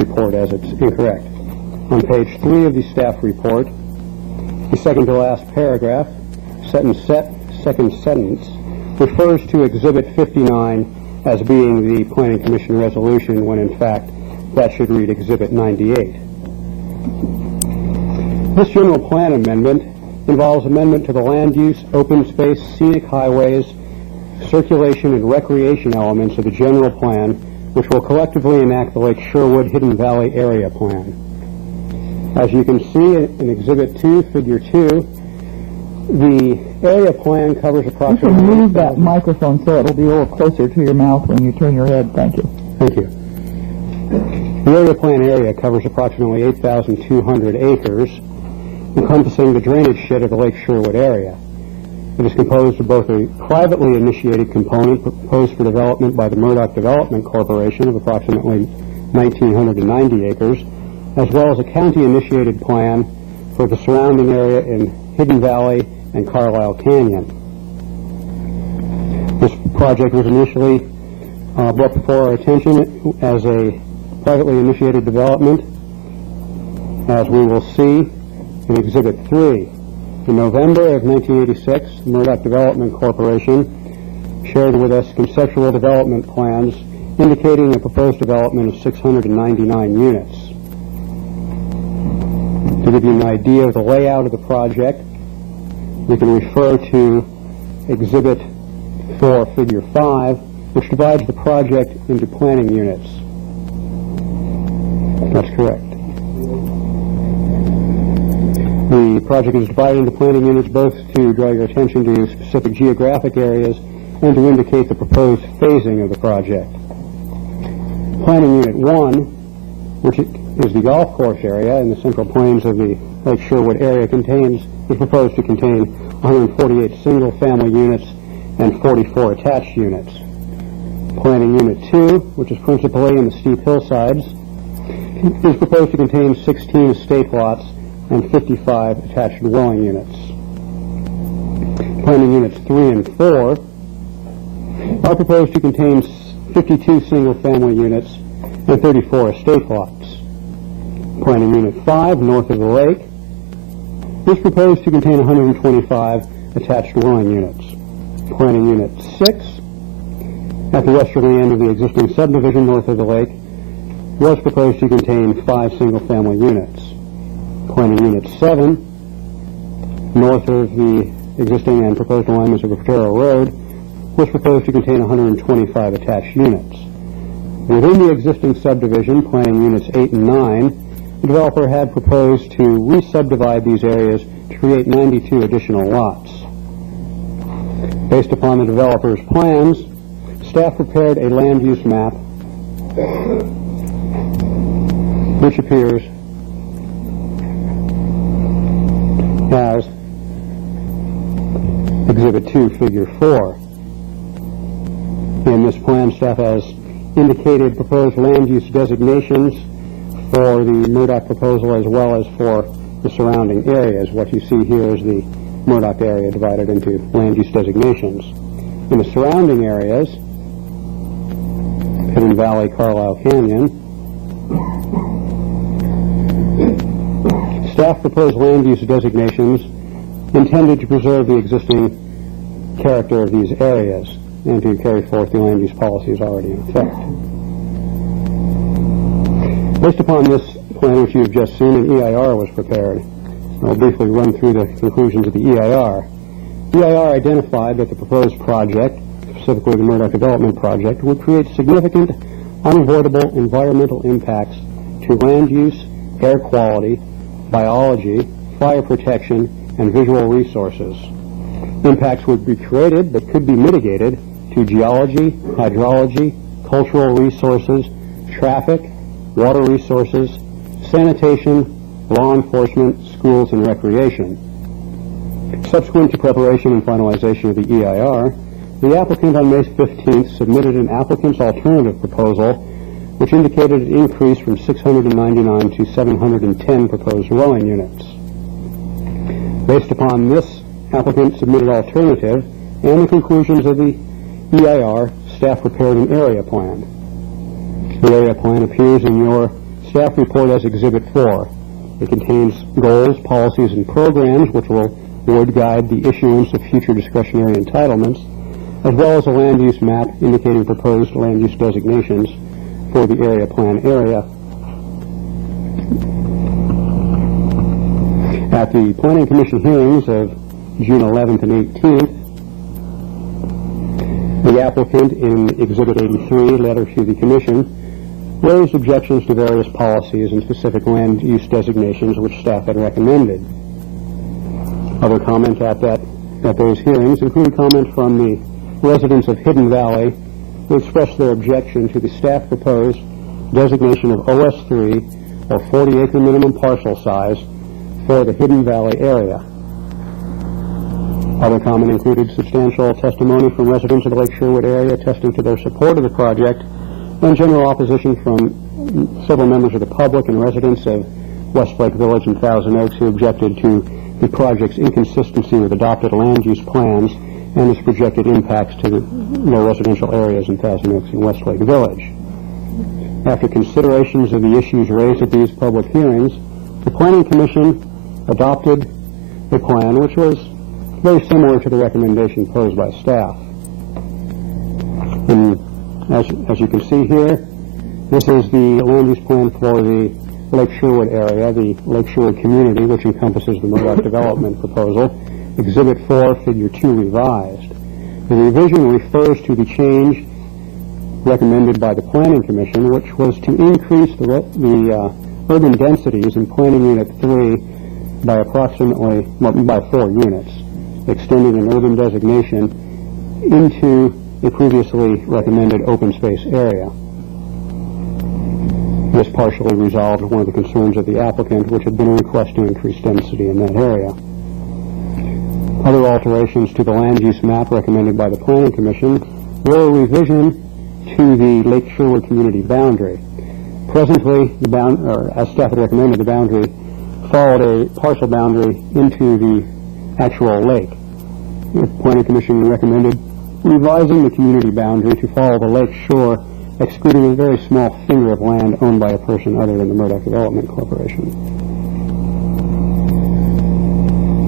report as it's incorrect. On page 3 of the staff report, the second to last paragraph, second sentence, refers to Exhibit 59 as being the Planning Commission resolution when in fact that should read Exhibit 98. This general plan amendment involves amendment to the land use, open space, scenic highways, circulation, and recreation elements of the general plan, which will collectively enact the Lake Sherwood Hidden Valley Area Plan. As you can see in Exhibit 2, Figure 2, the area plan covers approximately... You can move that microphone so it'll be a little closer to your mouth when you turn your head. Thank you. Thank you. The area plan area covers approximately 8,200 acres, encompassing the drainage shed of the Lake Sherwood area. It is composed of both a privately initiated component proposed for development by the Murdoch Development Corporation of approximately 1,990 acres, as well as a county-initiated plan for the surrounding area in Hidden Valley and Carlisle Canyon. This project was initially brought before our attention as a privately initiated development, as we will see in Exhibit 3. In November of 1986, the Murdoch Development Corporation shared with us conceptual development plans indicating a proposed development of 699 units. To give you an idea of the layout of the project, we can refer to Exhibit 4, Figure 5, which divides the project into planning units. That's correct. The project is divided into planning units both to draw your attention to specific geographic areas and to indicate the proposed phasing of the project. Planning Unit 1, which is the golf course area in the central plains of the Lake Sherwood area, is proposed to contain 148 single-family units and 44 attached units. Planning Unit 2, which is principally in the steep hillsides, is proposed to contain 16 estate lots and 55 attached dwelling units. Planning Units 3 and 4 are proposed to contain 52 single-family units and 34 estate lots. Planning Unit 5, north of the lake, is proposed to contain 125 attached dwelling units. Planning Unit 6, at the westerly end of the existing subdivision north of the lake, was proposed to contain 5 single-family units. Planning Unit 7, north of the existing and proposed alignments of the Potrero Road, was proposed to contain 125 attached units. Within the existing subdivision, Planning Units 8 and 9, the developer had proposed to re-subdivide these areas to create 92 additional lots. Based upon the developer's plans, staff prepared a land use map which appears as Exhibit 2, Figure 4. In this plan, staff has indicated proposed land use designations for the Murdoch proposal as well as for the surrounding areas. What you see here is the Murdoch area divided into land use designations. In the surrounding areas, Hidden Hidden Valley, Carlisle Canyon. Staff proposed land use designations intended to preserve the existing character of these areas and to carry forth the land use policies already in effect. Based upon this plan, which you've just seen, an EIR was prepared. I'll briefly run through the conclusions of the EIR. EIR identified that the proposed project, specifically the Murdoch Development Project, would create significant, unavoidable environmental impacts to land use, air quality, biology, fire protection, and visual resources. Impacts would be created but could be mitigated to geology, hydrology, cultural resources, traffic, water resources, sanitation, law enforcement, schools, and recreation. Subsequent to preparation and finalization of the EIR, the applicant on May 15th submitted an applicant's alternative proposal, which indicated an increase from 699 to 710 proposed dwelling units. Based upon this applicant submitted alternative and the conclusions of the EIR, staff prepared an area plan. The area plan appears in your staff report as Exhibit 4. It contains goals, policies, and programs which would guide the issuance of future discretionary entitlements, as well as a land use map indicating proposed land use designations for the area plan area. At the Planning Commission hearings of June 11th and 18th, the applicant in Exhibit 83, letter to the Commission, raised objections to various policies and specific land use designations which staff had recommended. Other comments at those hearings included comment from the residents of Hidden Valley who expressed their objection to the staff proposed designation of OS3, or 40-acre minimum parcel size, for the Hidden Valley area. Other comment included substantial testimony from residents of the Lake Sherwood area attesting to their support of the project, and general opposition from several members of the public and residents of Westlake Village and Thousand Oaks who objected to the project's inconsistency with adopted land use plans and its projected impacts to their residential areas in Thousand Oaks and Westlake Village. After considerations of the issues raised at these public hearings, the Planning Commission adopted a plan which was very similar to the recommendation posed by staff. As you can see here, this is the land use plan for the Lake Sherwood area, the Lake Sherwood community, which encompasses the Murdoch Development Proposal, Exhibit 4, Figure 2 revised. The revision refers to the change recommended by the Planning Commission, which was to increase the urban densities in Planning Unit 3 by approximately, by 4 units, extending an urban designation into a previously recommended open space area. This partially resolved one of the concerns of the applicant, which had been a request to increase density in that area. Other alterations to the land use map recommended by the Planning Commission were a revision to the Lake Sherwood community boundary. Presently, as staff had recommended, the boundary followed a partial boundary into the actual lake. The Planning Commission recommended revising the community boundary to follow the lake shore, excluding a very small finger of land owned by a person other than the Murdoch Development Corporation.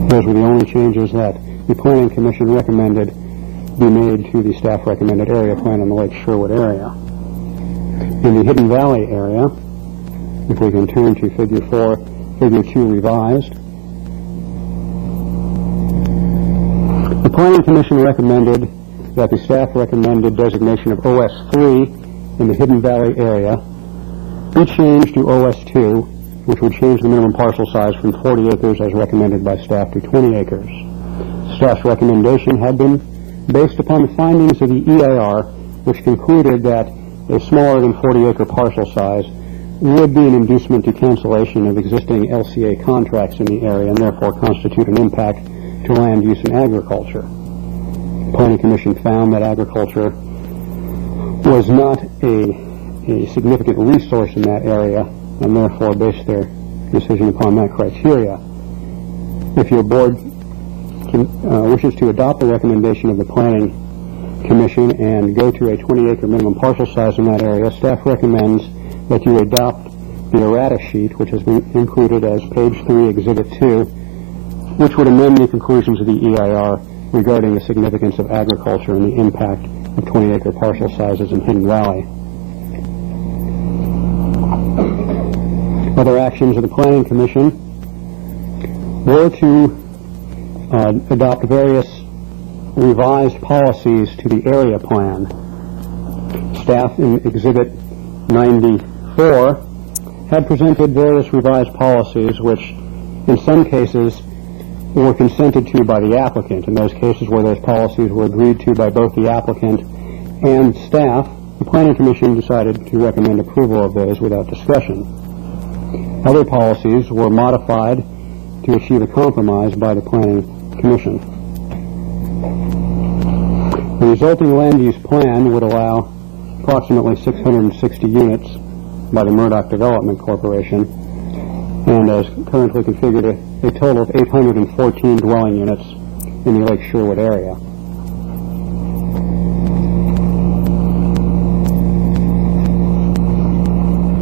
Those were the only changes that the Planning Commission recommended be made to the staff recommended area plan in the Lake Sherwood area. In the Hidden Valley area, if we can turn to Figure 4, Figure 2 revised, the Planning Commission recommended that the staff recommended designation of OS3 in the Hidden Valley area be changed to OS2, which would change the minimum parcel size from 40 acres as recommended by staff to 20 acres. Staff's recommendation had been based upon the findings of the EIR, which concluded that a smaller than 40-acre parcel size would be an inducement to cancellation of existing LCA contracts in the area and therefore constitute an impact to land use and agriculture. The Planning Commission found that agriculture was not a significant resource in that area and therefore based their decision upon that criteria. If your board wishes to adopt the recommendation of the Planning Commission and go to a 20-acre minimum parcel size in that area, staff recommends that you adopt the errata sheet, which has been included as page 3, Exhibit 2, which would amend the conclusions of the EIR regarding the significance of agriculture and the impact of 20-acre parcel sizes in Hidden Valley. Other actions of the Planning Commission were to adopt various revised policies to the area plan. Staff in Exhibit 94 had presented various revised policies which in some cases were consented to by the applicant. In those cases where those policies were agreed to by both the applicant and staff, the Planning Commission decided to recommend approval of those without discussion. Other policies were modified to achieve a compromise by the Planning Commission. The resulting land use plan would allow approximately 660 units by the Murdoch Development Corporation, and as currently configured, a total of 814 dwelling units in the Lake Sherwood area.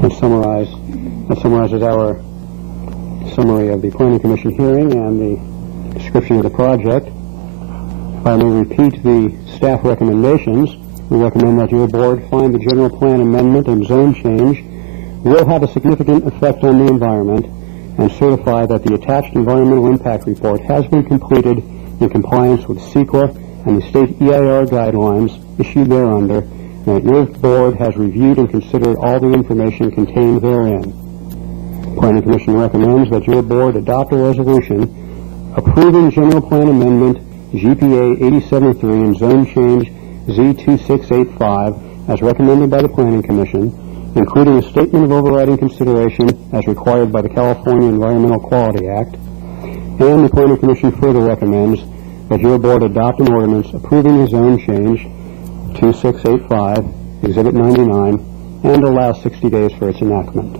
That summarizes our summary of the Planning Commission hearing and the description of the project. If I may repeat the staff recommendations, we recommend that your board find the general plan amendment and zone change will have a significant effect on the environment and certify that the attached environmental impact report has been completed in compliance with CEQA and the state EIR guidelines issued thereunder, and that your board has reviewed and considered all the information contained therein. The Planning Commission recommends that your board adopt a resolution approving general plan amendment GPA 87.3 and zone change Z2685 as recommended by the Planning Commission, including a statement of overriding consideration as required by the California Environmental Quality Act, and the Planning Commission further recommends that your board adopt an ordinance approving the zone change 2685, Exhibit 99, and allow 60 days for its enactment.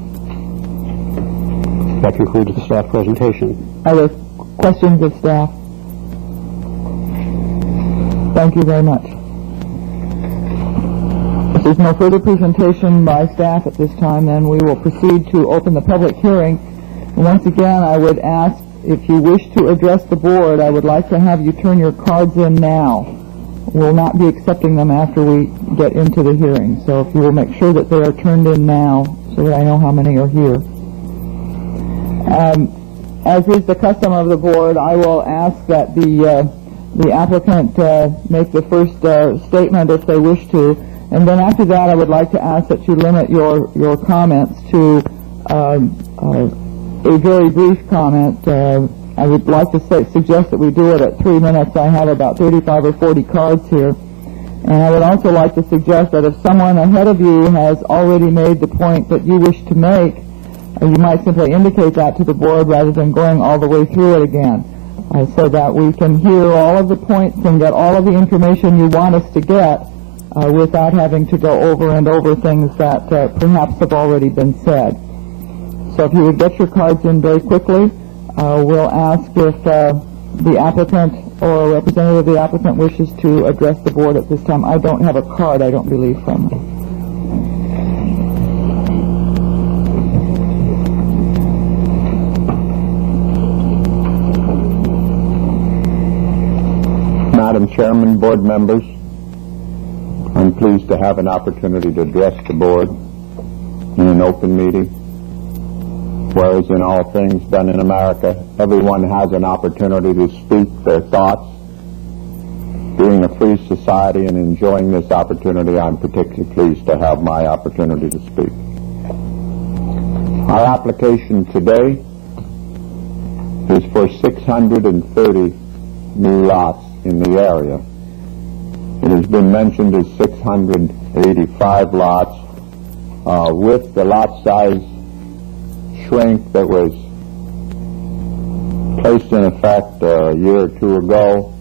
That concludes the staff presentation. Are there questions of staff? Thank you very much. If there's no further presentation by staff at this time, then we will proceed to open the public hearing. And once again, I would ask, if you wish to address the board, I would like to have you turn your cards in now. We'll not be accepting them after we get into the hearing. So if you will make sure that they are turned in now so that I know how many are here. As is the custom of the board, I will ask that the applicant make the first statement if they wish to. And then after that, I would like to ask that you limit your comments to a very brief comment. I would like to suggest that we do it at 3 minutes. I have about 35 or 40 cards here. And I would also like to suggest that if someone ahead of you has already made the point that you wish to make, you might simply indicate that to the board rather than going all the way through it again, so that we can hear all of the points and get all of the information you want us to get without having to go over and over things that perhaps have already been said. So if you would get your cards in very quickly, we'll ask if the applicant or a representative of the applicant wishes to address the board at this time. I don't have a card, I don't believe, from them. Madam Chairman, board members, I'm pleased to have an opportunity to address the board in an open meeting. Whereas in all things done in America, everyone has an opportunity to speak their thoughts. Being a free society and enjoying this opportunity, I'm particularly pleased to have my opportunity to speak. Our application today is for 630 new lots in the area. It has been mentioned as 685 lots with the lot size shrink that was placed in effect a year or two ago.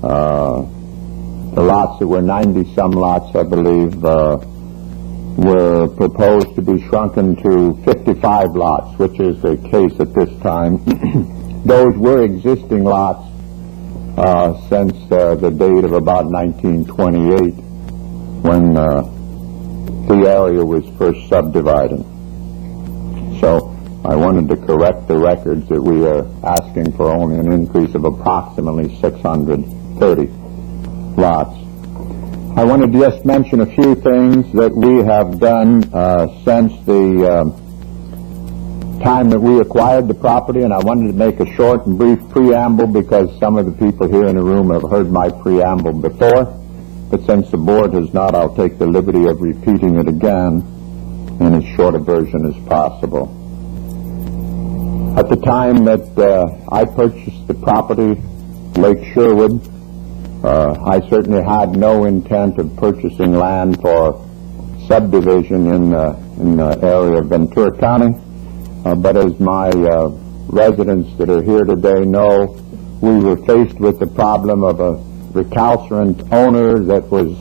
The lots that were 90-some lots, I believe, were proposed to be shrunken to 55 lots, which is the case at this time. Those were existing lots since the date of about 1928, when the area was first subdivided. So I wanted to correct the records that we are asking for only an increase of approximately 630 lots. I wanted to just mention a few things that we have done since the time that we acquired the property, and I wanted to make a short and brief preamble because some of the people here in the room have heard my preamble before, but since the board has not, I'll take the liberty of repeating it again in as short a version as possible. At the time that I purchased the property, Lake Sherwood, I certainly had no intent of purchasing land for subdivision in the area of Ventura County. But as my residents that are here today know, we were faced with the problem of a recalcitrant owner that was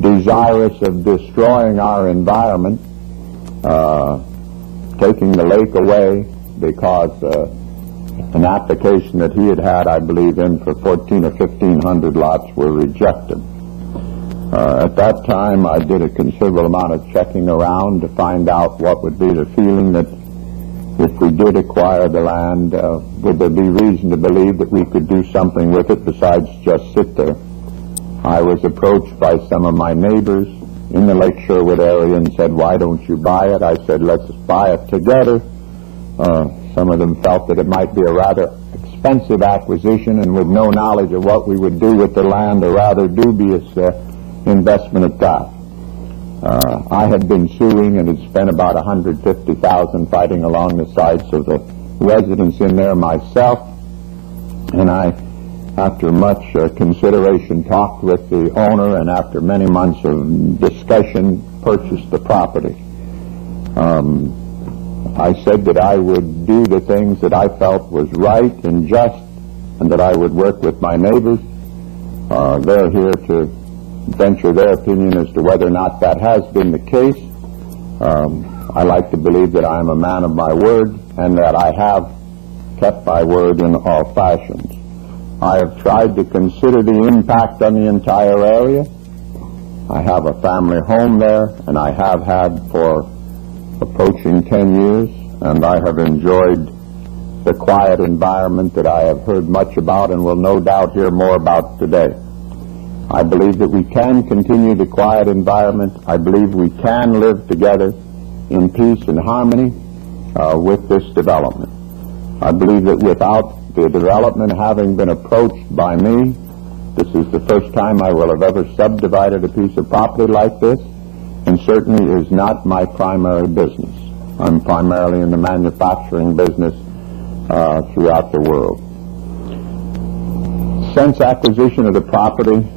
desirous of destroying our environment, taking the lake away because an application that he had, I believe, in for 1,400 or 1,500 lots were rejected. At that time, I did a considerable amount of checking around to find out what would be the feeling that if we did acquire the land, would there be reason to believe that we could do something with it besides just sit there. I was approached by some of my neighbors in the Lake Sherwood area and said, "Why don't you buy it?" I said, "Let's buy it together." Some of them felt that it might be a rather expensive acquisition, and with no knowledge of what we would do with the land, a rather dubious investment at that. I had been suing and had spent about $150,000 fighting along the sides of the residents in there myself, and I, after much consideration, talked with the owner, and after many months of discussion, purchased the property. I said that I would do the things that I felt was right and just, and that I would work with my neighbors. They're here to venture their opinion as to whether or not that has been the case. I like to believe that I'm a man of my word and that I have kept my word in all fashions. I have tried to consider the impact on the entire area. I have a family home there, and I have had for approaching 10 years, and I have enjoyed the quiet environment that I have heard much about and will no doubt hear more about today. I believe that we can continue the quiet environment. I believe we can live together in peace and harmony with this development. I believe that without the development having been approached by me, this is the first time I will have ever subdivided a piece of property like this, and certainly is not my primary business. I'm primarily in the manufacturing business throughout the world. Since acquisition of the property,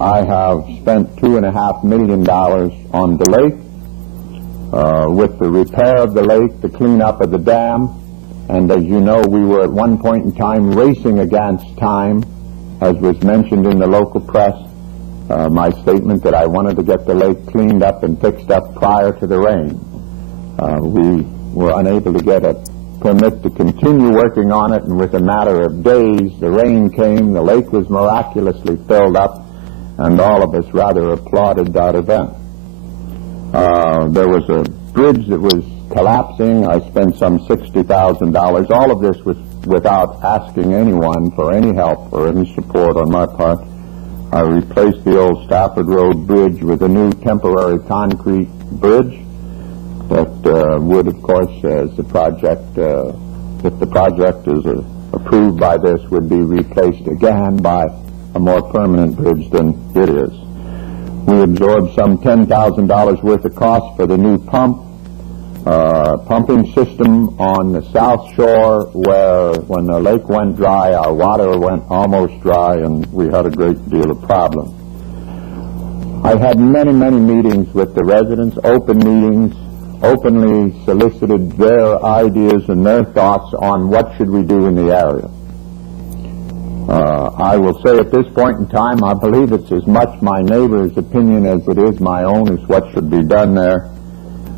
I have spent $2.5 million on the lake, with the repair of the lake, the cleanup of the dam, and as you know, we were at one point in time racing against time, as was mentioned in the local press, my statement that I wanted to get the lake cleaned up and fixed up prior to the rain. We were unable to get a permit to continue working on it, and with a matter of days, the rain came, the lake was miraculously filled up, and all of us rather applauded that event. There was a bridge that was collapsing. I spent some $60,000. All of this was without asking anyone for any help or any support on my part. I replaced the old Stafford Road Bridge with a new temporary concrete bridge that would, of course, as the project, if the project is approved by this, would be replaced again by a more permanent bridge than it is. We absorbed some $10,000 worth of cost for the new pumping system on the south shore, where when the lake went dry, our water went almost dry, and we had a great deal of problem. I had many, many meetings with the residents, open meetings, openly solicited their ideas and their thoughts on what should we do in the area. I will say at this point in time, I believe it's as much my neighbor's opinion as it is my own as what should be done there.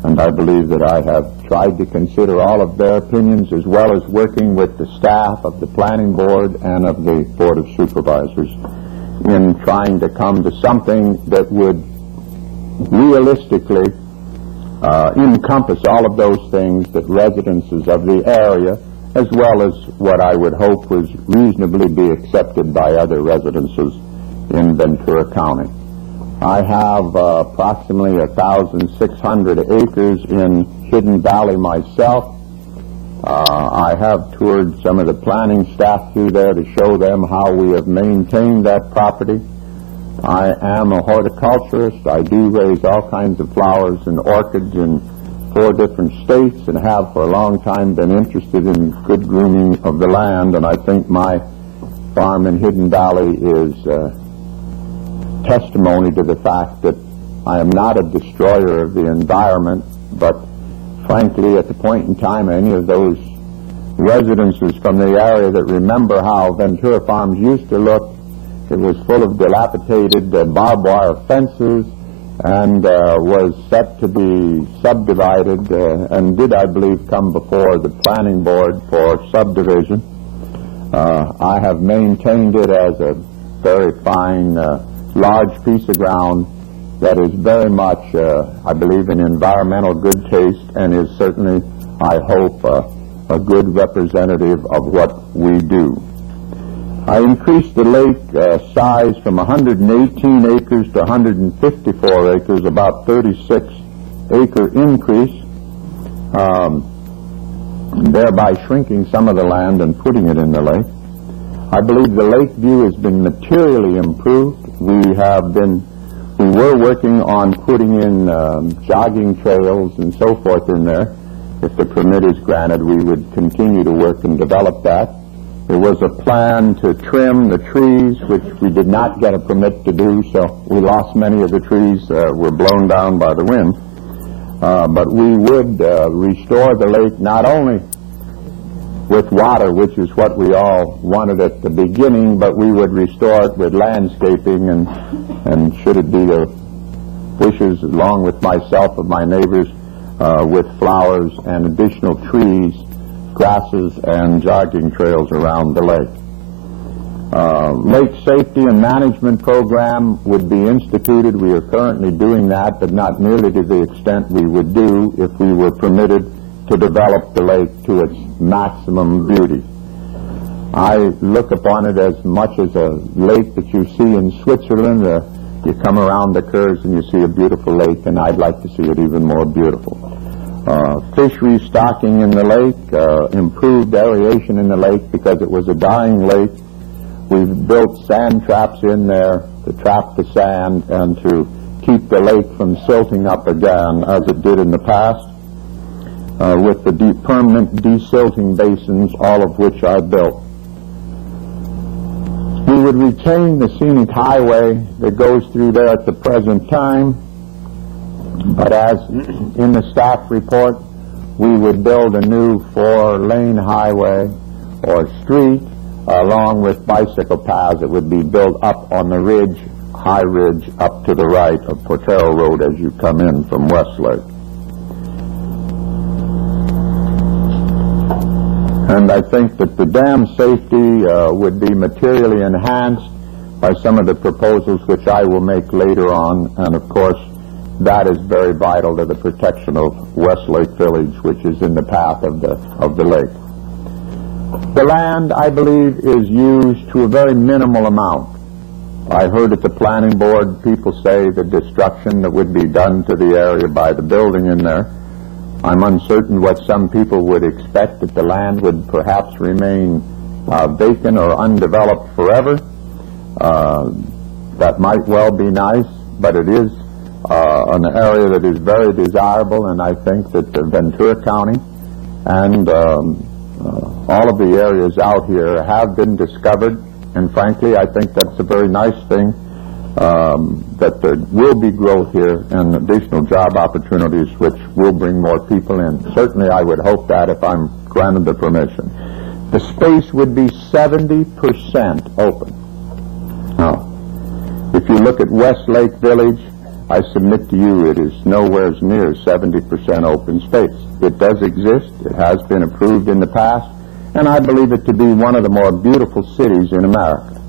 and I believe that I have tried to consider all of their opinions as well as working with the staff of the Planning Board and of the Board of Supervisors in trying to come to something that would realistically encompass all of those things that residences of the area, as well as what I would hope was reasonably be accepted by other residences in Ventura County. I have approximately 1,600 acres in Hidden Valley myself. I have toured some of the planning staff through there to show them how we have maintained that property. I am a horticulturist. I do raise all kinds of flowers and orchids in 4 different states and have for a long time been interested in good grooming of the land, and I think my farm in Hidden Valley is testimony to the fact that I am not a destroyer of the environment, but frankly, at the point in time, any of those residences from the area that remember how Ventura Farms used to look, it was full of dilapidated barbed wire fences and was set to be subdivided and did, I believe, come before the Planning Board for subdivision. I have maintained it as a very fine, large piece of ground that is very much, I believe, in environmental good taste and is certainly, I hope, a good representative of what we do. I increased the lake size from 118 acres to 154 acres, about 36-acre increase, thereby shrinking some of the land and putting it in the lake. I believe the lake view has been materially improved. We were working on putting in jogging trails and so forth in there. If the permit is granted, we would continue to work and develop that. There was a plan to trim the trees, which we did not get a permit to do, so we lost many of the trees, were blown down by the wind. But we would restore the lake not only with water, which is what we all wanted at the beginning, but we would restore it with landscaping and should it be wishes, along with myself and my neighbors, with flowers and additional trees, grasses, and jogging trails around the lake. Lake safety and management program would be instituted. We are currently doing that, but not nearly to the extent we would do if we were permitted to develop the lake to its maximum beauty. I look upon it as much as a lake that you see in Switzerland. You come around the curves and you see a beautiful lake, and I'd like to see it even more beautiful. Fish restocking in the lake, improved aeration in the lake because it was a dying lake. We've built sand traps in there to trap the sand and to keep the lake from silting up again as it did in the past, with the permanent desilting basins, all of which I built. We would retain the scenic highway that goes through there at the present time, but as in the staff report, we would build a new 4-lane highway or street along with bicycle paths that would be built up on the ridge, high ridge up to the right of Portero Road as you come in from Westlake. And I think that the dam safety would be materially enhanced by some of the proposals which I will make later on, and of course that is very vital to the protection of Westlake Village, which is in the path of the lake. The land, I believe, is used to a very minimal amount. I heard at the planning board people say the destruction that would be done to the area by the building in there. I'm uncertain what some people would expect, that the land would perhaps remain vacant or undeveloped forever. That might well be nice, but it is an area that is very desirable, and I think that the Ventura County and all of the areas out here have been discovered, and frankly I think that's a very nice thing, that there will be growth here and additional job opportunities which will bring more people in. Certainly I would hope that if I'm granted the permission. The space would be 70% open. Now, if you look at Westlake Village, I submit to you it is nowhere near 70% open space. It does exist. It has been approved in the past, and I believe it to be one of the more beautiful cities in America.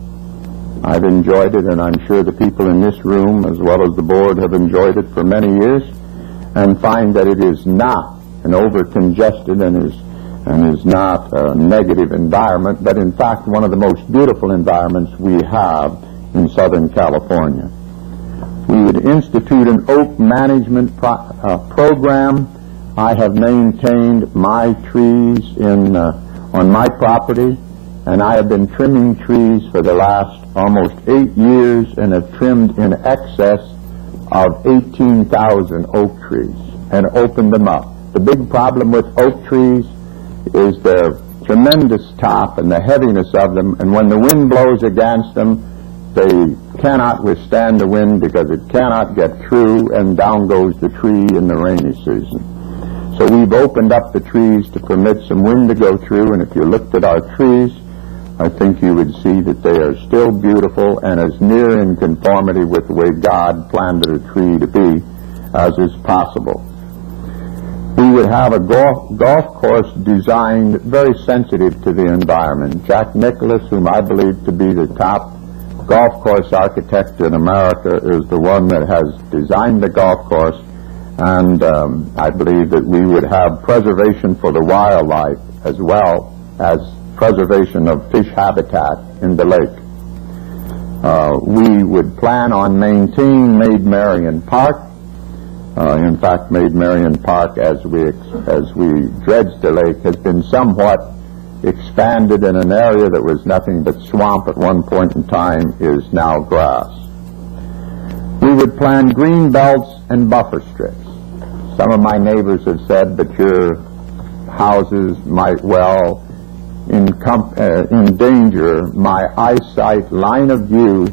I've enjoyed it, and I'm sure the people in this room, as well as the board, have enjoyed it for many years, and find that it is not an over-congested and is not a negative environment, but in fact one of the most beautiful environments we have in Southern California. We would institute an oak management program. I have maintained my trees on my property, and I have been trimming trees for the last almost 8 years and have trimmed in excess of 18,000 oak trees and opened them up. The big problem with oak trees is their tremendous top and the heaviness of them, and when the wind blows against them, they cannot withstand the wind because it cannot get through, and down goes the tree in the rainy season. So we've opened up the trees to permit some wind to go through, and if you looked at our trees, I think you would see that they are still beautiful and as near in conformity with the way God planned a tree to be as is possible. We would have a golf course designed very sensitive to the environment. Jack Nicklaus, whom I believe to be the top golf course architect in America, is the one that has designed the golf course, and I believe that we would have preservation for the wildlife as well as preservation of fish habitat in the lake. We would plan on maintaining Maid Marian Park. In fact, Maid Marian Park, as we dredged the lake, has been somewhat expanded, in an area that was nothing but swamp at one point in time is now grass. We would plan green belts and buffer strips. Some of my neighbors have said that your houses might well endanger my eyesight line of view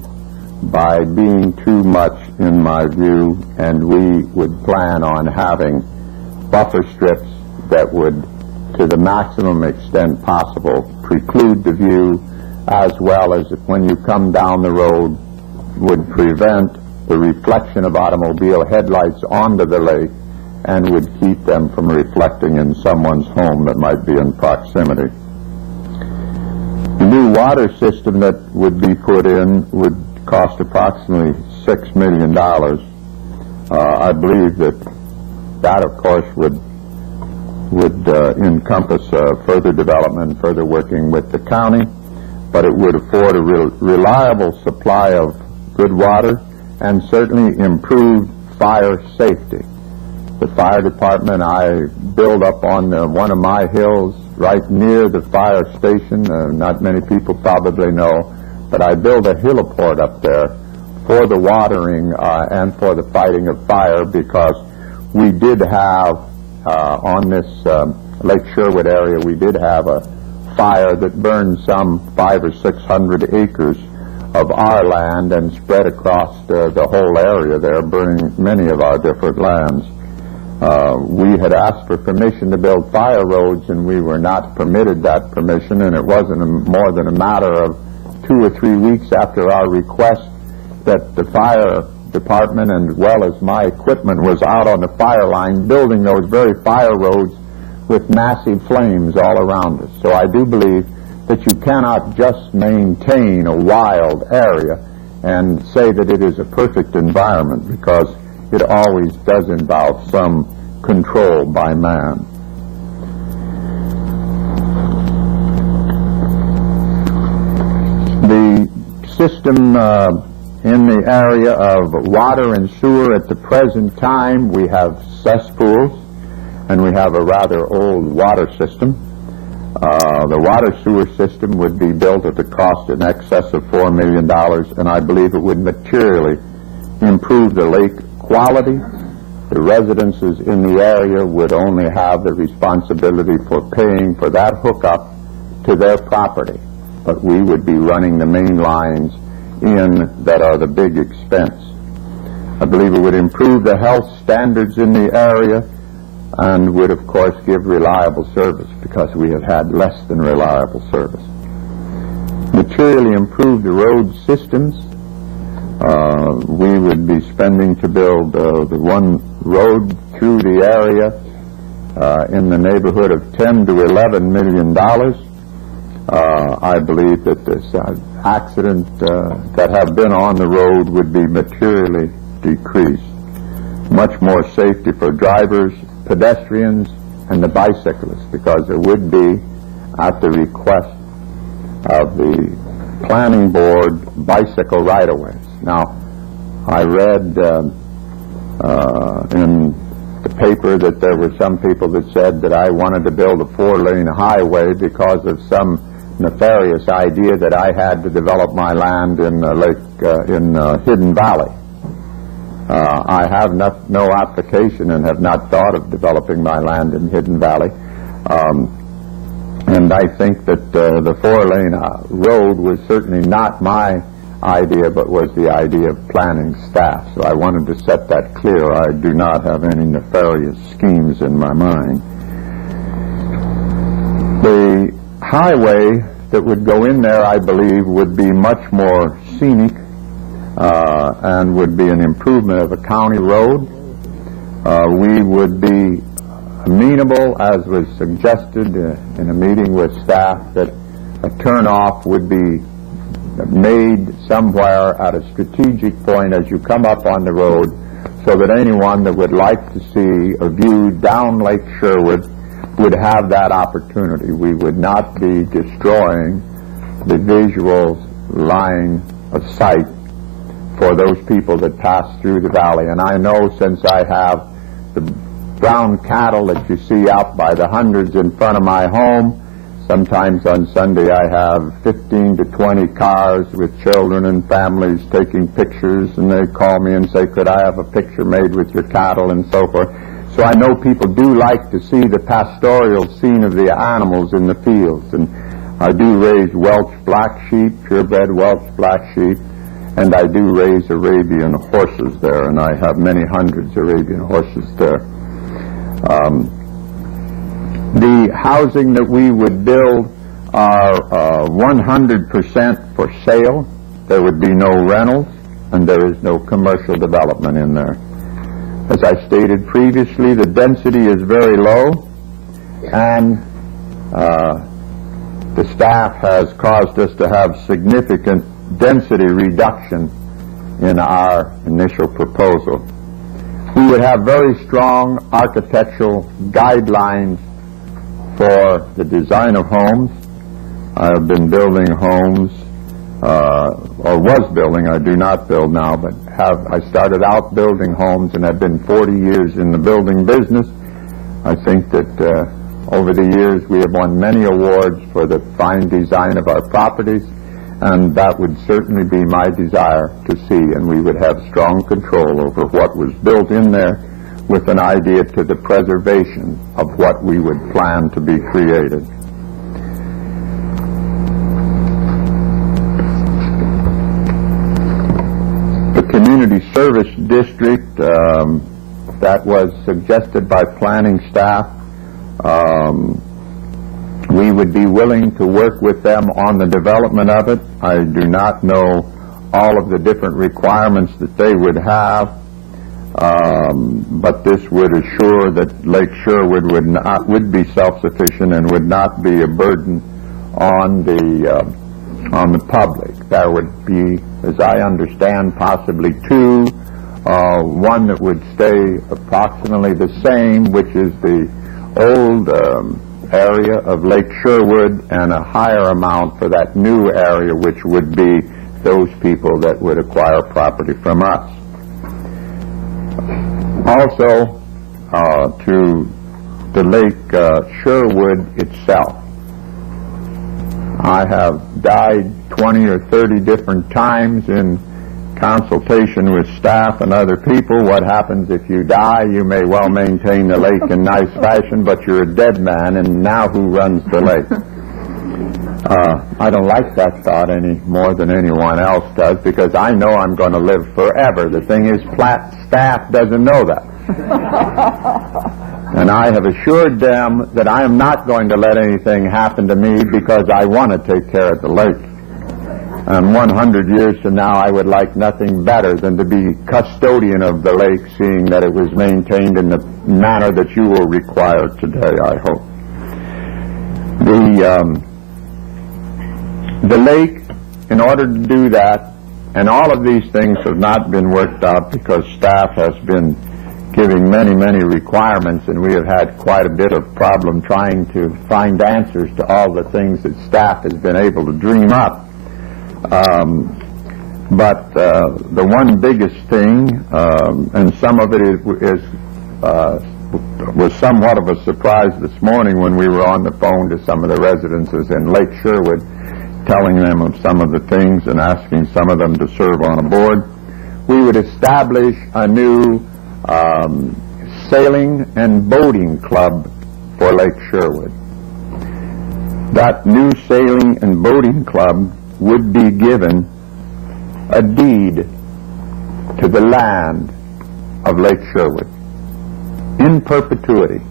by being too much in my view, and we would plan on having buffer strips that would, to the maximum extent possible, preclude the view, as well as when you come down the road would prevent the reflection of automobile headlights onto the lake and would keep them from reflecting in someone's home that might be in proximity. The new water system that would be put in would cost approximately $6 million. I believe that of course would encompass further development, further working with the county, but it would afford a reliable supply of good water and certainly improved fire safety. The fire department, I build up on one of my hills right near the fire station. Not many people probably know, but I built a heliport up there for the watering and for the fighting of fire, because we did have on this Lake Sherwood area, we did have a fire that burned some 500 or 600 acres of our land and spread across the whole area there, burning many of our different lands. We had asked for permission to build fire roads, and we were not permitted that permission, and it wasn't more than a matter of 2 or 3 weeks after our request that the fire department, and well as my equipment, was out on the fire line building those very fire roads with massive flames all around us. So I do believe that you cannot just maintain a wild area and say that it is a perfect environment, because it always does involve some control by man. The system in the area of water and sewer at the present time, we have cesspools, and we have a rather old water system. The water sewer system would be built at a cost in excess of $4 million, and I believe it would materially improve the lake quality. The residences in the area would only have the responsibility for paying for that hookup to their property, but we would be running the main lines in that are the big expense. I believe it would improve the health standards in the area and would, of course, give reliable service, because we have had less than reliable service. Materially improve the road systems. We would be spending to build the one road through the area in the neighborhood of $10 to $11 million. I believe that this accident that have been on the road would be materially decreased. Much more safety for drivers, pedestrians, and the bicyclists, because there would be, at the request of the planning board, bicycle right-of-ways. Now, I read in the paper that there were some people that said that I wanted to build a 4-lane highway because of some nefarious idea that I had to develop my land in Hidden Valley. I have no application and have not thought of developing my land in Hidden Valley. And I think that the 4-lane road was certainly not my idea, but was the idea of planning staff. So I wanted to set that clear. I do not have any nefarious schemes in my mind. The highway that would go in there, I believe, would be much more scenic and would be an improvement of a county road. We would be amenable, as was suggested in a meeting with staff, that a turnoff would be made somewhere at a strategic point as you come up on the road, so that anyone that would like to see a view down Lake Sherwood would have that opportunity. We would not be destroying the visual line of sight for those people that pass through the valley. And I know, since I have the brown cattle that you see out by the hundreds in front of my home, sometimes on Sunday I have 15 to 20 cars with children and families taking pictures, and they call me and say, could I have a picture made with your cattle, and so forth. So I know people do like to see the pastoral scene of the animals in the fields, and I do raise Welsh black sheep, purebred Welsh black sheep, and I do raise Arabian horses there, and I have many hundreds of Arabian horses there. The housing that we would build are 100% for sale. There would be no rentals, and there is no commercial development in there. As I stated previously, the density is very low, and the staff has caused us to have significant density reduction in our initial proposal. We would have very strong architectural guidelines for the design of homes. I have been building homes, or was building, I do not build now, but I started out building homes and have been 40 years in the building business. I think that over the years we have won many awards for the fine design of our properties, and that would certainly be my desire to see, and we would have strong control over what was built in there, with an idea to the preservation of what we would plan to be created. The community service district that was suggested by planning staff, we would be willing to work with them on the development of it. I do not know all of the different requirements that they would have, but this would assure that Lake Sherwood would be self-sufficient and would not be a burden on the public. There would be, as I understand, possibly two. One that would stay approximately the same, which is the old area of Lake Sherwood, and a higher amount for that new area, which would be those people that would acquire property from us. Also, to the Lake Sherwood itself. I have died 20 or 30 different times in consultation with staff and other people. What happens if you die? You may well maintain the lake in nice fashion, but you're a dead man, and now who runs the lake? I don't like that thought any more than anyone else does, because I know I'm going to live forever. The thing is, staff doesn't know that. And I have assured them that I am not going to let anything happen to me, because I want to take care of the lake. And 100 years from now, I would like nothing better than to be custodian of the lake, seeing that it was maintained in the manner that you will require today, I hope. The lake, in order to do that, and all of these things have not been worked out because staff has been giving many, many requirements, and we have had quite a bit of problem trying to find answers to all the things that staff has been able to dream up. But the one biggest thing, and some of it was somewhat of a surprise this morning when we were on the phone to some of the residences in Lake Sherwood, telling them of some of the things and asking some of them to serve on a board. We would establish a new sailing and boating club for Lake Sherwood. That new sailing and boating club would be given a deed to the land of Lake Sherwood in perpetuity,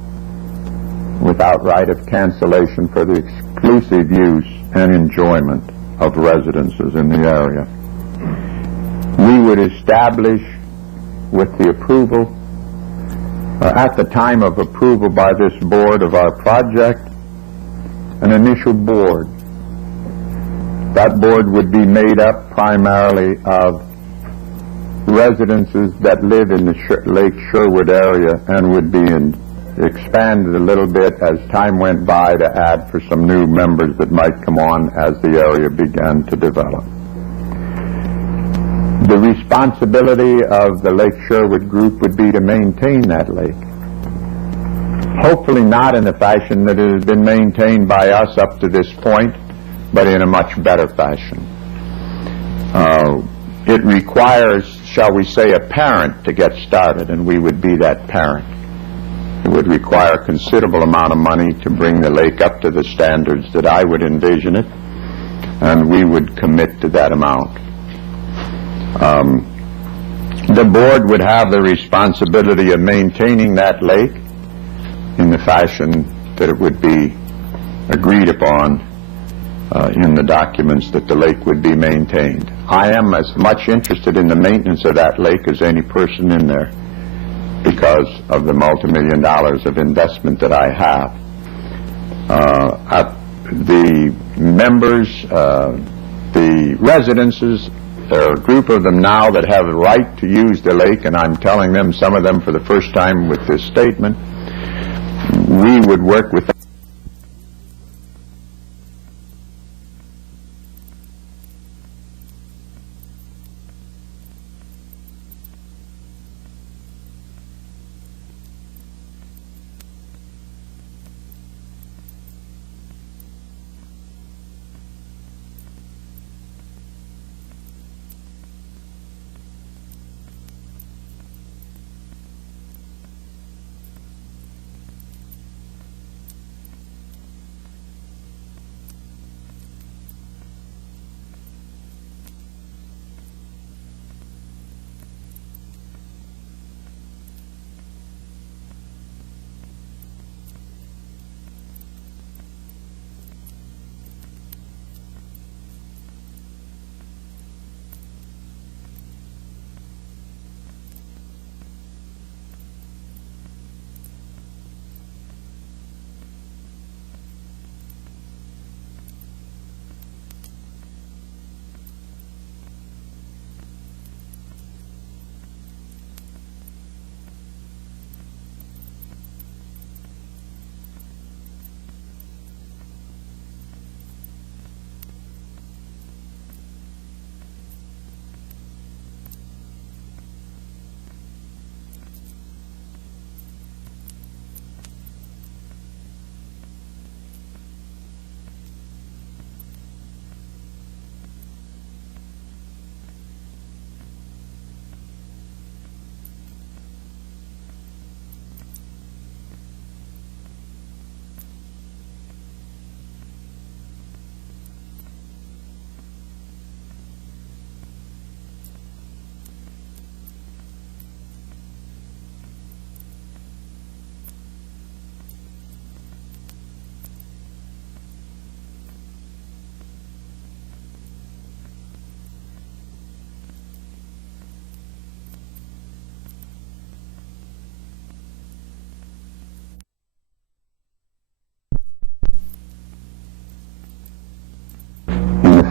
without right of cancellation, for the exclusive use and enjoyment of residences in the area. We would establish, with the approval, at the time of approval by this board of our project, an initial board. That board would be made up primarily of residences that live in the Lake Sherwood area, and would be expanded a little bit as time went by to add for some new members that might come on as the area began to develop. The responsibility of the Lake Sherwood group would be to maintain that lake. Hopefully not in the fashion that it has been maintained by us up to this point, but in a much better fashion. It requires, shall we say, a parent to get started, and we would be that parent. It would require a considerable amount of money to bring the lake up to the standards that I would envision it, and we would commit to that amount. The board would have the responsibility of maintaining that lake in the fashion that it would be agreed upon in the documents that the lake would be maintained. I am as much interested in the maintenance of that lake as any person in there, because of the multi-million dollars of investment that I have. The members, the residences, there are a group of them now that have the right to use the lake, and I'm telling them, some of them for the first time with this statement. We would work with them.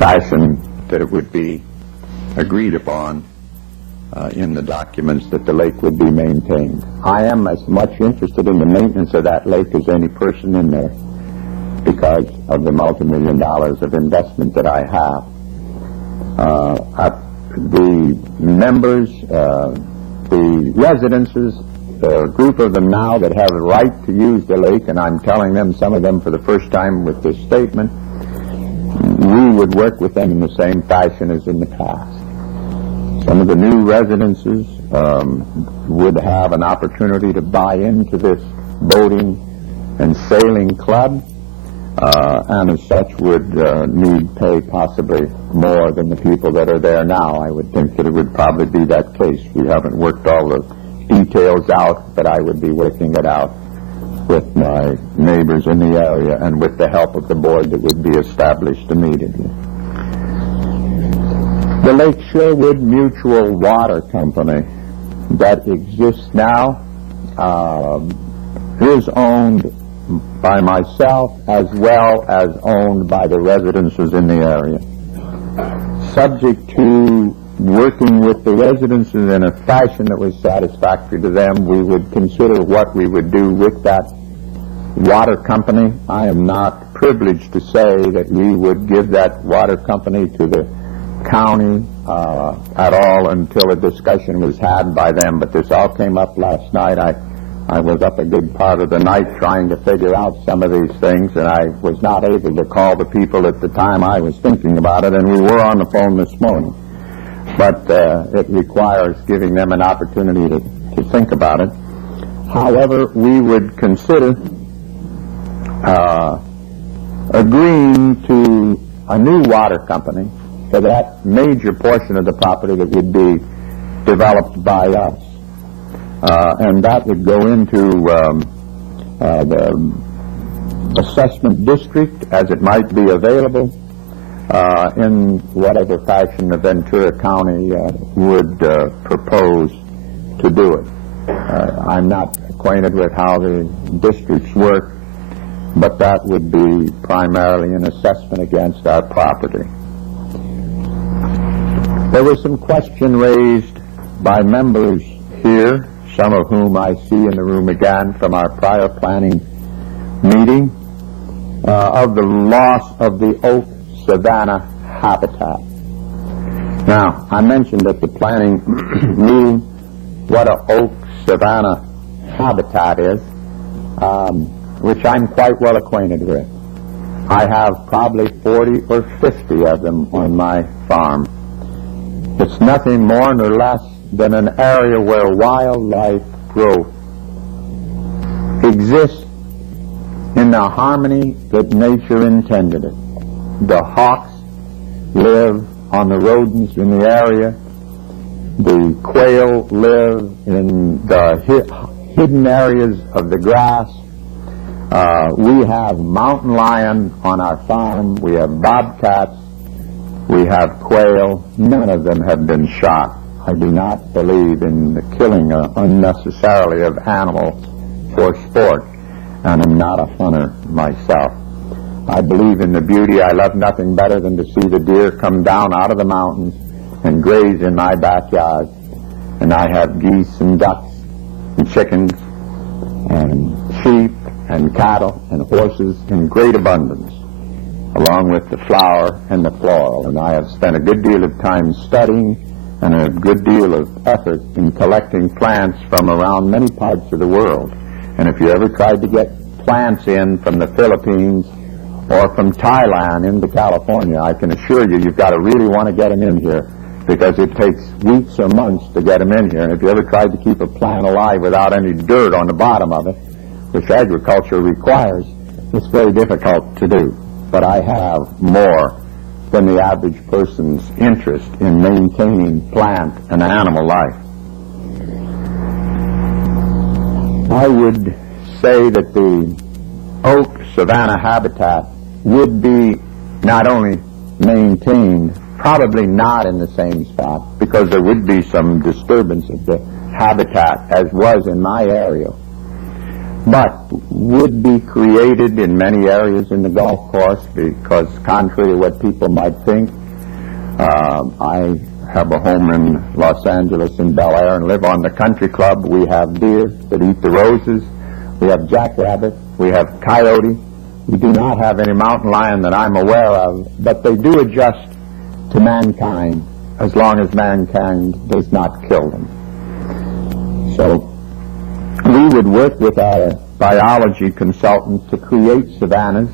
fashion that it would be agreed upon in the documents that the lake would be maintained. I am as much interested in the maintenance of that lake as any person in there because of the multi-million dollars of investment that I have. The members, the residences, a group of them now that have the right to use the lake, and I'm telling them, some of them for the first time with this statement, we would work with them in the same fashion as in the past. Some of the new residences would have an opportunity to buy into this boating and sailing club, and as such would need pay possibly more than the people that are there now. I would think that it would probably be that case. We haven't worked all the details out, but I would be working it out with my neighbors in the area and with the help of the board that would be established immediately. The Lake Sherwood Mutual Water Company that exists now is owned by myself as well as owned by the residences in the area. Subject to working with the residences in a fashion that was satisfactory to them, we would consider what we would do with that water company. I am not privileged to say that we would give that water company to the county at all until a discussion was had by them, but this all came up last night. I was up a good part of the night trying to figure out some of these things, and I was not able to call the people at the time I was thinking about it, and we were on the phone this morning. But it requires giving them an opportunity to think about it. However, we would consider agreeing to a new water company for that major portion of the property that would be developed by us. And that would go into the assessment district as it might be available in whatever fashion the Ventura County would propose to do it. I'm not acquainted with how the districts work, but that would be primarily an assessment against our property. There was some question raised by members here, some of whom I see in the room again from our prior planning meeting, of the loss of the oak savanna habitat. Now, I mentioned at the planning meeting what an oak savanna habitat is, which I'm quite well acquainted with. I have probably 40 or 50 of them on my farm. It's nothing more nor less than an area where wildlife growth exists in the harmony that nature intended it. The hawks live on the rodents in the area. The quail live in the hidden areas of the grass. We have mountain lion on our farm. We have bobcats. We have quail. None of them have been shot. I do not believe in the killing unnecessarily of animals for sport, and I'm not a hunter myself. I believe in the beauty. I love nothing better than to see the deer come down out of the mountains and graze in my backyard. And I have geese and ducks and chickens and sheep and cattle and horses in great abundance, along with the flower and the floral. And I have spent a good deal of time studying and a good deal of effort in collecting plants from around many parts of the world. And if you ever tried to get plants in from the Philippines or from Thailand into California, I can assure you, you've got to really want to get them in here, because it takes weeks or months to get them in here. And if you ever tried to keep a plant alive without any dirt on the bottom of it, which agriculture requires, it's very difficult to do. But I have more than the average person's interest in maintaining plant and animal life. I would say that the oak savanna habitat would be not only maintained, probably not in the same spot, because there would be some disturbance of the habitat as was in my area. but would be created in many areas in the golf course because, contrary to what people might think, I have a home in Los Angeles in Bel Air and live on the country club. We have deer that eat the roses. We have jackrabbit. We have coyote. We do not have any mountain lion that I'm aware of, but they do adjust to mankind as long as mankind does not kill them. So we would work with our biology consultant to create savannas.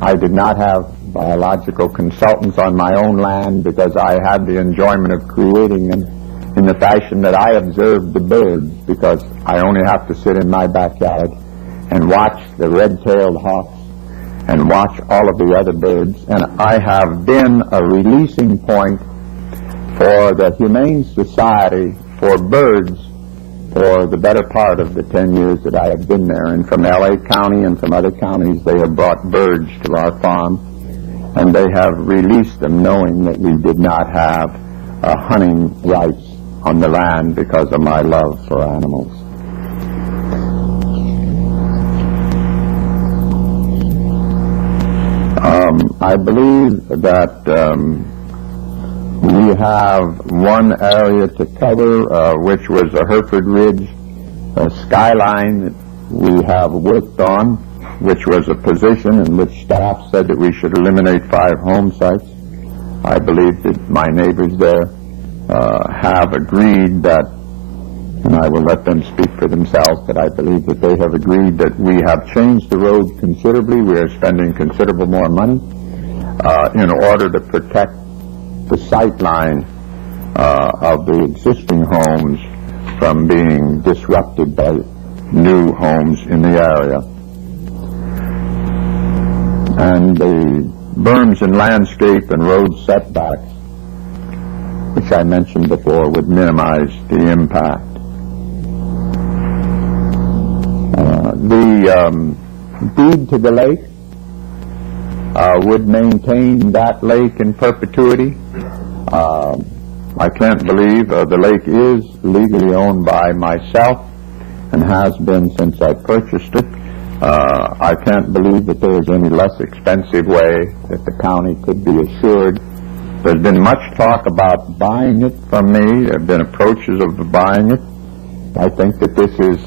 I did not have biological consultants on my own land because I had the enjoyment of creating them in the fashion that I observed the birds, because I only have to sit in my backyard and watch the red-tailed hawks and watch all of the other birds, and I have been a releasing point for the Humane Society for birds for the better part of the 10 years that I have been there. And from L.A. County and from other counties, they have brought birds to our farm, and they have released them knowing that we did not have hunting rights on the land because of my love for animals. I believe that we have one area to cover, which was a Hereford Ridge skyline that we have worked on, which was a position in which staff said that we should eliminate 5 home sites. I believe that my neighbors there have agreed that, and I will let them speak for themselves, but I believe that they have agreed that we have changed the road considerably. We are spending considerable more money in order to protect the sight line of the existing homes from being disrupted by new homes in the area. And the berms and landscape and road setbacks, which I mentioned before, would minimize the impact. The deed to the lake would maintain that lake in perpetuity. I can't believe the lake is legally owned by myself and has been since I purchased it. I can't believe that there is any less expensive way that the county could be assured. There's been much talk about buying it from me. There have been approaches of buying it. I think that this is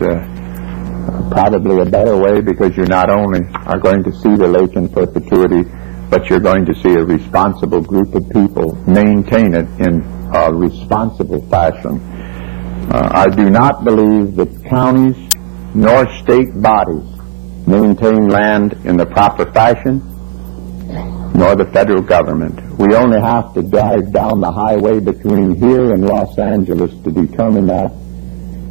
probably a better way, because you not only are going to see the lake in perpetuity, but you're going to see a responsible group of people maintain it in a responsible fashion. I do not believe that counties nor state bodies maintain land in the proper fashion, nor the federal government. We only have to drive down the highway between here and Los Angeles to determine that,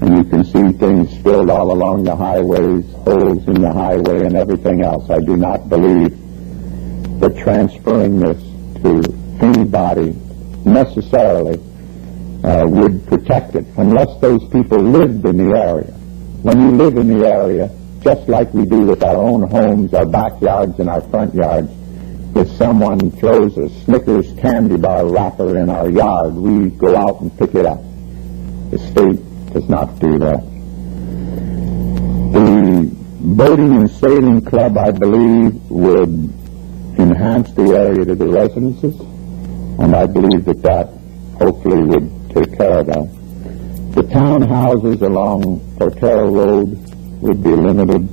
and you can see things spilled all along the highways, holes in the highway, and everything else. I do not believe that transferring this to anybody necessarily would protect it, unless those people lived in the area. When you live in the area, just like we do with our own homes, our backyards, and our front yards, if someone throws a Snickers candy bar wrapper in our yard, we go out and pick it up. The state does not do that. The boating and sailing club, I believe, would enhance the area to the residences, and I believe that that hopefully would take care of that. The townhouses along Portero Road would be limited,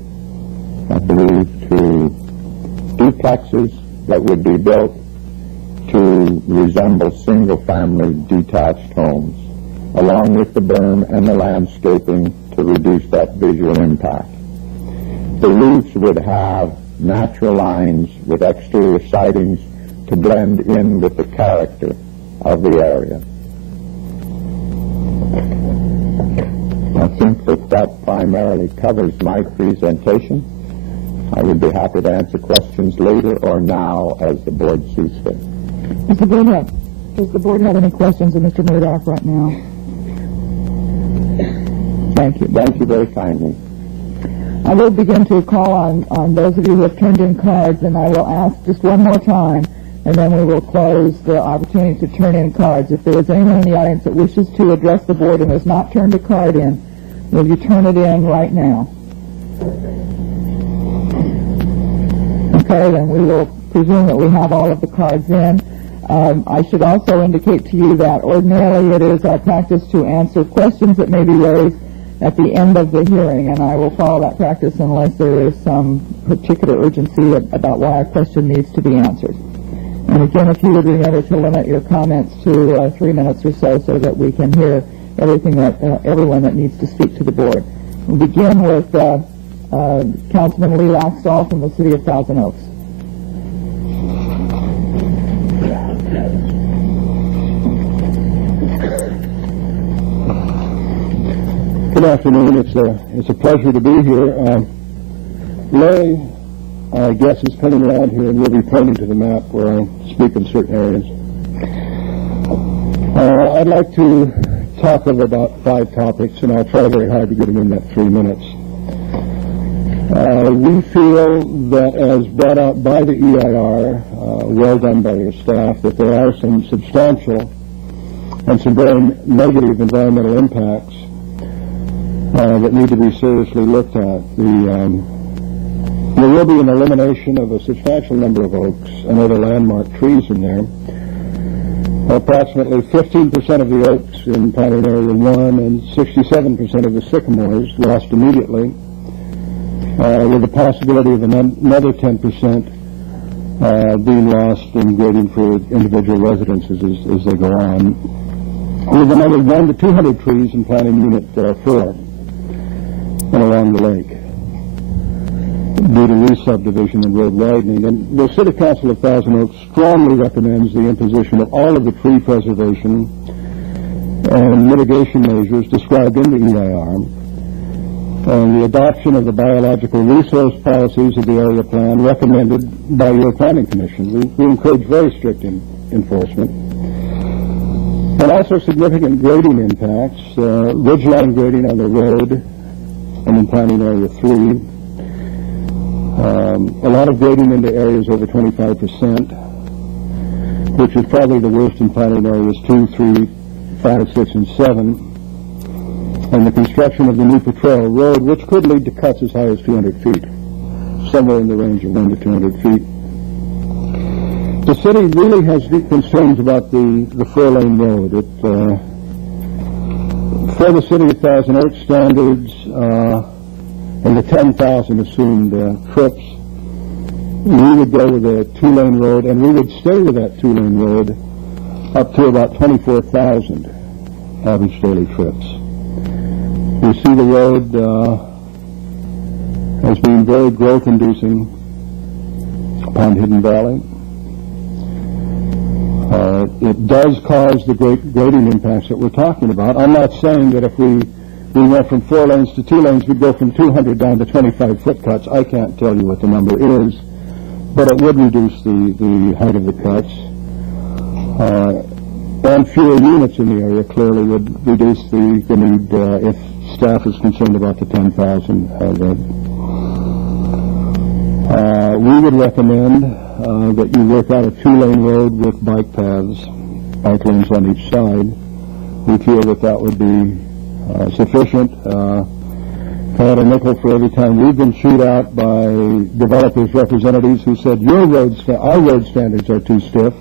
I believe, to duplexes that would be built to resemble single-family detached homes, along with the berm and the landscaping to reduce that visual impact. The roofs would have natural lines with exterior sidings to blend in with the character of the area. I think that that primarily covers my presentation. I would be happy to answer questions later or now as the board sees fit. Mr. Burnett, does the board have any questions of Mr. Murdoch right now? Thank you. Thank you very kindly. I will begin to call on those of you who have turned in cards, and I will ask just one more time, and then we will close the opportunity to turn in cards. If there is anyone in the audience that wishes to address the board and has not turned a card in, will you turn it in right now? Okay, then we will presume that we have all of the cards in. I should also indicate to you that ordinarily it is our practice to answer questions that may be raised at the end of the hearing, and I will follow that practice unless there is some particular urgency about why a question needs to be answered. And again, if you would remember to limit your comments to 3 minutes or so that we can hear everyone that needs to speak to the board. We'll begin with Councilman Lee Laxdal from the City of Thousand Oaks. Good afternoon. It's a pleasure to be here. Larry, I guess, is coming around here, and we'll be pointing to the map where I speak in certain areas. I'd like to talk of about 5 topics, and I'll try very hard to get them in that 3 minutes. We feel that, as brought out by the EIR, well done by your staff, that there are some substantial and some very negative environmental impacts that need to be seriously looked at. There will be an elimination of a substantial number of oaks and other landmark trees in there. Approximately 15% of the oaks in planning area 1 and 67% of the sycamores lost immediately, with the possibility of another 10% being lost in grading for individual residences as they go on, with another 100 to 200 trees in planning unit 4 and along the lake due to re-subdivision and road widening. And the City Council of Thousand Oaks strongly recommends the imposition of all of the tree preservation and mitigation measures described in the EIR, and the adoption of the biological resource policies of the area plan recommended by your planning commission. We encourage very strict enforcement. And also significant grading impacts, ridgeline grading on the road and in planning area 3. A lot of grading into areas over 25%, which is probably the worst in planning areas 2, 3, 5, 6, and 7. And the construction of the new Potrero Road, which could lead to cuts as high as 200 feet, somewhere in the range of 1 to 200 feet. The city really has deep concerns about the 4-lane road. For the City of Thousand Oaks standards and the 10,000 assumed trips, we would go with a 2-lane road, and we would stay with that 2-lane road up to about 24,000 average daily trips. We see the road as being very growth-inducing upon Hidden Valley. It does cause the great grading impacts that we're talking about. I'm not saying that if we went from 4 lanes to 2 lanes, we'd go from 200 down to 25-foot cuts. I can't tell you what the number is, but it would reduce the height of the cuts. And fewer units in the area clearly would reduce the need if staff is concerned about the 10,000 we would recommend that you work out a 2-lane road with bike paths, bike lanes on each side. We feel that would be sufficient. Had a nickel for every time we've been chewed out by developers' representatives who said our road standards are too stiff.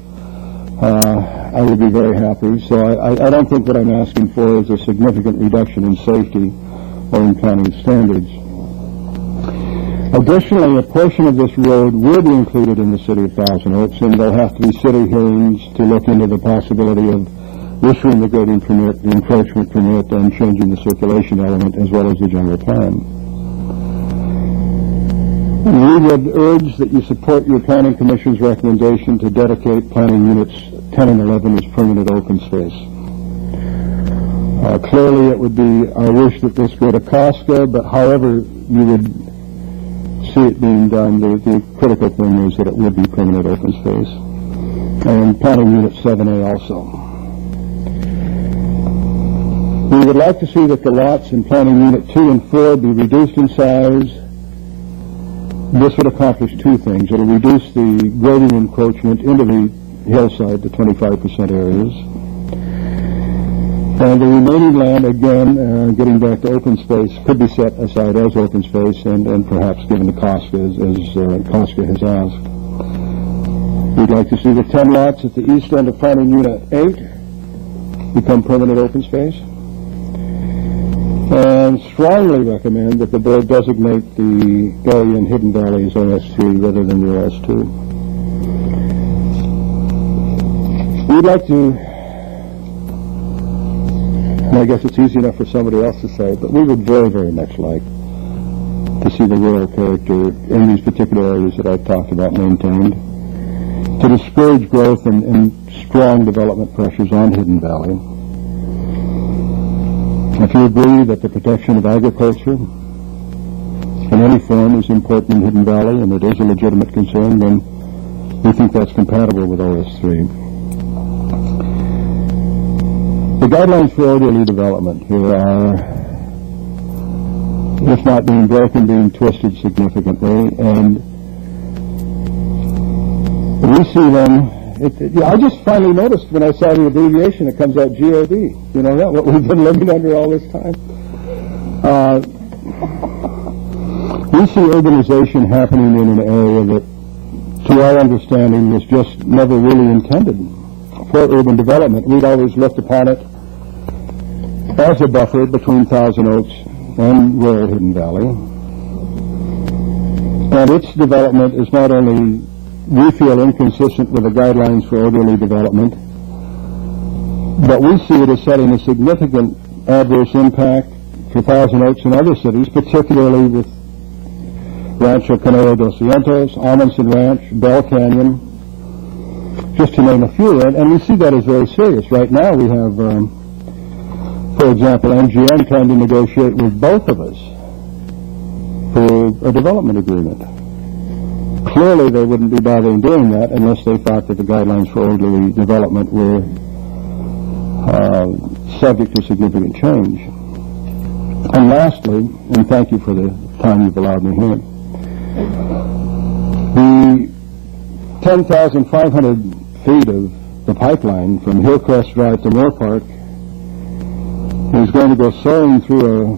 I would be very happy. So I don't think what I'm asking for is a significant reduction in safety or in planning standards. Additionally, a portion of this road will be included in the City of Thousand Oaks, and there'll have to be city hearings to look into the possibility of issuing the grading permit, the encroachment permit, and changing the circulation element as well as the general plan. We would urge that you support your Planning Commission's recommendation to dedicate planning units 10 and 11 as permanent open space. Clearly, it would be our wish that this go to COSCA, but however you would see it being done, the critical thing is that it would be permanent open space. And planning unit 7A also. We would like to see that the lots in planning unit 2 and 4 be reduced in size. This would accomplish 2 things. It will reduce the grading encroachment into the hillside to 25% areas. And the remaining land, again, getting back to open space, could be set aside as open space and perhaps given to Costco as Costco has asked. We'd like to see the 10 lots at the east end of Planning Unit 8 become permanent open space. And strongly recommend that the board designate the area in Hidden Valley as OS3 rather than the OS2. We'd like to, and I guess it's easy enough for somebody else to say, but we would very, very much like to see the rural character in these particular areas that I've talked about maintained, to discourage growth and strong development pressures on Hidden Valley. If you agree that the protection of agriculture in any form is important in Hidden Valley and it is a legitimate concern, then we think that's compatible with OS3. The guidelines for orderly development here are, if not being broken, being twisted significantly, and we see them. I just finally noticed when I saw the abbreviation, it comes out GOD. You know that, what we've been living under all this time? We see urbanization happening in an area that, to our understanding, was just never really intended for urban development. We'd always looked upon it as a buffer between Thousand Oaks and rural Hidden Valley. And its development is not only, we feel, inconsistent with the guidelines for orderly development, but we see it as setting a significant adverse impact for Thousand Oaks and other cities, particularly with Rancho Canelo dos Cientos, Amundsen Ranch, Bell Canyon, just to name a few. And we see that as very serious. Right now we have, for example, MGM trying to negotiate with both of us for a development agreement. Clearly, they wouldn't be bothering doing that unless they thought that the guidelines for orderly development were subject to significant change. And lastly, and thank you for the time you've allowed me here, the 10,500 feet of the pipeline from Hillcrest Drive to Moore Park is going to go soaring through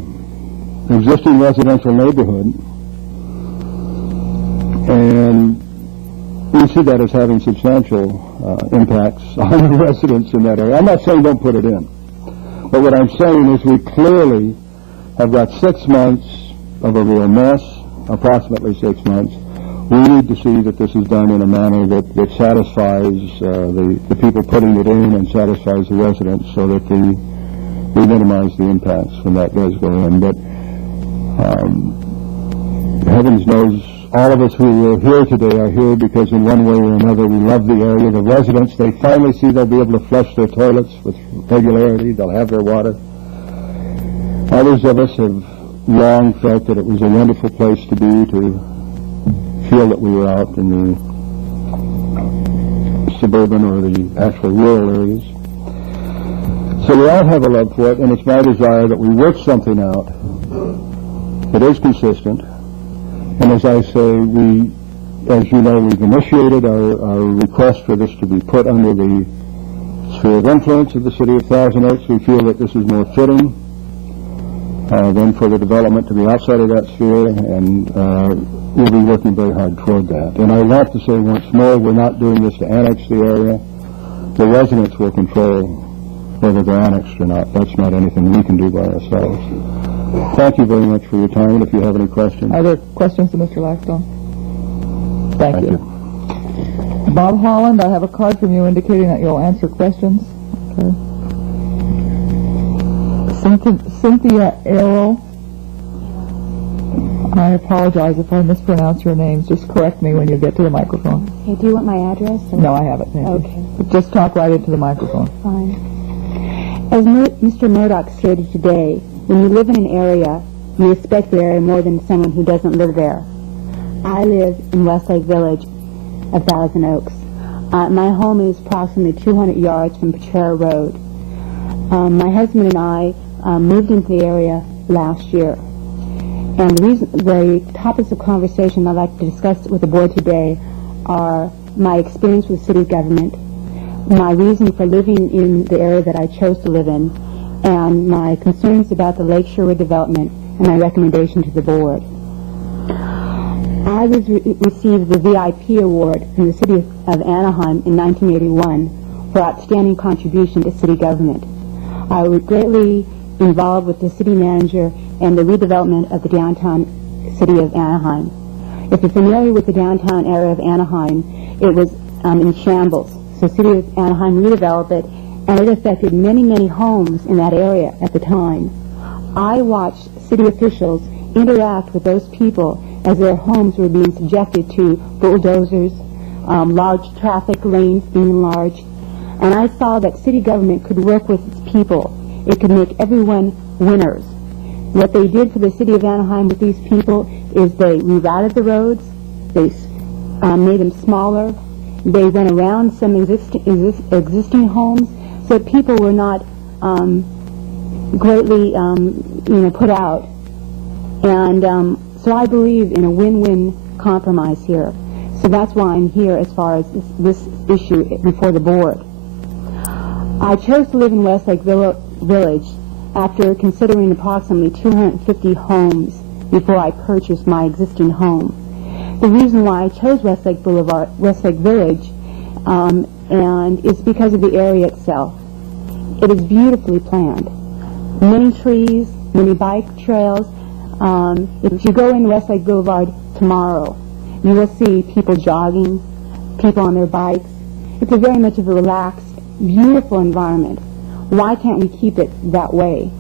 an existing residential neighborhood. And we see that as having substantial impacts on the residents in that area. I'm not saying don't put it in. But what I'm saying is we clearly have got 6 months of a real mess, approximately 6 months. We need to see that this is done in a manner that satisfies the people putting it in and satisfies the residents so that we minimize the impacts when that does go in. But heavens knows, all of us who are here today are here because in one way or another we love the area. The residents, they finally see they'll be able to flush their toilets with regularity. They'll have their water. Others of us have long felt that it was a wonderful place to be, to feel that we were out in the suburban or the actual rural areas. So we all have a love for it, and it's my desire that we work something out that is consistent. And as I say, as you know, we've initiated our request for this to be put under the sphere of influence of the City of Thousand Oaks. We feel that this is more fitting than for the development to be outside of that sphere, and we'll be working very hard toward that. And I want to say once more, we're not doing this to annex the area. The residents will control whether they're annexed or not. That's not anything we can do by ourselves. Thank you very much for your time, and if you have any questions. Are there questions to Mr. Laxton? Thank you. Bob Holland, I have a card from you indicating that you'll answer questions. Okay. Cynthia Arrow. I apologize if I mispronounce your names. Just correct me when you get to the microphone. Okay, do you want my address? No, I have it. Thank you. But just talk right into the microphone. Fine. As Mr. Murdoch stated today, when you live in an area, you respect the area more than someone who doesn't live there. I live in Westlake Village of Thousand Oaks. My home is approximately 200 yards from Potrero Road. My husband and I moved into the area last year. And the topics of conversation I'd like to discuss with the board today are my experience with city government, my reason for living in the area that I chose to live in, and my concerns about the Lake Sherwood development and my recommendation to the board. I received the VIP award from the City of Anaheim in 1981 for outstanding contribution to city government. I was greatly involved with the city manager and the redevelopment of the downtown city of Anaheim. If you're familiar with the downtown area of Anaheim, it was in shambles. So City of Anaheim redeveloped it, and it affected many, many homes in that area at the time. I watched city officials interact with those people as their homes were being subjected to bulldozers, large traffic lanes being enlarged, and I saw that city government could work with its people. It could make everyone winners. What they did for the city of Anaheim with these people is they rerouted the roads, they made them smaller, they went around some existing homes so that people were not greatly put out. And so I believe in a win-win compromise here. So that's why I'm here as far as this issue before the board. I chose to live in Westlake Village after considering approximately 250 homes before I purchased my existing home. The reason why I chose Westlake Village, and it's because of the area itself. It is beautifully planned. Many trees, many bike trails. If you go in Westlake Boulevard tomorrow, you will see people jogging, people on their bikes. It's a very much of a relaxed, beautiful environment. Why can't we keep it that way?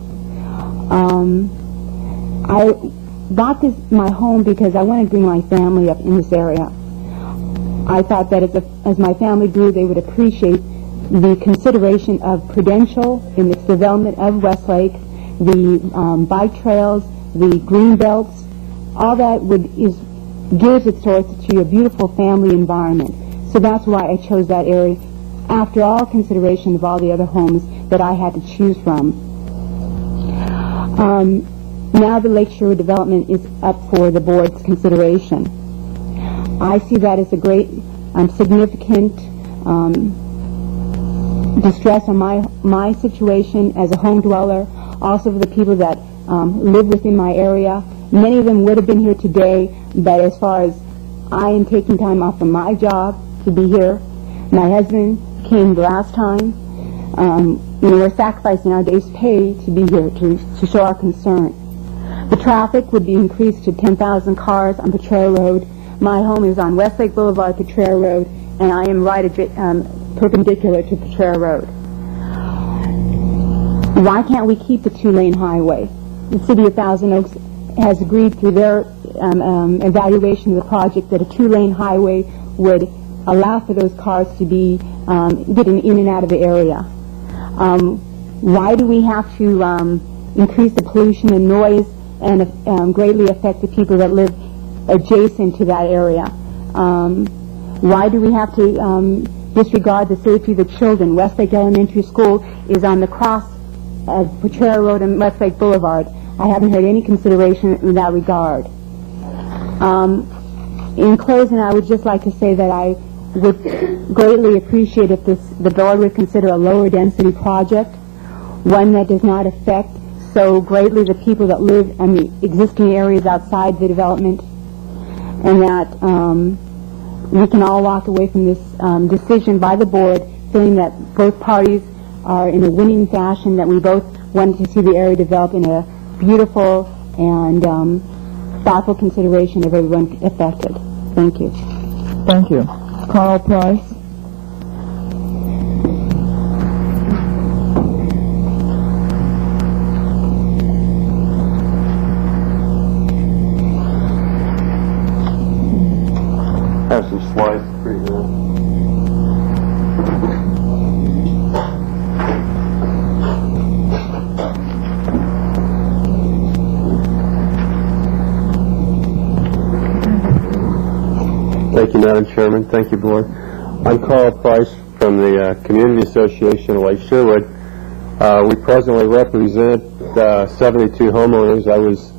I bought my home because I wanted to bring my family up in this area. I thought that as my family grew, they would appreciate the consideration of Prudential in its development of Westlake, the bike trails, the green belts. All that gives its source to a beautiful family environment. So that's why I chose that area, after all consideration of all the other homes that I had to choose from. Now the Lake Sherwood development is up for the board's consideration. I see that as a great significant distress on my situation as a home dweller, also for the people that live within my area. Many of them would have been here today, but as far as I am taking time off from my job to be here, my husband came the last time. We're sacrificing our day's pay to be here to show our concern. The traffic would be increased to 10,000 cars on Potrero Road. My home is on Westlake Boulevard, Potrero Road, and I am right perpendicular to Potrero Road. Why can't we keep the two-lane highway? The City of Thousand Oaks has agreed through their evaluation of the project that a two-lane highway would allow for those cars to be getting in and out of the area. Why do we have to increase the pollution and noise and greatly affect the people that live adjacent to that area? Why do we have to disregard the safety of the children? Westlake Elementary School is on the cross of Potrero Road and Westlake Boulevard. I haven't heard any consideration in that regard. In closing, I would just like to say that I would greatly appreciate if the board would consider a lower density project, one that does not affect so greatly the people that live in the existing areas outside the development, and that we can all walk away from this decision by the board feeling that both parties are in a winning fashion, that we both wanted to see the area develop in a beautiful and thoughtful consideration of everyone affected. Thank you. Thank you. Carl Price. Have some slides for you here. Thank you, Madam Chairman. Thank you, Board. I'm Carl Price from the Community Association of Lake Sherwood. We presently represent 72 homeowners. I was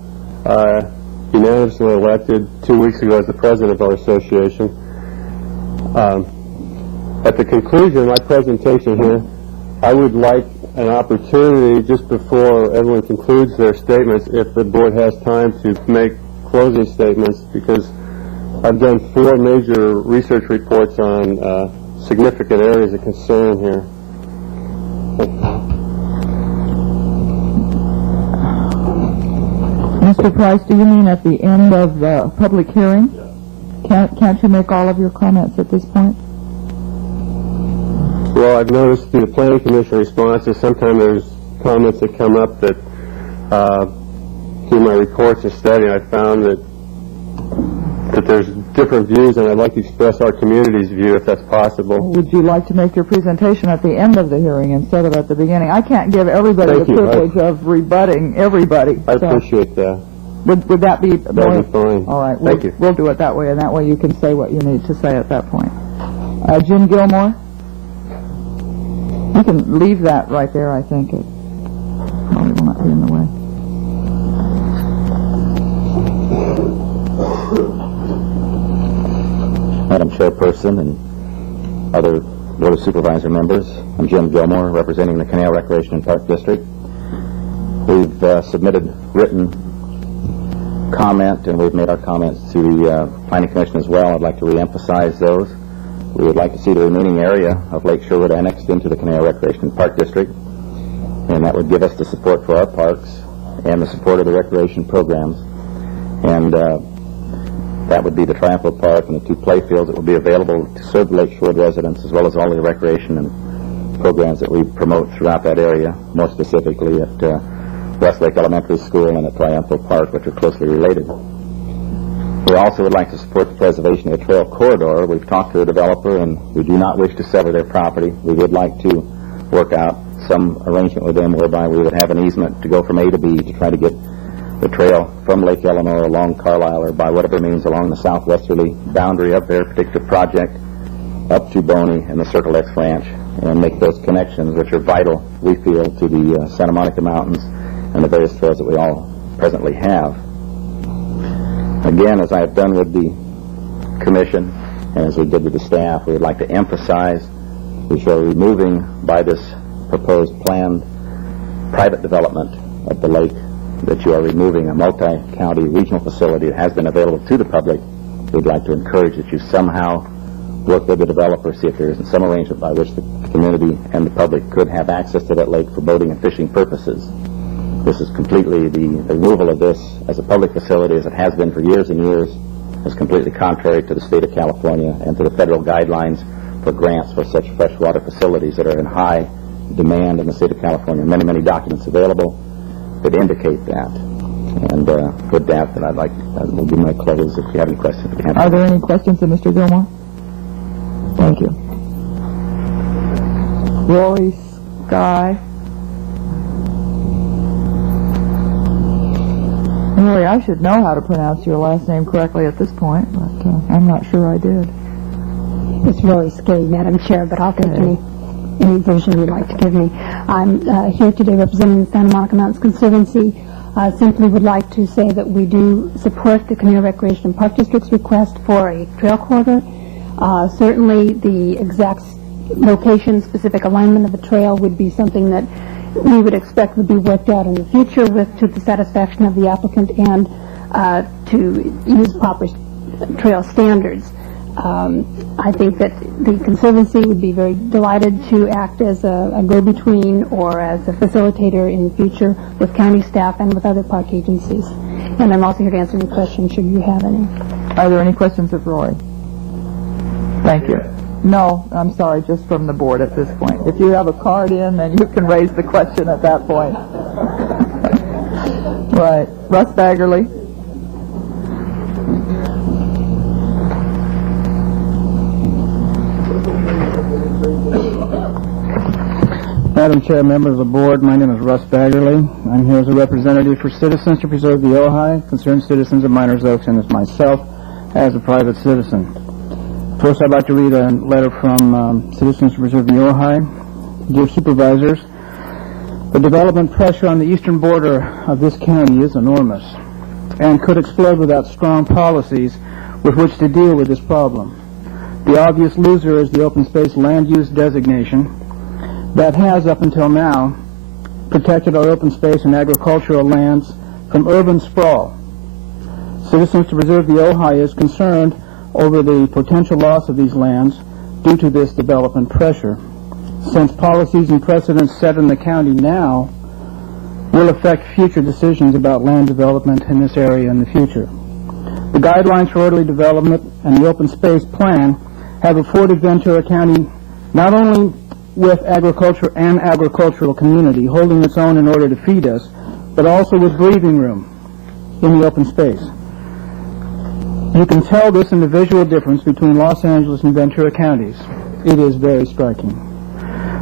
unanimously elected 2 weeks ago as the president of our association. At the conclusion of my presentation here, I would like an opportunity just before everyone concludes their statements, if the board has time to make closing statements, because I've done 4 major research reports on significant areas of concern here. Mr. Price, do you mean at the end of the public hearing? Can't you make all of your comments at this point? Well, I've noticed through the Planning Commission responses, sometimes there's comments that come up that through my reports and study, I found that there's different views, and I'd like to express our community's view, if that's possible. Would you like to make your presentation at the end of the hearing instead of at the beginning? I can't give everybody the privilege of rebutting everybody. I appreciate that. Would that be more? That would be fine. All right. Thank you. We'll do it that way, and that way you can say what you need to say at that point. Jim Gilmore? You can leave that right there, I think. It probably will not be in the way. Madam Chairperson and other Board of Supervisor members, I'm Jim Gilmore, representing the Canal Recreation and Park District. We've submitted written comment, and we've made our comments to the Planning Commission as well. I'd like to reemphasize those. We would like to see the remaining area of Lake Sherwood annexed into the Canal Recreation and Park District, and that would give us the support for our parks and the support of the recreation programs. And that would be the Triumphal Park and the 2 play fields that will be available to serve the Lake Sherwood residents, as well as all the recreation and programs that we promote throughout that area, more specifically at Westlake Elementary School and at Triumphal Park, which are closely related. We also would like to support the preservation of the trail corridor. We've talked to the developer, and we do not wish to sever their property. We would like to work out some arrangement with them whereby we would have an easement to go from A to B to try to get the trail from Lake Eleanor along Carlisle, or by whatever means along the southwesterly boundary of their particular project up to Boney and the Circle X Ranch, and make those connections, which are vital, we feel, to the Santa Monica Mountains and the various trails that we all presently have. Again, as I have done with the Commission and as we did with the staff, we would like to emphasize we are removing by this proposed planned private development of the lake, that you are removing a multi-county regional facility that has been available to the public. We'd like to encourage that you somehow work with the developer, see if there isn't some arrangement by which the community and the public could have access to that lake for boating and fishing purposes. This is completely, the removal of this as a public facility, as it has been for years and years, is completely contrary to the state of California and to the federal guidelines for grants for such freshwater facilities that are in high demand in the state of California. Many, many documents available that indicate that. And with that, I'd like, will be my close. If you have any questions, we can answer. Are there any questions of Mr. Gilmore? Thank you. Rory Sky. Rory, I should know how to pronounce your last name correctly at this point, but I'm not sure I did. It's Rory Sky, Madam Chair, but I'll take any version you'd like to give me. I'm here today representing the Santa Monica Mountains Conservancy. Simply would like to say that we do support the Canal Recreation and Park District's request for a trail corridor. Certainly the exact location, specific alignment of the trail would be something that we would expect would be worked out in the future to the satisfaction of the applicant and to use proper trail standards. I think that the Conservancy would be very delighted to act as a go-between or as a facilitator in the future with county staff and with other park agencies. And I'm also here to answer any questions should you have any. Are there any questions of Roy? Thank you. No, I'm sorry, just from the board at this point. If you have a card in, then you can raise the question at that point. Right. Russ Baggerly. Madam Chair, members of the board, my name is Russ Baggerly. I'm here as a representative for Citizens to Preserve the Ojai, concerned citizens of Miners Oaks, and as myself as a private citizen. First, I'd like to read a letter from Citizens to Preserve the Ojai. Dear Supervisors, the development pressure on the eastern border of this county is enormous and could explode without strong policies with which to deal with this problem. The obvious loser is the open space land use designation that has, up until now, protected our open space and agricultural lands from urban sprawl. Citizens to Preserve the Ojai is concerned over the potential loss of these lands due to this development pressure, since policies and precedents set in the county now will affect future decisions about land development in this area in the future. The guidelines for orderly development and the open space plan have afforded Ventura County not only with agriculture and agricultural community holding its own in order to feed us, but also with breathing room in the open space. You can tell this in the visual difference between Los Angeles and Ventura counties. It is very striking.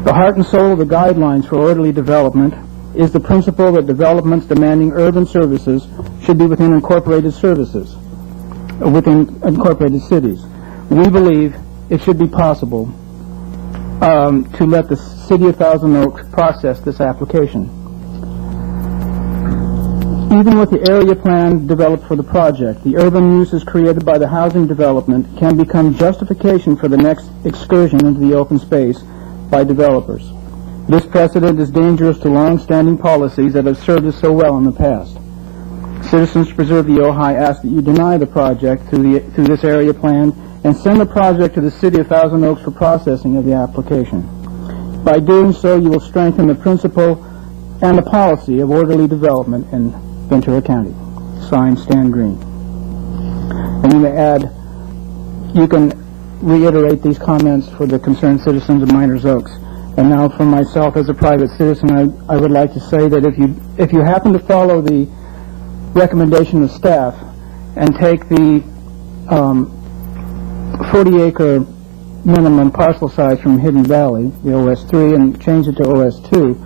The heart and soul of the guidelines for orderly development is the principle that developments demanding urban services should be within incorporated cities. We believe it should be possible to let the City of Thousand Oaks process this application. Even with the area plan developed for the project, the urban uses created by the housing development can become justification for the next excursion into the open space by developers. This precedent is dangerous to long-standing policies that have served us so well in the past. Citizens to Preserve the Ojai ask that you deny the project through this area plan and send the project to the City of Thousand Oaks for processing of the application. By doing so, you will strengthen the principle and the policy of orderly development in Ventura County. Signed, Stan Green. And you may add, you can reiterate these comments for the concerned citizens of Miners Oaks. And now for myself as a private citizen, I would like to say that if you happen to follow the recommendation of staff and take the 40-acre minimum parcel size from Hidden Valley, the OS3, and change it to OS2,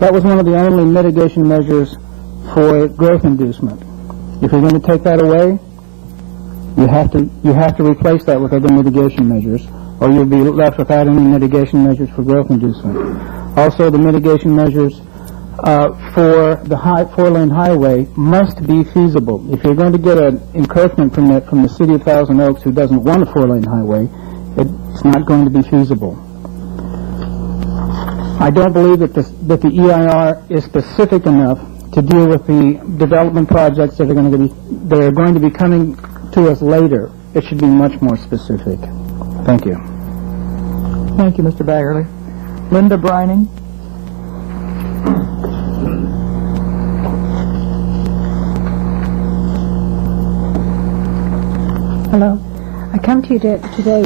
that was one of the only mitigation measures for growth inducement. If you're going to take that away, you have to replace that with other mitigation measures, or you'll be left without any mitigation measures for growth inducement. Also, the mitigation measures for the four-lane highway must be feasible. If you're going to get an encroachment permit from the City of Thousand Oaks who doesn't want a four-lane highway, it's not going to be feasible. I don't believe that the EIR is specific enough to deal with the development projects that are going to be coming to us later. It should be much more specific. Thank you. Thank you, Mr. Baggerly. Linda Brining. Hello. I come to you today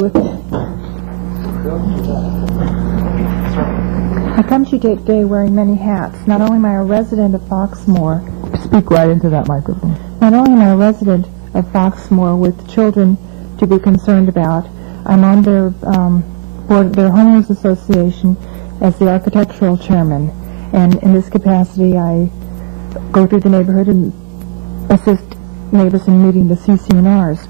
wearing many hats. Not only am I a resident of Foxmore. Speak right into that microphone. Not only am I a resident of Foxmore with children to be concerned about, I'm on their board, their homeowners association, as the architectural chairman. And in this capacity, I go through the neighborhood and assist neighbors in meeting the CC&Rs.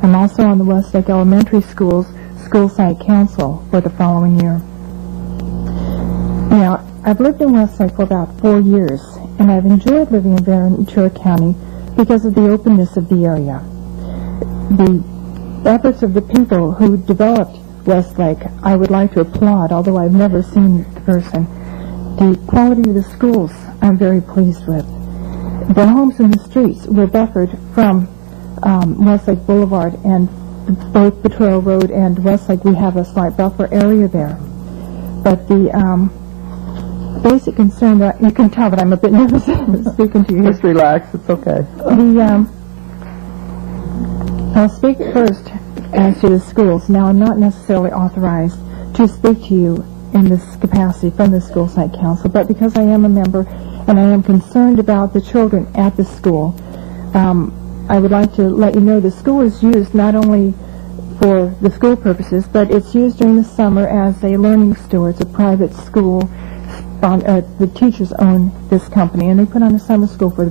I'm also on the Westlake Elementary School's School Site Council for the following year. Now, I've lived in Westlake for about 4 years, and I've enjoyed living in Ventura County because of the openness of the area. The efforts of the people who developed Westlake, I would like to applaud, although I've never seen the person. The quality of the schools, I'm very pleased with. The homes in the streets were buffered from Westlake Boulevard, and both Betrayal Road and Westlake, we have a slight buffer area there. But the basic concern that you can tell that I'm a bit nervous speaking to you. Just relax, it's okay. I'll speak first as to the schools. Now, I'm not necessarily authorized to speak to you in this capacity from the School Site Council, but because I am a member and I am concerned about the children at the school, I would like to let you know the school is used not only for the school purposes, but it's used during the summer as a learning store. It's a private school. The teachers own this company, and they put on a summer school for the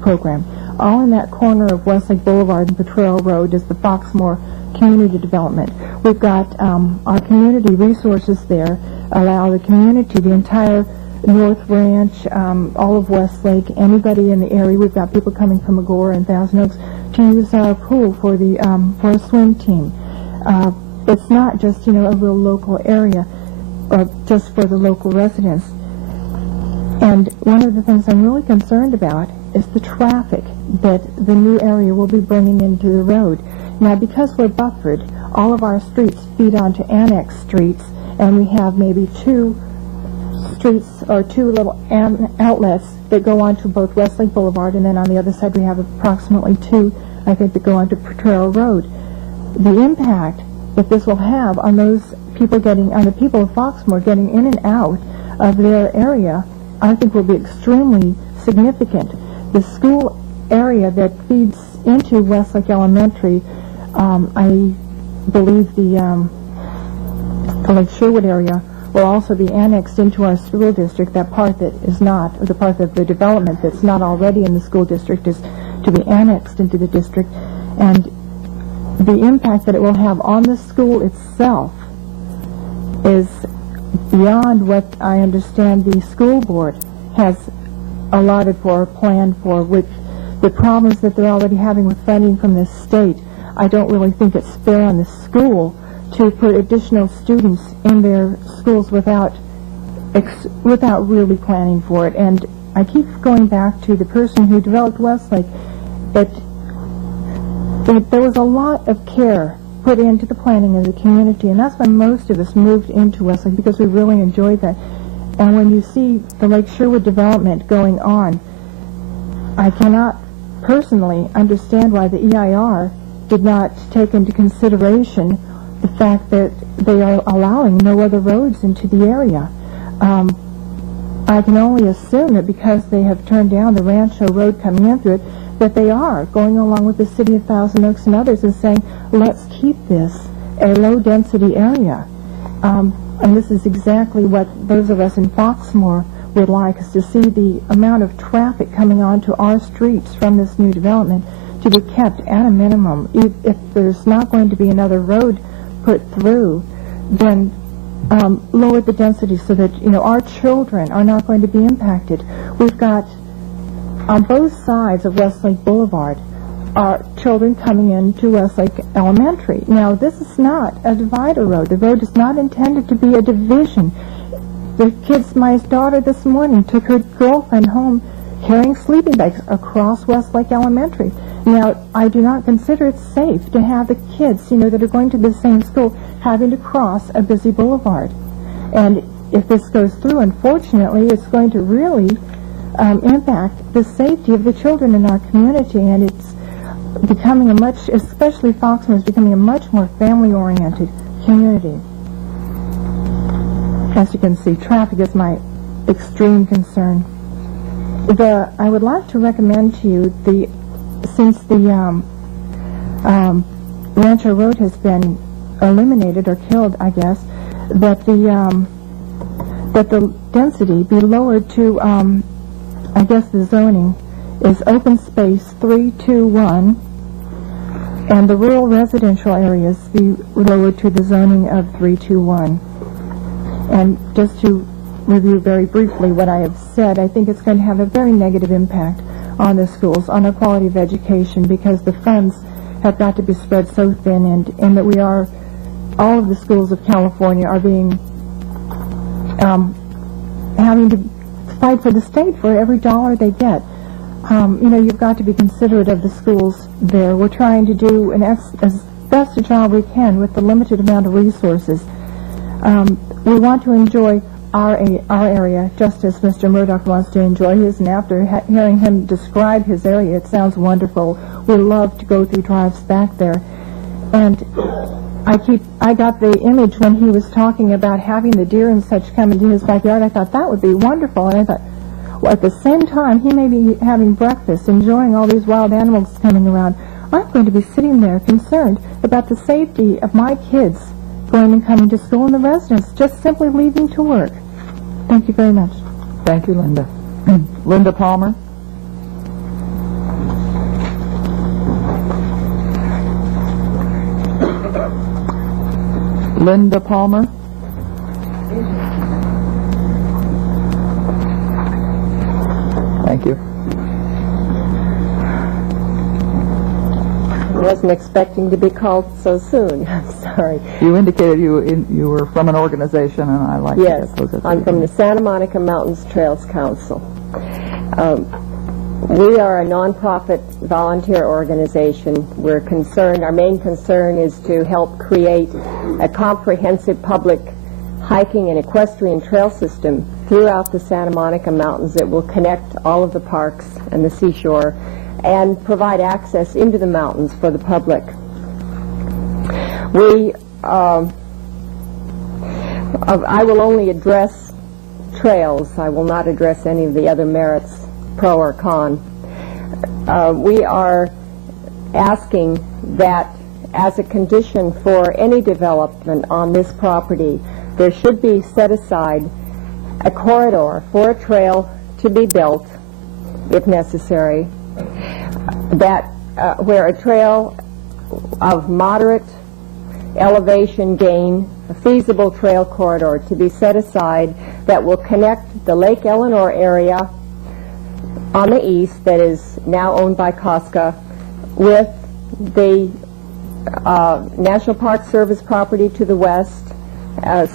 program. All in that corner of Westlake Boulevard and Betrayal Road is the Foxmore Community Development. We've got our community resources there, allow the community, the entire North Ranch, all of Westlake, anybody in the area. We've got people coming from Agora and Thousand Oaks to use our pool for a swim team. It's not just a real local area, just for the local residents. And one of the things I'm really concerned about is the traffic that the new area will be bringing into the road. Now, because we're buffered, all of our streets feed onto annex streets, and we have maybe two streets or two little outlets that go onto both Westlake Boulevard, and then on the other side we have approximately two, I think, that go onto Potrero Road. The impact that this will have on those people on the people of Foxmore getting in and out of their area, I think will be extremely significant. The school area that feeds into Westlake Elementary, I believe the Lake Sherwood area will also be annexed into our school district. That part that is not, or the part of the development that's not already in the school district, is to be annexed into the district. And the impact that it will have on the school itself is beyond what I understand the school board has allotted for or planned for, with the problems that they're already having with funding from the state. I don't really think it's fair on the school to put additional students in their schools without really planning for it. And I keep going back to the person who developed Westlake, that there was a lot of care put into the planning of the community, and that's why most of us moved into Westlake, because we really enjoyed that. And when you see the Lake Sherwood development going on, I cannot personally understand why the EIR did not take into consideration the fact that they are allowing no other roads into the area. I can only assume that because they have turned down the Rancho Road coming in through it, that they are going along with the City of Thousand Oaks and others and saying, let's keep this a low-density area. And this is exactly what those of us in Foxmore would like, is to see the amount of traffic coming onto our streets from this new development to be kept at a minimum. If there's not going to be another road put through, then lower the density so that, our children are not going to be impacted. We've got, on both sides of Westlake Boulevard, are children coming into Westlake Elementary. Now, this is not a divider road. The road is not intended to be a division. The kids, my daughter this morning took her girlfriend home carrying sleeping bags across Westlake Elementary. Now, I do not consider it safe to have the kids, that are going to the same school having to cross a busy boulevard. And if this goes through, unfortunately, it's going to really impact the safety of the children in our community, and it's becoming especially Foxmore is becoming a much more family-oriented community. As you can see, traffic is my extreme concern. I would like to recommend to you, since the Rancho Road has been eliminated or killed, I guess, that the density be lowered to, I guess the zoning is open space 321, and the rural residential areas be lowered to the zoning of 321. And just to review very briefly what I have said, I think it's going to have a very negative impact on the schools, on the quality of education, because the funds have got to be spread so thin, and that all of the schools of California are being, having to fight for the state for every dollar they get. You've got to be considerate of the schools there. We're trying to do as best a job we can with the limited amount of resources. We want to enjoy our area just as Mr. Murdoch wants to enjoy his, and after hearing him describe his area, it sounds wonderful. We love to go through drives back there. And I got the image when he was talking about having the deer and such come into his backyard. I thought that would be wonderful, and I thought, well, at the same time, he may be having breakfast, enjoying all these wild animals coming around. I'm going to be sitting there concerned about the safety of my kids going and coming to school, and the residents just simply leaving to work. Thank you very much. Thank you, Linda. Linda Palmer. Linda Palmer. Thank you. wasn't expecting to be called so soon. I'm sorry. You indicated you were from an organization, and I like Yes, to get those. I'm from the Santa Monica Mountains Trails Council. We are a nonprofit volunteer organization. We're concerned, our main concern is to help create a comprehensive public hiking and equestrian trail system throughout the Santa Monica Mountains that will connect all of the parks and the seashore and provide access into the mountains for the public. I will only address trails. I will not address any of the other merits, pro or con. We are asking that as a condition for any development on this property, there should be set aside a corridor for a trail to be built, if necessary, that where a trail of moderate elevation gain, a feasible trail corridor to be set aside that will connect the Lake Eleanor area on the east that is now owned by Costco with the National Park Service property to the west,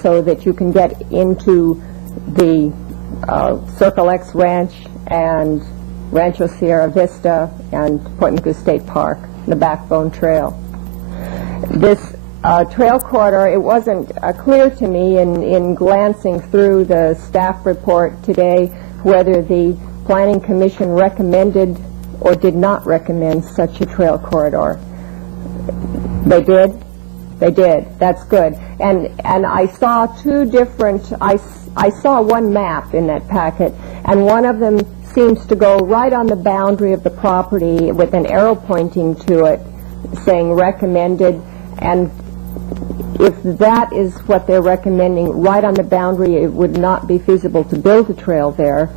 so that you can get into the Circle X Ranch and Rancho Sierra Vista and Point Mucus State Park, the Backbone Trail. This trail corridor, it wasn't clear to me in glancing through the staff report today whether the Planning Commission recommended or did not recommend such a trail corridor. They did? They did. That's good. And I saw two different, I saw one map in that packet, and one of them seems to go right on the boundary of the property with an arrow pointing to it saying recommended, and if that is what they're recommending right on the boundary, it would not be feasible to build a trail there.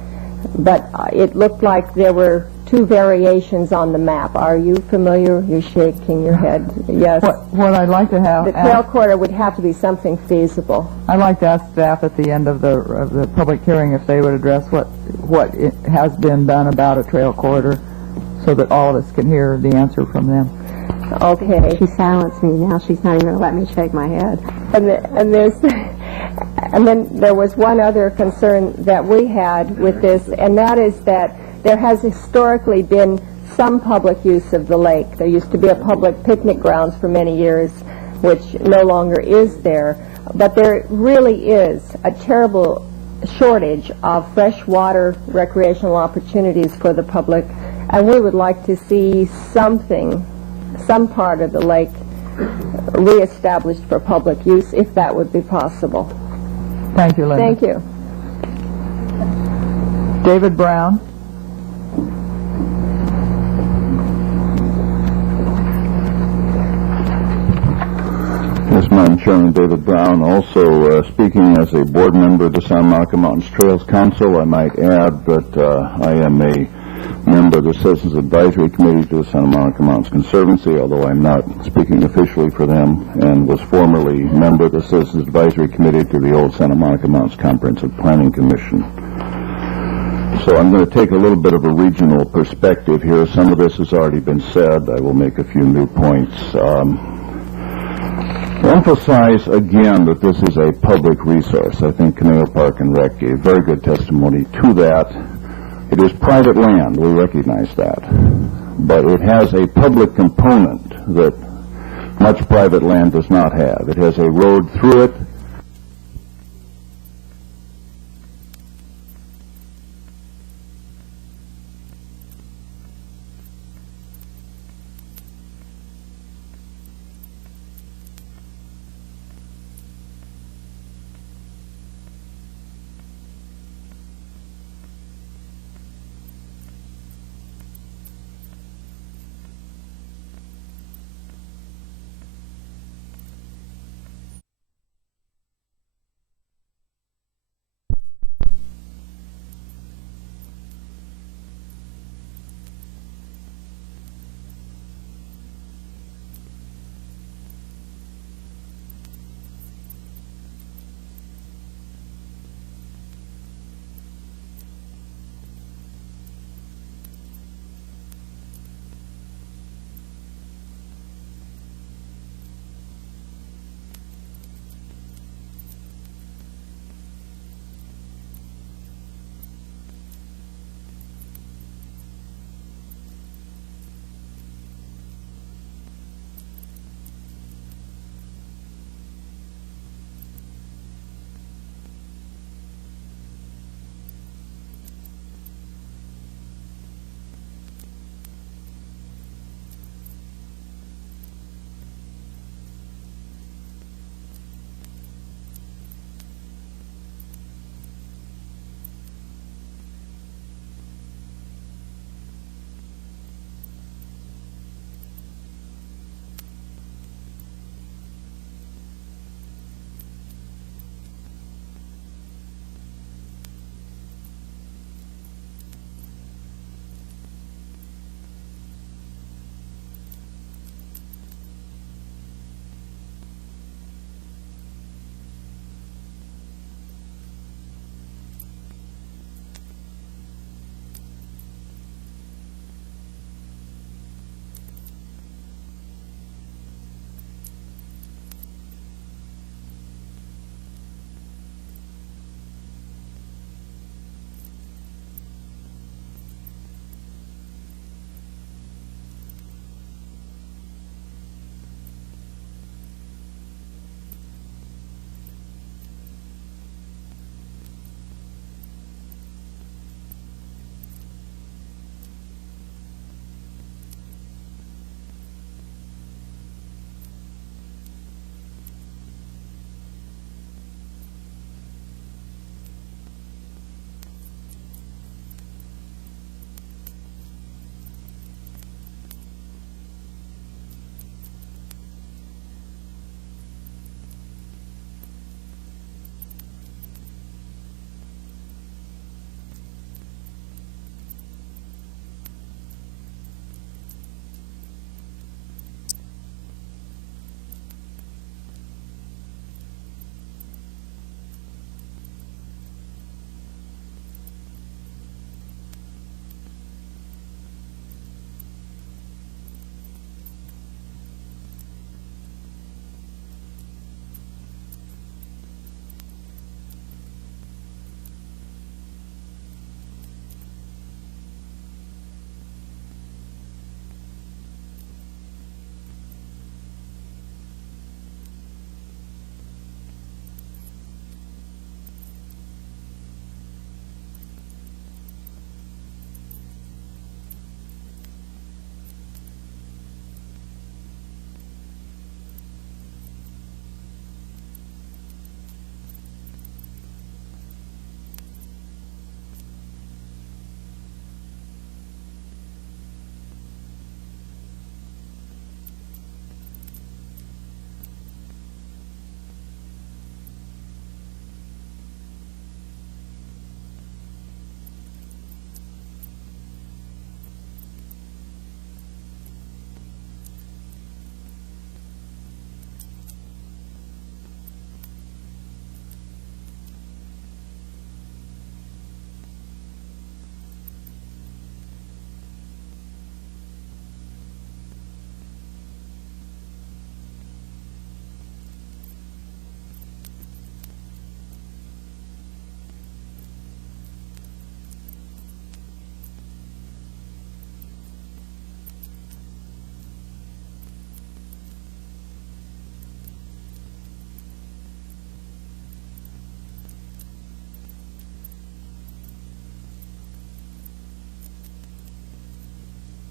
But it looked like there were two variations on the map. Are you familiar? You're shaking your head. Yes. What I'd like to have... The trail corridor would have to be something feasible. I'd like to ask staff at the end of the public hearing if they would address what it has been done about a trail corridor so that all of us can hear the answer from them. Okay. She silenced me. Now she's not even going to let me shake my head. And then there was one other concern that we had with this, and that is that there has historically been some public use of the lake. There used to be a public picnic grounds for many years, which no longer is there. But there really is a terrible shortage of freshwater recreational opportunities for the public, and we would like to see some part of the lake reestablished for public use, if that would be possible. Thank you, Linda. Thank you. David Brown. Yes, Madam Chairman, David Brown. Also speaking as a board member of the Santa Monica Mountains Trails Council, I might add that I am a member of the Citizens Advisory Committee to the Santa Monica Mountains Conservancy, although I'm not speaking officially for them, and was formerly member of the Citizens Advisory Committee to the old Santa Monica Mountains Comprehensive Planning Commission. So I'm going to take a little bit of a regional perspective here. Some of this has already been said. I will make a few new points. Emphasize again that this is a public resource. I think Canal Park and Rec gave very good testimony to that. It is private land, we recognize that, but it has a public component that much private land does not have. It has a road through it.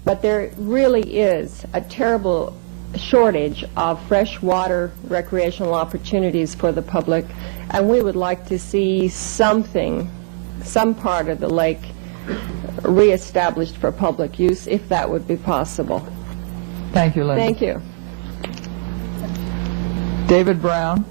But there really is a terrible shortage of freshwater recreational opportunities for the public, and we would like to see some part of the lake reestablished for public use, if that would be possible. Thank you, Linda. Thank you. David Brown.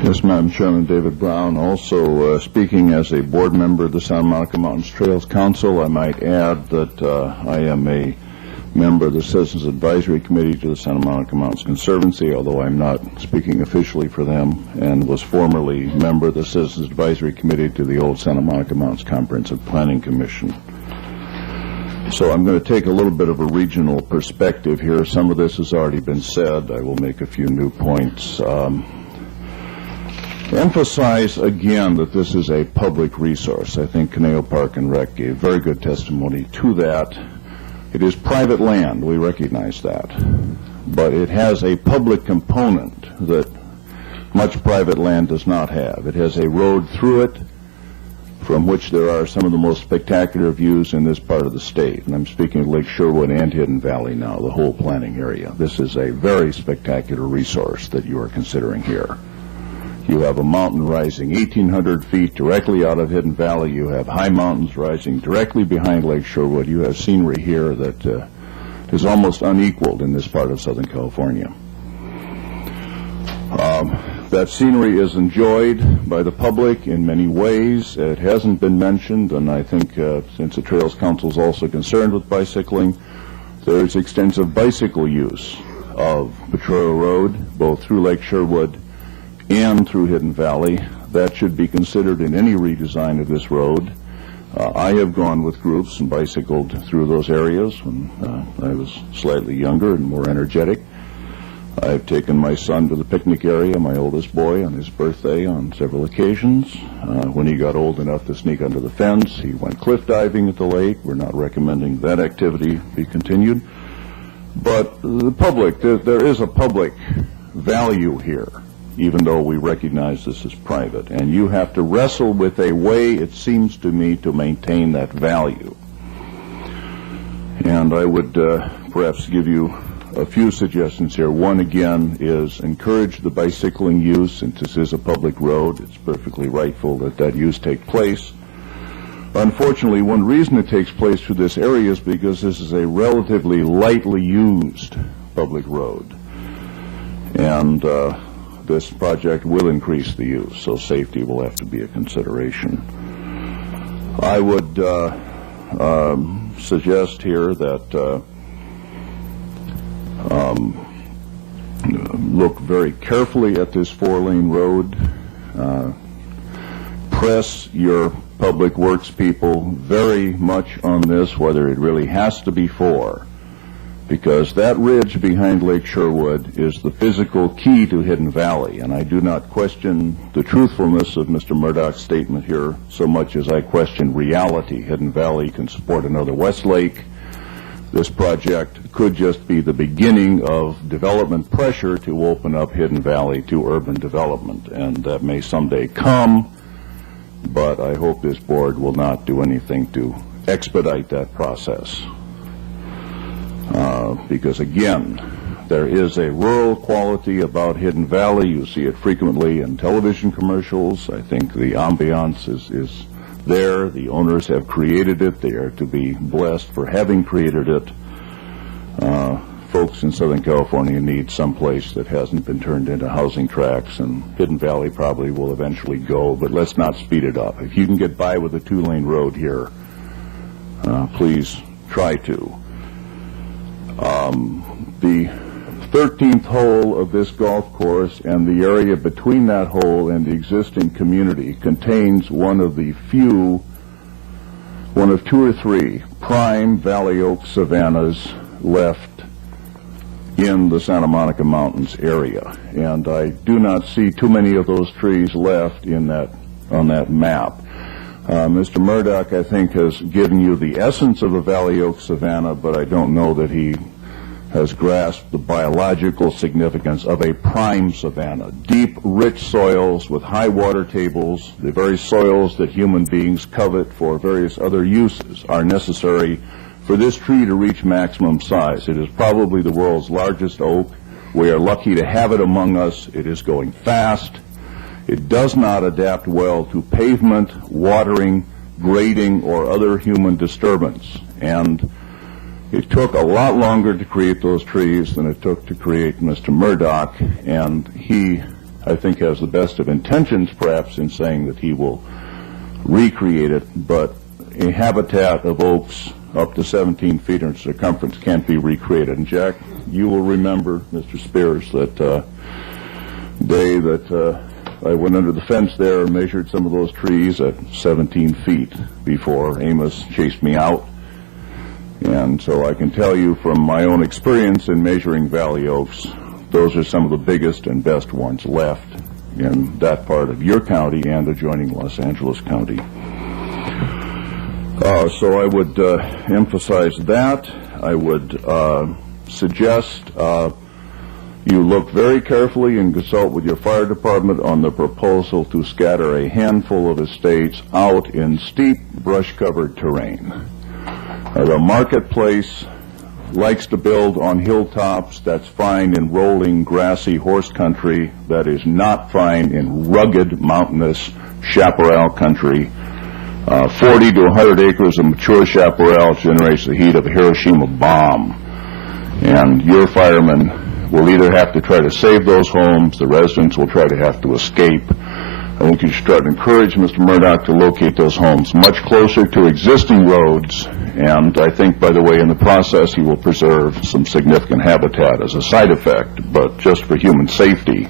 Yes, Madam Chairman, David Brown. Also speaking as a board member of the Santa Monica Mountains Trails Council, I might add that I am a member of the Citizens Advisory Committee to the Santa Monica Mountains Conservancy, although I'm not speaking officially for them, and was formerly member of the Citizens Advisory Committee to the old Santa Monica Mountains Comprehensive Planning Commission. So I'm going to take a little bit of a regional perspective here. Some of this has already been said. I will make a few new points. Emphasize again that this is a public resource. I think Conejo Park and Rec gave very good testimony to that. It is private land, we recognize that, but it has a public component that much private land does not have. It has a road through it from which there are some of the most spectacular views in this part of the state, and I'm speaking of Lake Sherwood and Hidden Valley now, the whole planning area. This is a very spectacular resource that you are considering here. You have a mountain rising 1,800 feet directly out of Hidden Valley. You have high mountains rising directly behind Lake Sherwood. You have scenery here that is almost unequaled in this part of Southern California. That scenery is enjoyed by the public in many ways. It hasn't been mentioned, and I think since the Trails Council is also concerned with bicycling, there is extensive bicycle use of Potrero Road, both through Lake Sherwood and through Hidden Valley. That should be considered in any redesign of this road. I have gone with groups and bicycled through those areas when I was slightly younger and more energetic. I've taken my son to the picnic area, my oldest boy, on his birthday on several occasions. When he got old enough to sneak under the fence, he went cliff diving at the lake. We're not recommending that activity be continued. But the public, there is a public value here, even though we recognize this is private. And you have to wrestle with a way, it seems to me, to maintain that value. And I would perhaps give you a few suggestions here. One, again, is encourage the bicycling use. Since this is a public road, it's perfectly rightful that that use take place. Unfortunately, one reason it takes place through this area is because this is a relatively lightly used public road. And this project will increase the use, so safety will have to be a consideration. I would suggest here that look very carefully at this four-lane road. Press your public works people very much on this, whether it really has to be four, because that ridge behind Lake Sherwood is the physical key to Hidden Valley, and I do not question the truthfulness of Mr. Murdoch's statement here so much as I question reality. Hidden Valley can support another Westlake. This project could just be the beginning of development pressure to open up Hidden Valley to urban development, and that may someday come, but I hope this board will not do anything to expedite that process. Because again, there is a rural quality about Hidden Valley. You see it frequently in television commercials. I think the ambiance is there. The owners have created it. They are to be blessed for having created it. Folks in Southern California need some place that hasn't been turned into housing tracts, and Hidden Valley probably will eventually go, but let's not speed it up. If you can get by with a two-lane road here, please try to. The 13th hole of this golf course and the area between that hole and the existing community contains one of two or three prime Valley Oak savannas left in the Santa Monica Mountains area, and I do not see too many of those trees left on that map. Mr. Murdoch, I think, has given you the essence of a Valley Oak savanna, but I don't know that he has grasped the biological significance of a prime savanna. Deep, rich soils with high water tables, the very soils that human beings covet for various other uses, are necessary for this tree to reach maximum size. It is probably the world's largest oak. We are lucky to have it among us. It is going fast. It does not adapt well to pavement, watering, grading, or other human disturbance. And it took a lot longer to create those trees than it took to create Mr. Murdoch, and he, I think, has the best of intentions, perhaps, in saying that he will recreate it, but a habitat of oaks up to 17 feet in circumference can't be recreated. And Jack, you will remember, Mr. Spears, that day that I went under the fence there and measured some of those trees at 17 feet before Amos chased me out. And so I can tell you from my own experience in measuring valley oaks, those are some of the biggest and best ones left in that part of your county and adjoining Los Angeles County. So I would emphasize that. I would suggest you look very carefully and consult with your fire department on the proposal to scatter a handful of estates out in steep brush-covered terrain. The marketplace likes to build on hilltops. That's fine in rolling, grassy horse country. That is not fine in rugged, mountainous chaparral country. 40 to 100 acres of mature chaparral generates the heat of a Hiroshima bomb. And your firemen will either have to try to save those homes, the residents will try to have to escape. I think you should try to encourage Mr. Murdoch to locate those homes much closer to existing roads, and I think, by the way, in the process he will preserve some significant habitat as a side effect, but just for human safety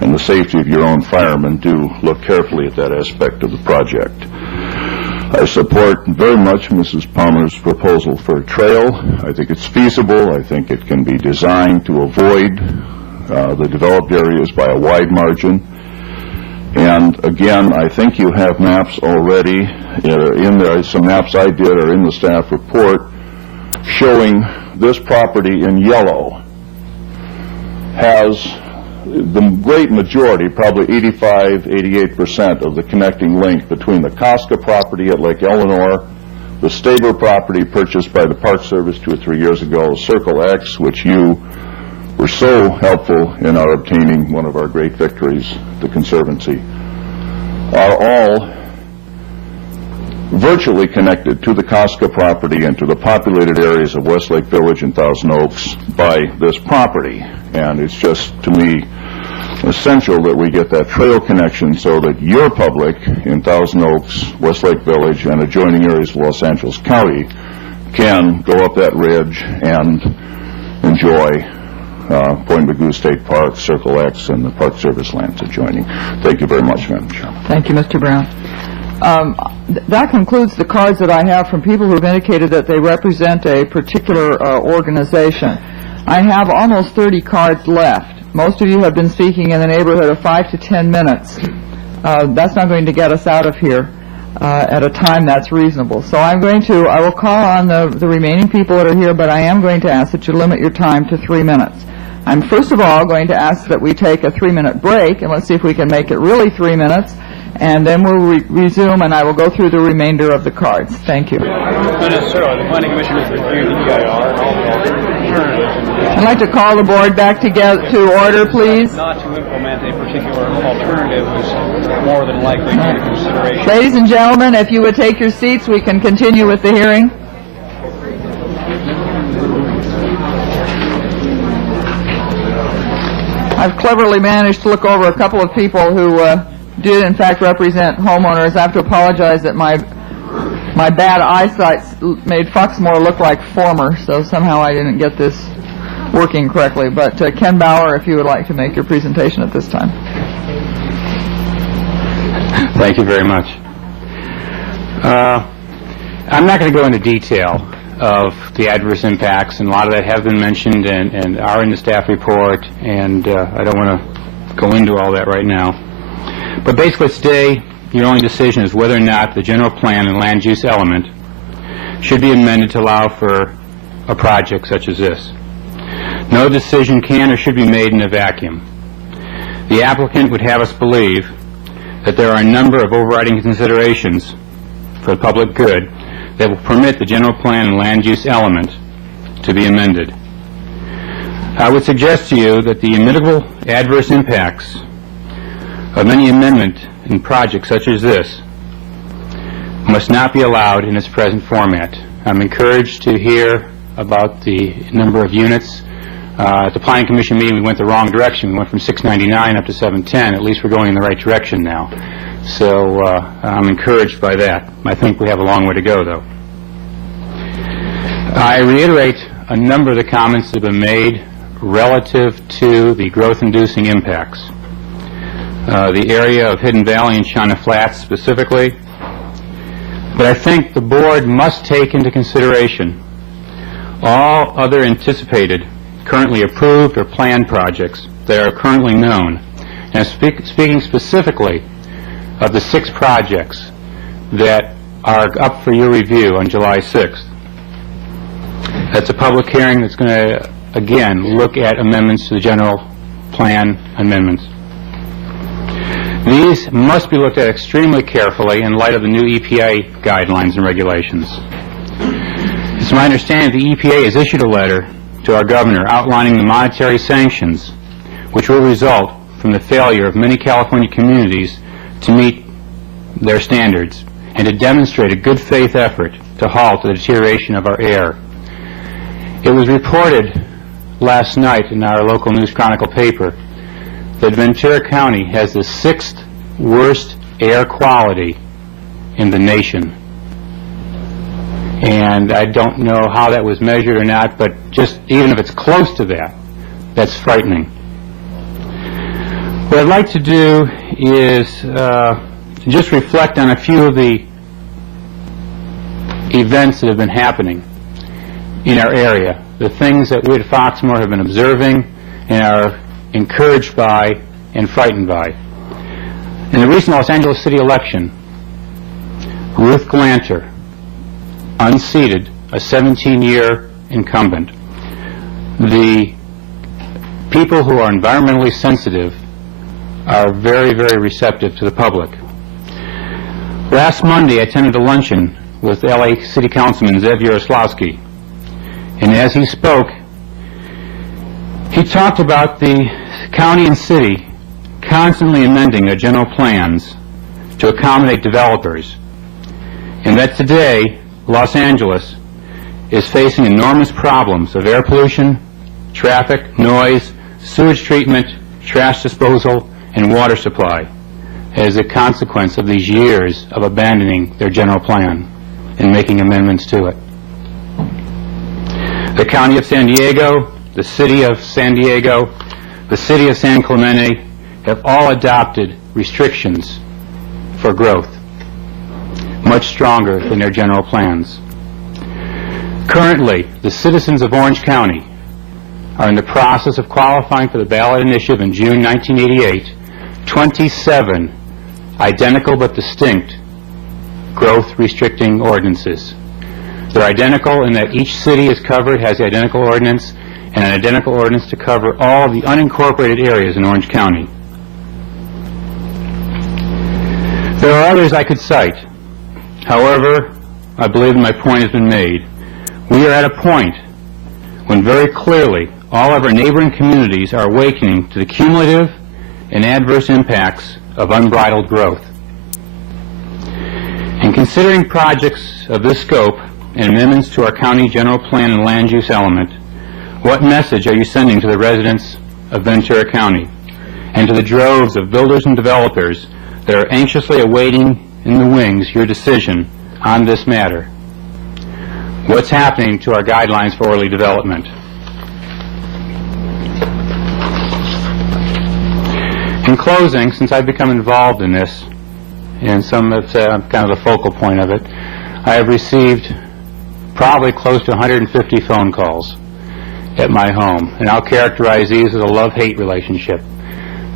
and the safety of your own firemen, do look carefully at that aspect of the project. I support very much Mrs. Palmer's proposal for a trail. I think it's feasible. I think it can be designed to avoid the developed areas by a wide margin. And again, I think you have maps already in there. Some maps I did are in the staff report showing this property in yellow has the great majority, probably 85–88% of the connecting link between the Casca property at Lake Eleanor, the Stabor property purchased by the Park Service 2 or 3 years ago, Circle X, which you were so helpful in our obtaining one of our great victories, the Conservancy, are all virtually connected to the Casca property and to the populated areas of Westlake Village and Thousand Oaks by this property. And it's just, to me, essential that we get that trail connection so that your public in Thousand Oaks, Westlake Village, and adjoining areas of Los Angeles County can go up that ridge and enjoy Point Mugu State Park, Circle X, and the Park Service lands adjoining. Thank you very much, Madam Chairman. Thank you, Mr. Brown. That concludes the cards that I have from people who have indicated that they represent a particular organization. I have almost 30 cards left. Most of you have been speaking in the neighborhood of 5 to 10 minutes. That's not going to get us out of here at a time that's reasonable. So I will call on the remaining people that are here, but I am going to ask that you limit your time to 3 minutes. I'm first of all going to ask that we take a 3-minute break, and let's see if we can make it really 3 minutes, and then we'll resume, and I will go through the remainder of the cards. Thank you. Not necessarily. The Planning Commission has reviewed the EIR and all the alternatives. I'd like to call the board back together to order, please. Not to implement a particular alternative was more than likely under consideration. Ladies and gentlemen, if you would take your seats, we can continue with the hearing. I've cleverly managed to look over a couple of people who did in fact represent homeowners. I have to apologize that my bad eyesight made Foxmore look like former, so somehow I didn't get this working correctly. But Ken Bauer, if you would like to make your presentation at this time. Thank you very much. I'm not going to go into detail of the adverse impacts, and a lot of that have been mentioned and are in the staff report, and I don't want to go into all that right now. But basically today, your only decision is whether or not the general plan and land use element should be amended to allow for a project such as this. No decision can or should be made in a vacuum. The applicant would have us believe that there are a number of overriding considerations for the public good that will permit the general plan and land use element to be amended. I would suggest to you that the immutable adverse impacts of any amendment in projects such as this must not be allowed in its present format. I'm encouraged to hear about the number of units. At the Planning Commission meeting, we went the wrong direction. We went from 699 up to 710. At least we're going in the right direction now. So I'm encouraged by that. I think we have a long way to go, though. I reiterate a number of the comments that have been made relative to the growth-inducing impacts. The area of Hidden Valley and Shauna Flats specifically. But I think the board must take into consideration all other anticipated, currently approved or planned projects that are currently known. And speaking specifically of the 6 projects that are up for your review on July 6th. That's a public hearing that's going to, again, look at amendments to the general plan amendments. These must be looked at extremely carefully in light of the new EPA guidelines and regulations. It's my understanding the EPA has issued a letter to our governor outlining the monetary sanctions which will result from the failure of many California communities to meet their standards and to demonstrate a good faith effort to halt the deterioration of our air. It was reported last night in our local News Chronicle paper that Ventura County has the 6th worst air quality in the nation. And I don't know how that was measured or not, but just even if it's close to that, that's frightening. What I'd like to do is just reflect on a few of the events that have been happening in our area, the things that we at Foxmore have been observing and are encouraged by and frightened by. In the recent Los Angeles City election, Ruth Glanter unseated a 17-year incumbent. The people who are environmentally sensitive are very, very receptive to the public. Last Monday, I attended a luncheon with LA City Councilman Zev Yaroslawski, and as he spoke, he talked about the county and city constantly amending their general plans to accommodate developers, and that today Los Angeles is facing enormous problems of air pollution, traffic, noise, sewage treatment, trash disposal, and water supply as a consequence of these years of abandoning their general plan and making amendments to it. The County of San Diego, the City of San Diego, the City of San Clemente have all adopted restrictions for growth, much stronger than their general plans. Currently, the citizens of Orange County are in the process of qualifying for the ballot initiative in June 1988, 27 identical but distinct growth restricting ordinances. They're identical in that each city is covered, has the identical ordinance, and an identical ordinance to cover all the unincorporated areas in Orange County. There are others I could cite. However, I believe that my point has been made. We are at a point when very clearly all of our neighboring communities are awakening to the cumulative and adverse impacts of unbridled growth. In considering projects of this scope and amendments to our county general plan and land use element, what message are you sending to the residents of Ventura County and to the droves of builders and developers that are anxiously awaiting in the wings your decision on this matter? What's happening to our guidelines for early development? In closing, since I've become involved in this, and some have said I'm kind of the focal point of it, I have received probably close to 150 phone calls at my home, and I'll characterize these as a love-hate relationship.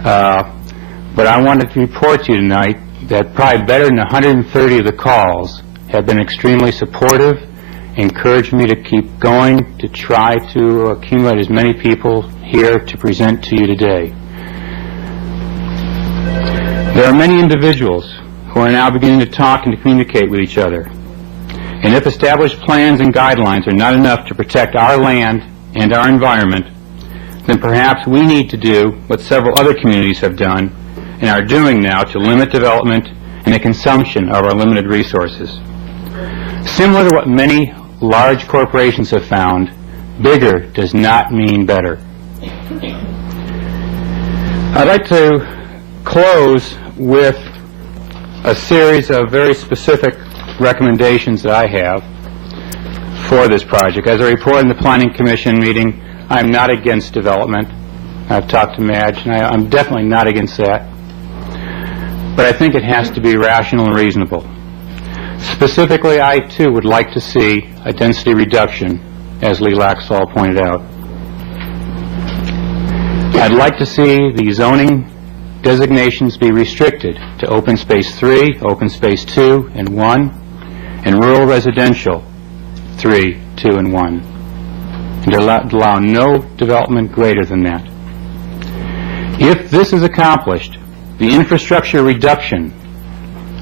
But I wanted to report to you tonight that probably better than 130 of the calls have been extremely supportive encouraged me to keep going, to try to accumulate as many people here to present to you today. There are many individuals who are now beginning to talk and to communicate with each other. And if established plans and guidelines are not enough to protect our land and our environment, then perhaps we need to do what several other communities have done and are doing now to limit development and the consumption of our limited resources. Similar to what many large corporations have found, bigger does not mean better. I'd like to close with a series of very specific recommendations that I have for this project. As I reported in the Planning Commission meeting, I'm not against development. I've talked to Madge, and I'm definitely not against that. But I think it has to be rational and reasonable. Specifically, I too would like to see a density reduction, as Lee Laxall pointed out. I'd like to see the zoning designations be restricted to open space 3, open space 2 and 1, and rural residential 3, 2 and 1, and allow no development greater than that. If this is accomplished, the infrastructure reduction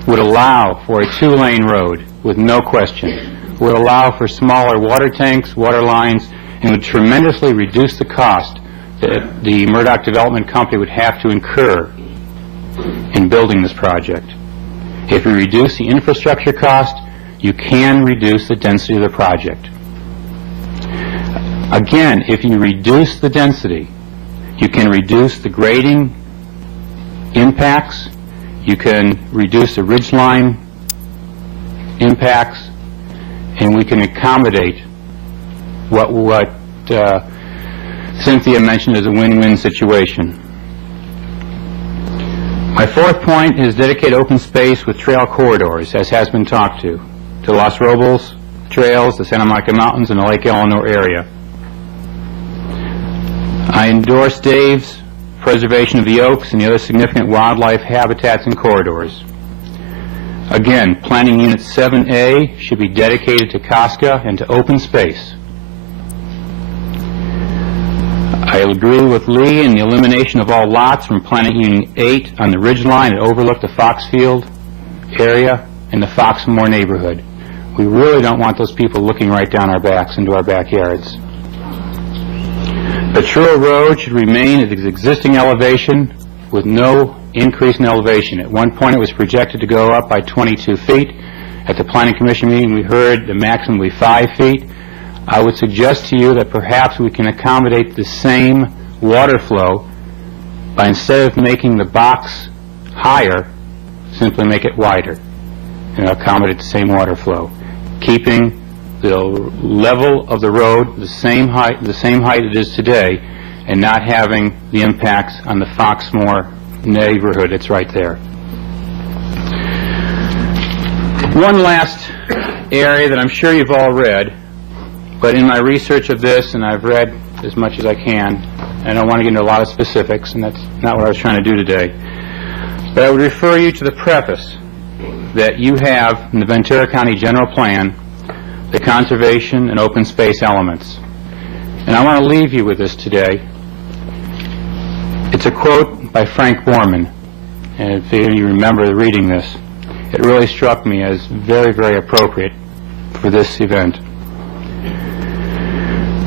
would allow for a 2-lane road with no question, would allow for smaller water tanks, water lines, and would tremendously reduce the cost that the Murdoch Development Company would have to incur in building this project. If you reduce the infrastructure cost, you can reduce the density of the project. Again, if you reduce the density, you can reduce the grading impacts, you can reduce the ridgeline impacts, and we can accommodate what Cynthia mentioned as a win-win situation. My fourth point is dedicate open space with trail corridors, as has been talked to Los Robles trails, the Santa Monica Mountains, and the Lake Eleanor area. I endorse Dave's preservation of the oaks and the other significant wildlife habitats and corridors. Again, Planning Unit 7A should be dedicated to Casca and to open space. I agree with Lee in the elimination of all lots from Planning Unit 8 on the ridge line that overlook the Foxfield area and the Foxmore neighborhood. We really don't want those people looking right down our backs into our backyards. The Truro Road should remain at its existing elevation with no increase in elevation. At one point it was projected to go up by 22 feet. At the Planning Commission meeting we heard the maximum would be 5 feet. I would suggest to you that perhaps we can accommodate the same water flow by, instead of making the box higher, simply make it wider and accommodate the same water flow, keeping the level of the road the same height it is today, and not having the impacts on the Foxmore neighborhood. It's right there. One last area that I'm sure you've all read, but in my research of this, and I've read as much as I can, I don't want to get into a lot of specifics, and that's not what I was trying to do today, but I would refer you to the preface that you have in the Ventura County General Plan, the conservation and open space elements. And I want to leave you with this today. It's a quote by Frank Borman, and if you remember reading this, it really struck me as very, very appropriate for this event.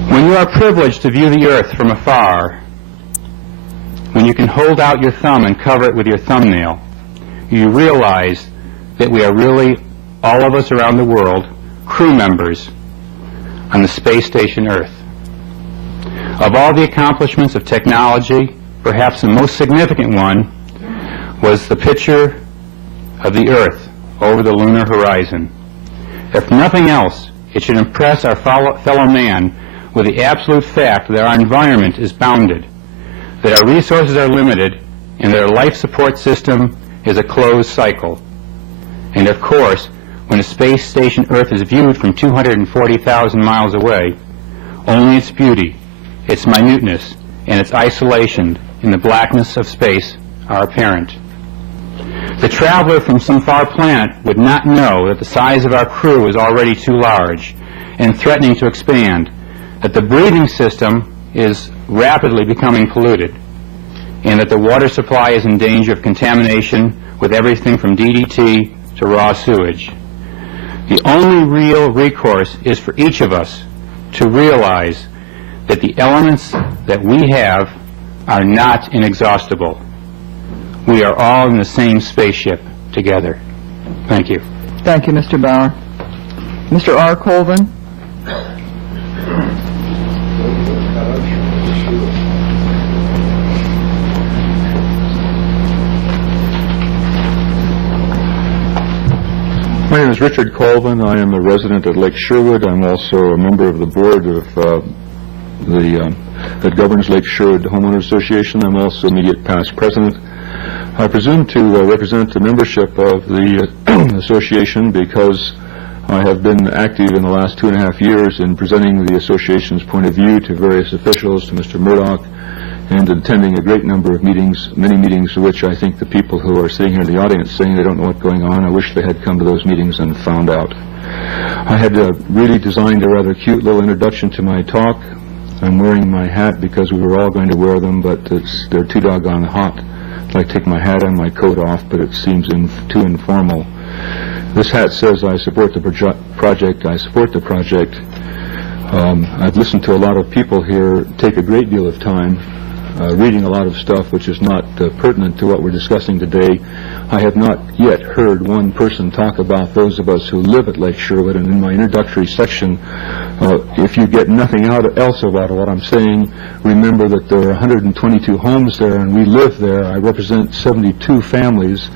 When you are privileged to view the earth from afar, when you can hold out your thumb and cover it with your thumbnail, you realize that we are really, all of us around the world, crew members on the space station Earth. Of all the accomplishments of technology, perhaps the most significant one was the picture of the Earth over the lunar horizon. If nothing else, it should impress our fellow man with the absolute fact that our environment is bounded, that our resources are limited, and that our life support system is a closed cycle. And of course, when a space station Earth is viewed from 240,000 miles away, only its beauty, its minuteness, and its isolation in the blackness of space are apparent. The traveler from some far planet would not know that the size of our crew is already too large, and threatening to expand, that the breathing system is rapidly becoming polluted, and that the water supply is in danger of contamination with everything from DDT to raw sewage. The only real recourse is for each of us to realize that the elements that we have are not inexhaustible. We are all in the same spaceship together. Thank you. Thank you, Mr. Bauer. Mr. R. Colvin. My name is Richard Colvin. I am a resident at Lake Sherwood. I'm also a member of the board of that governs Lake Sherwood Homeowners Association. I'm also immediate past president. I presume to represent the membership of the association because I have been active in the last 2.5 years in presenting the association's point of view to various officials, to Mr. Murdoch, and attending a great number of meetings, many meetings of which I think the people who are sitting here in the audience saying they don't know what's going on, I wish they had come to those meetings and found out. I had really designed a rather cute little introduction to my talk. I'm wearing my hat because we were all going to wear them, but they're too doggone hot. I'd like to take my hat and my coat off, but it seems too informal. This hat says, I support the project, I support the project. I've listened to a lot of people here take a great deal of time reading a lot of stuff which is not pertinent to what we're discussing today. I have not yet heard one person talk about those of us who live at Lake Sherwood, and in my introductory section, if you get nothing else out of what I'm saying, remember that there are 122 homes there and we live there. I represent 72 families,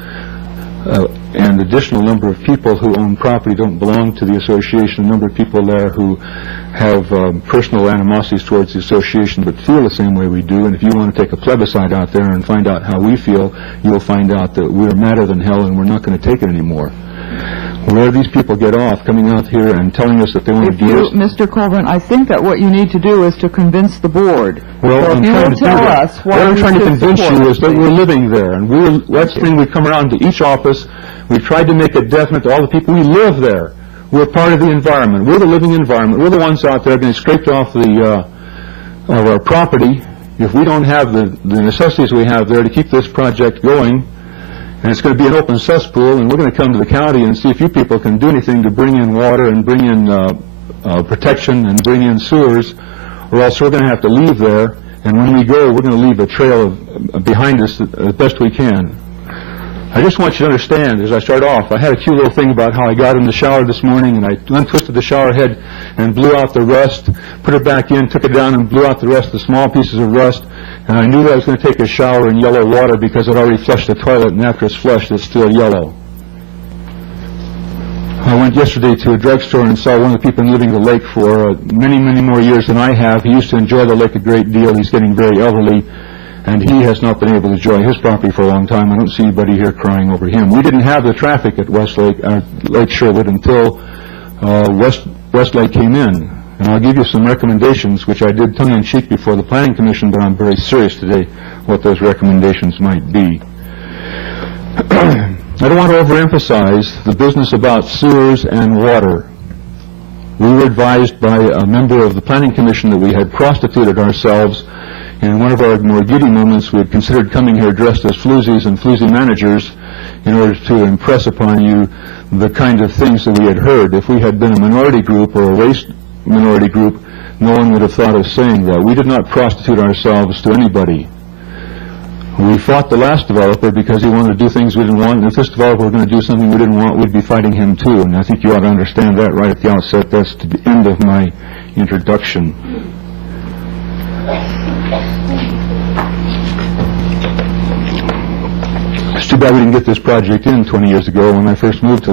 and additional number of people who own property don't belong to the association, a number of people there who have personal animosities towards the association but feel the same way we do. And if you want to take a plebiscite out there and find out how we feel, you'll find out that we're madder than hell and we're not going to take it anymore. Where these people get off coming out here and telling us that they want to do this... Mr. Colvin, I think that what you need to do is to convince the board. Well, so I'm trying to do that. What I'm trying to convince you is that we're living there, and that's the thing. We come around to each office. We've tried to make it definite to all the people. We live there. We're part of the environment. We're the living environment. We're the ones out there getting scraped off of our property. If we don't have the necessities we have there to keep this project going, and it's going to be an open cesspool, and we're going to come to the county and see if you people can do anything to bring in water and bring in protection and bring in sewers, or else we're going to have to leave there, and when we go, we're going to leave a trail behind us as best we can. I just want you to understand, as I start off, I had a cute little thing about how I got in the shower this morning and I untwisted the shower head and blew out the rust, put it back in, took it down and blew out the rest, the small pieces of rust, and I knew that I was going to take a shower in yellow water because I'd already flushed the toilet, and after it's flushed, it's still yellow. I went yesterday to a drugstore and saw one of the people living the lake for many, many more years than I have. He used to enjoy the lake a great deal. He's getting very elderly, and he has not been able to enjoy his property for a long time. I don't see anybody here crying over him. We didn't have the traffic at Lake Sherwood until Westlake came in. And I'll give you some recommendations, which I did tongue-in-cheek before the Planning Commission, but I'm very serious today what those recommendations might be. I don't want to overemphasize the business about sewers and water. We were advised by a member of the Planning Commission that we had prostituted ourselves. In one of our more giddy moments, we had considered coming here dressed as floozies and floozy managers in order to impress upon you the kind of things that we had heard. If we had been a minority group or a race minority group, no one would have thought of saying that. We did not prostitute ourselves to anybody. We fought the last developer because he wanted to do things we didn't want, and if this developer were going to do something we didn't want, we'd be fighting him too. And I think you ought to understand that right at the outset. That's the end of my introduction. It's too bad we didn't get this project in 20 years ago. When I first moved to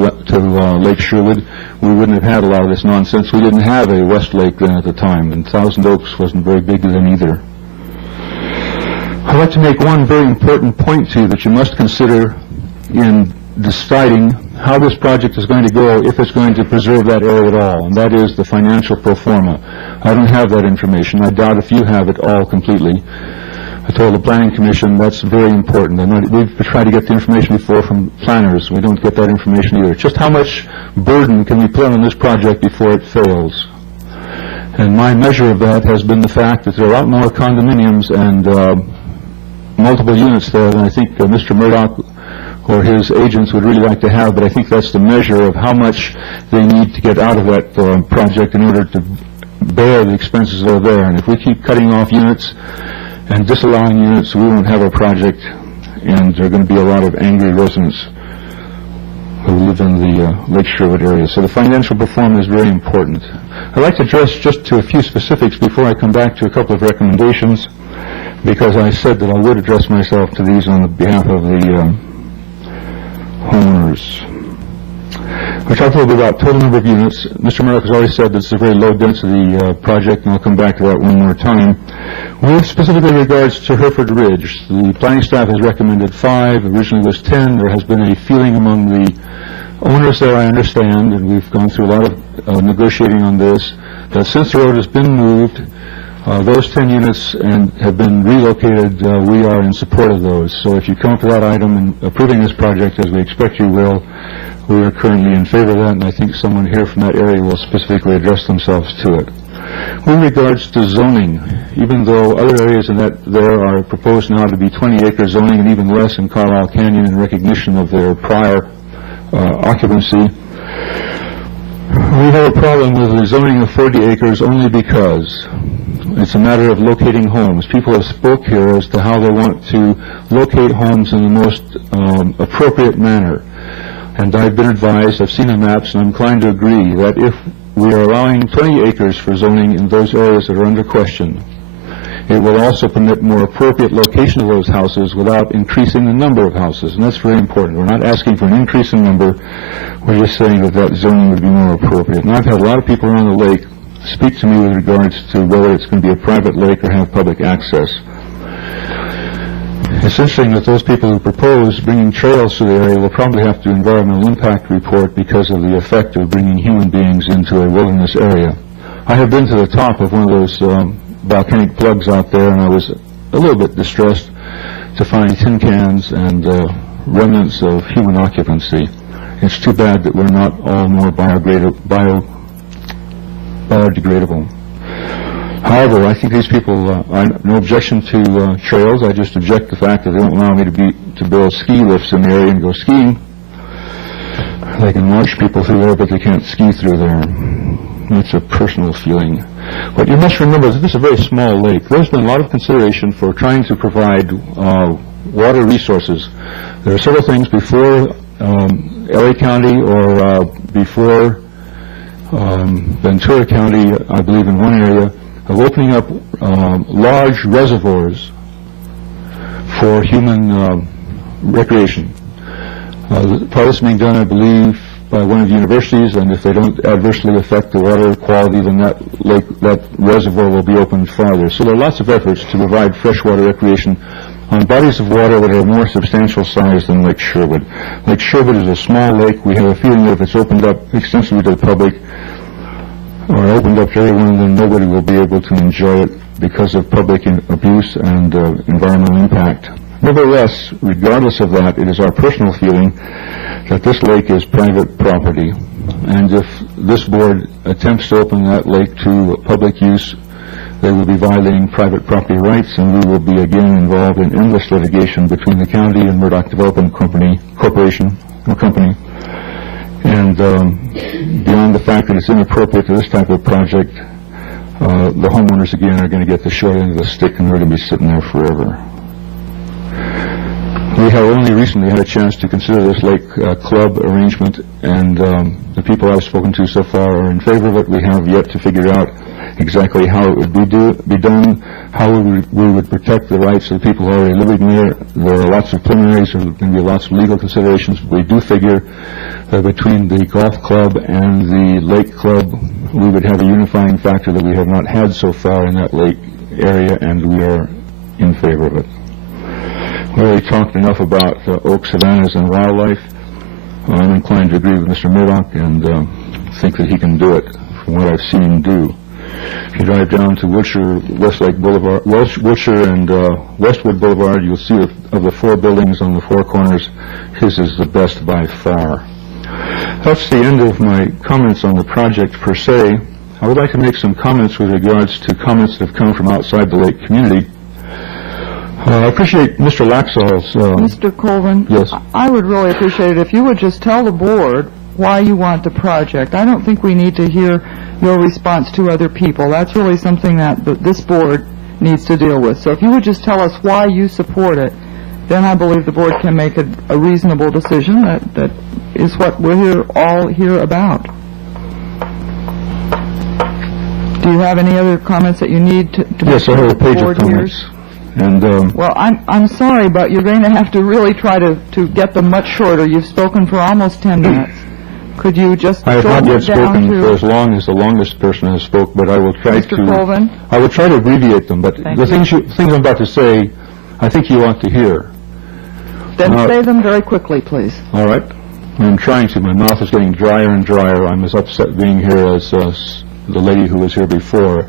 Lake Sherwood, we wouldn't have had a lot of this nonsense. We didn't have a Westlake then at the time, and Thousand Oaks wasn't very big then either. I'd like to make one very important point to you that you must consider in deciding how this project is going to go, if it's going to preserve that area at all, and that is the financial pro forma. I don't have that information. I doubt if you have it all completely. I told the Planning Commission that's very important. We've tried to get the information before from planners. We don't get that information either. Just how much burden can we put on this project before it fails? And my measure of that has been the fact that there are a lot more condominiums and multiple units there than I think Mr. Murdoch or his agents would really like to have, but I think that's the measure of how much they need to get out of that project in order to bear the expenses that are there. And if we keep cutting off units and disallowing units, we won't have a project, and there are going to be a lot of angry residents who live in the Lake Sherwood area. So the financial performance is very important. I'd like to address just to a few specifics before I come back to a couple of recommendations, because I said that I would address myself to these on behalf of the homeowners. We talked a little bit about total number of units. Mr. Murdoch has already said this is a very low density project, and I'll come back to that one more time. With specifically regards to Hereford Ridge, the planning staff has recommended 5, originally was 10. There has been a feeling among the owners there, I understand, and we've gone through a lot of negotiating on this, that since the road has been moved, those 10 units have been relocated. We are in support of those. So if you come to that item and approving this project, as we expect you will, we are currently in favor of that, and I think someone here from that area will specifically address themselves to it. With regards to zoning, even though other areas in that there are proposed now to be 20-acre zoning and even less in Carlisle Canyon in recognition of their prior occupancy, we have a problem with the zoning of 40 acres only because it's a matter of locating homes. People have spoke here as to how they want to locate homes in the most appropriate manner. And I've been advised, I've seen the maps, and I'm inclined to agree that if we are allowing 20 acres for zoning in those areas that are under question, it will also permit more appropriate location of those houses without increasing the number of houses. And that's very important. We're not asking for an increase in number. We're just saying that that zoning would be more appropriate. And I've had a lot of people around the lake speak to me with regards to whether it's going to be a private lake or have public access. It's interesting that those people who propose bringing trails to the area will probably have to do an environmental impact report because of the effect of bringing human beings into a wilderness area. I have been to the top of one of those volcanic plugs out there, and I was a little bit distressed to find tin cans and remnants of human occupancy. It's too bad that we're not all more biodegradable. However, I think these people, I have no objection to trails. I just object to the fact that they don't allow me to build ski lifts in the area and go skiing. They can launch people through there, but they can't ski through there. That's a personal feeling. But you must remember that this is a very small lake. There's been a lot of consideration for trying to provide water resources. There are several things before LA County or before Ventura County, I believe in one area, of opening up large reservoirs for human recreation. Part of this being done, I believe, by one of the universities, and if they don't adversely affect the water quality, then that reservoir will be opened farther. So there are lots of efforts to provide freshwater recreation on bodies of water that are more substantial size than Lake Sherwood. Lake Sherwood is a small lake. We have a feeling that if it's opened up extensively to the public, or opened up to everyone, then nobody will be able to enjoy it because of public abuse and environmental impact. Nevertheless, regardless of that, it is our personal feeling that this lake is private property, and if this board attempts to open that lake to public use, they will be violating private property rights, and we will be again involved in endless litigation between the county and Murdoch Development Company. And beyond the fact that it's inappropriate to this type of project, the homeowners again are going to get the short end of the stick, and they're going to be sitting there forever. We have only recently had a chance to consider this lake club arrangement, and the people I've spoken to so far are in favor of it. We have yet to figure out exactly how it would be done, how we would protect the rights of the people who are already living there. There are lots of preliminaries, there are going to be lots of legal considerations, but we do figure that between the golf club and the lake club, we would have a unifying factor that we have not had so far in that lake area, and we are in favor of it. We already talked enough about oak savannas and wildlife. I'm inclined to agree with Mr. Murdoch and think that he can do it from what I've seen him do. If you drive down to Wilshire, Westlake Boulevard, Wilshire and Westwood Boulevard, you'll see of the 4 buildings on the 4 corners, his is the best by far. That's the end of my comments on the project per se. I would like to make some comments with regards to comments that have come from outside the lake community. I appreciate Mr. Laxall's... Mr. Colvin? Yes. I would really appreciate it if you would just tell the board why you want the project. I don't think we need to hear your response to other people. That's really something that this board needs to deal with. So if you would just tell us why you support it, then I believe the board can make a reasonable decision that is what we're all here about. Do you have any other comments that you need to Yes, I have a page of comments. Hears? And, well, I'm sorry, but you're going to have to really try to get them much shorter. You've spoken for almost 10 minutes. Could you just I have not yet spoken to... for as long as the longest person has spoke, but I will try Mr. Colvin? I will try to abbreviate them, but the things I'm about to say, I think you want to hear. Then say them very quickly, please. All right. I'm trying to. My mouth is getting drier and drier. I'm as upset being here as the lady who was here before.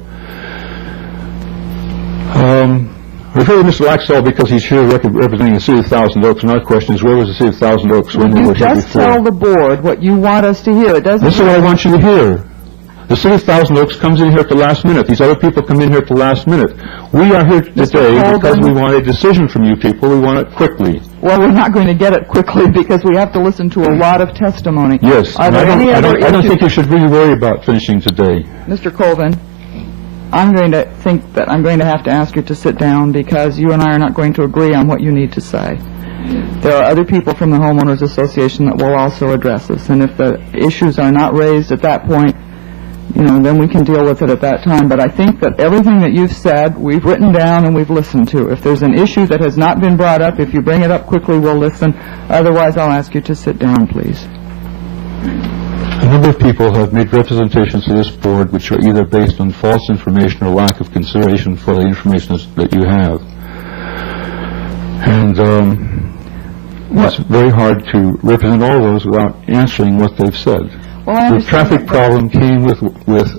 I refer to Mr. Laxall because he's here representing the City of Thousand Oaks, and our question is, where was the City of Thousand Oaks when we were here before? You just tell the board what you want us to hear. It doesn't... This is what I want you to hear. The City of Thousand Oaks comes in here at the last minute. These other people come in here at the last minute. We are here today because we want a decision from you people. We want it quickly. Well, we're not going to get it quickly because we have to listen to a lot of testimony. Yes. Are there any other issues? I don't think you should really worry about finishing today. Mr. Colvin, I'm going to think that I'm going to have to ask you to sit down because you and I are not going to agree on what you need to say. There are other people from the Homeowners Association that will also address this, and if the issues are not raised at that point, then we can deal with it at that time. But I think that everything that you've said, we've written down and we've listened to. If there's an issue that has not been brought up, if you bring it up quickly, we'll listen. Otherwise, I'll ask you to sit down, please. A number of people have made representations to this board which are either based on false information or lack of consideration for the information that you have. And it's very hard to represent all those without answering what they've said. Well, the traffic problem came with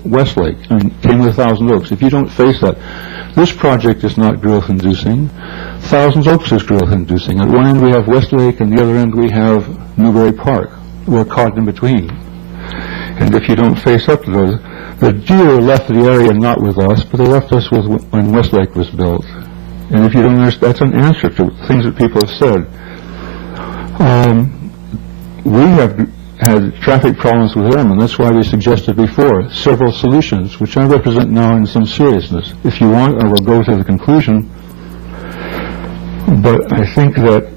Westlake, came with Thousand Oaks. If you don't face that, this project is not growth-inducing. Thousand Oaks is growth-inducing. At one end we have Westlake, and the other end we have Newbury Park. We're caught in between. And if you don't face up to those, the deer left the area not with us, but they left us with when Westlake was built. And if you don't understand, that's an answer to things that people have said. We have had traffic problems with them, and that's why we suggested before several solutions, which I represent now in some seriousness. If you want, I will go to the conclusion, but I think that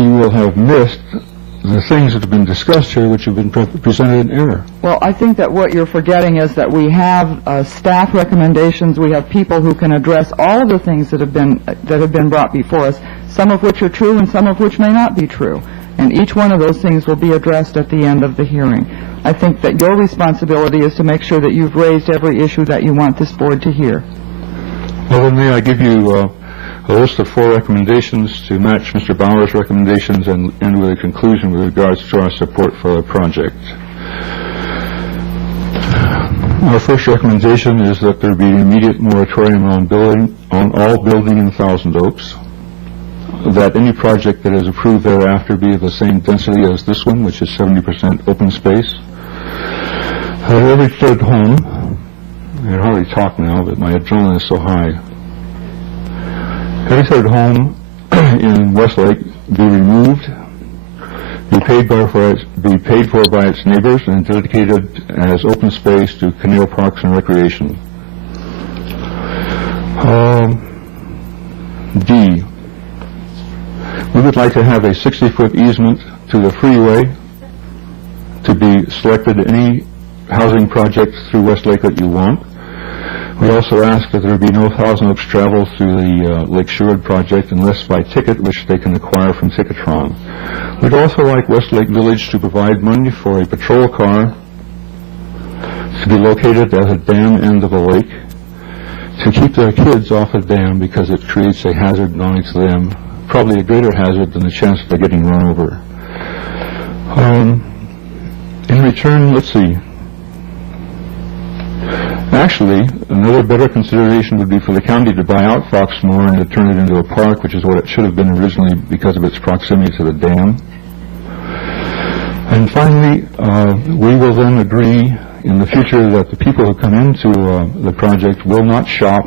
you will have missed the things that have been discussed here which have been presented in error. Well, I think that what you're forgetting is that we have staff recommendations. We have people who can address all of the things that have been brought before us, some of which are true and some of which may not be true. And each one of those things will be addressed at the end of the hearing. I think that your responsibility is to make sure that you've raised every issue that you want this board to hear. Well, then may I give you a list of 4 recommendations to match Mr. Bauer's recommendations and end with a conclusion with regards to our support for the project. Our first recommendation is that there be an immediate moratorium on all building in Thousand Oaks, that any project that is approved thereafter be of the same density as this one, which is 70% open space. Every third home, I can hardly talk now, but my adrenaline is so high. Every third home in Westlake be removed, be paid for by its neighbors, and dedicated as open space to canal parks and recreation. D. We would like to have a 60-foot easement to the freeway to be selected any housing project through Westlake that you want. We also ask that there be no Thousand Oaks travel through the Lake Sherwood project unless by ticket, which they can acquire from Ticketron. We'd also like Westlake Village to provide money for a patrol car to be located at the dam end of the lake to keep their kids off the dam because it creates a hazard not only to them, probably a greater hazard than the chance of their getting run over. In return, let's see. Actually, another better consideration would be for the county to buy out Foxmoor and to turn it into a park, which is what it should have been originally because of its proximity to the dam. And finally, we will then agree in the future that the people who come into the project will not shop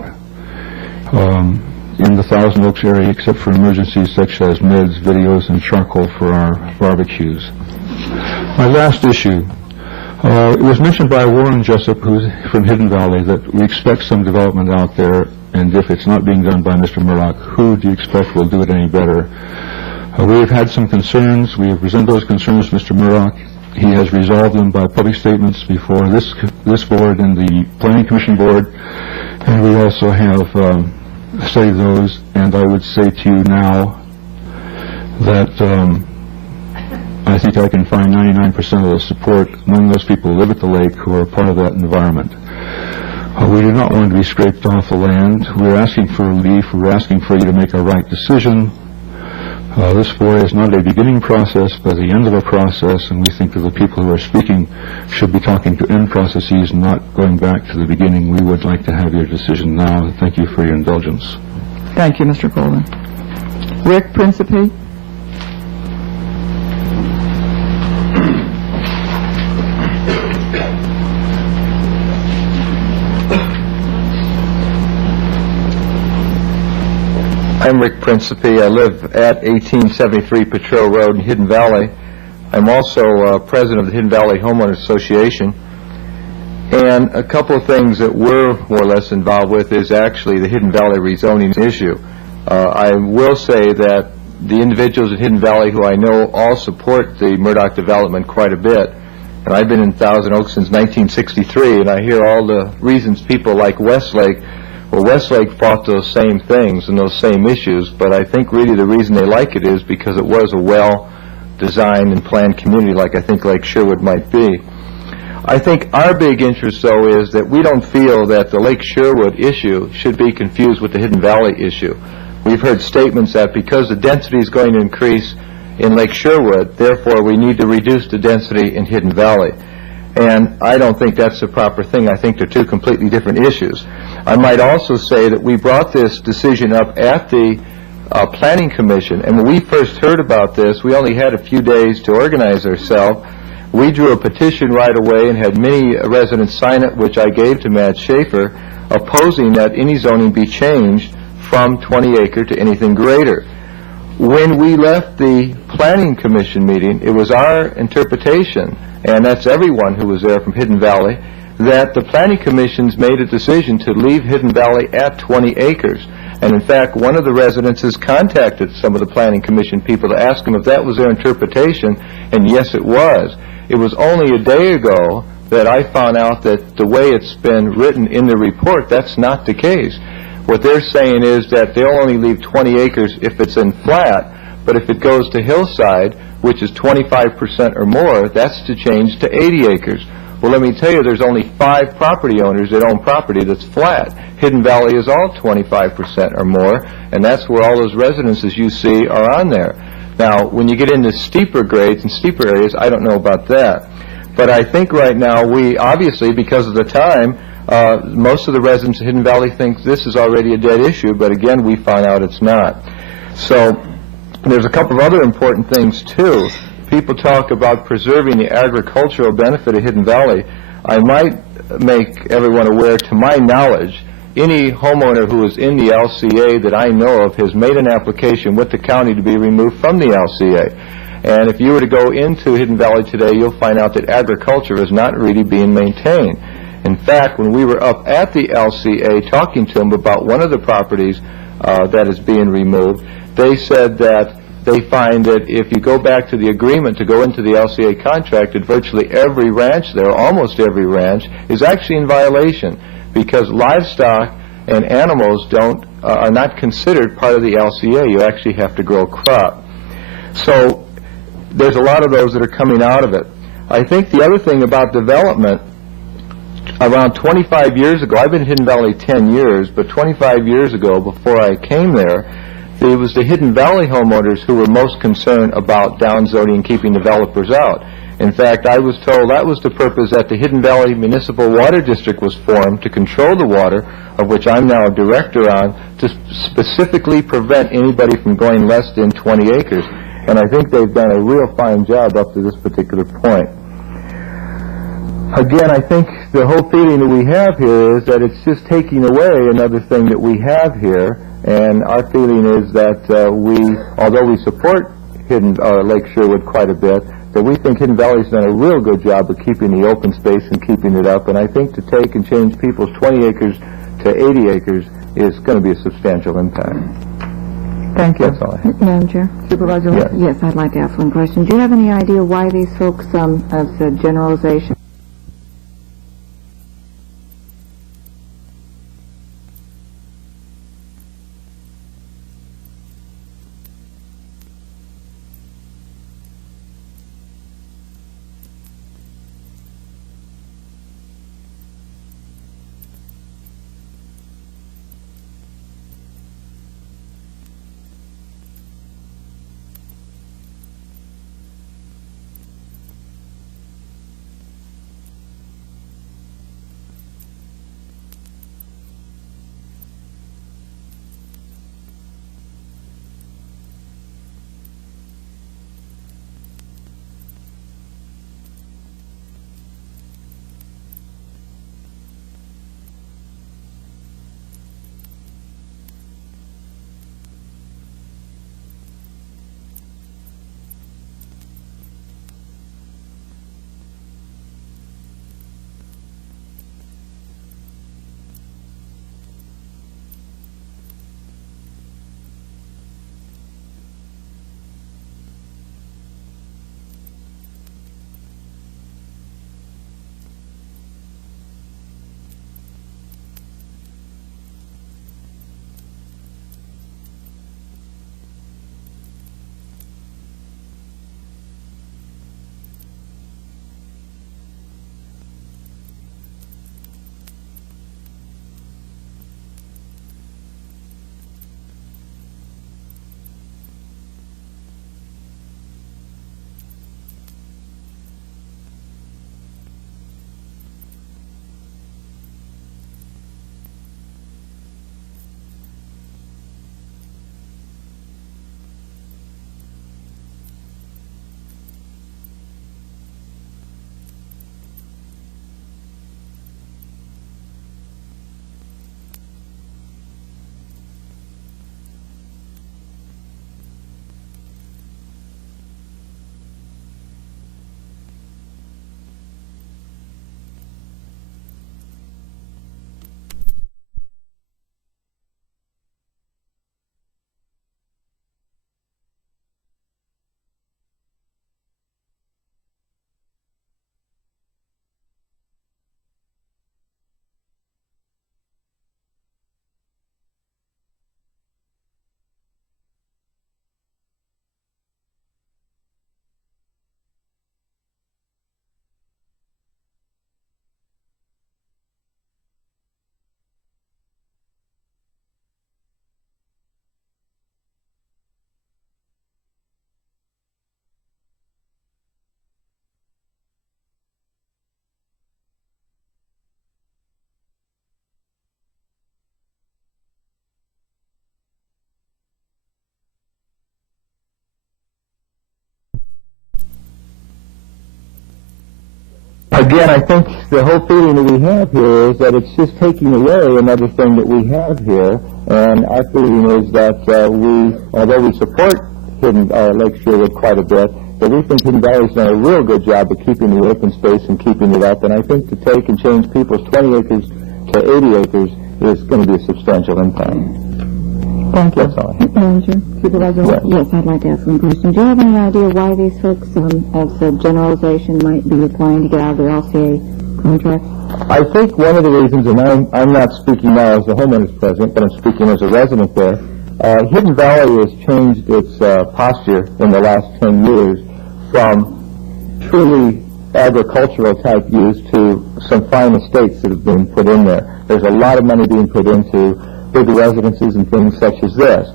in the Thousand Oaks area except for emergencies such as meds, videos, and charcoal for our barbecues. My last issue. It was mentioned by Warren Jessup, who's from Hidden Valley, that we expect some development out there, and if it's not being done by Mr. Murdoch, who do you expect will do it any better? We have had some concerns. We have presented those concerns to Mr. Murdoch. He has resolved them by public statements before this board and the Planning Commission board, and we also have studied those, and I would say to you now that I think I can find 99% of the support among those people who live at the lake who are part of that environment. We do not want to be scraped off the land. We're asking for relief. We're asking for you to make a right decision. This board is not a beginning process, but the end of a process, and we think that the people who are speaking should be talking to end processes, not going back to the beginning. We would like to have your decision now. Thank you for your indulgence. Thank you, Mr. Colvin. Rick Principe? I'm Rick Principe. I live at 1873 Petro Road in Hidden Valley. I'm also president of the Hidden Valley Homeowners Association. And a couple of things that we're more or less involved with is actually the Hidden Valley rezoning issue. I will say that the individuals in Hidden Valley who I know all support the Murdoch development quite a bit. And I've been in Thousand Oaks since 1963, and I hear all the reasons people like Westlake. Well, Westlake fought those same things and those same issues, but I think really the reason they like it is because it was a well-designed and planned community like I think Lake Sherwood might be. I think our big interest, though, is that we don't feel that the Lake Sherwood issue should be confused with the Hidden Valley issue. We've heard statements that because the density is going to increase in Lake Sherwood, therefore we need to reduce the density in Hidden Valley. And I don't think that's the proper thing. I think they're two completely different issues. I might also say that we brought this decision up at the Planning Commission, and when we first heard about this, we only had a few days to organize ourselves. We drew a petition right away and had many residents sign it, which I gave to Matt Schaefer, opposing that any zoning be changed from 20 acre to anything greater. When we left the Planning Commission meeting, it was our interpretation, and that's everyone who was there from Hidden Valley, that the Planning Commission's made a decision to leave Hidden Valley at 20 acres. And in fact, one of the residents has contacted some of the Planning Commission people to ask them if that was their interpretation, and yes, it was. It was only a day ago that I found out that the way it's been written in the report, that's not the case. What they're saying is that they'll only leave 20 acres if it's in flat, but if it goes to hillside, which is 25% or more, that's to change to 80 acres. Well, let me tell you, there's only 5 property owners that own property that's flat. Hidden Valley is all 25% or more, and that's where all those residences you see are on there. Now, when you get into steeper grades and steeper areas, I don't know about that. But I think right now we, obviously, because of the time, most of the residents of Hidden Valley think this is already a dead issue, but again, we find out it's not. So there's a couple of other important things, too. People talk about preserving the agricultural benefit of Hidden Valley. I might make everyone aware, to my knowledge, any homeowner who is in the LCA that I know of has made an application with the county to be removed from the LCA. And if you were to go into Hidden Valley today, you'll find out that agriculture is not really being maintained. In fact, when we were up at the LCA talking to them about one of the properties that is being removed, they said that they find that if you go back to the agreement to go into the LCA contract, that virtually every ranch there, almost every ranch, is actually in violation because livestock and animals are not considered part of the LCA. You actually have to grow crop. So there's a lot of those that are coming out of it. I think the other thing about development, around 25 years ago, I've been in Hidden Valley 10 years, but 25 years ago, before I came there, it was the Hidden Valley homeowners who were most concerned about downzoning and keeping developers out. In fact, I was told that was the purpose that the Hidden Valley Municipal Water District was formed to control the water, of which I'm now a director on, to specifically prevent anybody from going less than 20 acres. And I think they've done a real fine job up to this particular point. Again, I think the whole feeling that we have here is that it's just taking away another thing that we have here, and our feeling is that although we support Lake Sherwood quite a bit, that we think Hidden Valley's done a real good job of keeping the open space and keeping it up, and I think to take and change people's 20 acres to 80 acres is going to be a substantial impact. Thank you. That's all I have. Madam Chair? Supervisor? Yes, I'd like to ask one question. Do you have any idea why these folks, as a generalization, Again, I think the whole feeling that we have here is that it's just taking away another thing that we have here, and our feeling is that although we support Lake Sherwood quite a bit, that we think Hidden Valley's done a real good job of keeping the open space and keeping it up, and I think to take and change people's 20 acres to 80 acres is going to be a substantial impact. Thank you. That's all I have. Madam Chair? Supervisor? Yes, I'd like to ask one question. Do you have any idea why these folks, as a generalization, might be applying to get out of their LCA contract? I think one of the reasons, and I'm not speaking now as the homeowners president, but I'm speaking as a resident there, Hidden Valley has changed its posture in the last 10 years from truly agricultural type use to some fine estates that have been put in there. There's a lot of money being put into big residences and things such as this.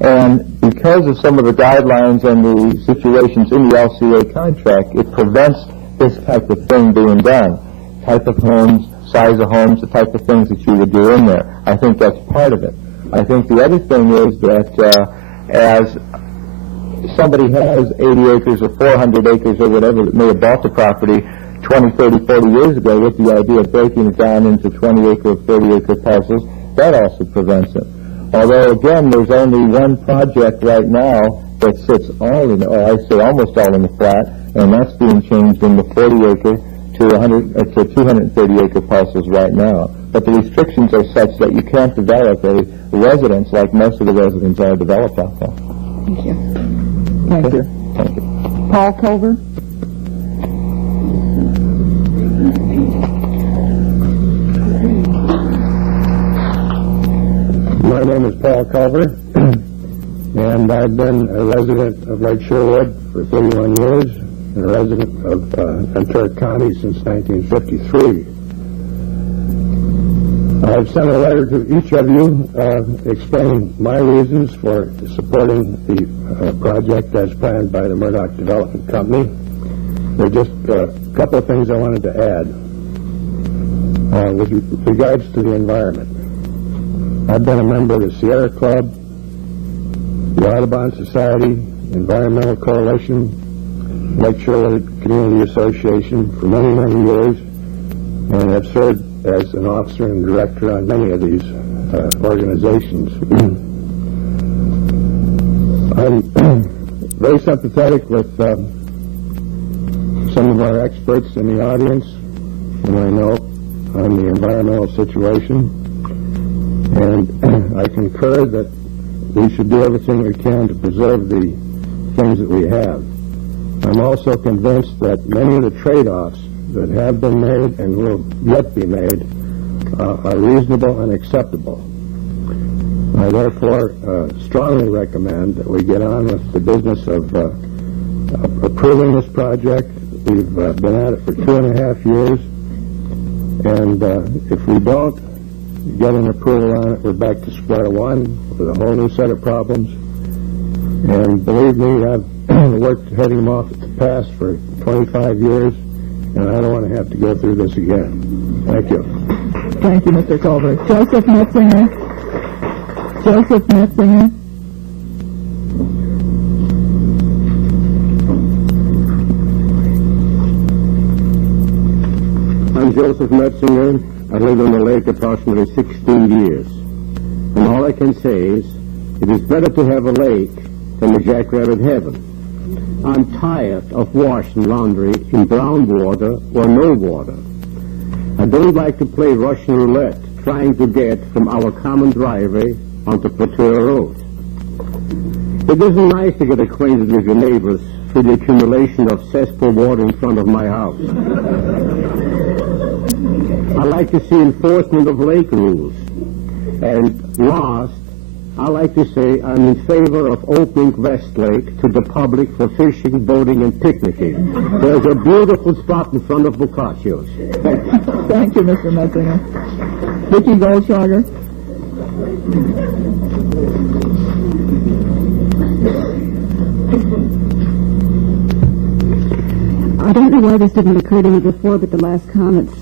And because of some of the guidelines and the situations in the LCA contract, it prevents this type of thing being done. Type of homes, size of homes, the type of things that you would do in there. I think that's part of it. I think the other thing is that as somebody has 80 acres or 400 acres or whatever that may have bought the property, 20, 30, 40 years ago with the idea of breaking it down into 20-acre, 30-acre parcels, that also prevents it. Although, again, there's only one project right now that sits all in, or I say almost all in the flat, and that's being changed in the 40-acre to 230-acre parcels right now. But the restrictions are such that you can't develop a residence like most of the residents are developed out there. Thank you. Thank you. Thank you. Paul Culver? My name is Paul Culver, and I've been a resident of Lake Sherwood for 31 years, and a resident of Ventura County since 1953. I've sent a letter to each of you explaining my reasons for supporting the project as planned by the Murdoch Development Company. There are just a couple of things I wanted to add with regards to the environment. I've been a member of the Sierra Club, the Audubon Society, Environmental Coalition, Lake Sherwood Community Association for many, many years, and have served as an officer and director on many of these organizations. I'm very sympathetic with some of our experts in the audience, whom I know on the environmental situation, and I concur that we should do everything we can to preserve the things that we have. I'm also convinced that many of the trade-offs that have been made and will yet be made are reasonable and acceptable. I therefore strongly recommend that we get on with the business of approving this project. We've been at it for 2.5 years, and if we don't get an approval on it, we're back to square one with a whole new set of problems. And believe me, I've worked heading them off at the pass for 25 years, and I don't want to have to go through this again. Thank you. Thank you, Mr. Culver. Joseph Metzinger? Joseph Metzinger? I'm Joseph Metzinger. I lived on the lake approximately 16 years. And all I can say is, it is better to have a lake than a jackrabbit heaven. I'm tired of washing laundry in brown water or no water. I don't like to play Russian roulette trying to get from our common driveway onto Platura Road. It isn't nice to get acquainted with your neighbors through the accumulation of cesspool water in front of my house. I like to see enforcement of lake rules. And last, I like to say I'm in favor of opening West Lake to the public for fishing, boating, and picnicking. There's a beautiful spot in front of Boccaccio's. Thank you, Mr. Metzinger. Vicki Goldschlager? I don't know why this didn't occur to me before, but the last comments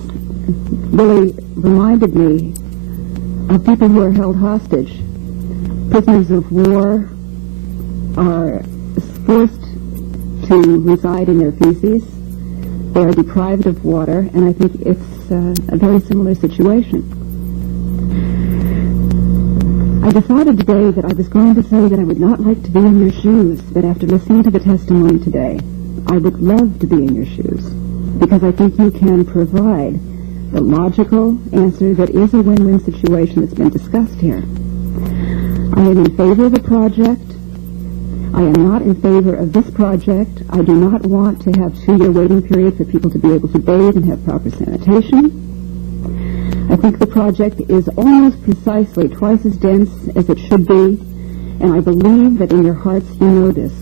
really reminded me of people who are held hostage. Prisoners of war are forced to reside in their feces. They are deprived of water, and I think it's a very similar situation. I decided today that I was going to say that I would not like to be in your shoes, but after listening to the testimony today, I would love to be in your shoes, because I think you can provide the logical answer that is a win-win situation that's been discussed here. I am in favor of the project. I am not in favor of this project. I do not want to have 2-year waiting period for people to be able to bathe and have proper sanitation. I think the project is almost precisely twice as dense as it should be, and I believe that in your hearts you know this.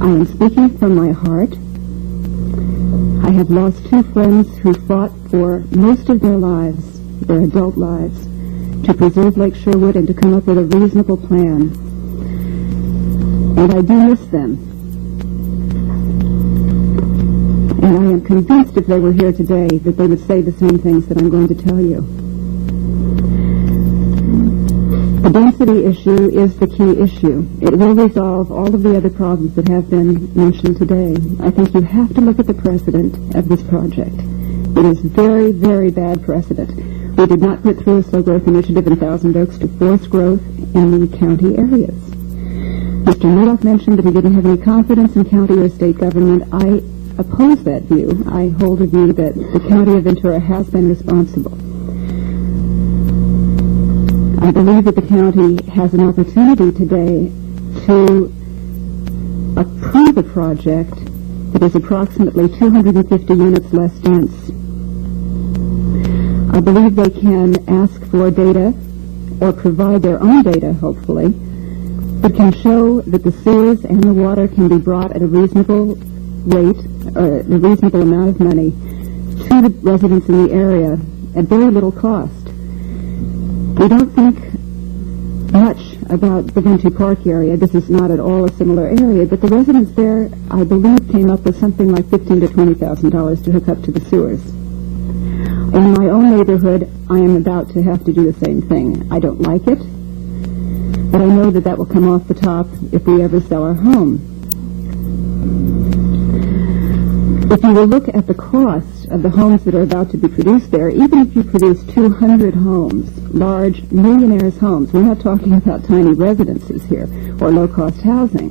I am speaking from my heart. I have lost 2 friends who fought for most of their lives, their adult lives, to preserve Lake Sherwood and to come up with a reasonable plan. And I do miss them. And I am convinced if they were here today that they would say the same things that I'm going to tell you. The density issue is the key issue. It will resolve all of the other problems that have been mentioned today. I think you have to look at the precedent of this project. It is very, very bad precedent. We did not put through a slow growth initiative in Thousand Oaks to force growth in the county areas. Mr. Murdoch mentioned that he didn't have any confidence in county or state government. I oppose that view. I hold a view that the county of Ventura has been responsible. I believe that the county has an opportunity today to approve a project that is approximately 250 units less dense. I believe they can ask for data or provide their own data, hopefully, that can show that the sewers and the water can be brought at a reasonable rate, or a reasonable amount of money, to the residents in the area at very little cost. We don't think much about the Venture Park area. This is not at all a similar area, but the residents there, I believe, came up with something like $15,000 to $20,000 to hook up to the sewers. In my own neighborhood, I am about to have to do the same thing. I don't like it, but I know that that will come off the top if we ever sell our home. If you will look at the cost of the homes that are about to be produced there, even if you produce 200 homes, large millionaires' homes, we're not talking about tiny residences here or low-cost housing.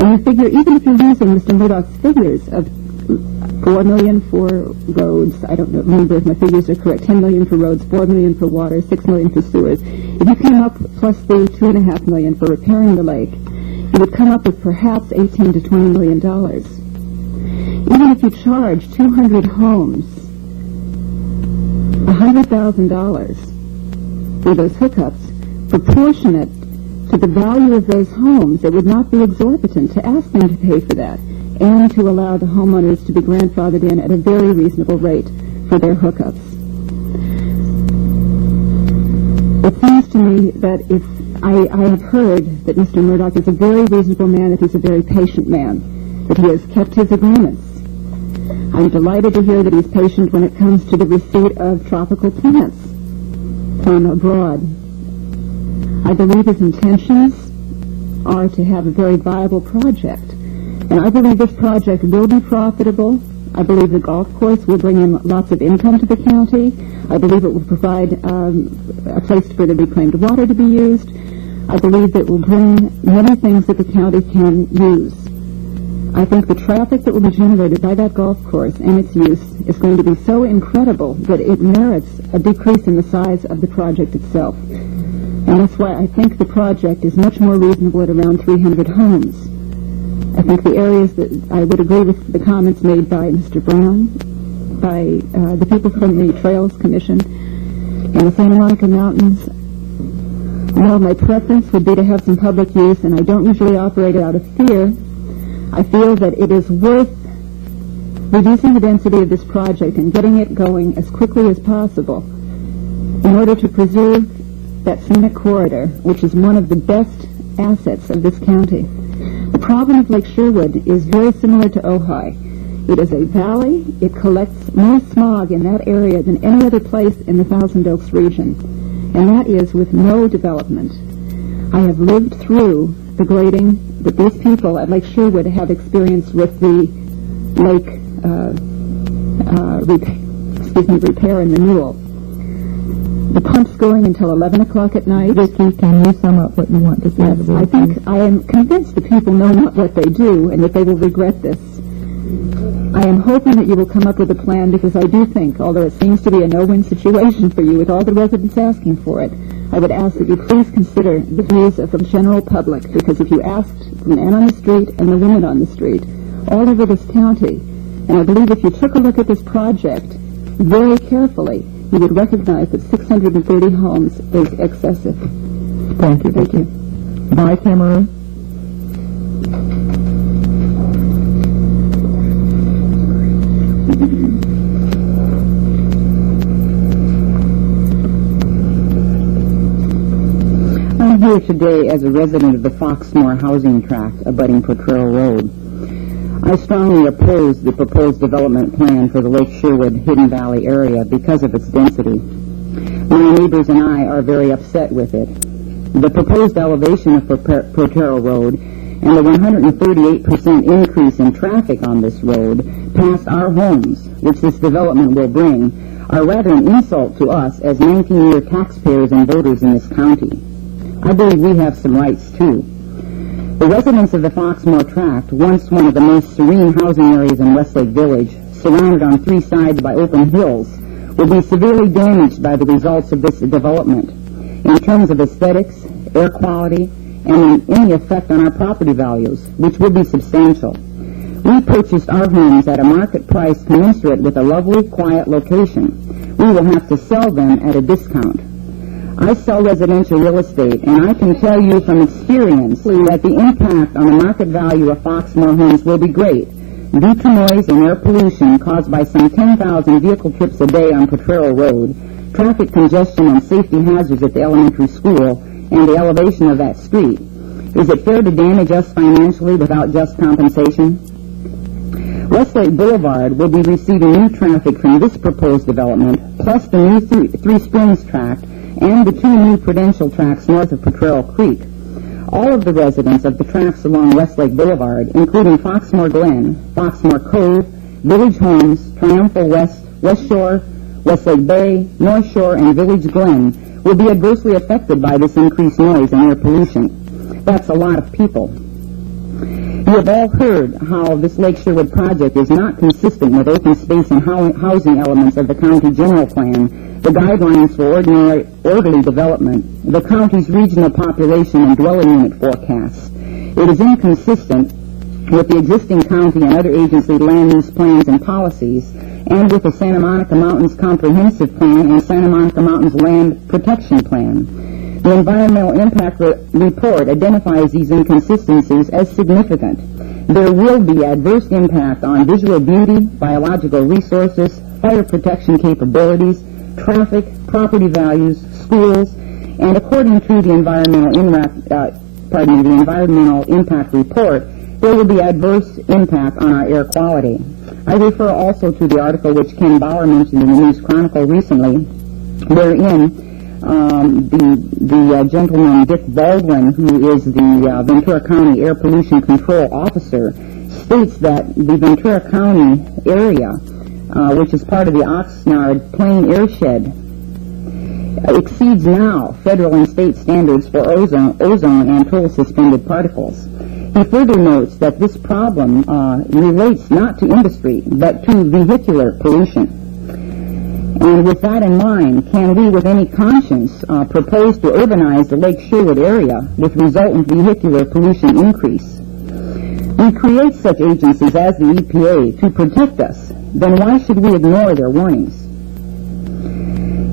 And you figure, even if you're using Mr. Murdoch's figures of $4 million for roads, I don't remember if my figures are correct, $10 million for roads, $4 million for water, $6 million for sewers. If you came up plus the $2.5 million for repairing the lake, you would come up with perhaps $18 to $20 million. Even if you charge 200 homes $100,000 for those hookups, proportionate to the value of those homes, it would not be exorbitant to ask them to pay for that and to allow the homeowners to be grandfathered in at a very reasonable rate for their hookups. It seems to me that if I have heard that Mr. Murdoch is a very reasonable man, that he's a very patient man, that he has kept his agreements. I'm delighted to hear that he's patient when it comes to the receipt of tropical plants from abroad. I believe his intentions are to have a very viable project. And I believe this project will be profitable. I believe the golf course will bring in lots of income to the county. I believe it will provide a place for the reclaimed water to be used. I believe that it will bring many things that the county can use. I think the traffic that will be generated by that golf course and its use is going to be so incredible that it merits a decrease in the size of the project itself. And that's why I think the project is much more reasonable at around 300 homes. I think the areas that I would agree with the comments made by Mr. Brown, by the people from the Trails Commission, and the Santa Monica Mountains. Well, my preference would be to have some public use, and I don't usually operate out of fear. I feel that it is worth reducing the density of this project and getting it going as quickly as possible in order to preserve that scenic corridor, which is one of the best assets of this county. The problem of Lake Sherwood is very similar to Ojai. It is a valley. It collects more smog in that area than any other place in the Thousand Oaks region, and that is with no development. I have lived through the grading that these people at Lake Sherwood have experienced with the lake repair and renewal. The pump's going until 11 o'clock at night. Vicki, can you sum up what you want to say? Yes, I am convinced the people know not what they do and that they will regret this. I am hoping that you will come up with a plan, because I do think, although it seems to be a no-win situation for you with all the residents asking for it, I would ask that you please consider the views of the general public, because if you asked the man on the street and the woman on the street all over this county, and I believe if you took a look at this project very carefully, you would recognize that 630 homes is excessive. Thank you. Thank you. Cameroon. I'm here today as a resident of the Foxmore housing tract abutting Potrero Road. I strongly oppose the proposed development plan for the Lake Sherwood Hidden Valley area because of its density. My neighbors and I are very upset with it. the proposed elevation of Potrero Road, and the 138% increase in traffic on this road past our homes, which this development will bring, are rather an insult to us as 19-year taxpayers and voters in this county. I believe we have some rights, too. The residents of the Foxmore Tract, once one of the most serene housing areas in Westlake Village, surrounded on three sides by open hills, will be severely damaged by the results of this development in terms of aesthetics, air quality, and any effect on our property values, which will be substantial. We purchased our homes at a market price commensurate with a lovely, quiet location. We will have to sell them at a discount. I sell residential real estate, and I can tell you from experience that the impact on the market value of Foxmore homes will be great, due to noise and air pollution caused by some 10,000 vehicle trips a day on Potrero Road, traffic congestion and safety hazards at the elementary school, and the elevation of that street. Is it fair to damage us financially without just compensation? Westlake Boulevard will be receiving new traffic from this proposed development, plus the new Three Springs tract and the two new Prudential tracts north of Potrero Creek. All of the residents of the tracts along Westlake Boulevard, including Foxmore Glen, Foxmore Cove, Village Homes, Triumphal West, West Shore, Westlake Bay, North Shore, and Village Glen, will be adversely affected by this increased noise and air pollution. That's a lot of people. You have all heard how this Lake Sherwood project is not consistent with open space and housing elements of the county general plan, the guidelines for orderly development, the county's regional population and dwelling unit forecasts. It is inconsistent with the existing county and other agency land use plans and policies, and with the Santa Monica Mountains Comprehensive Plan and Santa Monica Mountains Land Protection Plan. The Environmental Impact Report identifies these inconsistencies as significant. There will be adverse impact on visual beauty, biological resources, fire protection capabilities, traffic, property values, schools, and according to the Environmental Impact Report, there will be adverse impact on our air quality. I refer also to the article which Ken Bauer mentioned in the News Chronicle recently, wherein the gentleman Dick Baldwin, who is the Ventura County Air Pollution Control Officer, states that the Ventura County area, which is part of the Oxnard Plain Airshed, exceeds now federal and state standards for ozone and total suspended particles. He further notes that this problem relates not to industry, but to vehicular pollution. And with that in mind, can we with any conscience propose to urbanize the Lake Sherwood area with resultant vehicular pollution increase? We create such agencies as the EPA to protect us, then why should we ignore their warnings?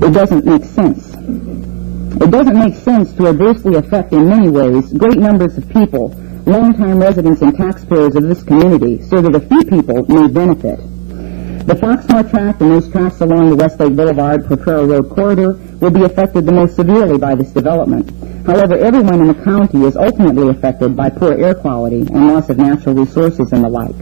It doesn't make sense. It doesn't make sense to adversely affect in many ways great numbers of people, longtime residents and taxpayers of this community, so that a few people may benefit. The Foxmore Tract and those tracts along the Westlake Boulevard-Potrero Road corridor will be affected the most severely by this development. However, everyone in the county is ultimately affected by poor air quality and loss of natural resources and the like.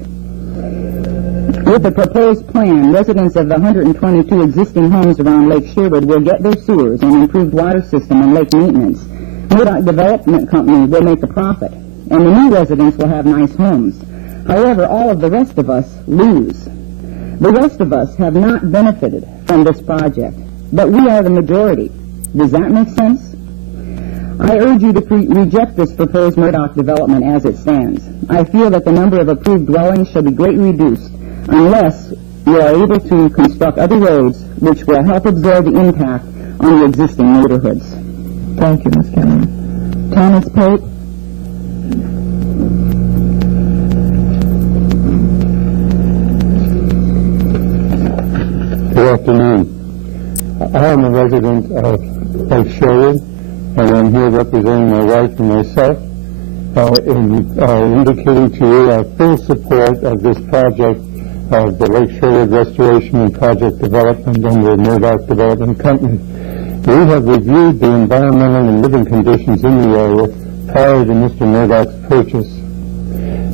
With the proposed plan, residents of the 122 existing homes around Lake Sherwood will get their sewers and improved water system and lake maintenance. Murdoch Development Company will make a profit, and the new residents will have nice homes. However, all of the rest of us lose. The rest of us have not benefited from this project, but we are the majority. Does that make sense? I urge you to reject this proposed Murdoch development as it stands. I feel that the number of approved dwellings shall be greatly reduced unless you are able to construct other roads which will help absorb the impact on the existing neighborhoods. Thank you, Ms. Kennedy. Thomas Pope. Good afternoon. I am a resident of Lake Sherwood, and I'm here representing my wife and myself indicating to you our full support of this project of the Lake Sherwood Restoration and Project Development under Murdoch Development Company. We have reviewed the environmental and living conditions in the area prior to Mr. Murdoch's purchase.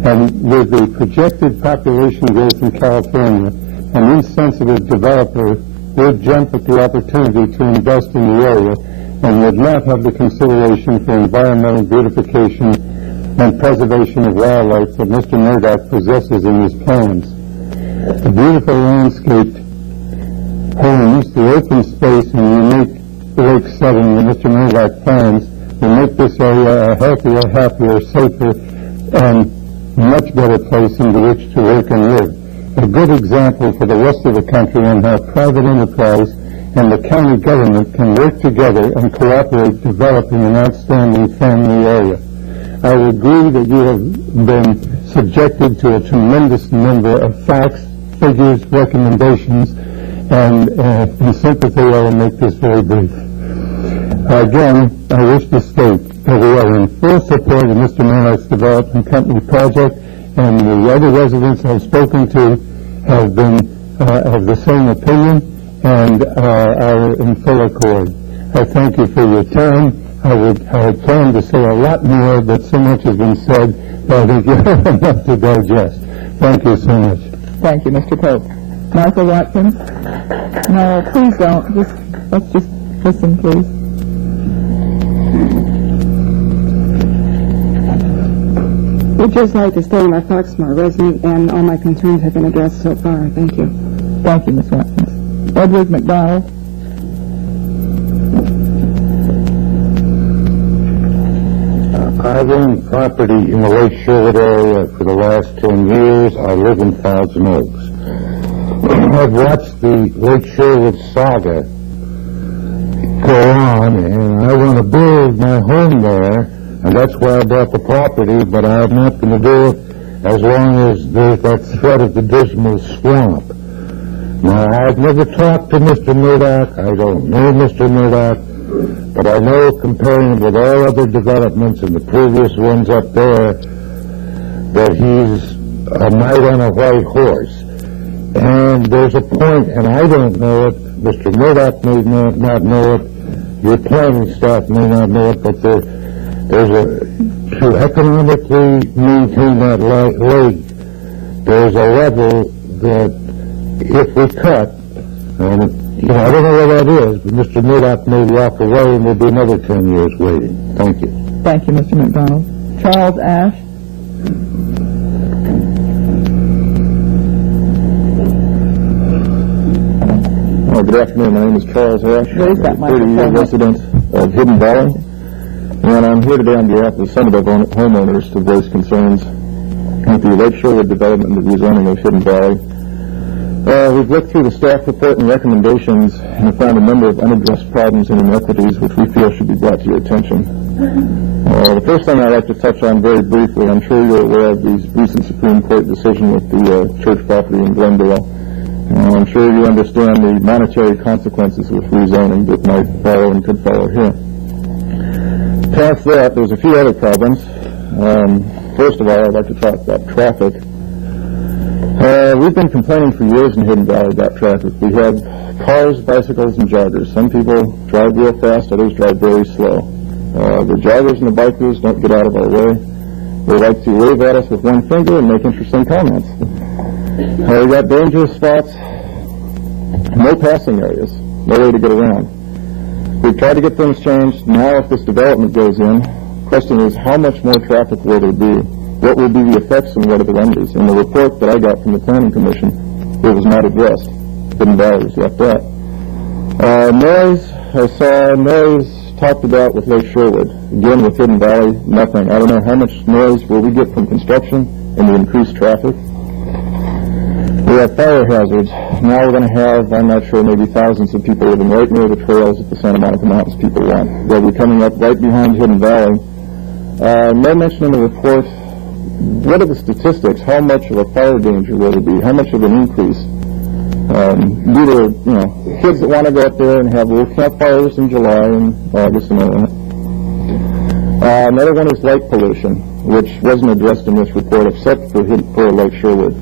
And with the projected population growth in California, an insensitive developer would jump at the opportunity to invest in the area and would not have the consideration for environmental beautification and preservation of wildlife that Mr. Murdoch possesses in his plans. The beautiful landscaped homes, the open space, and unique lake setting that Mr. Murdoch plans will make this area a healthier, happier, safer, and much better place into which to work and live. A good example for the rest of the country on how private enterprise and the county government can work together and cooperate developing an outstanding family area. I agree that you have been subjected to a tremendous number of facts, figures, recommendations, and in sympathy I will make this very brief. Again, I wish to state that we are in full support of Mr. Murdoch's Development Company project, and the other residents I've spoken to have been of the same opinion and are in full accord. I thank you for your time. I had planned to say a lot more, but so much has been said that I think you have enough to digest. Thank you so much. Thank you, Mr. Pope. Martha Watkins? No, please don't. Let's just listen, please. We'd just like to stay in our Foxmore resident, and all my concerns have been addressed so far. Thank you. Thank you, Ms. Watkins. Edward McDonald? I've owned property in the Lake Sherwood area for the last 10 years. I live in Thousand Oaks. I've watched the Lake Sherwood saga go on, and I want to build my home there, and that's why I bought the property, but I'm not going to do it as long as there's that threat of the dismal swamp. Now, I've never talked to Mr. Murdoch. I don't know Mr. Murdoch. But I know, comparing with all other developments and the previous ones up there, that he's a knight on a white horse. And there's a point, and I don't know it, Mr. Murdoch may not know it, your planning staff may not know it, but to economically maintain that lake, there's a level that if we cut, and I don't know what that is, but Mr. Murdoch may walk away and there'll be another 10 years waiting. Thank you. Thank you, Mr. McDonald. Charles Ash? Good afternoon. My name is Charles Ash. I'm a 30-year resident of Hidden Valley, and I'm here today on behalf of some of the homeowners to voice concerns with the Lake Sherwood development and the rezoning of Hidden Valley. We've looked through the staff report and recommendations and have found a number of unaddressed problems and inequities which we feel should be brought to your attention. The first thing I'd like to touch on very briefly, I'm sure you're aware of the recent Supreme Court decision with the church property in Glendale. I'm sure you understand the monetary consequences with rezoning that might follow and could follow here. Past that, there's a few other problems. First of all, I'd like to talk about traffic. We've been complaining for years in Hidden Valley about traffic. We have cars, bicycles, and joggers. Some people drive real fast, others drive very slow. The joggers and the bikers don't get out of our way. They like to wave at us with one finger and make interesting comments. We've got dangerous spots, no passing areas, no way to get around. We've tried to get things changed. Now if this development goes in, the question is how much more traffic will there be? What will be the effects and what are the remedies? In the report that I got from the Planning Commission, it was not addressed. Hidden Valley was left out. Noise, I saw noise talked about with Lake Sherwood. Again, with Hidden Valley, nothing. I don't know how much noise will we get from construction and the increased traffic. We have fire hazards. Now we're going to have, I'm not sure, maybe thousands of people living right near the trails that the Santa Monica Mountains people want. They'll be coming up right behind Hidden Valley. No mention in the report. What are the statistics? How much of a fire danger will there be? How much of an increase? Due to, kids that want to go up there and have little campfires in July and August and all that. Another one is light pollution, which wasn't addressed in this report except for Lake Sherwood.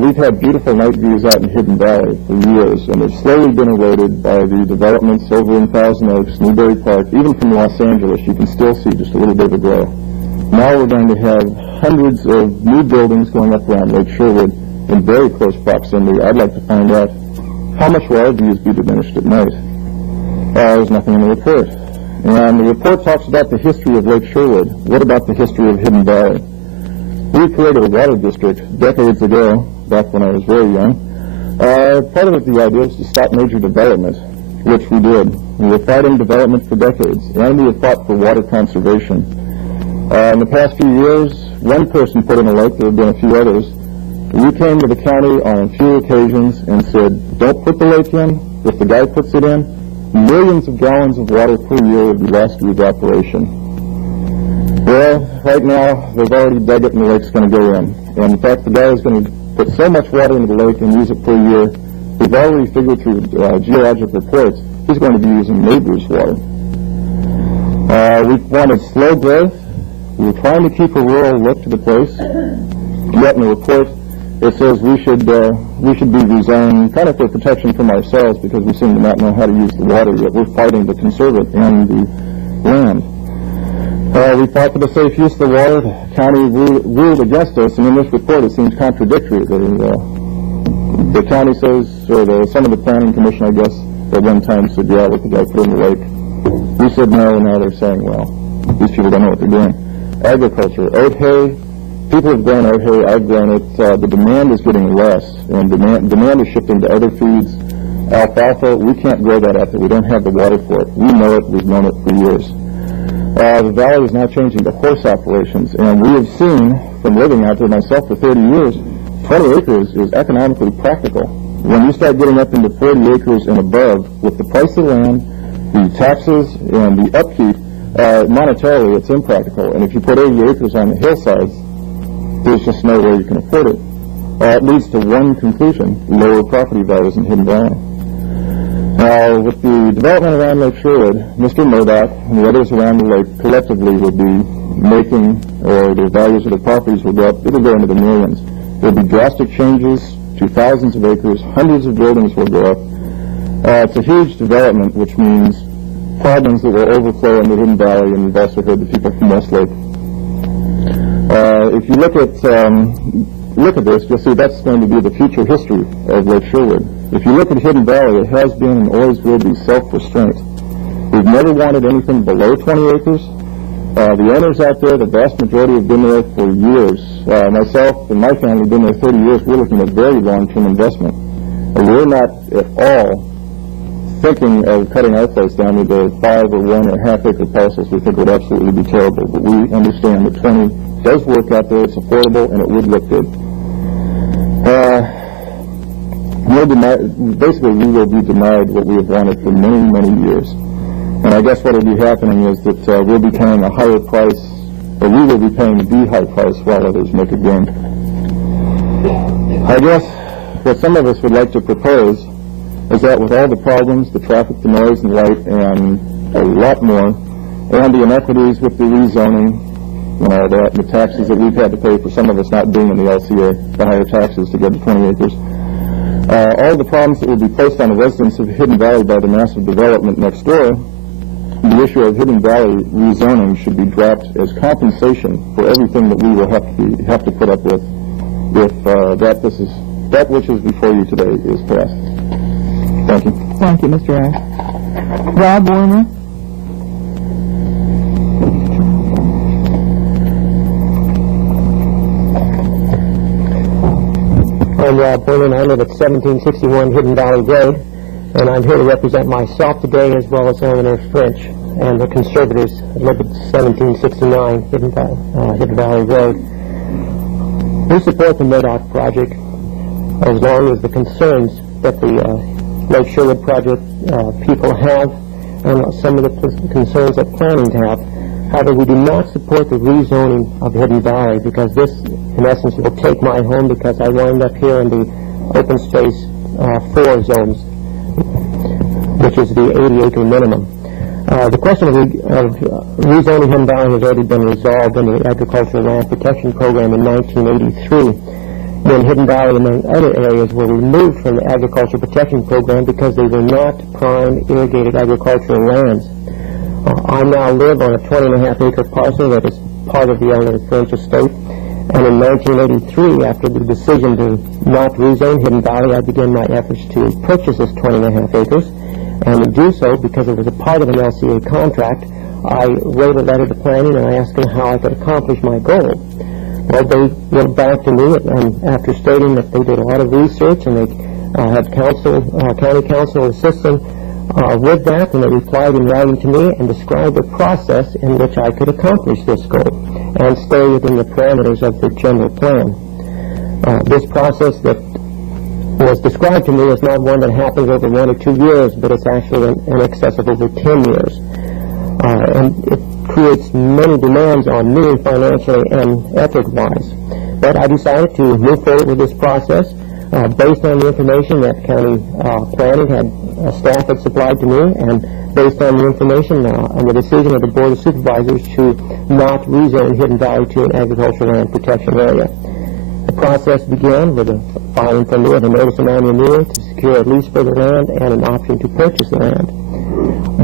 We've had beautiful night views out in Hidden Valley for years, and they've slowly been eroded by the developments over in Thousand Oaks, Newberry Park. Even from Los Angeles, you can still see just a little bit of a glow. Now we're going to have hundreds of new buildings going up around Lake Sherwood in very close proximity. I'd like to find out how much will our views be diminished at night. There's nothing in the report. And the report talks about the history of Lake Sherwood. What about the history of Hidden Valley? We created a water district decades ago, back when I was very young. Part of it, the idea was to stop major development, which we did. We were fighting development for decades, and we have fought for water conservation. In the past few years, one person put in a lake, there have been a few others. We came to the county on a few occasions and said, don't put the lake in. If the guy puts it in, millions of gallons of water per year would be lost to evaporation. Well, right now, they've already dug it and the lake's going to go in. And in fact, the guy is going to put so much water into the lake and use it per year, we've already figured through geologic reports, he's going to be using neighbors' water. We wanted slow growth. We were trying to keep a rural look to the place. Yet in the report, it says we should be rezoned kind of for protection from ourselves because we seem to not know how to use the water, yet we're fighting to conserve it and the land. We fought for the safe use of the water. The county ruled against us, and in this report it seems contradictory. The county says, or some of the planning commission, I guess, at one time said, yeah, let the guy put in the lake. We said no, and now they're saying, well, these people don't know what they're doing. Agriculture, oat hay. People have grown oat hay, I've grown it. The demand is getting less, and demand is shifting to other feeds. Alfalfa, we can't grow that out there. We don't have the water for it. We know it. We've known it for years. The valley is now changing to horse operations, and we have seen, from living out there myself for 30 years, 20 acres is economically practical. When you start getting up into 40 acres and above, with the price of land, the taxes, and the upkeep, monetarily it's impractical. And if you put 80 acres on the hillsides, there's just no way you can afford it. It leads to one conclusion: lower property values in Hidden Valley. With the development around Lake Sherwood, Mr. Murdoch and the others around the lake collectively will be making, or their values of the properties will go up. It'll go into the millions. There will be drastic changes to thousands of acres. Hundreds of buildings will go up. It's a huge development, which means problems that will overflow into Hidden Valley, and you've also heard the people from Westlake. If you look at this, you'll see that's going to be the future history of Lake Sherwood. If you look at Hidden Valley, it has been and always will be self-restraint. We've never wanted anything below 20 acres. The owners out there, the vast majority have been there for years. Myself and my family have been there 30 years. We're looking at very long-term investment. And we're not at all thinking of cutting our place down into 5 or 1 or half acre parcels. We think it would absolutely be terrible. But we understand that 20 does work out there, it's affordable, and it would look good. Basically, we will be denied what we have wanted for many, many years. And I guess what will be happening is that we'll be paying a higher price, or we will be paying the high price while others make a gain. I guess what some of us would like to propose is that with all the problems, the traffic, the noise, and light, and a lot more, and the inequities with the rezoning, the taxes that we've had to pay for some of us not being in the LCA, the higher taxes to get to 20 acres, all the problems that will be placed on the residents of Hidden Valley by the massive development next door, the issue of Hidden Valley rezoning should be dropped as compensation for everything that we will have to put up with if that which is before you today is passed. Thank you. Thank you, Mr. Ray. Rob Warner. I'm Rob Burnham. I live at 1761 Hidden Valley Road, and I'm here to represent myself today as well as Eleanor French and the conservators that live at 1769 Hidden Valley Road. We support the Murdoch project as long as the concerns that the Lake Sherwood project people have and some of the concerns that planning's have. However, we do not support the rezoning of Hidden Valley because this, in essence, will take my home because I wind up here in the open space 4 zones, which is the 80-acre minimum. The question of rezoning Hidden Valley has already been resolved in the Agricultural Land Protection Program in 1983, when Hidden Valley, among other areas, were removed from the Agricultural Protection Program because they were not prime irrigated agricultural lands. I now live on a 20.5-acre parcel that is part of the Eleanor French estate, and in 1983, after the decision to not rezone Hidden Valley, I began my efforts to purchase this 20.5 acres. And to do so, because it was a part of an LCA contract, I wrote a letter to planning and I asked them how I could accomplish my goal. Well, they went back to me, and after stating that they did a lot of research and they had county counsel assist them with that, and they replied in writing to me and described a process in which I could accomplish this goal and stay within the parameters of the general plan. This process that was described to me is not one that happens over 1 or 2 years, but it's actually in excess of over 10 years. And it creates many demands on me financially and effort-wise. But I decided to move forward with this process based on the information that county planning staff had supplied to me, and based on the information and the decision of the Board of Supervisors to not rezone Hidden Valley to an agricultural land protection area. The process began with a filing from me of a notice of non-renewal to secure a lease for the land and an option to purchase the land.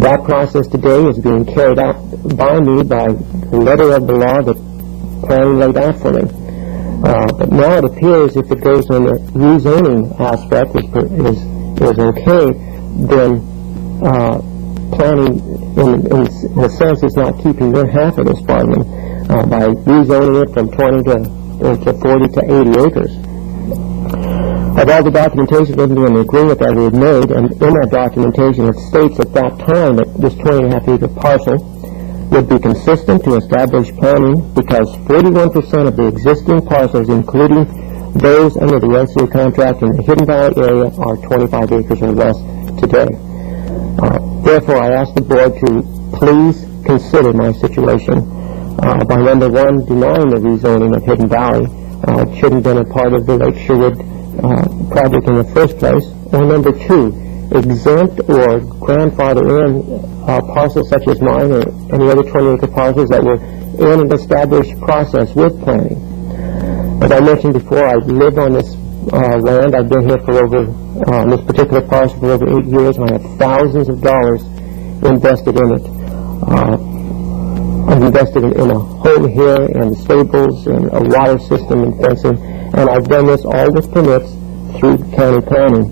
That process today is being carried out by me by the letter of the law that planning laid out for me. But now it appears if it goes on the rezoning aspect is okay, then planning in a sense is not keeping their half of this bargain by rezoning it from 20 to 40 to 80 acres. Of all the documentation written in the agreement that we had made, and in that documentation it states at that time that this 20.5 acre parcel would be consistent to establish planning because 41% of the existing parcels, including those under the LCA contract in the Hidden Valley area, are 25 acres or less today. Therefore, I ask the board to please consider my situation by number one, denying the rezoning of Hidden Valley. It shouldn't have been a part of the Lake Sherwood project in the first place. Or number two, exempt or grandfather in parcels such as mine or any other 20-acre parcels that were in an established process with planning. As I mentioned before, I've lived on this land. I've been here for over, on this particular parcel for over 8 years, and I have thousands of dollars invested in it. I've invested in a home here and stables and a water system and fencing, and I've done this all with permits through county planning.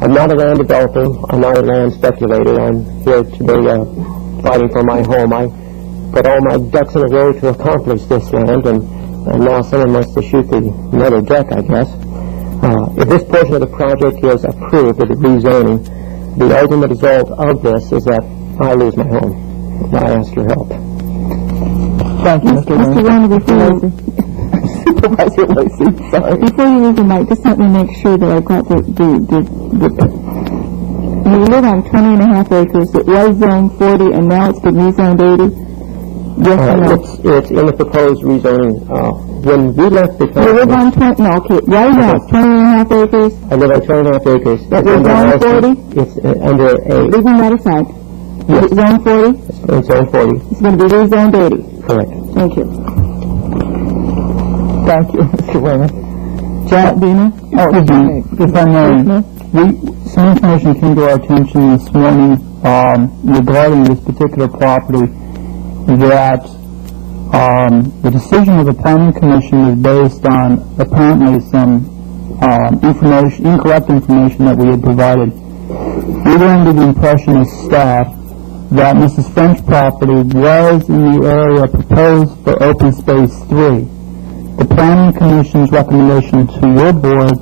I'm not a land developer. I'm not a land speculator. I'm here today fighting for my home. I put all my ducks in a row to accomplish this land, and now someone wants to shoot another duck, I guess. If this portion of the project is approved with the rezoning, the ultimate result of this is that I lose my home. I ask your help. Thank you, Mr. Warner, Supervisor Lacey, sorry. Before you leave the mic, just let me make sure that I've got the you live on 20.5 acres. It was zoned 40, and now it's been rezoned 80. Yes or no? It's in the proposed rezoning. When we left the you live on 20, no, okay, right now, 20.5 acres. I live on 20.5 acres. That was zoned 40? It's under a... Leaving that aside. Yes. Is it zone 40? It's zone 40. It's going to be rezoned 80. Correct. Thank you. Thank you, Mr. Wayman. Janet Dina? Excuse me, if I may, some information came to our attention this morning regarding this particular property that the decision of the Planning Commission is based on apparently some incorrect information that we had provided. We were under the impression as staff that Mrs. French's property was in the area proposed for Open Space 3. The Planning Commission's recommendation to your board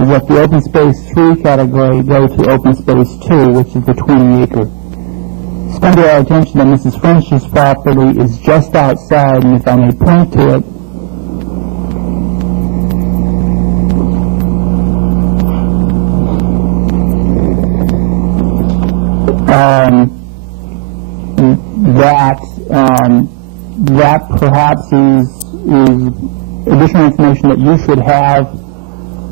is that the Open Space 3 category go to Open Space 2, which is the 20-acre. It's come to our attention that Mrs. French's property is just outside, and if I may point to it, that perhaps is additional information that you should have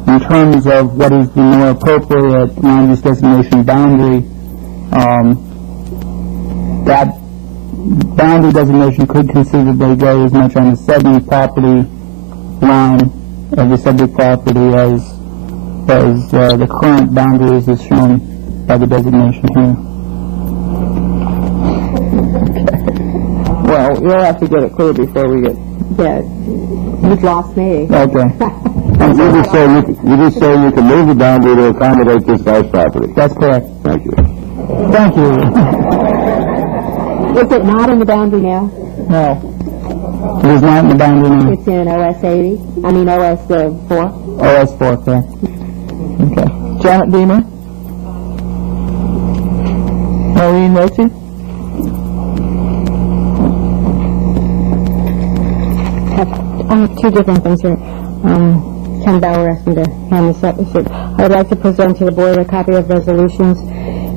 in terms of what is the more appropriate land use designation boundary. That boundary designation could conceivably go as much on the southern property line of the subject property as the current boundaries is shown by the designation here. Well, you'll have to get it clear before we get... Yeah, you've lost me. Okay. You just say you can move the boundary to accommodate this guy's property. That's correct. Thank you. Thank you. Is it not in the boundary now? No. It is not in the boundary now. It's in OS 80? I mean OS 4? OS 4, correct. Okay. Janet Deemer? Maureen Rossi? I have two different things here. Ken Bauer asked me to hand this up. He said, I would like to present to the board a copy of resolutions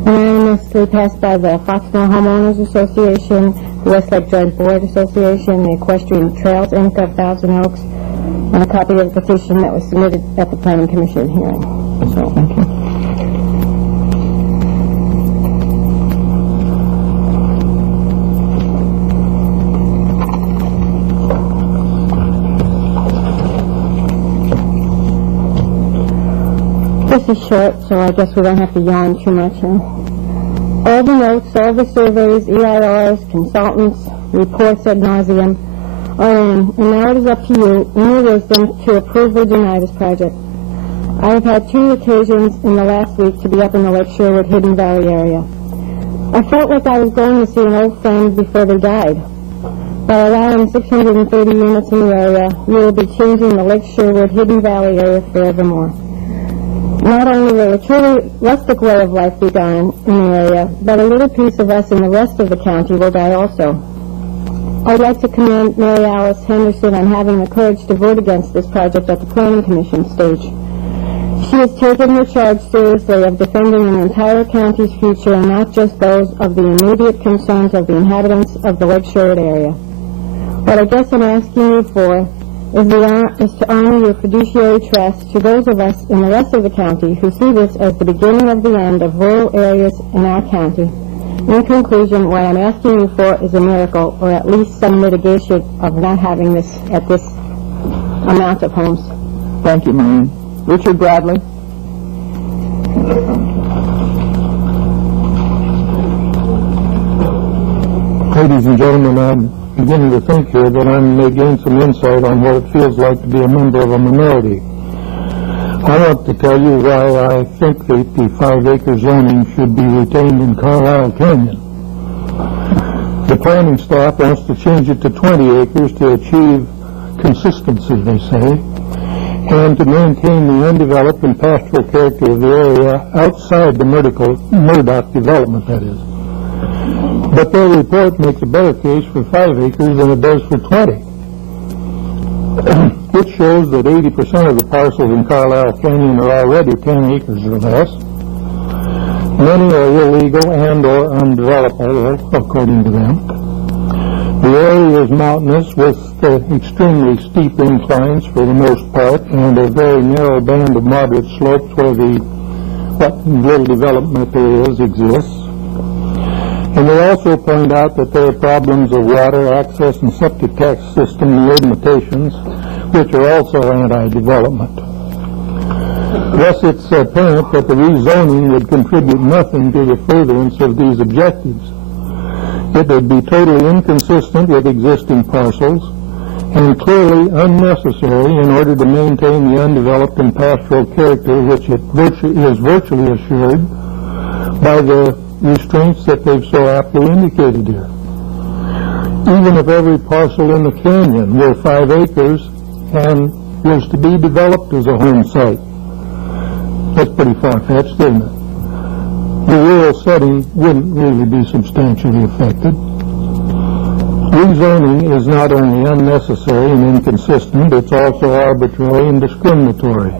unanimously passed by the Foxmore Homeowners Association, the Westlake Joint Board Association, the Equestrian Trails Inc. of Thousand Oaks, and a copy of the petition that was submitted at the Planning Commission hearing. So, thank you. This is short, so I guess we don't have to yawn too much. All the notes, all the surveys, EIRs, consultants, reports ad nauseum are in, and now it is up to you, in your wisdom, to approve or deny this project. I have had 2 occasions in the last week to be up in the Lake Sherwood Hidden Valley area. I felt like I was going to see an old friend before they died. By allowing 630 units in the area, we will be changing the Lake Sherwood Hidden Valley area forevermore. Not only will a truly rustic way of life be gone in the area, but a little piece of us in the rest of the county will die also. I'd like to commend Mary Alice Henderson on having the courage to vote against this project at the Planning Commission stage. She has taken her charge seriously of defending an entire county's future and not just those of the immediate concerns of the inhabitants of the Lake Sherwood area. What I guess I'm asking you for is to honor your fiduciary trust to those of us in the rest of the county who see this as the beginning of the end of rural areas in our county. In conclusion, what I'm asking you for is a miracle, or at least some mitigation of not having this at this amount of homes. Thank you, Maureen. Richard Bradley? Ladies and gentlemen, I'm beginning to think here that I may gain some insight on what it feels like to be a member of a minority. I want to tell you why I think that the 5-acre zoning should be retained in Carlisle Canyon. The planning staff wants to change it to 20 acres to achieve consistency, they say, and to maintain the undeveloped and pastoral character of the area outside the Murdoch development, that is. But their report makes a better case for 5 acres than it does for 20. It shows that 80% of the parcels in Carlisle Canyon are already 10 acres or less. Many are illegal and or undevelopable, according to them. The area is mountainous with extremely steep inclines for the most part and a very narrow band of moderate slopes where what little development there is exists. And they also point out that there are problems of water access and septic tax system limitations, which are also anti-development. Thus, it's apparent that the rezoning would contribute nothing to the furtherance of these objectives. It would be totally inconsistent with existing parcels and clearly unnecessary in order to maintain the undeveloped and pastoral character which it is virtually assured by the restraints that they've so aptly indicated here. Even if every parcel in the canyon were 5 acres and was to be developed as a home site, that's pretty far-fetched, isn't it? The rural setting wouldn't really be substantially affected. Rezoning is not only unnecessary and inconsistent, it's also arbitrary and discriminatory.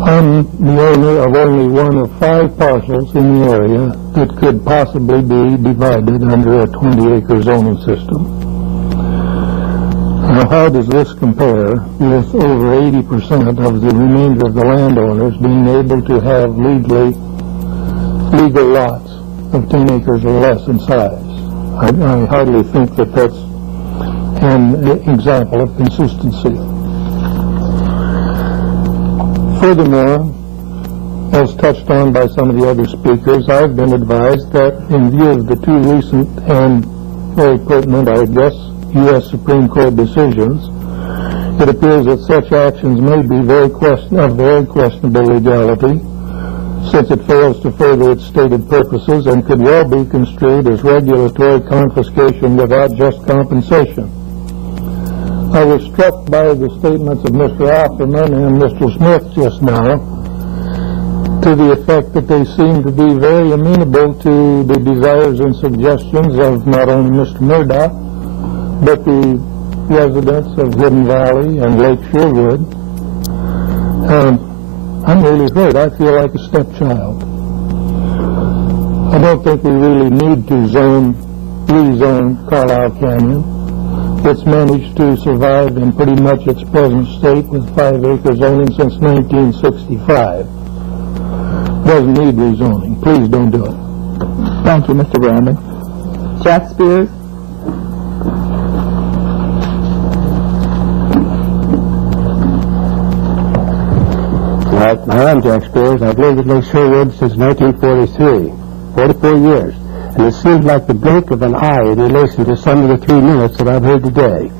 I'm the owner of only one of 5 parcels in the area that could possibly be divided under a 20-acre zoning system. Now, how does this compare with over 80% of the remainder of the landowners being able to have legal lots of 10 acres or less in size? I hardly think that that's an example of consistency. Furthermore, as touched on by some of the other speakers, I've been advised that in view of the 2 recent and very pertinent, I guess, U.S. Supreme Court decisions, it appears that such actions may be of very questionable legality, since it fails to further its stated purposes and could well be construed as regulatory confiscation without just compensation. I was struck by the statements of Mr. Offerman and Mr. Smith just now, to the effect that they seem to be very amenable to the desires and suggestions of not only Mr. Murdoch, but the residents of Hidden Valley and Lake Sherwood. I'm really hurt. I feel like a stepchild. I don't think we really need to rezone Carlisle Canyon. It's managed to survive in pretty much its present state with 5-acre zoning since 1965. Doesn't need rezoning. Please don't do it. Thank you, Mr. Brandon. Jack Spears? I'm Jack Spears. I've lived at Lake Sherwood since 1943, 44 years. And it seems like the blink of an eye in relation to some of the 3 minutes that I've heard today.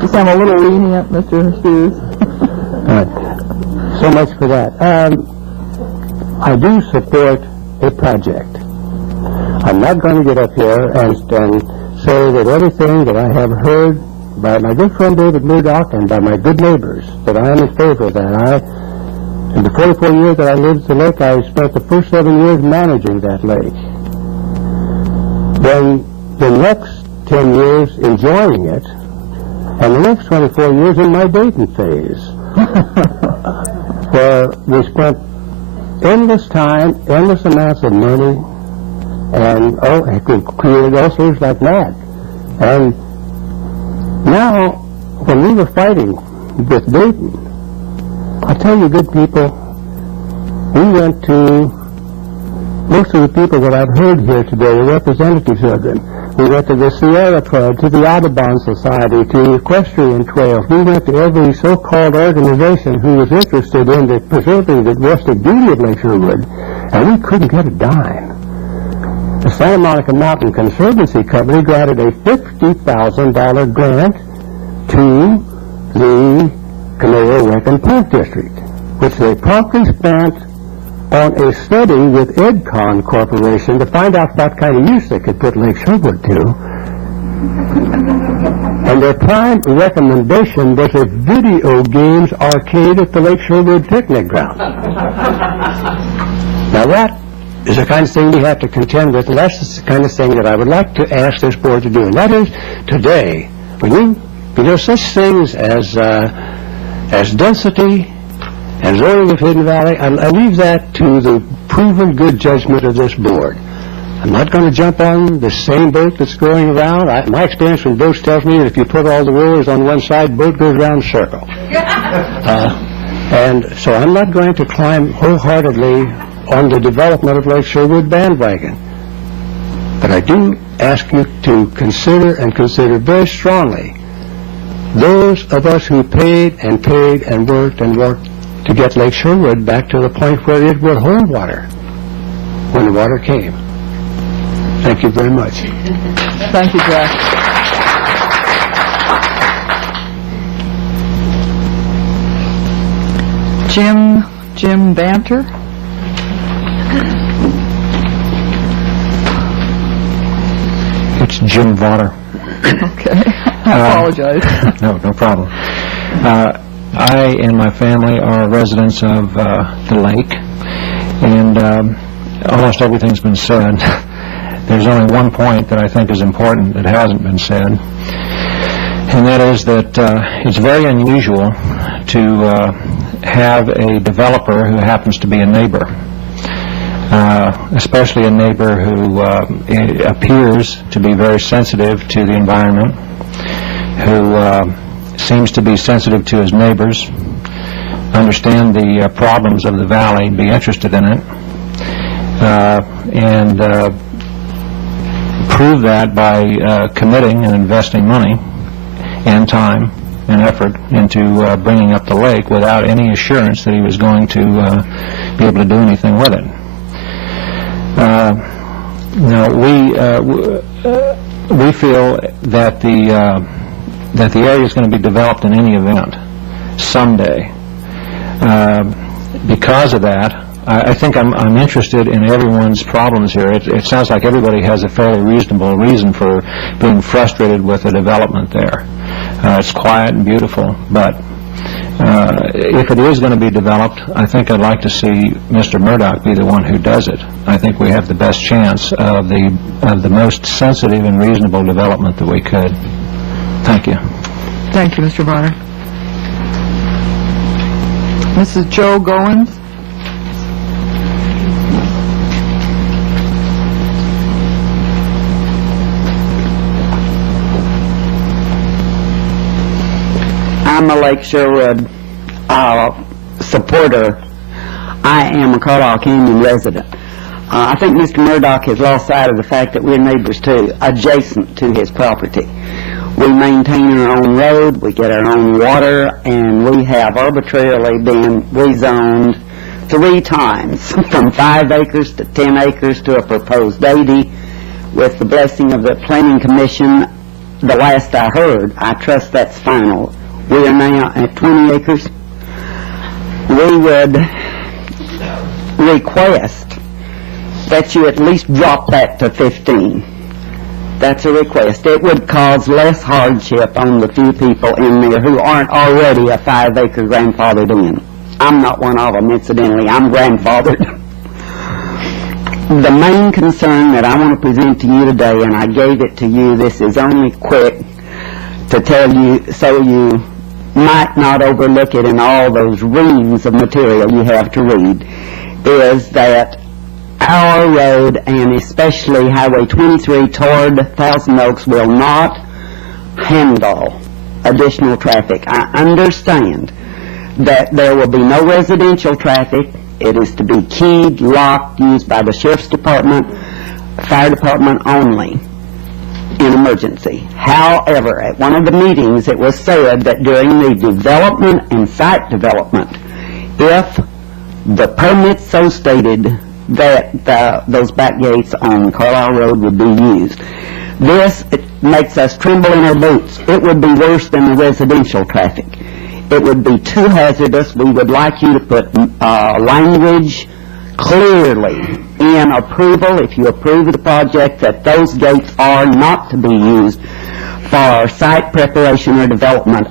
You sound a little lenient, Mr. Spears. So much for that. I do support a project. I'm not going to get up here and say that everything that I have heard by my good friend David Murdoch and by my good neighbors, that I am in favor of that. In the 44 years that I lived at the lake, I spent the first 7 years managing that lake. Then the next 10 years enjoying it, and the next 24 years in my dating phase, where we spent endless time, endless amounts of money, and it created ulcers like mad. And now, when we were fighting with Dayton, I tell you, good people, we went to most of the people that I've heard here today, the representatives of them. We went to the Sierra Club, to the Audubon Society, to Equestrian Trails. We went to every so-called organization who was interested in preserving the rustic beauty of Lake Sherwood, and we couldn't get a dime. The Santa Monica Mountain Conservancy Company granted a $50,000 grant to the Canal Rec and Park District, which they promptly spent on a study with EdCon Corporation to find out what kind of use they could put Lake Sherwood to. And their prime recommendation was a video games arcade at the Lake Sherwood picnic ground. Now that is the kind of thing we have to contend with, and that's the kind of thing that I would like to ask this board to do. And that is, today, when there's such things as density and zoning of Hidden Valley, I leave that to the proven good judgment of this board. I'm not going to jump on the same boat that's going around. My experience with boats tells me that if you put all the rowers on one side, boat goes around in a circle. And so I'm not going to climb wholeheartedly on the development of Lake Sherwood bandwagon. But I do ask you to consider very strongly those of us who paid and worked to get Lake Sherwood back to the point where it would hold water when the water came. Thank you very much. Thank you, Jack. Jim Banter. It's Jim Vaughter. Okay. I apologize. No problem. I and my family are residents of the lake, and almost everything's been said. There's only one point that I think is important that hasn't been said, and that is that it's very unusual to have a developer who happens to be a neighbor, especially a neighbor who appears to be very sensitive to the environment, who seems to be sensitive to his neighbors, understand the problems of the valley, be interested in it, and prove that by committing and investing money and time and effort into bringing up the lake without any assurance that he was going to be able to do anything with it. Now, we feel that the area is going to be developed in any event someday. because of that, I think I'm interested in everyone's problems here. It sounds like everybody has a fairly reasonable reason for being frustrated with the development there. It's quiet and beautiful, but if it is going to be developed, I think I'd like to see Mr. Murdoch be the one who does it. I think we have the best chance of the most sensitive and reasonable development that we could. Thank you. Thank you, Mr. Bonner. Mrs. Joe Goins. I'm a Lake Sherwood supporter. I am a Carlisle Canyon resident. I think Mr. Murdoch has lost sight of the fact that we're neighbors too, adjacent to his property. We maintain our own road, we get our own water, and we have arbitrarily been rezoned 3 times, from 5 acres to 10 acres to a proposed 80. With the blessing of the Planning Commission, the last I heard, I trust that's final. We are now at 20 acres. We would request that you at least drop that to 15. That's a request. It would cause less hardship on the few people in there who aren't already a 5-acre grandfathered in. I'm not one of them, incidentally. I'm grandfathered. The main concern that I want to present to you today, and I gave it to you, this is only quick to tell you so you might not overlook it in all those reams of material you have to read, is that our road, and especially Highway 23 toward Thousand Oaks, will not handle additional traffic. I understand that there will be no residential traffic. It is to be keyed, locked, used by the Sheriff's Department, Fire Department only in emergency. However, at one of the meetings it was said that during the development and site development, if the permit so stated, that those back gates on Carlisle Road would be used. This makes us tremble in our boots. It would be worse than the residential traffic. It would be too hazardous. We would like you to put language clearly in approval, if you approve of the project, that those gates are not to be used for site preparation or development.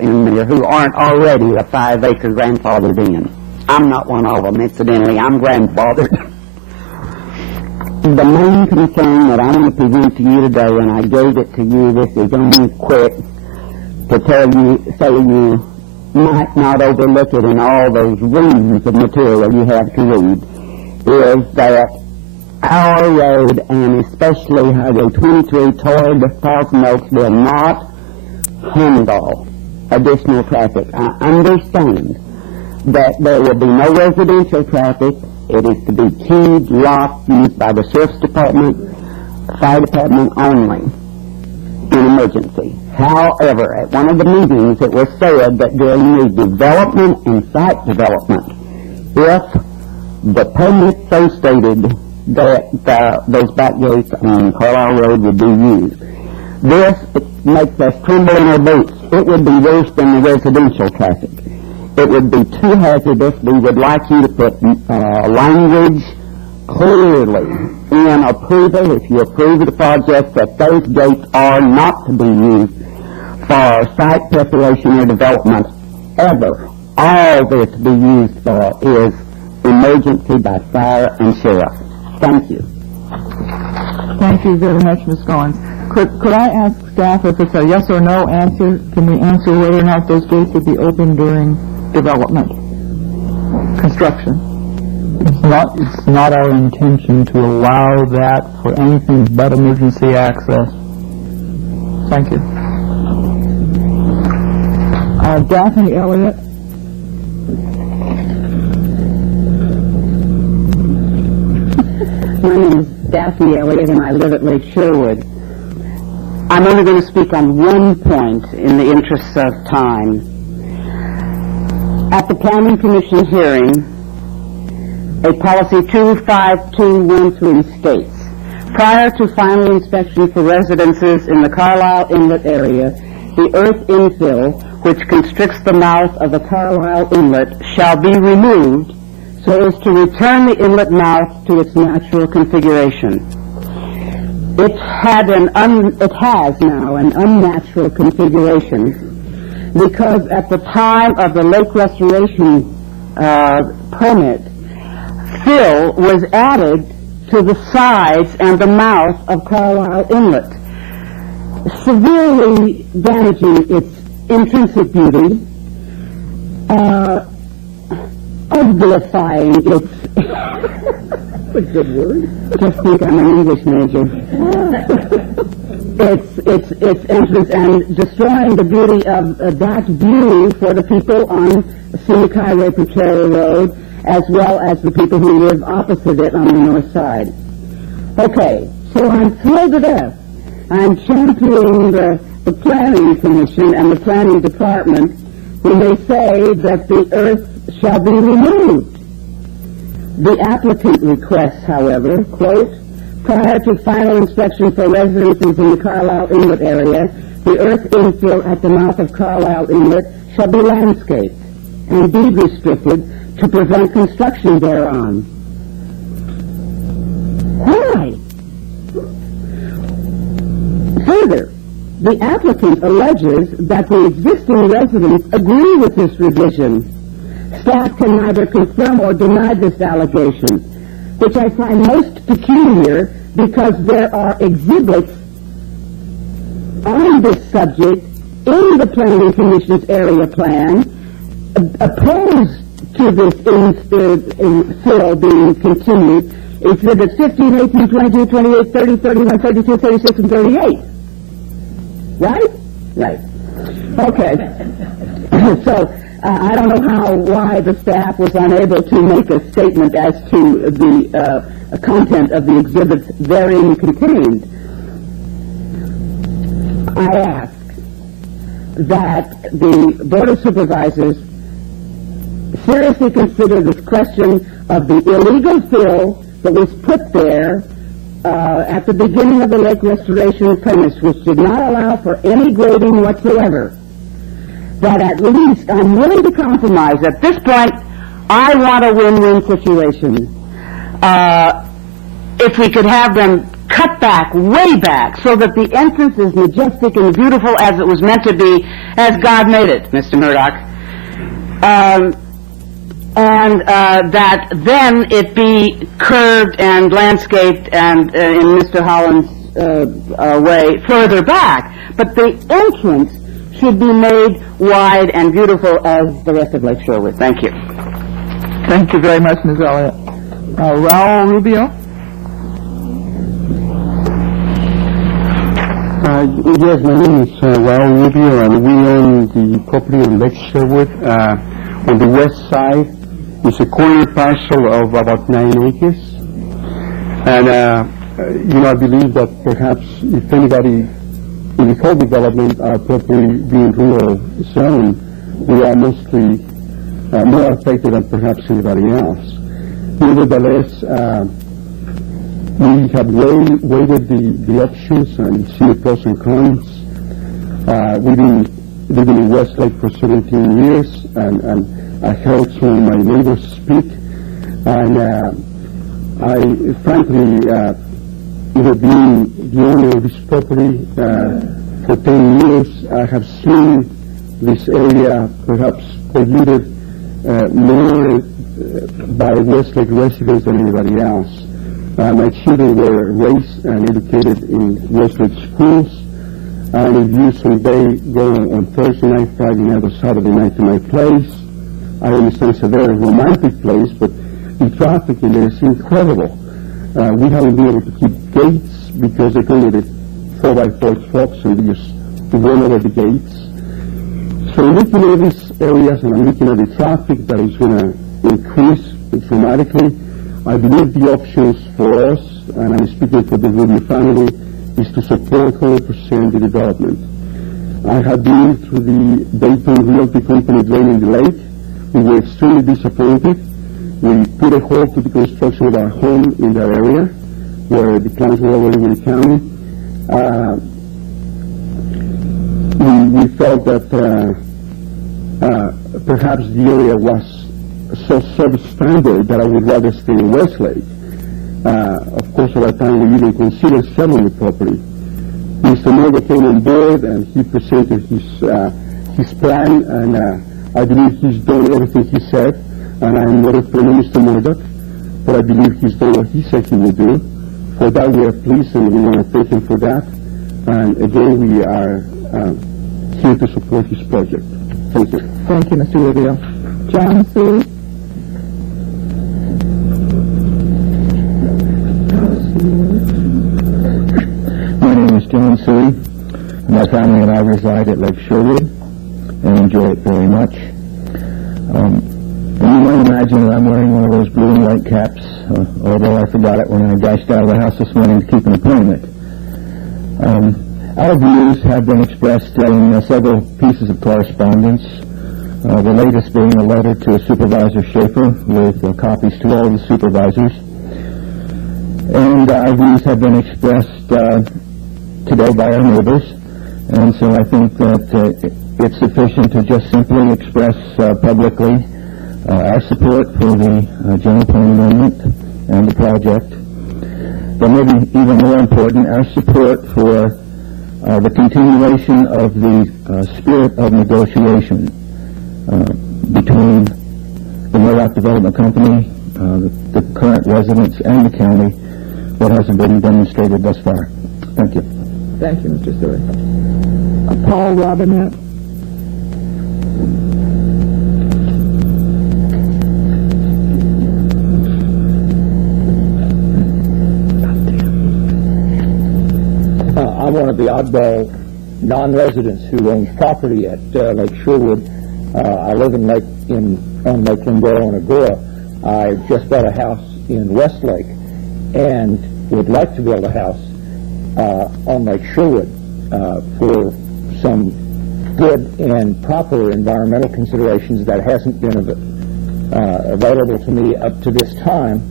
In there who aren't already a 5-acre grandfathered in. I'm not one of them, incidentally. I'm grandfathered. The main concern that I want to present to you today, and I gave it to you, this is only quick to tell you so you might not overlook it in all those reams of material you have to read, is that our road, and especially Highway 23 toward Thousand Oaks, will not handle additional traffic. I understand that there will be no residential traffic. It is to be keyed, locked, used by the Sheriff's Department, Fire Department only in emergency. However, at one of the meetings it was said that during the development and site development, if the permit so stated, that those back gates on Carlisle Road would be used. This makes us tremble in our boots. It would be worse than the residential traffic. It would be too hazardous. We would like you to put language clearly in approval, if you approve of the project, that those gates are not to be used for site preparation or development ever. All they're to be used for is emergency by fire and sheriff. Thank you. Thank you very much, Ms. Goins. Could I ask staff if it's a yes or no answer? Can we answer whether or not those gates would be open during development, construction? It's not our intention to allow that for anything but emergency access. Thank you. Daphne Elliott. Daphne Elliott, and I live at Lake Sherwood. I'm only going to speak on one point in the interests of time. At the Planning Commission hearing, a policy 25213 states, prior to final inspection for residences in the Carlisle Inlet area, the earth infill which constricts the mouth of the Carlisle Inlet shall be removed so as to return the inlet mouth to its natural configuration. It has now an unnatural configuration because at the time of the lake restoration permit, fill was added to the sides and the mouth of Carlisle Inlet, severely damaging its intrinsic beauty, uglifying its that's a good word. Just think I'm an English major. its entrance and destroying the beauty of that view for the people on Scenic Highway Potrero Road, as well as the people who live opposite it on the north side. Okay, so I'm thrilled to death. I'm championing the Planning Commission and the Planning Department when they say that the earth shall be removed. The applicant requests, however, quote, prior to final inspection for residences in the Carlisle Inlet area, the earth infill at the mouth of Carlisle Inlet shall be landscaped and deed restricted to prevent construction thereon. Why? Further, the applicant alleges that the existing residents agree with this revision. Staff can neither confirm or deny this allegation, which I find most peculiar because there are exhibits on this subject in the Planning Commission's area plan opposed to this fill being continued. Exhibits 15, 18, 22, 28, 30, 31, 32, 36, and 38. Right? Right. Okay. So, I don't know why the staff was unable to make a statement as to the content of the exhibits therein contained. I ask that the Board of Supervisors seriously consider this question of the illegal fill that was put there at the beginning of the lake restoration premise, which did not allow for any grading whatsoever. That at least I'm willing to compromise. At this point, I want a win-win situation. If we could have them cut back, way back, so that the entrance is majestic and beautiful as it was meant to be, as God made it, Mr. Murdoch. That then it be curved and landscaped and in Mr. Holland's way further back. But the entrance should be made wide and beautiful as the rest of Lake Sherwood. Thank you. Thank you very much, Ms. Elliott. Raul Rubio? Yes, my name is Raul Rubio, and we own the property on Lake Sherwood. On the west side, it's a corner parcel of about 9 acres. And, I believe that perhaps if anybody in the whole development are properly being rural zone, we are mostly more affected than perhaps anybody else. Nevertheless, we have weighted the options and seen the pros and cons. We've been living in Westlake for 17 years, and I heard some of my neighbors speak, and I frankly, being the owner of this property for 10 years, I have seen this area perhaps polluted more by Westlake residents than anybody else. My children were raised and educated in Westlake schools, and if you someday go on Thursday night, Friday night, or Saturday night to my place, I understand it's a very romantic place, but the traffic in there is incredible. We haven't been able to keep gates because they can the 4x4 trucks and they just run over the gates. So looking at these areas and looking at the traffic that is going to increase dramatically, I believe the options for us, and I'm speaking for the Rubio family, is to support 100% the development. I have been through the Dayton Realty Company draining the lake. We were extremely disappointed. We put a halt to the construction of our home in that area where the plans were already with the county. We felt that perhaps the area was so substandard that I would rather stay in Westlake. Of course, at that time we even considered selling the property. Mr. Morgan came on board and he presented his plan, and I believe he's done everything he said, and I'm not a friend of Mr. Murdoch, but I believe he's done what he said he would do. For that we are pleased, and we want to thank him for that. And again, we are here to support his project. Thank you. Thank you, Mr. Rubio. John C. My name is John Suey. My family and I reside at Lake Sherwood and enjoy it very much. You might imagine that I'm wearing one of those blue and white caps, although I forgot it when I dashed out of the house this morning to keep an appointment. Our views have been expressed in several pieces of correspondence, the latest being a letter to Supervisor Schaefer with copies to all of the supervisors. And our views have been expressed today by our neighbors, and so I think that it's sufficient to just simply express publicly our support for the general plan amendment and the project, but maybe even more important, our support for the continuation of the spirit of negotiation between the Murdoch Development Company, the current residents, and the county that hasn't been demonstrated thus far. Thank you. Thank you, Mr. Stewart. Paul Robinette. I'm one of the oddball non-residents who owns property at Lake Sherwood. I live on Lake Lindell and Agora. I just bought a house in Westlake and would like to build a house on Lake Sherwood for some good and proper environmental considerations that hasn't been available to me up to this time.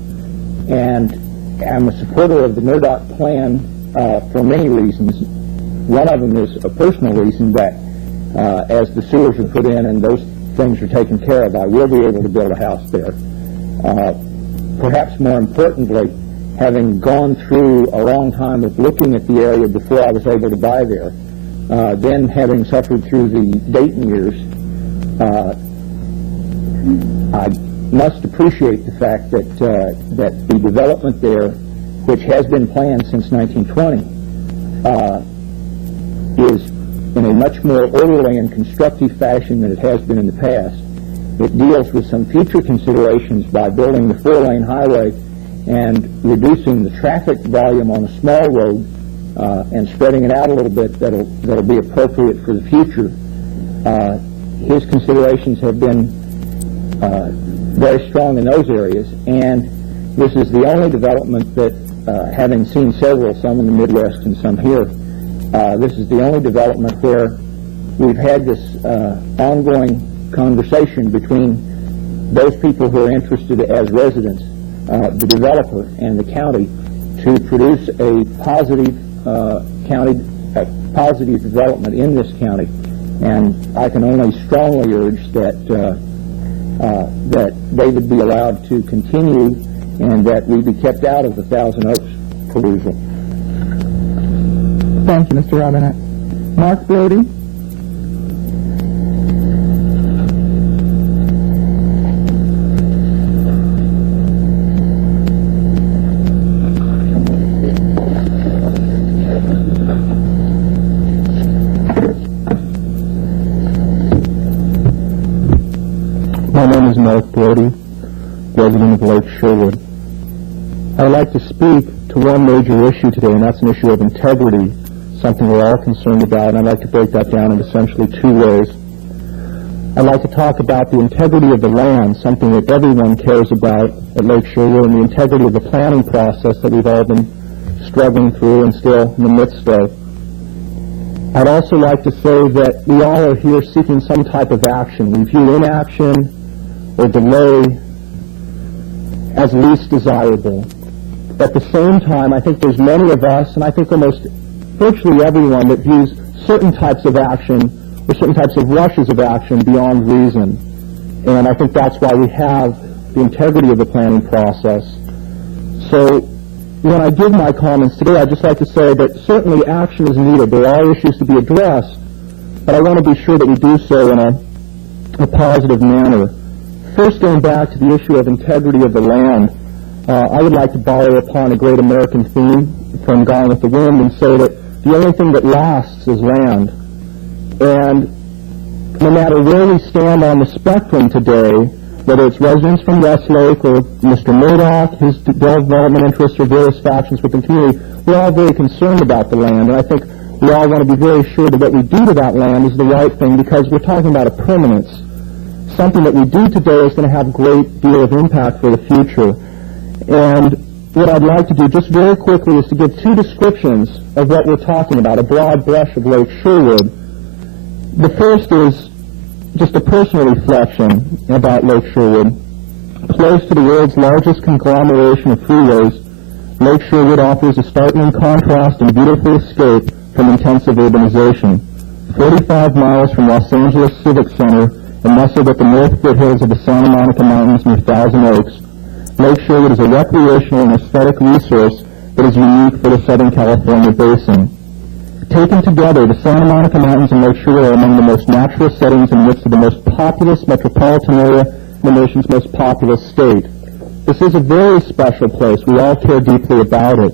And I'm a supporter of the Murdoch plan for many reasons. One of them is a personal reason that as the sewers are put in and those things are taken care of, I will be able to build a house there. Perhaps more importantly, having gone through a long time of looking at the area before I was able to buy there, then having suffered through the Dayton years, I must appreciate the fact that that the development there, which has been planned since 1920, is in a much more orderly and constructive fashion than it has been in the past. It deals with some future considerations by building the 4-lane highway and reducing the traffic volume on a small road and spreading it out a little bit that'll be appropriate for the future. His considerations have been very strong in those areas, and this is the only development that, having seen several, some in the Midwest and some here, this is the only development where we've had this ongoing conversation between those people who are interested as residents, the developer, and the county to produce a positive positive development in this county. And I can only strongly urge that that they would be allowed to continue and that we be kept out of the Thousand Oaks perusal. Thank you, Mr. Robinette. Mark Brody. My name is Mark Brody, resident of Lake Sherwood. I'd like to speak to one major issue today, and that's an issue of integrity, something we're all concerned about, and I'd like to break that down in essentially two ways. I'd like to talk about the integrity of the land, something that everyone cares about at Lake Sherwood, and the integrity of the planning process that we've all been struggling through and still in the midst of. I'd also like to say that we all are here seeking some type of action. We view inaction or delay as least desirable. At the same time, I think there's many of us, and I think almost virtually everyone, that views certain types of action or certain types of rushes of action beyond reason. And I think that's why we have the integrity of the planning process. So when I give my comments today, I'd just like to say that certainly action is needed. There are issues to be addressed, but I want to be sure that we do so in a positive manner. First, going back to the issue of integrity of the land, I would like to borrow upon a great American theme from Gone with the Wind and say that the only thing that lasts is land. And no matter where we stand on the spectrum today, whether it's residents from Westlake or Mr. Murdoch, his development interests, or various factions within the community, we're all very concerned about the land. And I think we all want to be very sure that what we do to that land is the right thing, because we're talking about a permanence. Something that we do today is going to have a great deal of impact for the future. And what I'd like to do just very quickly is to give two descriptions of what we're talking about, a broad brush of Lake Sherwood. The first is just a personal reflection about Lake Sherwood. Close to the world's largest conglomeration of freeways, Lake Sherwood offers a startling contrast and beautiful escape from intensive urbanization. 45 miles from Los Angeles Civic Center and nestled at the north foothills of the Santa Monica Mountains near Thousand Oaks, Lake Sherwood is a recreational and aesthetic resource that is unique for the Southern California basin. Taken together, the Santa Monica Mountains and Lake Sherwood are among the most natural settings in which the most populous metropolitan area in the nation's most populous state. This is a very special place. We all care deeply about it.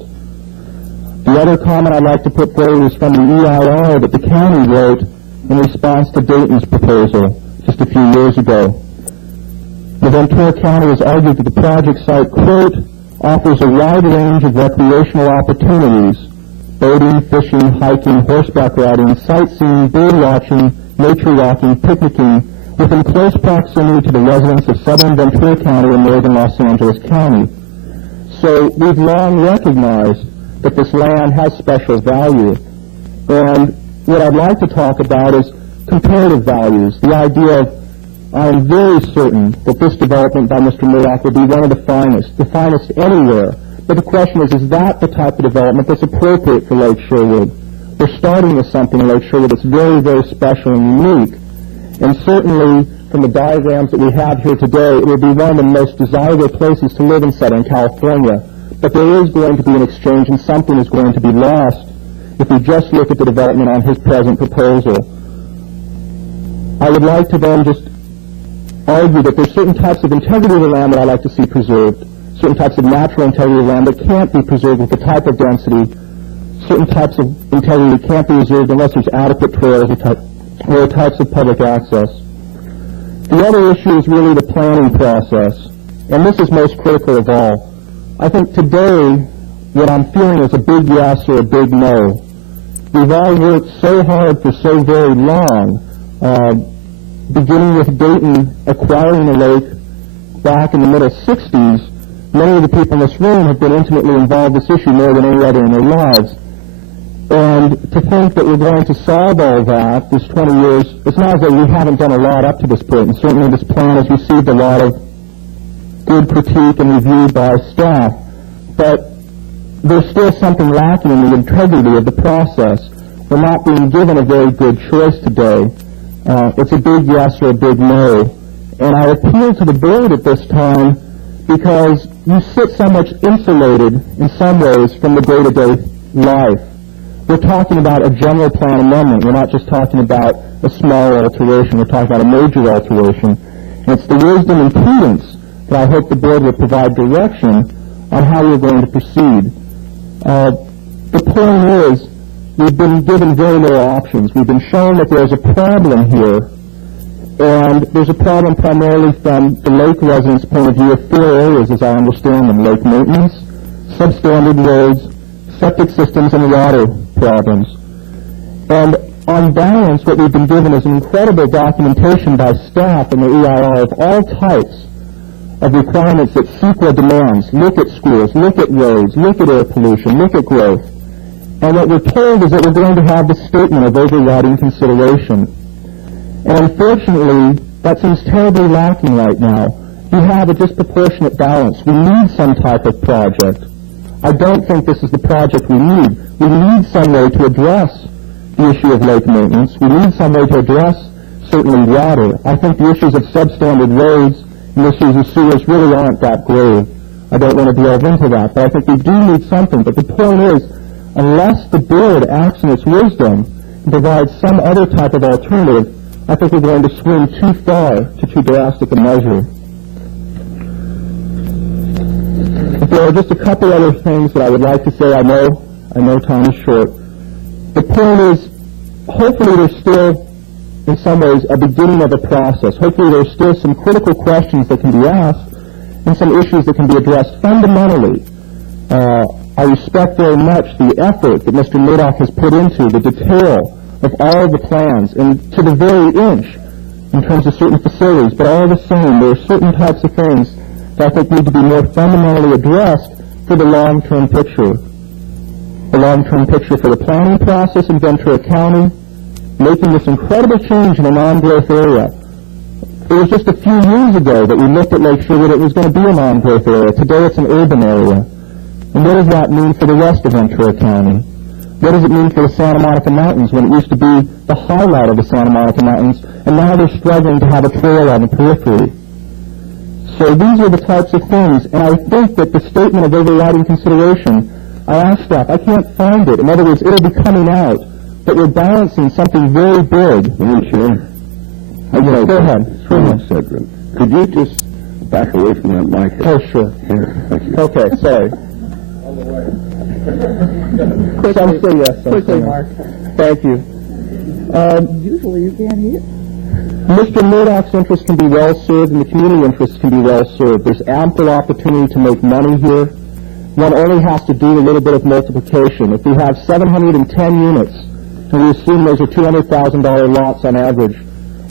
The other comment I'd like to put forward is from the EIR that the county wrote in response to Dayton's proposal just a few years ago. The Ventura County has argued that the project site, quote, offers a wide range of recreational opportunities: boating, fishing, hiking, horseback riding, sightseeing, bird watching, nature walking, picnicking, within close proximity to the residents of southern Ventura County and northern Los Angeles County. So we've long recognized that this land has special value. And what I'd like to talk about is comparative values, the idea of I'm very certain that this development by Mr. Murdoch will be one of the finest anywhere. But the question is that the type of development that's appropriate for Lake Sherwood? We're starting with something in Lake Sherwood that's very, very special and unique. And certainly, from the diagrams that we have here today, it will be one of the most desirable places to live in Southern California. But there is going to be an exchange, and something is going to be lost if we just look at the development on his present proposal. I would like to then just argue that there's certain types of integrity of the land that I'd like to see preserved, certain types of natural integrity of land that can't be preserved with the type of density, certain types of integrity that can't be preserved unless there's adequate trails or types of public access. The other issue is really the planning process, and this is most critical of all. I think today what I'm feeling is a big yes or a big no. We've all worked so hard for so very long, beginning with Dayton acquiring the lake back in the middle 60s. Many of the people in this room have been intimately involved in this issue more than any other in their lives. And to think that we're going to solve all that, this 20 years, it's not as though we haven't done a lot up to this point, and certainly this plan has received a lot of good critique and review by staff. But there's still something lacking in the integrity of the process. We're not being given a very good choice today. It's a big yes or a big no. And I appeal to the board at this time because you sit so much insulated in some ways from the day-to-day life. We're talking about a general plan amendment. We're not just talking about a small alteration. We're talking about a major alteration. And it's the wisdom and prudence that I hope the board will provide direction on how we're going to proceed. The point is, we've been given very little options. We've been shown that there's a problem here, and there's a problem primarily from the lake residents' point of view of four areas, as I understand them: lake maintenance, substandard roads, septic systems, and water problems. And on balance, what we've been given is incredible documentation by staff in the EIR of all types of requirements that CEQA demands. Look at schools, look at roads, look at air pollution, look at growth. And what we're told is that we're going to have the statement of overriding consideration. And unfortunately, that seems terribly lacking right now. We have a disproportionate balance. We need some type of project. I don't think this is the project we need. We need some way to address the issue of lake maintenance. We need some way to address, certainly, water. I think the issues of substandard roads and issues of sewers really aren't that grave. I don't want to delve into that, but I think we do need something. But the point is, unless the board acts in its wisdom and provides some other type of alternative, I think we're going to swing too far to too drastic a measure. There are just a couple other things that I would like to say. I know time is short. The point is, hopefully there's still, in some ways, a beginning of a process. Hopefully there's still some critical questions that can be asked and some issues that can be addressed fundamentally. I respect very much the effort that Mr. Murdoch has put into the detail of all the plans, and to the very inch in terms of certain facilities, but all the same, there are certain types of things that I think need to be more fundamentally addressed for the long-term picture. The long-term picture for the planning process in Ventura County, making this incredible change in a non-growth area. It was just a few years ago that we looked at Lake Sherwood, it was going to be a non-growth area. Today it's an urban area. And what does that mean for the rest of Ventura County? What does it mean for the Santa Monica Mountains when it used to be the highlight of the Santa Monica Mountains, and now they're struggling to have a trail on the periphery? So these are the types of things, and I think that the statement of overriding consideration, I asked staff, I can't find it. In other words, it'll be coming out, but we're balancing something very big. Sure. Go ahead. Cedrin, could you just back away from that mic? Oh, sure. Here, thank you. Okay, sorry. Some say yes, some say no. Mark. Thank you. Usually you can't hear. Mr. Murdoch's interests can be well served and the community interests can be well served. There's ample opportunity to make money here. One only has to do a little bit of multiplication. If we have 710 units, and we assume those are $200,000 lots on average,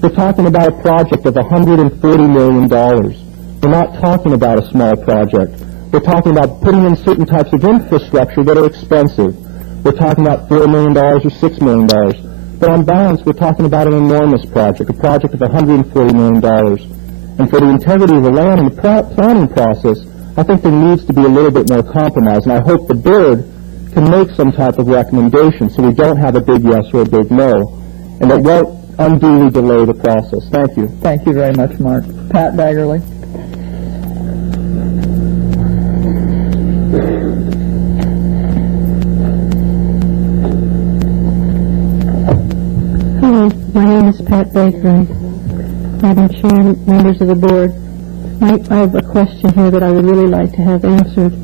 we're talking about a project of $140 million. We're not talking about a small project. We're talking about putting in certain types of infrastructure that are expensive. We're talking about $4 million or $6 million. But on balance, we're talking about an enormous project, a project of $140 million. And for the integrity of the land and the planning process, I think there needs to be a little bit more compromise. And I hope the board can make some type of recommendation so we don't have a big yes or a big no, and that won't unduly delay the process. Thank you. Thank you very much, Mark. Pat Baggerly. Hello, my name is Pat Baker. Madam Chair, members of the board, I have a question here that I would really like to have answered.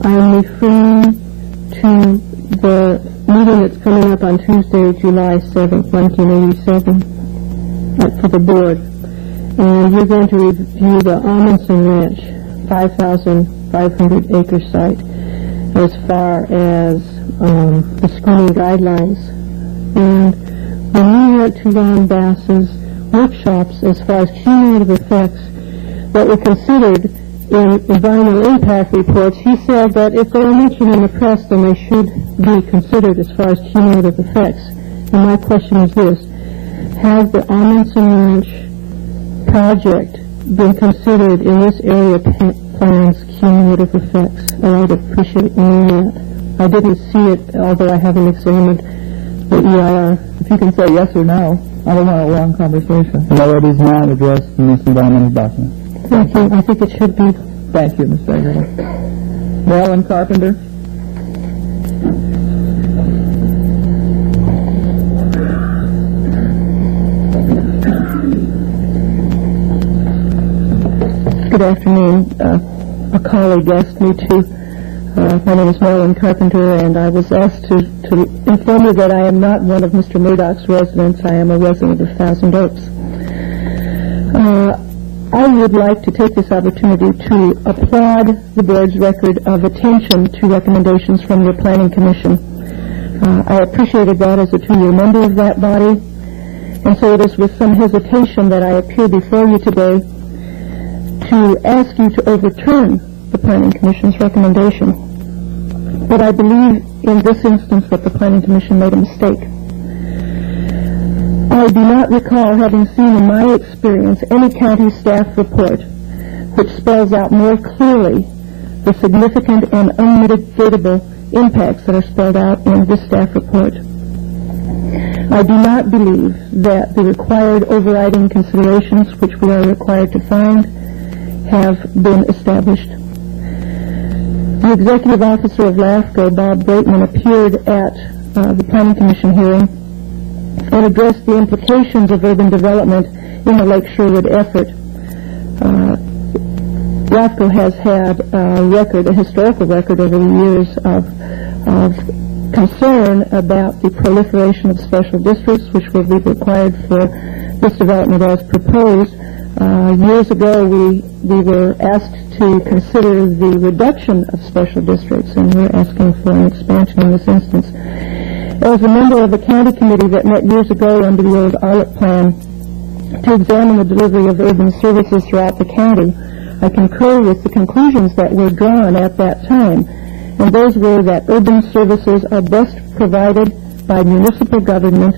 I am referring to the meeting that's coming up on Tuesday, July 7th, 1987, for the board. And you're going to review the Amundsen Ranch 5,500 acre site as far as the screening guidelines. And when we went to Ron Bass's workshops as far as cumulative effects that were considered in environmental impact reports, he said that if they were mentioned in the press, then they should be considered as far as cumulative effects. And my question is this: has the Amundsen Ranch project been considered in this area plan's cumulative effects? And I'd appreciate knowing that. I didn't see it, although I haven't examined the EIR. If you can say yes or no, I don't want a long conversation. No, it is not addressed in this environmental document. Thank you. I think it should be. Thank you, Ms. Bagerly. Marilyn Carpenter. Good afternoon. A colleague asked me to. My name is Marilyn Carpenter, and I was asked to inform you that I am not one of Mr. Murdoch's residents. I am a resident of Thousand Oaks. I would like to take this opportunity to applaud the board's record of attention to recommendations from your Planning Commission. I appreciated that as a 2-year member of that body, and so it is with some hesitation that I appear before you today to ask you to overturn the Planning Commission's recommendation. But I believe in this instance that the Planning Commission made a mistake. I do not recall having seen in my experience any county staff report which spells out more clearly the significant and unmitigatable impacts that are spelled out in this staff report. I do not believe that the required overriding considerations which we are required to find have been established. The executive officer of LAFCO, Bob Braitman, appeared at the Planning Commission hearing and addressed the implications of urban development in the Lake Sherwood effort. LAFCO has had a historical record over the years of concern about the proliferation of special districts, which will be required for this development as proposed. Years ago, we were asked to consider the reduction of special districts, and we're asking for an expansion in this instance. As a member of a county committee that met years ago under the old ARLIT plan to examine the delivery of urban services throughout the county, I concur with the conclusions that were drawn at that time, and those were that urban services are best provided by municipal government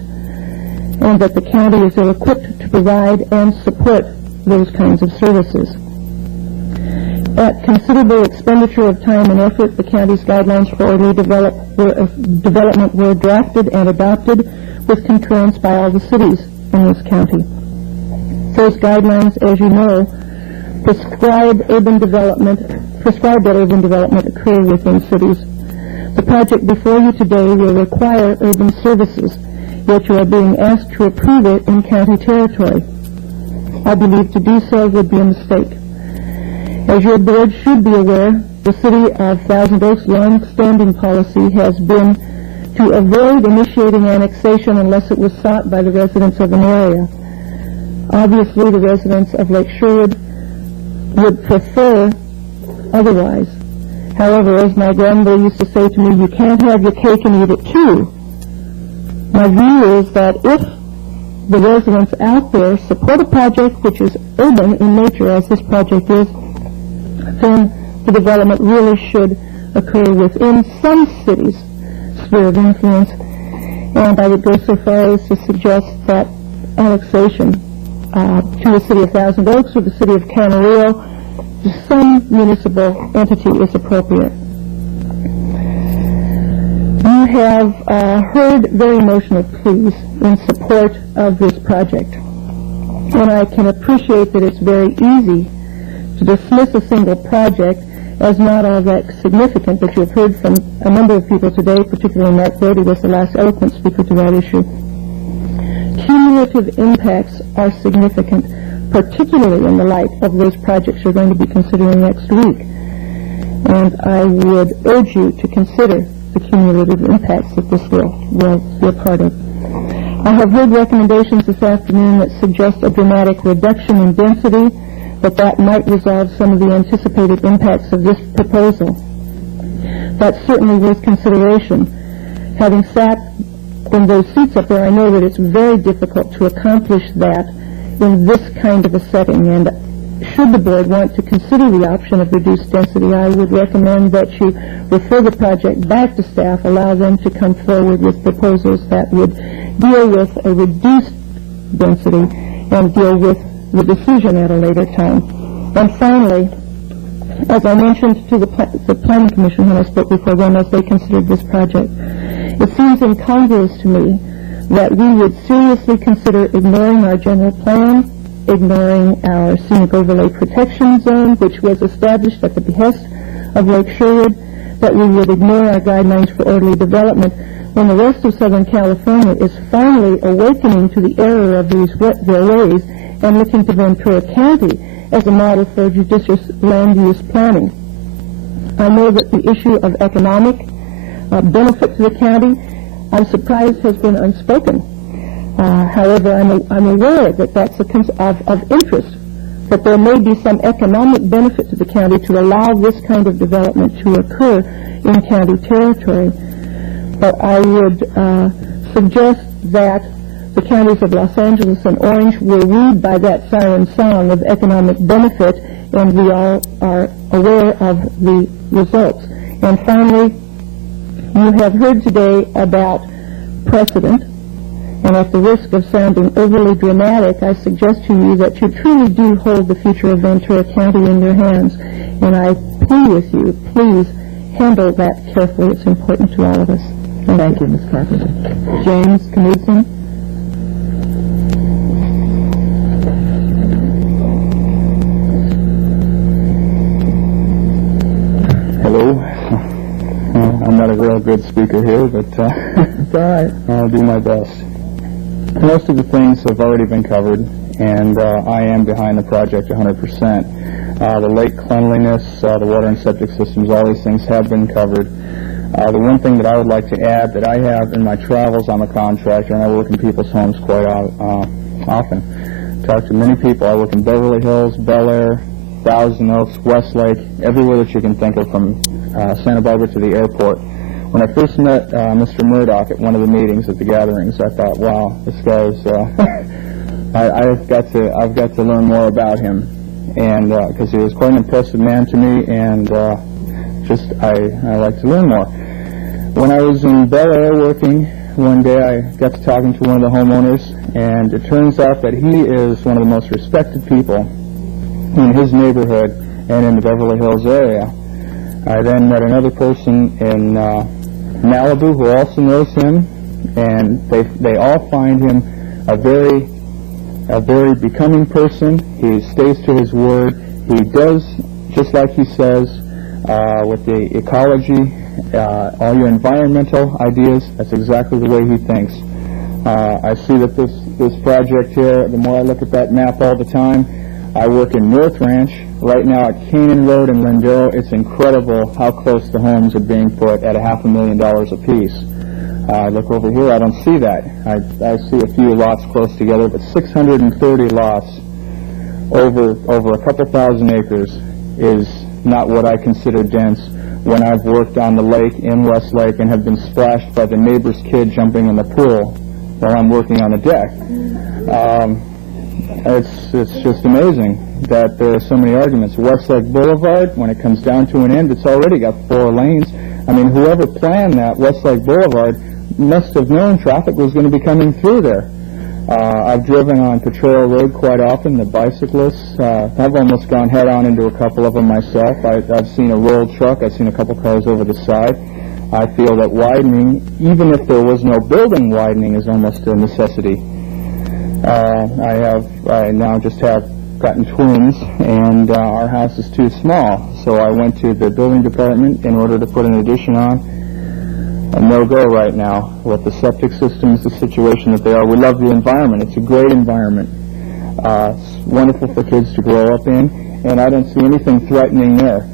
and that the county is ill-equipped to provide and support those kinds of services. At considerable expenditure of time and effort, the county's guidelines for orderly development were drafted and adopted with concurrence by all the cities in this county. Those guidelines, as you know, prescribe that urban development occur within cities. The project before you today will require urban services, yet you are being asked to approve it in county territory. I believe to do so would be a mistake. As your board should be aware, the City of Thousand Oaks' long-standing policy has been to avoid initiating annexation unless it was sought by the residents of an area. Obviously, the residents of Lake Sherwood would prefer otherwise. However, as my grandmother used to say to me, you can't have your cake and eat it too. My view is that if the residents out there support a project which is urban in nature, as this project is, then the development really should occur within some cities' sphere of influence. And I would go so far as to suggest that annexation to the City of Thousand Oaks or the City of Camarillo to some municipal entity is appropriate. You have heard very emotional pleas in support of this project. And I can appreciate that it's very easy to dismiss a single project as not all that significant, but you've heard from a number of people today, particularly Mark Brody was the last eloquent speaker to that issue. Cumulative impacts are significant, particularly in the light of those projects you're going to be considering next week. And I would urge you to consider the cumulative impacts that this will be a part of. I have heard recommendations this afternoon that suggest a dramatic reduction in density, but that might resolve some of the anticipated impacts of this proposal. That's certainly worth consideration. Having sat in those seats up there, I know that it's very difficult to accomplish that in this kind of a setting, and should the board want to consider the option of reduced density, I would recommend that you refer the project back to staff, allow them to come forward with proposals that would deal with a reduced density and deal with the decision at a later time. And finally, as I mentioned to the Planning Commission when I spoke before them as they considered this project, it seems incongruous to me that we would seriously consider ignoring our general plan, ignoring our scenic overlay protection zone, which was established at the behest of Lake Sherwood, that we would ignore our guidelines for orderly development when the rest of Southern California is finally awakening to the error of their ways and looking to Ventura County as a model for judicious land use planning. I know that the issue of economic benefit to the county, I'm surprised has been unspoken. However, I'm aware that that's of interest, that there may be some economic benefit to the county to allow this kind of development to occur in county territory. but I would suggest that the counties of Los Angeles and Orange were wooed by that siren song of economic benefit, and we all are aware of the results. And finally, you have heard today about precedent, and at the risk of sounding overly dramatic, I suggest to you that you truly do hold the future of Ventura County in your hands, and I plead with you, please handle that carefully. It's important to all of us. Thank you, Ms. Carpenter. James Knudsen. Hello. I'm not a real good speaker here, but it's all right. I'll do my best. Most of the things have already been covered, and I am behind the project 100%. The lake cleanliness, the water and septic systems, all these things have been covered. The one thing that I would like to add that I have in my travels, I'm a contractor, and I work in people's homes quite often. Talk to many people. I work in Beverly Hills, Bel Air, Thousand Oaks, Westlake, everywhere that you can think of, from Santa Barbara to the airport. When I first met Mr. Murdoch at one of the meetings at the gatherings, I thought, wow, this guy's, I've got to learn more about him, and because he was quite an impressive man to me, and I like to learn more. When I was in Bel Air working, one day I got to talking to one of the homeowners, and it turns out that he is one of the most respected people in his neighborhood and in the Beverly Hills area. I then met another person in Malibu who also knows him, and they all find him a very becoming person. He stays to his word. He does just like he says with the ecology, all your environmental ideas. That's exactly the way he thinks. I see that this project here, the more I look at that map all the time, I work in North Ranch right now at Canaan Road in Lindero. It's incredible how close the homes are being put at $500,000 apiece. I look over here, I don't see that. I see a few lots close together, but 630 lots over a couple thousand acres is not what I consider dense when I've worked on the lake in Westlake and have been splashed by the neighbor's kid jumping in the pool while I'm working on the deck. It's just amazing that there are so many arguments. Westlake Boulevard, when it comes down to an end, it's already got 4 lanes. I mean, whoever planned that Westlake Boulevard must have known traffic was going to be coming through there. I've driven on Potrero Road quite often. The bicyclists, I've almost gone head-on into a couple of them myself. I've seen a rolled truck. I've seen a couple cars over the side. I feel that widening, even if there was no building, widening is almost a necessity. I now just have gotten twins, and our house is too small. So I went to the building department in order to put an addition on. A no-go right now with the septic systems, the situation that they are. We love the environment. It's a great environment. It's wonderful for kids to grow up in, and I don't see anything threatening there.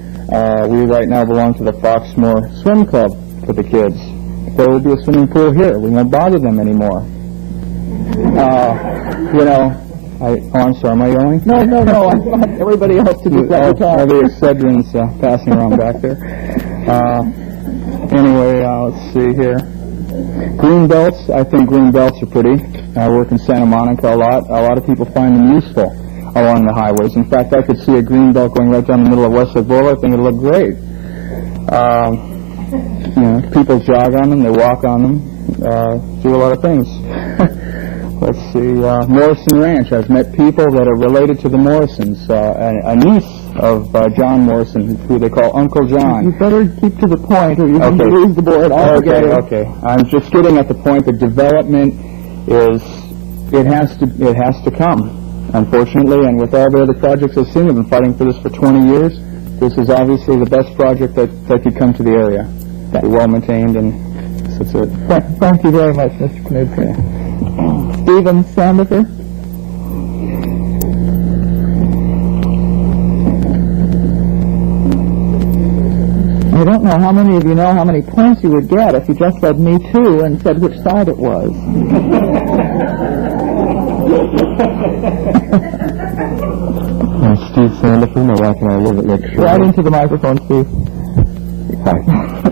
We right now belong to the Foxmore Swim Club for the kids. There will be a swimming pool here. We won't bother them anymore. I'm sorry, am I yelling? No, I want everybody else to do that. All the Excedrins passing around back there. Anyway, let's see here. Green belts, I think green belts are pretty. I work in Santa Monica a lot. A lot of people find them useful along the highways. In fact, I could see a green belt going right down the middle of Westlake Boulevard. I think it would look great. People jog on them, they walk on them, do a lot of things. Let's see, Morrison Ranch. I've met people that are related to the Morrisons. A niece of John Morrison, who they call Uncle John. You better keep to the point, or you're going to lose the board altogether. Okay. I'm just getting at the point that development it has to come, unfortunately. And with all the other projects I've seen, I've been fighting for this for 20 years. This is obviously the best project that could come to the area. Be well maintained, and that's it. Thank you very much, Mr. Knudsen. Stephen Sandifer. I don't know how many of you know how many points you would get if you just said me too and said which side it was. I'm Steve Sandifer. My wife and I live at Lake Shore. Right into the microphone, Steve. Hi.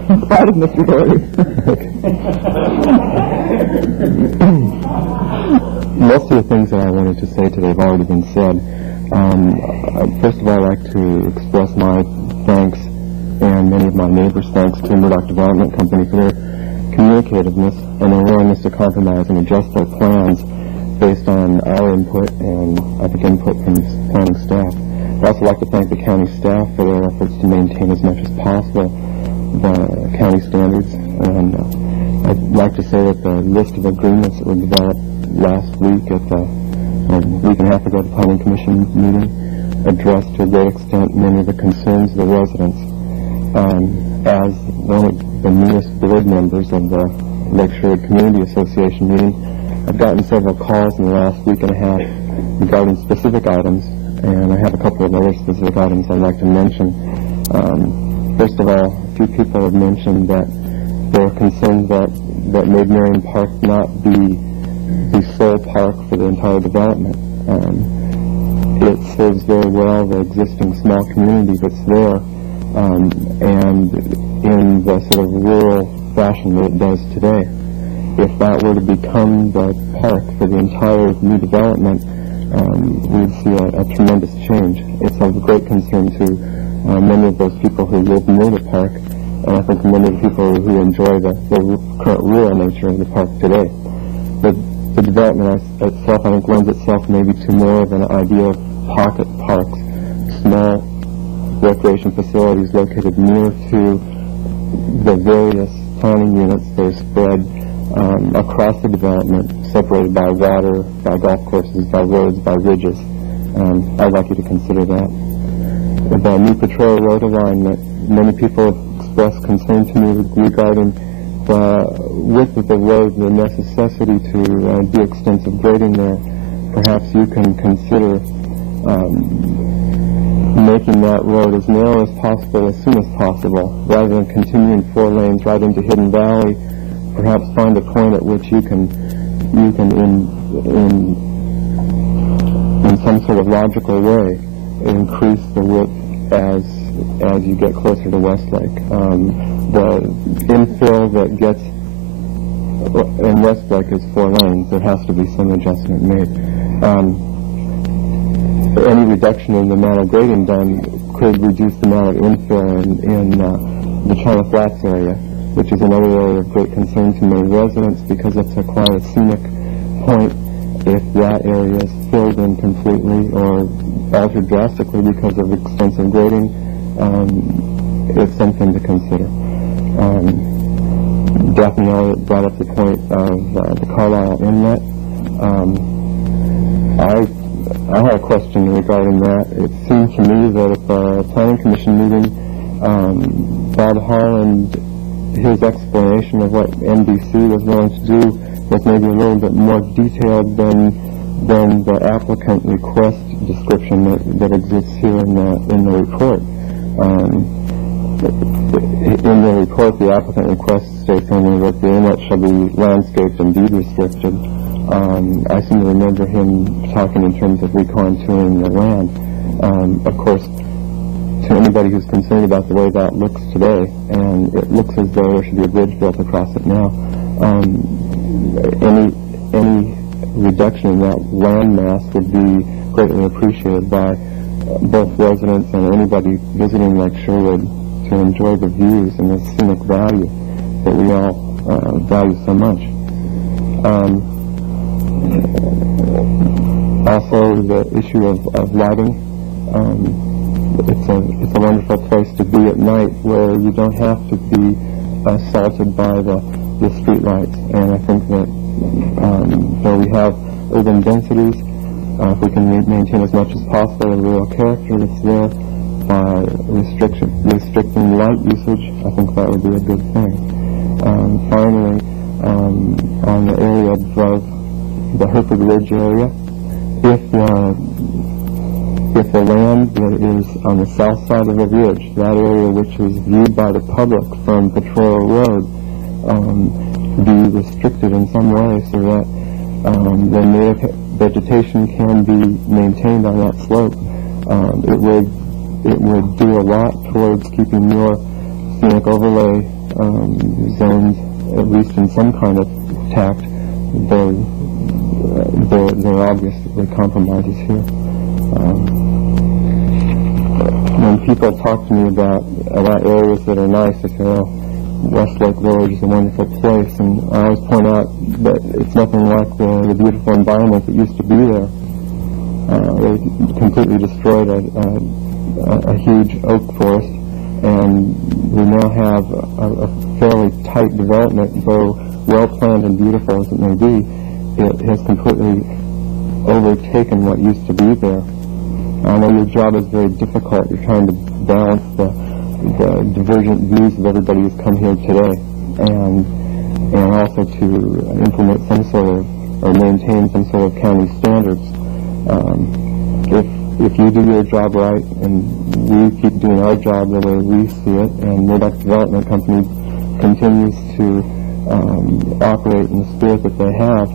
in spite of Mr. Doherty. Most of the things that I wanted to say today have already been said. First of all, I'd like to express my thanks and many of my neighbors' thanks to Murdoch Development Company for their communicativeness and their willingness to compromise and adjust their plans based on our input and I think input from the planning staff. I'd also like to thank the county staff for their efforts to maintain as much as possible the county standards. And I'd like to say that the list of agreements that were developed last week at the a week and a half ago at the Planning Commission meeting addressed to a great extent many of the concerns of the residents. As one of the newest board members of the Lake Shore Community Association meeting, I've gotten several calls in the last week and a half regarding specific items, and I have a couple of other specific items I'd like to mention. First of all, a few people have mentioned that they're concerned that Maid Marian Park not be the sole park for the entire development. It serves very well the existing small community that's there, and in the sort of rural fashion that it does today. If that were to become the park for the entire new development, we'd see a tremendous change. It's of great concern to many of those people who live near the park, and I think many of the people who enjoy the current rural nature of the park today. The development itself, I think, lends itself maybe to more of an idea of pocket parks, small recreation facilities located near to the various planning units that are spread across the development, separated by water, by golf courses, by roads, by ridges. I'd like you to consider that. The new Potrero Road alignment, many people have expressed concern to me regarding the width of the road, the necessity to do extensive grading there. Perhaps you can consider making that road as narrow as possible as soon as possible, rather than continuing 4 lanes right into Hidden Valley. Perhaps find a point at which you can in some sort of logical way increase the width as you get closer to Westlake. The infill that gets in Westlake is 4 lanes. There has to be some adjustment made. Any reduction in the amount of grading done could reduce the amount of infill in the China Flats area, which is another area of great concern to many residents because it's quite a scenic point. If that area is filled in completely or altered drastically because of extensive grading, it's something to consider. Daphne Elliott brought up the point of the Carlisle Inlet. I had a question regarding that. It seemed to me that at the Planning Commission meeting, Bob Holland, his explanation of what NBC was willing to do was maybe a little bit more detailed than the applicant request description that exists here in the report. In the report, the applicant request states only that the inlet shall be landscaped and deed restricted. I seem to remember him talking in terms of recontouring the land. Of course, to anybody who's concerned about the way that looks today, and it looks as though there should be a bridge built across it now, any reduction in that land mass would be greatly appreciated by both residents and anybody visiting Lake Sherwood to enjoy the views and the scenic value that we all value so much. Also, the issue of lighting. It's a wonderful place to be at night where you don't have to be assaulted by the street lights. And I think that though we have urban densities, if we can maintain as much as possible the rural character that's there by restricting light usage, I think that would be a good thing. Finally, on the area above the Hereford Ridge area, if the land that is on the south side of the ridge, that area which is viewed by the public from Potrero Road, be restricted in some way so that the native vegetation can be maintained on that slope, it would do a lot towards keeping your scenic overlay zones, at least in some kind of tact, there are obviously compromises here. When people talk to me about areas that are nice, they say, "Oh, Westlake Village is a wonderful place," and I always point out that it's nothing like the beautiful environment that used to be there. They completely destroyed a huge oak forest, and we now have a fairly tight development, though well-planned and beautiful as it may be. It has completely overtaken what used to be there. I know your job is very difficult. You're trying to balance the divergent views of everybody who's come here today, and also to implement some sort of, or maintain some sort of county standards. If you do your job right, and we keep doing our job the way we see it, and Murdoch Development Company continues to operate in the spirit that they have,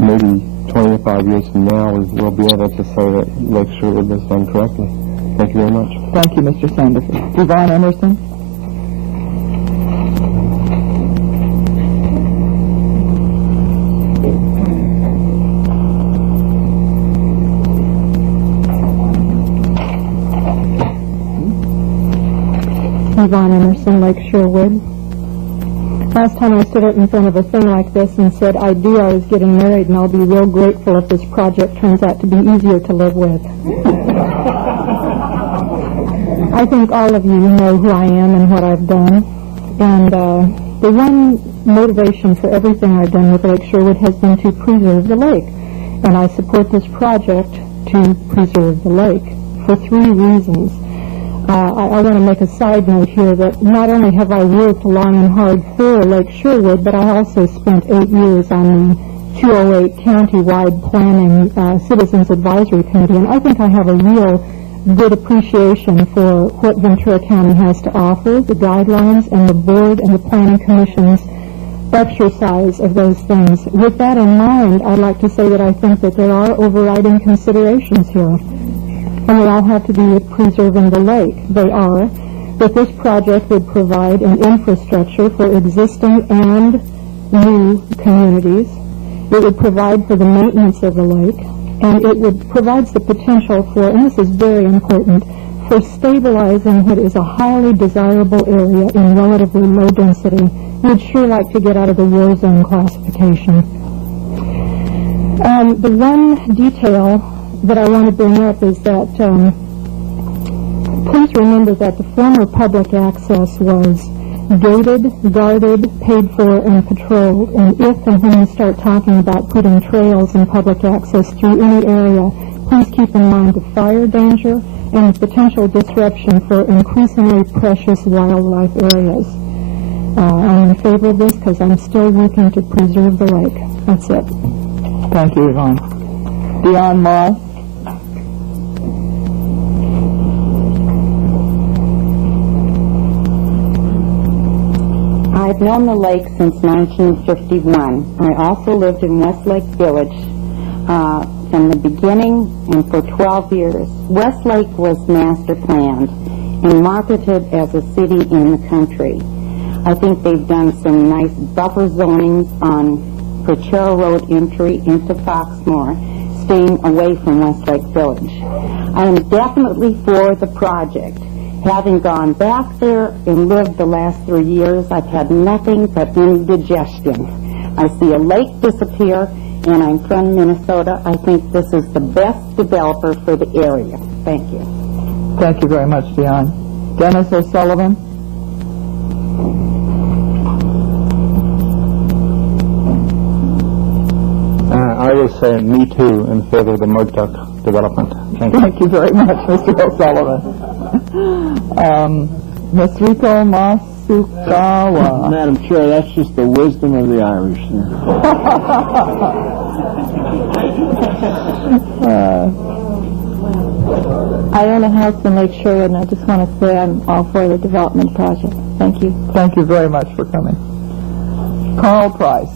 maybe 25 years from now we'll be able to say that Lake Sherwood was done correctly. Thank you very much. Thank you, Mr. Sanderson. Yvonne Emerson. Yvonne Emerson, Lake Sherwood. Last time I stood up in front of a thing like this and said, I was getting married, and I'll be real grateful if this project turns out to be easier to live with. I think all of you know who I am and what I've done. And the one motivation for everything I've done with Lake Sherwood has been to preserve the lake. And I support this project to preserve the lake for 3 reasons. I want to make a side note here that not only have I worked long and hard for Lake Sherwood, but I also spent 8 years on the 208 county-wide planning Citizens Advisory Committee, and I think I have a real good appreciation for what Ventura County has to offer, the guidelines, and the board and the planning commission's exercise of those things. With that in mind, I'd like to say that I think that there are overriding considerations here. And they all have to do with preserving the lake. They are that this project would provide an infrastructure for existing and new communities. It would provide for the maintenance of the lake, and it would provide the potential for, and this is very important, for stabilizing what is a highly desirable area in relatively low density. We'd sure like to get out of the war zone classification. The one detail that I want to bring up is that please remember that the former public access was gated, guarded, paid for, and patrolled. And if and when you start talking about putting trails and public access through any area, please keep in mind the fire danger and the potential disruption for increasingly precious wildlife areas. I'm in favor of this because I'm still working to preserve the lake. That's it. Thank you, Yvonne. Dion Moss. I've known the lake since 1951. I also lived in Westlake Village from the beginning and for 12 years. Westlake was master planned and marketed as a city in the country. I think they've done some nice buffer zonings on Prochero Road entry into Foxmore, staying away from Westlake Village. I am definitely for the project. Having gone back there and lived the last 3 years, I've had nothing but indigestion. I see a lake disappear, and I'm from Minnesota. I think this is the best developer for the area. Thank you. Thank you very much, Dion. Dennis O'Sullivan. I will say me too in favor of the Murdoch development. Thank you very much, Mr. O'Sullivan. Ms. Rico Masukawa. Madam Chair, that's just the wisdom of the Irish. I own a house in Lake Sherwood, and I just want to say I'm all for the development project. Thank you. Thank you very much for coming. Carl Price.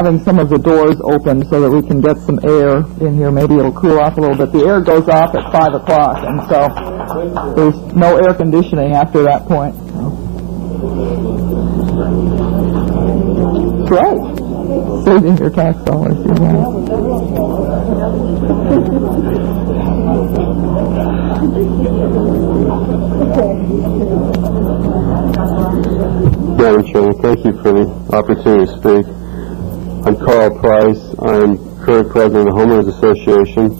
having some of the doors open so that we can get some air in here. Maybe it'll cool off a little bit. The air goes off at 5 o'clock, and so there's no air conditioning after that point. That's right. Saving your tax dollars. Madam Chairman, thank you for the opportunity to speak. I'm Carl Price. I'm current president of the Homeowners Association.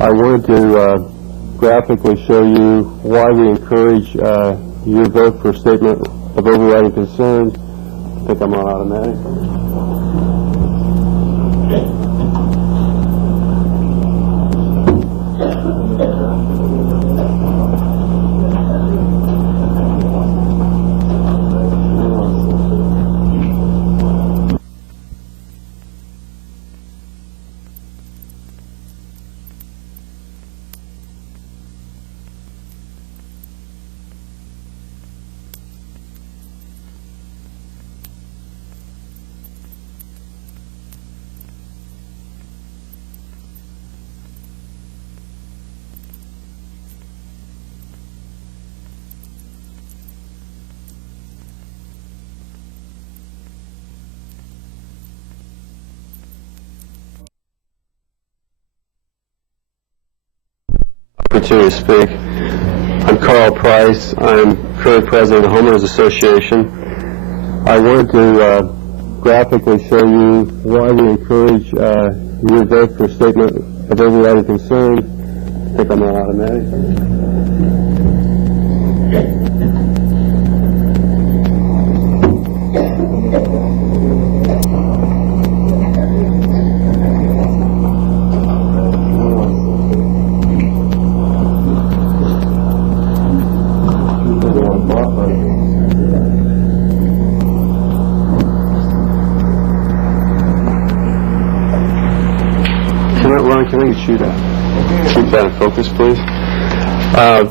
I wanted to graphically show you why we encourage your vote for statement of overriding concerns. I think I'm on automatic. Opportunity to speak. I'm Carl Price. I'm current president of the Homeowners Association. I wanted to graphically show you why we encourage your vote for statement of overriding concerns. I think I'm on automatic. Can I shoot that? Keep that in focus, please.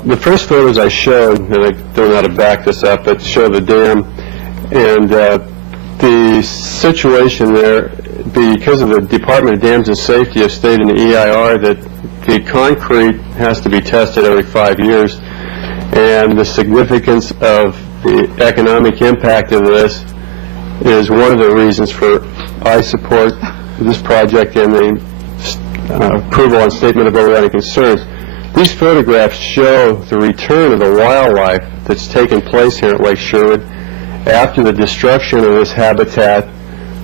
The first photos I showed, and I don't know how to back this up, but show the dam and the situation there. Because of the Department of Dams and Safety have stated in the EIR that the concrete has to be tested every 5 years, and the significance of the economic impact of this is one of the reasons for I support this project and the approval on statement of overriding concerns. These photographs show the return of the wildlife that's taken place here at Lake Sherwood after the destruction of this habitat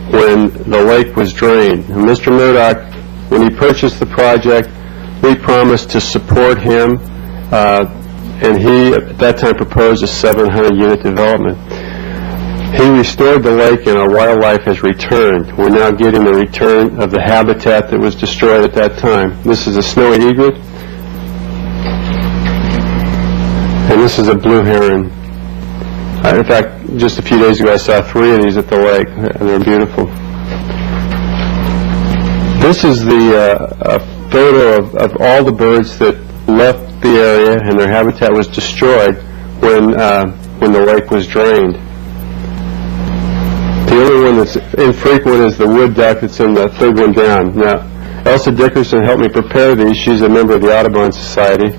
when the lake was drained. And Mr. Murdoch, when he purchased the project, we promised to support him, and he at that time proposed a 700-unit development. He restored the lake and our wildlife has returned. We're now getting the return of the habitat that was destroyed at that time. This is a snowy egret, and this is a blue heron. In fact, just a few days ago I saw 3 of these at the lake, and they're beautiful. This is the photo of all the birds that left the area and their habitat was destroyed when the lake was drained. The only one that's infrequent is the wood duck that's in the third one down. Now, Elsa Dickerson helped me prepare these. She's a member of the Audubon Society.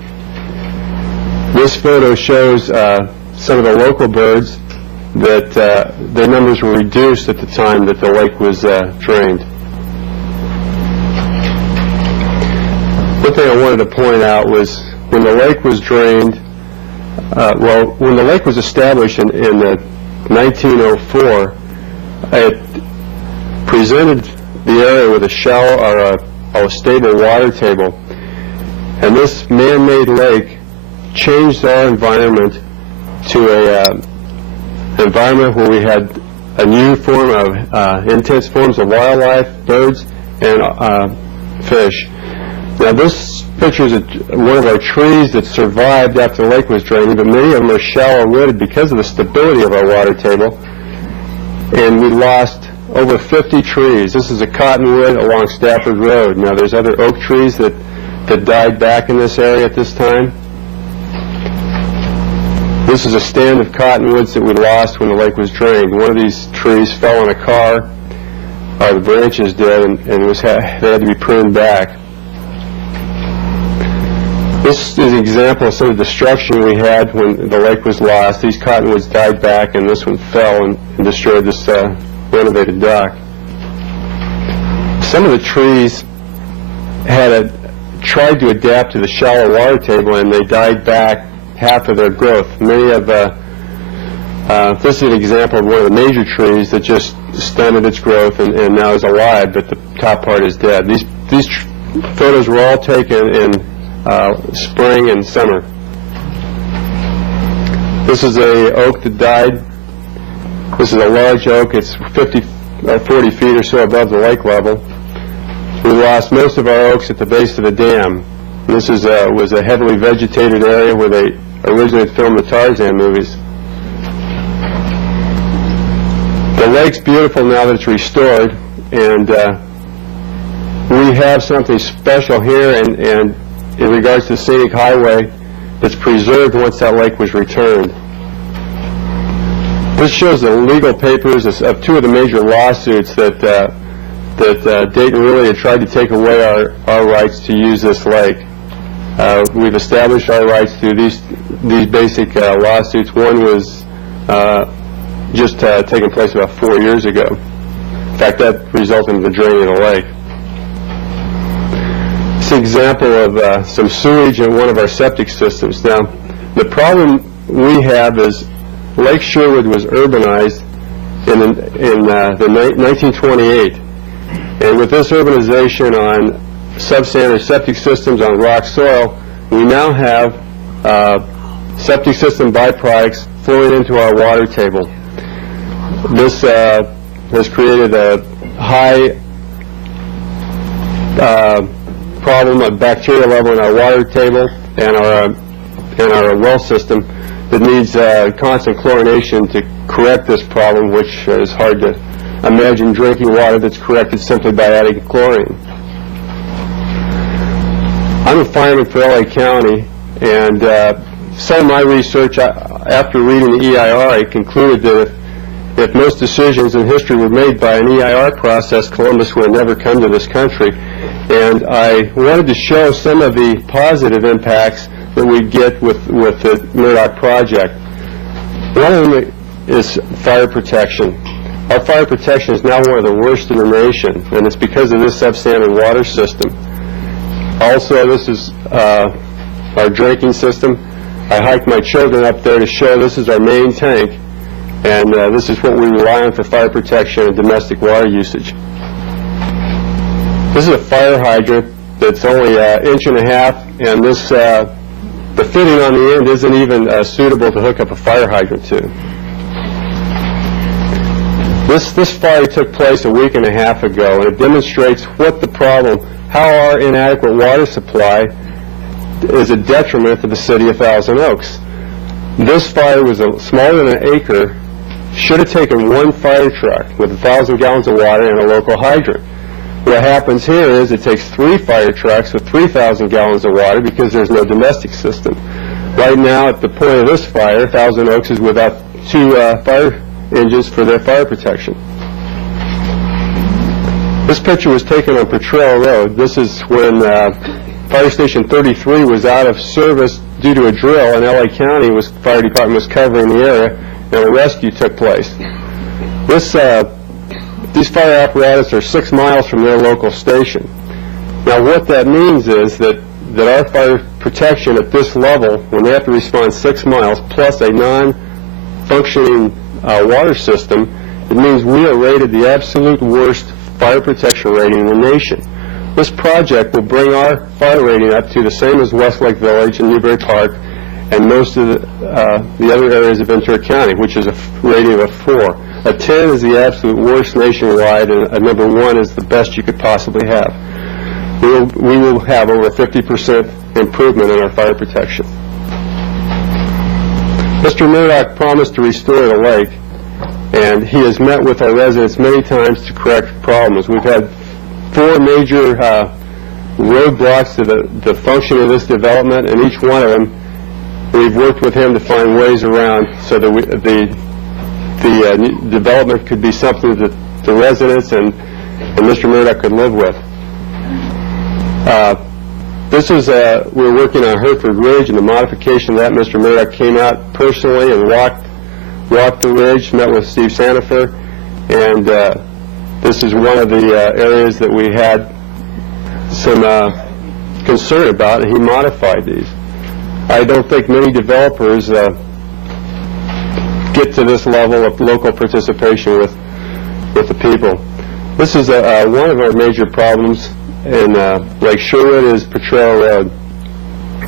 This photo shows some of the local birds that their numbers were reduced at the time that the lake was drained. One thing I wanted to point out was when the lake was drained, when the lake was established in 1904, it presented the area with a shallow or a stable water table, and this man-made lake changed our environment to an environment where we had a new form of intense forms of wildlife, birds, and fish. Now this picture is one of our trees that survived after the lake was drained, but many of them are shallow rooted because of the stability of our water table. And we lost over 50 trees. This is a cottonwood along Stafford Road. Now there's other oak trees that died back in this area at this time. This is a stand of cottonwoods that we lost when the lake was drained. One of these trees fell on a car, or the branches did, and they had to be pruned back. This is an example of some of the destruction we had when the lake was lost. These cottonwoods died back, and this one fell and destroyed this renovated dock. Some of the trees tried to adapt to the shallow water table, and they died back half of their growth. Many of this is an example of one of the major trees that just stunted its growth and now is alive, but the top part is dead. These photos were all taken in spring and summer. This is a oak that died. This is a large oak. It's 40 feet or so above the lake level. We lost most of our oaks at the base of the dam. This was a heavily vegetated area where they originally filmed the Tarzan movies. The lake's beautiful now that it's restored, and we have something special here and in regards to the scenic highway that's preserved once that lake was returned. This shows the legal papers of two of the major lawsuits that Dayton really had tried to take away our rights to use this lake. We've established our rights through these basic lawsuits. One was just taken place about 4 years ago. In fact, that resulted in the draining of the lake. It's an example of some sewage in one of our septic systems. Now, the problem we have is Lake Sherwood was urbanized in 1928. And with this urbanization on substandard septic systems on rock soil, we now have septic system byproducts flowing into our water table. This has created a high problem of bacteria level in our water table and our well system that needs constant chlorination to correct this problem, which is hard to imagine drinking water that's corrected simply by adding chlorine. I'm a fireman for LA County, and some of my research, after reading the EIR, I concluded that if most decisions in history were made by an EIR process, Columbus would have never come to this country. And I wanted to show some of the positive impacts that we get with the Murdoch project. One of them is fire protection. Our fire protection is now one of the worst in the nation, and it's because of this substandard water system. Also, this is our drinking system. I hiked my children up there to show this is our main tank, and this is what we rely on for fire protection and domestic water usage. This is a fire hydrant that's only an inch and a half, and this the fitting on the end isn't even suitable to hook up a fire hydrant to. This fire took place a week and a half ago, and it demonstrates what the problem, how our inadequate water supply is a detriment to the city of Thousand Oaks. This fire was smaller than an acre, should have taken one fire truck with 1,000 gallons of water and a local hydrant. What happens here is it takes 3 fire trucks with 3,000 gallons of water because there's no domestic system. Right now, at the point of this fire, Thousand Oaks is without 2 fire engines for their fire protection. This picture was taken on Potrero Road. This is when Fire Station 33 was out of service due to a drill, and LA County Fire Department was covering the area, and a rescue took place. These fire apparatus are 6 miles from their local station. Now, what that means is that our fire protection at this level, when they have to respond 6 miles, plus a non-functioning water system, it means we are rated the absolute worst fire protection rating in the nation. This project will bring our fire rating up to the same as Westlake Village and Newberry Park and most of the other areas of Ventura County, which is a rating of 4. A 10 is the absolute worst nationwide, and a number 1 is the best you could possibly have. We will have over 50% improvement in our fire protection. Mr. Murdoch promised to restore the lake, and he has met with our residents many times to correct problems. We've had 4 major roadblocks to the function of this development, and each one of them we've worked with him to find ways around so that the development could be something that the residents and and Mr. Murdoch could live with. We're working on Hereford Ridge and the modification of that. Mr. Murdoch came out personally and walked the ridge, met with Steve Sandifer, and this is one of the areas that we had some concern about, and he modified these. I don't think many developers get to this level of local participation with the people. This is one of our major problems in Lake Sherwood is Potrero Road.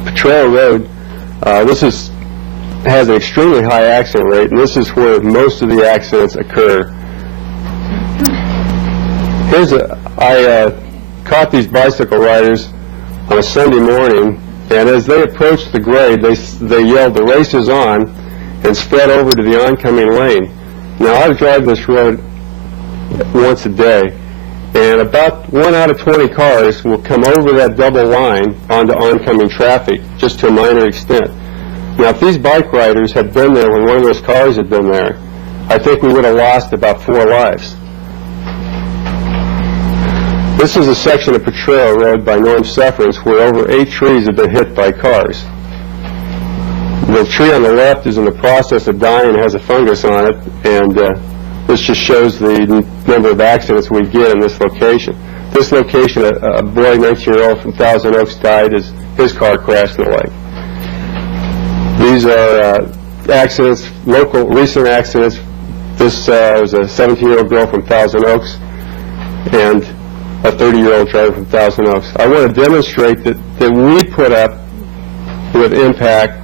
Potrero Road, has an extremely high accident rate, and this is where most of the accidents occur. I caught these bicycle riders on a Sunday morning, and as they approached the grade, they yelled, "The race is on," and sped over to the oncoming lane. Now, I drive this road once a day, and about 1 out of 20 cars will come over that double line onto oncoming traffic, just to a minor extent. Now, if these bike riders had been there when one of those cars had been there, I think we would have lost about 4 lives. This is a section of Potrero Road by Norm Sefference where over 8 trees have been hit by cars. The tree on the left is in the process of dying and has a fungus on it, and this just shows the number of accidents we get in this location. This location, a boy, 19-year-old from Thousand Oaks, died as his car crashed in the lake. These are accidents, local, recent accidents. This was a 17-year-old girl from Thousand Oaks and a 30-year-old driver from Thousand Oaks. I want to demonstrate that we put up with impact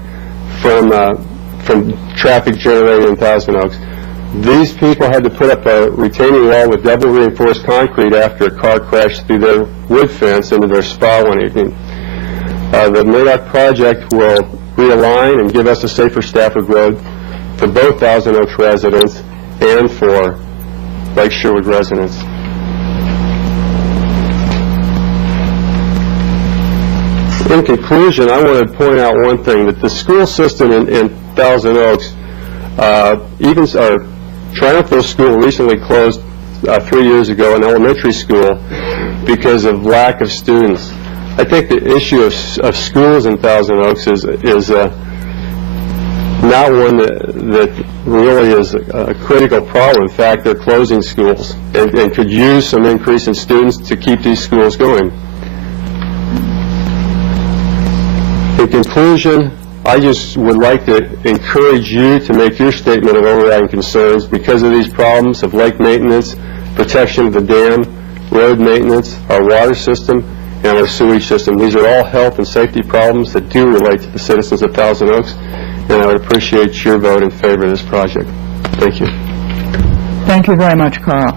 from traffic generated in Thousand Oaks. These people had to put up a retaining wall with double reinforced concrete after a car crashed through their wood fence into their spa one evening. The Murdoch project will realign and give us a safer Stafford Road for both Thousand Oaks residents and for Lake Sherwood residents. In conclusion, I want to point out one thing, that the school system in Thousand Oaks, even our Triumphal School recently closed 3 years ago, an elementary school, because of lack of students. I think the issue of schools in Thousand Oaks is not one that really is a critical problem. In fact, they're closing schools and could use some increase in students to keep these schools going. In conclusion, I just would like to encourage you to make your statement of overriding concerns because of these problems of lake maintenance, protection of the dam, road maintenance, our water system, and our sewage system. These are all health and safety problems that do relate to the citizens of Thousand Oaks, and I would appreciate your vote in favor of this project. Thank you. Thank you very much, Carl.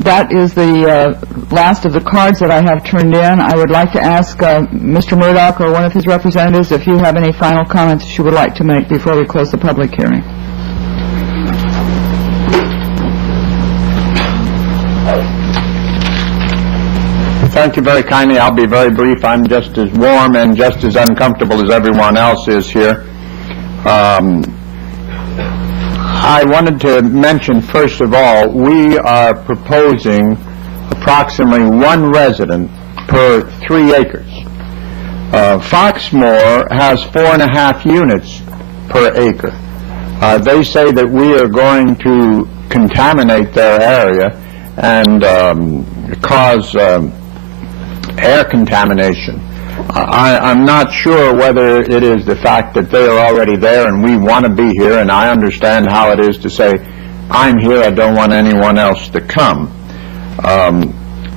That is the last of the cards that I have turned in. I would like to ask Mr. Murdoch or one of his representatives if you have any final comments that you would like to make before we close the public hearing. Thank you very kindly. I'll be very brief. I'm just as warm and just as uncomfortable as everyone else is here. I wanted to mention, first of all, we are proposing approximately 1 resident per 3 acres. Foxmore has 4.5 units per acre. They say that we are going to contaminate their area and cause air contamination. I'm not sure whether it is the fact that they are already there and we want to be here, and I understand how it is to say, I'm here, I don't want anyone else to come.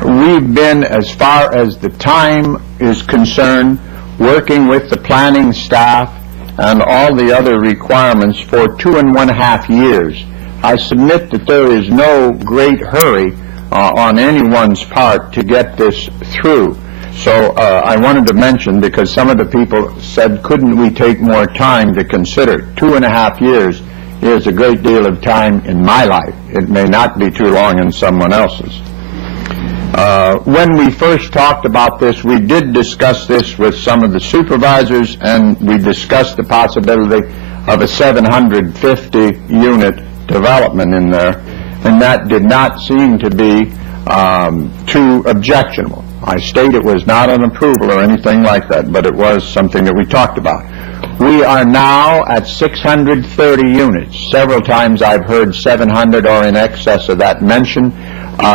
We've been, as far as the time is concerned, working with the planning staff and all the other requirements for 2.5 years. I submit that there is no great hurry on anyone's part to get this through. So I wanted to mention, because some of the people said, couldn't we take more time to consider? 2.5 years is a great deal of time in my life. It may not be too long in someone else's. When we first talked about this, we did discuss this with some of the supervisors, and we discussed the possibility of a 750-unit development in there, and that did not seem to be to objectionable. I state it was not an approval or anything like that, but it was something that we talked about. We are now at 630 units. Several times I've heard 700 or in excess of that mentioned.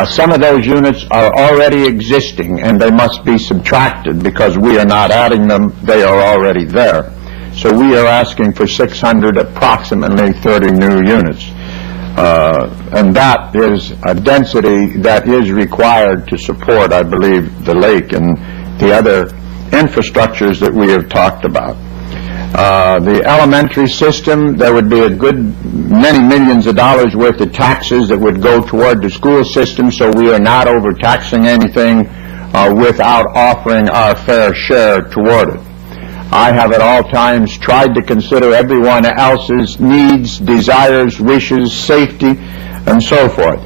Some of those units are already existing, and they must be subtracted because we are not adding them. They are already there. So we are asking for 600, approximately 30 new units. And that is a density that is required to support, I believe, the lake and the other infrastructures that we have talked about. The elementary system, there would be a good many millions of dollars worth of taxes that would go toward the school system, so we are not overtaxing anything without offering our fair share toward it. I have at all times tried to consider everyone else's needs, desires, wishes, safety, and so forth.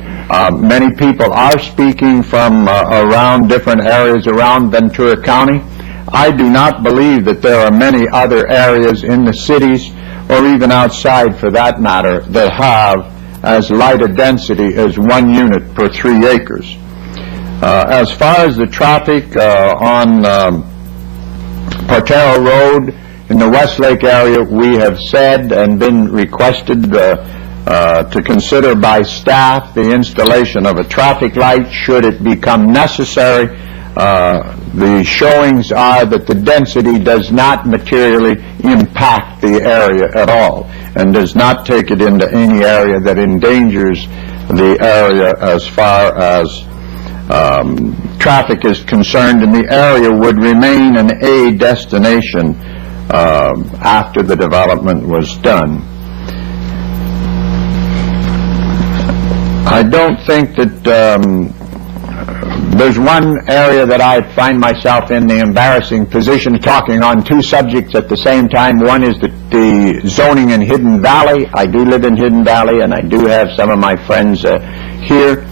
Many people are speaking from around different areas around Ventura County. I do not believe that there are many other areas in the cities, or even outside for that matter, that have as light a density as 1 unit per 3 acres. As far as the traffic on Portero Road in the Westlake area, we have said and been requested to consider by staff the installation of a traffic light should it become necessary. The showings are that the density does not materially impact the area at all and does not take it into any area that endangers the area as far as traffic is concerned, and the area would remain an A destination after the development was done. I don't think that there's one area that I find myself in the embarrassing position of talking on 2 subjects at the same time. One is the zoning in Hidden Valley. I do live in Hidden Valley, and I do have some of my friends here.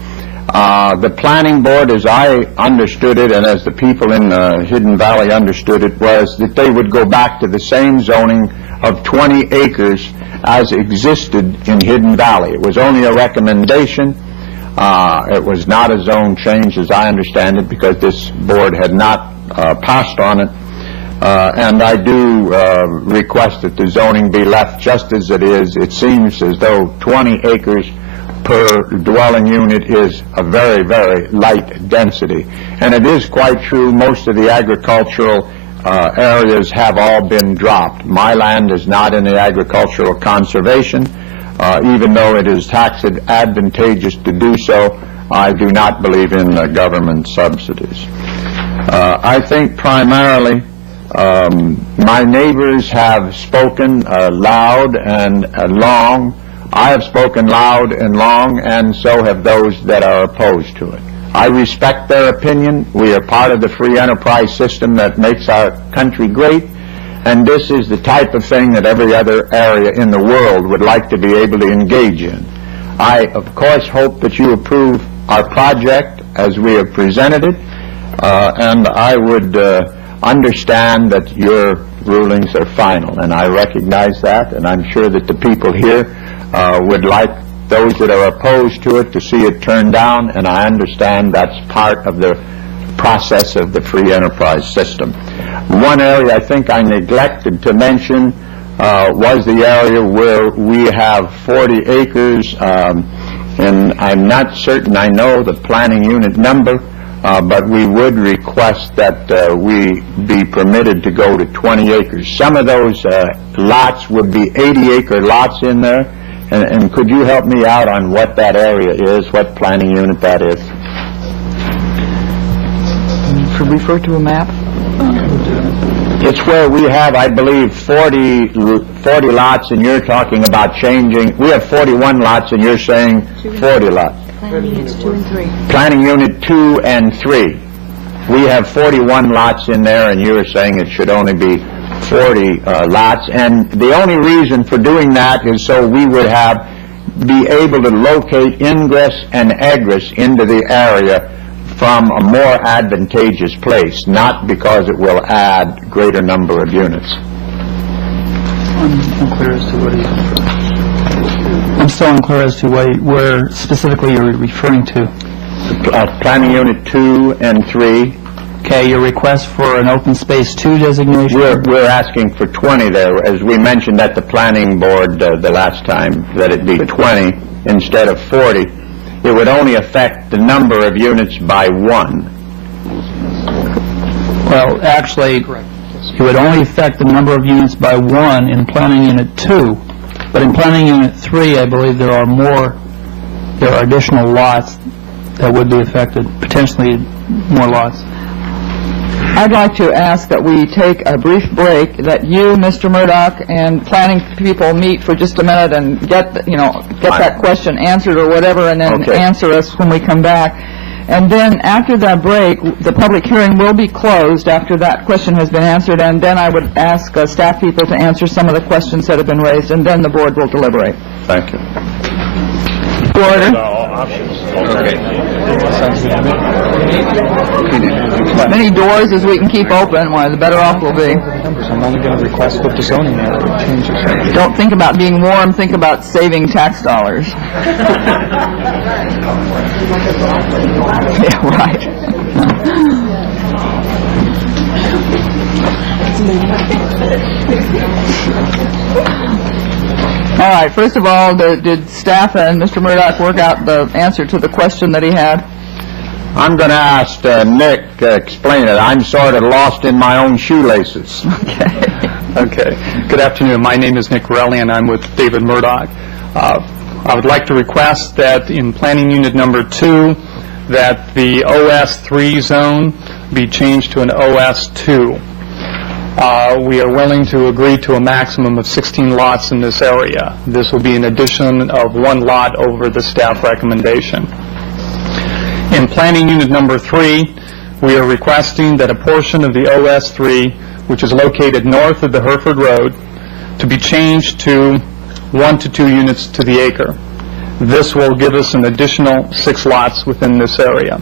The planning board, as I understood it, and as the people in Hidden Valley understood it, was that they would go back to the same zoning of 20 acres as existed in Hidden Valley. It was only a recommendation. It was not a zone change, as I understand it, because this board had not passed on it. And I do request that the zoning be left just as it is. It seems as though 20 acres per dwelling unit is a very, very light density. And it is quite true, most of the agricultural areas have all been dropped. My land is not in the agricultural conservation. Even though it is tax advantageous to do so, I do not believe in government subsidies. I think primarily my neighbors have spoken loud and long. I have spoken loud and long, and so have those that are opposed to it. I respect their opinion. We are part of the free enterprise system that makes our country great. And this is the type of thing that every other area in the world would like to be able to engage in. I, of course, hope that you approve our project as we have presented it, and I would understand that your rulings are final, and I recognize that, and I'm sure that the people here would like those that are opposed to it to see it turned down, and I understand that's part of the process of the free enterprise system. One area I think I neglected to mention was the area where we have 40 acres, and I'm not certain I know the planning unit number, but we would request that we be permitted to go to 20 acres. Some of those lots would be 80-acre lots in there, and could you help me out on what that area is, what planning unit that is? Refer to a map. It's where we have, I believe, 40 lots, and you're talking about changing. We have 41 lots, and you're saying 40 lots. Planning units 2 and 3. Planning unit 2 and 3. We have 41 lots in there, and you're saying it should only be 40 lots. And the only reason for doing that is so we would be able to locate ingress and egress into the area from a more advantageous place, not because it will add greater number of units. I'm unclear as to what I'm still unclear as to where specifically you're referring to. Planning Unit 2 and 3. Okay, your request for an open space 2 designation? We're asking for 20 there, as we mentioned at the planning board the last time, that it be 20 instead of 40. It would only affect the number of units by 1. Well, actually, it would only affect the number of units by 1 in Planning Unit 2, but in Planning Unit 3, I believe there are additional lots that would be affected, potentially more lots. I'd like to ask that we take a brief break, that you, Mr. Murdoch, and planning people meet for just a minute and get that question answered or whatever, and then answer us when we come back. And then after that break, the public hearing will be closed after that question has been answered, and then I would ask staff people to answer some of the questions that have been raised, and then the board will deliberate. Thank you. Order. As many doors as we can keep open, why the better off we'll be. I'm only going to request what the zoning area changes. Don't think about being warm, think about saving tax dollars. Yeah, right. All right, first of all, did staff and Mr. Murdoch work out the answer to the question that he had? I'm going to ask Nick to explain it. I'm sort of lost in my own shoelaces. Okay. Good afternoon. My name is Nick Corelli, and I'm with David Murdoch. I would like to request that in Planning Unit Number 2, that the OS3 zone be changed to an OS2. We are willing to agree to a maximum of 16 lots in this area. This will be an addition of 1 lot over the staff recommendation. In Planning Unit Number 3, we are requesting that a portion of the OS3, which is located north of the Hereford Road, to be changed to 1 to 2 units to the acre. This will give us an additional 6 lots within this area.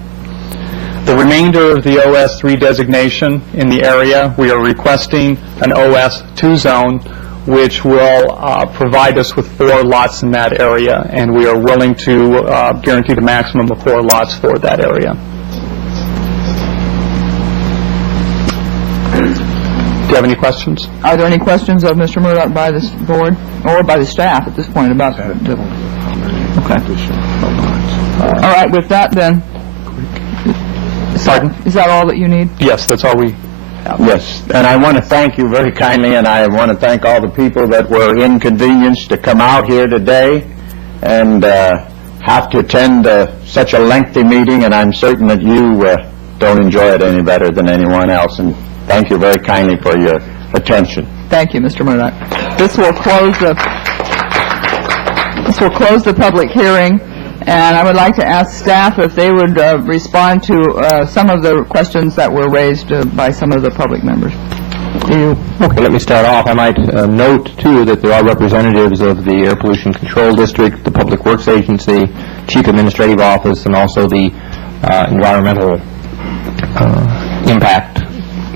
The remainder of the OS3 designation in the area, we are requesting an OS2 zone, which will provide us with 4 lots in that area, and we are willing to guarantee the maximum of 4 lots for that area. Do you have any questions? Are there any questions of Mr. Murdoch by this board or by the staff at this point about the... Okay. All right, with that then... Pardon? Is that all that you need? Yes, that's all we have. Yes, and I want to thank you very kindly, and I want to thank all the people that were inconvenienced to come out here today and have to attend such a lengthy meeting, and I'm certain that you don't enjoy it any better than anyone else, and thank you very kindly for your attention. Thank you, Mr. Murdoch. This will close the public hearing. And I would like to ask staff if they would respond to some of the questions that were raised by some of the public members. Okay, let me start off. I might note, too, that there are representatives of the Air Pollution Control District, the Public Works Agency, Chief Administrative Office, and also the Environmental Impact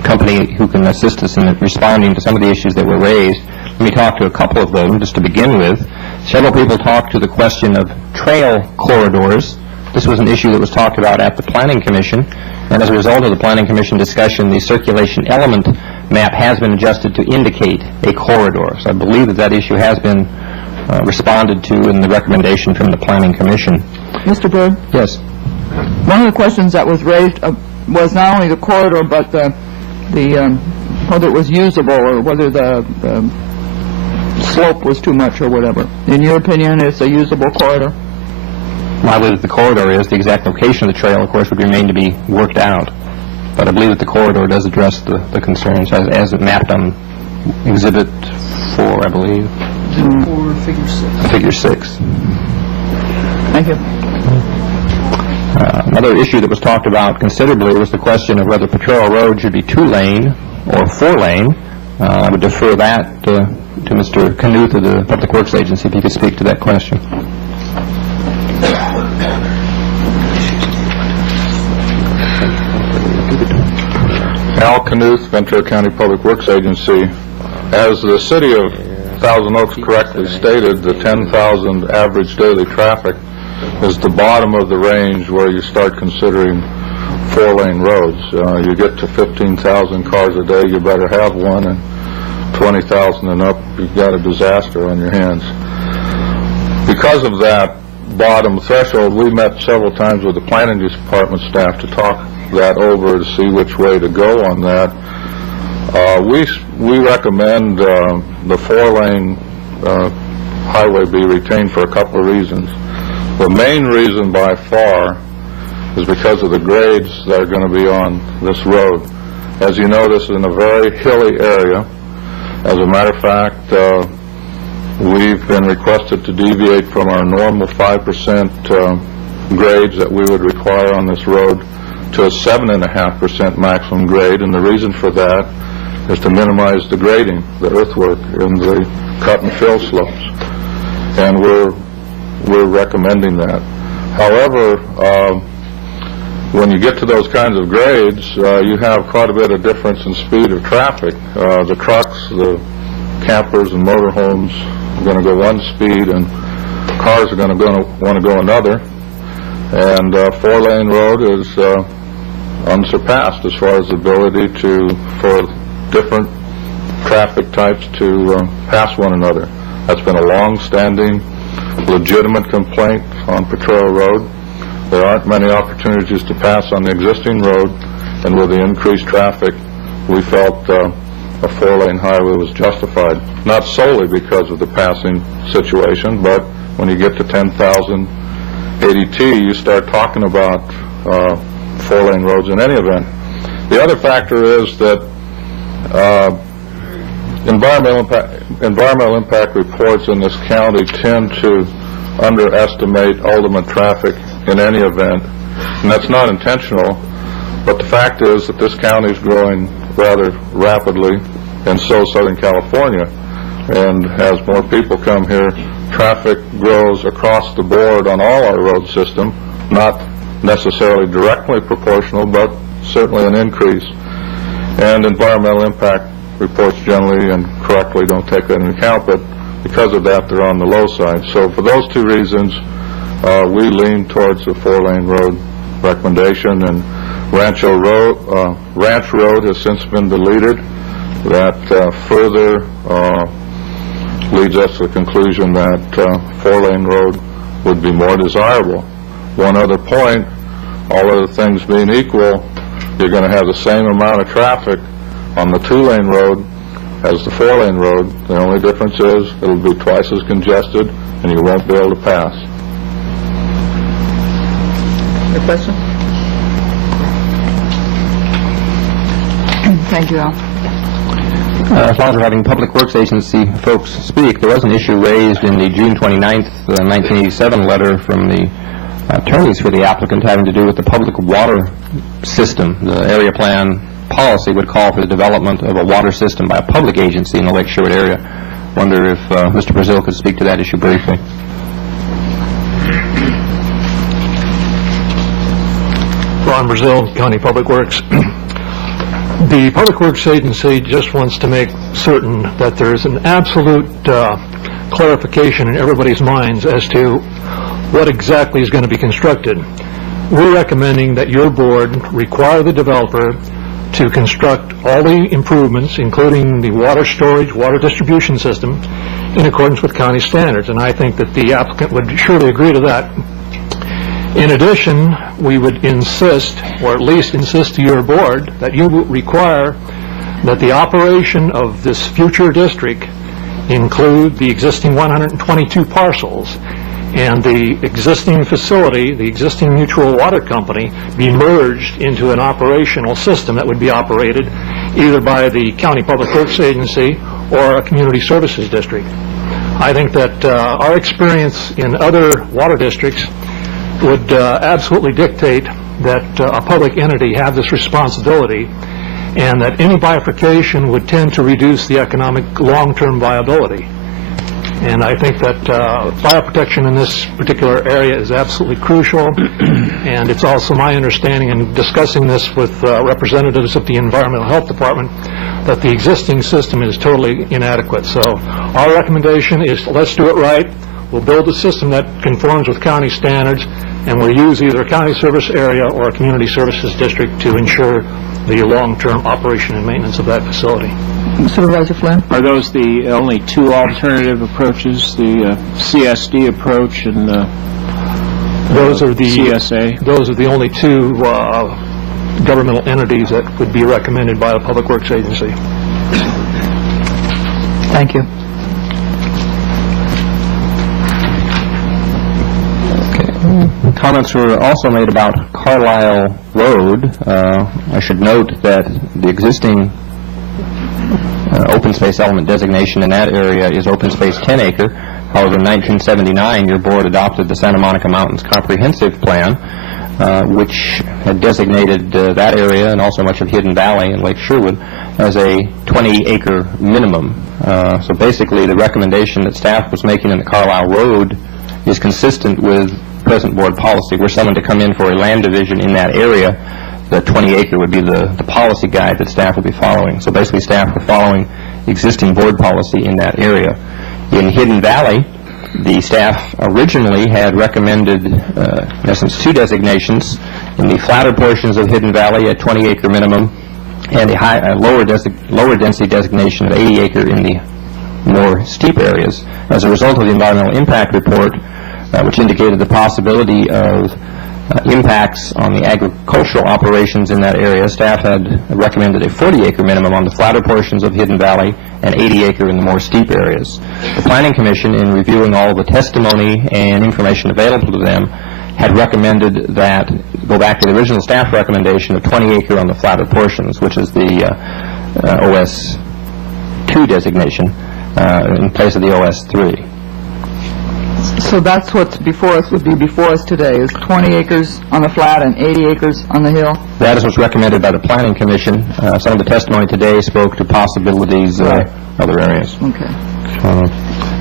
Company who can assist us in responding to some of the issues that were raised. Let me talk to a couple of them, just to begin with. Several people talked to the question of trail corridors. This was an issue that was talked about at the Planning Commission, and as a result of the Planning Commission discussion, the circulation element map has been adjusted to indicate a corridor. So I believe that issue has been responded to in the recommendation from the Planning Commission. Mr. Byrd? Yes. One of the questions that was raised was not only the corridor, but whether it was usable or whether the slope was too much or whatever. In your opinion, it's a usable corridor? I believe that the corridor is. The exact location of the trail, of course, would remain to be worked out. But I believe that the corridor does address the concerns as it mapped on Exhibit 4, I believe. Or Figure 6. Figure 6. Thank you. Another issue that was talked about considerably was the question of whether Potrero Road should be 2-lane or 4-lane. I would defer that to Mr. Knuth of the Public Works Agency, if he could speak to that question. Al Knuth, Ventura County Public Works Agency. As the city of Thousand Oaks correctly stated, the 10,000 average daily traffic is the bottom of the range where you start considering 4-lane roads. You get to 15,000 cars a day, you better have one, and 20,000 and up, you've got a disaster on your hands. Because of that bottom threshold, we met several times with the planning department staff to talk that over to see which way to go on that. We recommend the 4-lane highway be retained for a couple of reasons. The main reason by far is because of the grades that are going to be on this road. As you know, this is in a very hilly area. As a matter of fact, we've been requested to deviate from our normal 5% grades that we would require on this road to a 7.5% maximum grade, and the reason for that is to minimize the grading, the earthwork, in the cut and fill slopes. And we're recommending that. However, when you get to those kinds of grades, you have quite a bit of difference in speed of traffic. The trucks, the campers and motorhomes are going to go one speed, and cars are going to want to go another. And 4-lane road is unsurpassed as far as the ability for different traffic types to pass one another. That's been a long-standing, legitimate complaint on Potrero Road. There aren't many opportunities to pass on the existing road, and with the increased traffic, we felt a 4-lane highway was justified. Not solely because of the passing situation, but when you get to 10,000 ADT, you start talking about 4-lane roads in any event. The other factor is that environmental impact reports in this county tend to underestimate ultimate traffic in any event, and that's not intentional, but the fact is that this county is growing rather rapidly, and so Southern California. And as more people come here, traffic grows across the board on all our road system, not necessarily directly proportional, but certainly an increase. And environmental impact reports generally and correctly don't take that into account, but because of that, they're on the low side. So for those two reasons, we lean towards the 4-lane road recommendation. And Ranch Road has since been deleted. That further leads us to the conclusion that 4-lane road would be more desirable. One other point, all other things being equal, you're going to have the same amount of traffic on the 2-lane road as the 4-lane road. The only difference is it'll be twice as congested, and you won't be able to pass. Your question? Thank you, Al. As long as we're having Public Works Agency folks speak, there was an issue raised in the June 29th, 1987 letter from the attorneys for the applicant having to do with the public water system. The area plan policy would call for the development of a water system by a public agency in the Lake Sherwood area. Wonder if Mr. Brazil could speak to that issue briefly. Ron Brazil, County Public Works. The Public Works Agency just wants to make certain that there is an absolute clarification in everybody's minds as to what exactly is going to be constructed. We're recommending that your board require the developer to construct all the improvements, including the water storage, water distribution system, in accordance with county standards, and I think that the applicant would surely agree to that. In addition, we would insist, or at least insist to your board, that you require that the operation of this future district include the existing 122 parcels, and the existing facility, the existing mutual water company, be merged into an operational system that would be operated either by the County Public Works Agency or a community services district. I think that our experience in other water districts would absolutely dictate that a public entity have this responsibility, and that any bifurcation would tend to reduce the economic long-term viability. And I think that fire protection in this particular area is absolutely crucial, and it's also my understanding in discussing this with representatives of the Environmental Health Department that the existing system is totally inadequate. So our recommendation is let's do it right. We'll build a system that conforms with county standards, and we'll use either a county service area or a community services district to ensure the long-term operation and maintenance of that facility. Supervisor Flynn? Are those the only two alternative approaches, the CSD approach and the Those are the CSA? Those are the only two governmental entities that would be recommended by a Public Works agency. Thank you. Comments were also made about Carlisle Road. I should note that the existing open space element designation in that area is open space 10 acre. However, in 1979, your board adopted the Santa Monica Mountains Comprehensive Plan, which had designated that area and also much of Hidden Valley and Lake Sherwood as a 20-acre minimum. So basically, the recommendation that staff was making in the Carlisle Road is consistent with present board policy. We're someone to come in for a land division in that area. The 20-acre would be the policy guide that staff will be following. So basically, staff were following existing board policy in that area. In Hidden Valley, the staff originally had recommended, in essence, two designations. In the flatter portions of Hidden Valley, a 20-acre minimum, and a lower density designation of 80 acre in the more steep areas. As a result of the environmental impact report, which indicated the possibility of impacts on the agricultural operations in that area, staff had recommended a 40-acre minimum on the flatter portions of Hidden Valley and 80-acre in the more steep areas. The Planning Commission, in reviewing all the testimony and information available to them, had recommended that go back to the original staff recommendation of 20-acre on the flatter portions, which is the OS2 designation in place of the OS3. So that's what's before us, would be before us today, is 20 acres on the flat and 80 acres on the hill? That is what's recommended by the Planning Commission. Some of the testimony today spoke to possibilities other areas. Okay.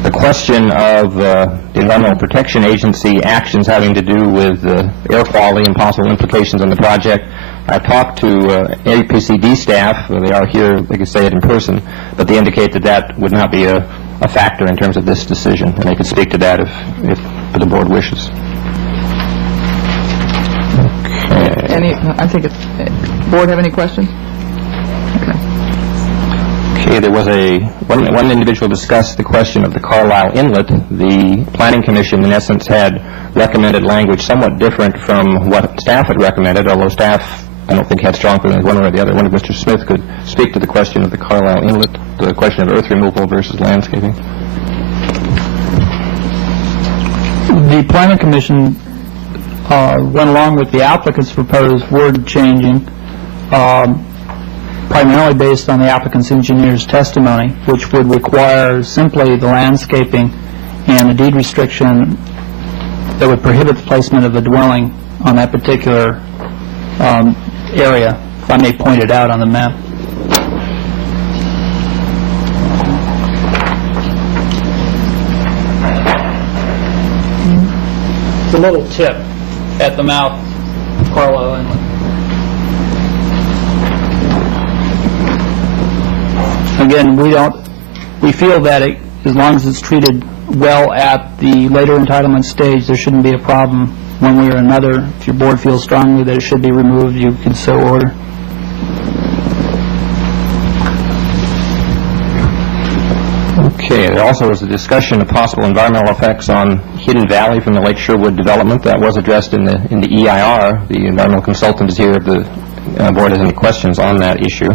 The question of the Environmental Protection Agency actions having to do with air quality and possible implications on the project, I've talked to APCD staff. They are here, they can say it in person, but they indicate that that would not be a factor in terms of this decision, and they could speak to that if the board wishes. Okay. Board have any questions? Okay, there was one individual discussed the question of the Carlisle Inlet. The Planning Commission, in essence, had recommended language somewhat different from what staff had recommended, although staff, I don't think, had strong feelings one way or the other. One of Mr. Smith could speak to the question of the Carlisle Inlet, the question of earth removal versus landscaping. The Planning Commission went along with the applicant's proposed word changing, primarily based on the applicant's engineer's testimony, which would require simply the landscaping and a deed restriction that would prohibit the placement of a dwelling on that particular area, if I may point it out on the map. It's a little tip at the mouth of Carlisle Inlet. Again, we feel that as long as it's treated well at the later entitlement stage, there shouldn't be a problem one way or another. If your board feels strongly that it should be removed, you can so order. Okay, there also was a discussion of possible environmental effects on Hidden Valley from the Lake Sherwood development. That was addressed in the EIR. The environmental consultant is here if the board has any questions on that issue.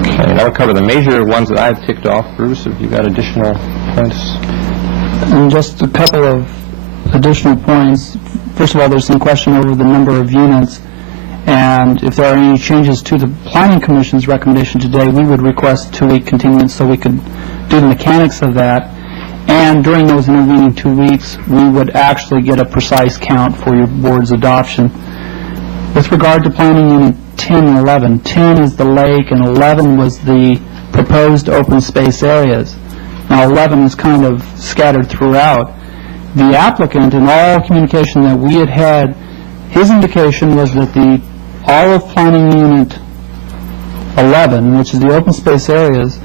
Okay, that will cover the major ones that I've ticked off. Bruce, have you got additional points? And just a couple of additional points. First of all, there's some question over the number of units. And if there are any changes to the Planning Commission's recommendation today, we would request a 2-week continuance so we could do the mechanics of that. And during those intervening 2 weeks, we would actually get a precise count for your board's adoption. With regard to Planning Unit 10 and 11, 10 is the lake and 11 was the proposed open space areas. Now 11 is kind of scattered throughout. The applicant, in all communication that we had, his indication was that all of Planning Unit 11, which is the open space areas,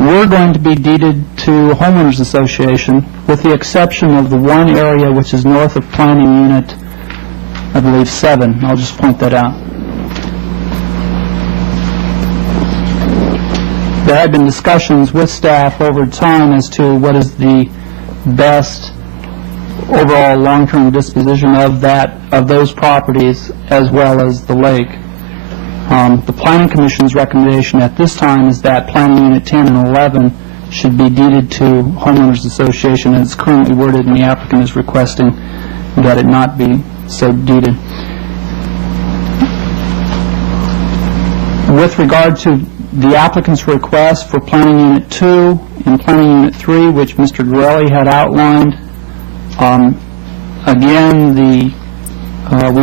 were going to be deeded to homeowners association, with the exception of the one area which is north of planning unit, I believe 7. I'll just point that out. There had been discussions with staff over time as to what is the best overall long-term disposition of those properties as well as the lake. The Planning Commission's recommendation at this time is that Planning Unit 10 and 11 should be deeded to homeowners association, and it's currently worded, and the applicant is requesting that it not be so deeded. With regard to the applicant's request for Planning Unit 2 and Planning Unit 3, which Mr. Gorelli had outlined, again, we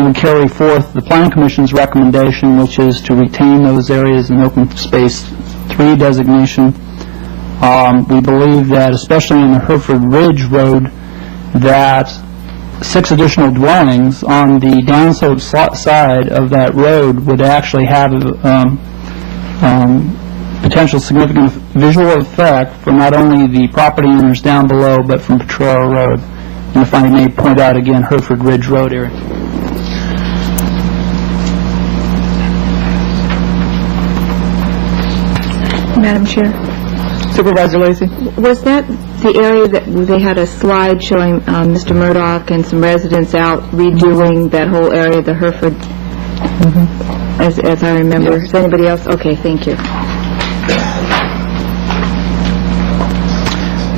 would carry forth the Planning Commission's recommendation, which is to retain those areas in open space 3 designation. We believe that, especially on the Hereford Ridge Road, that 6 additional dwellings on the downslope side of that road would actually have potential significant visual effect for not only the property owners down below, but from Potrero Road. And if I may point out again, Hereford Ridge Road area. Madam Chair. Supervisor Lacy. Was that the area that they had a slide showing Mr. Murdoch and some residents out redoing that whole area, the Hereford, as I remember? Yes. Is anybody else? Okay, thank you.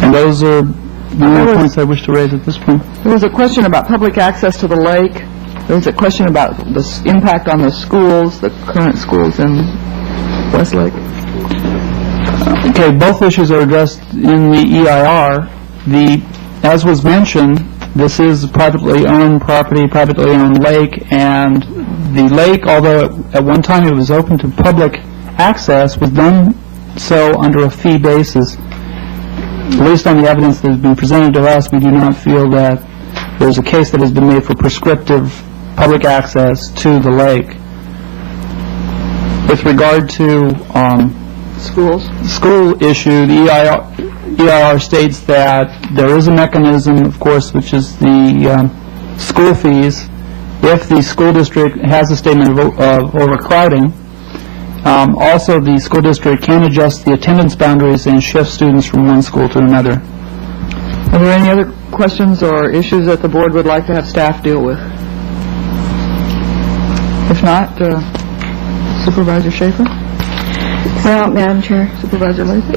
And those are the only points I wish to raise at this point. There was a question about public access to the lake. There was a question about the impact on the schools, the current schools in Westlake. Okay, both issues are addressed in the EIR. As was mentioned, this is privately owned property, privately owned lake, and the lake, although at one time it was open to public access, was done so under a fee basis. Based on the evidence that has been presented to us, we do not feel that there's a case that has been made for prescriptive public access to the lake. With regard to school issue, the EIR states that there is a mechanism, of course, which is the school fees. If the school district has a statement of overcrowding, also the school district can adjust the attendance boundaries and shift students from one school to another. Are there any other questions or issues that the board would like to have staff deal with? If not, Supervisor Schaefer? Well, Madam Chair,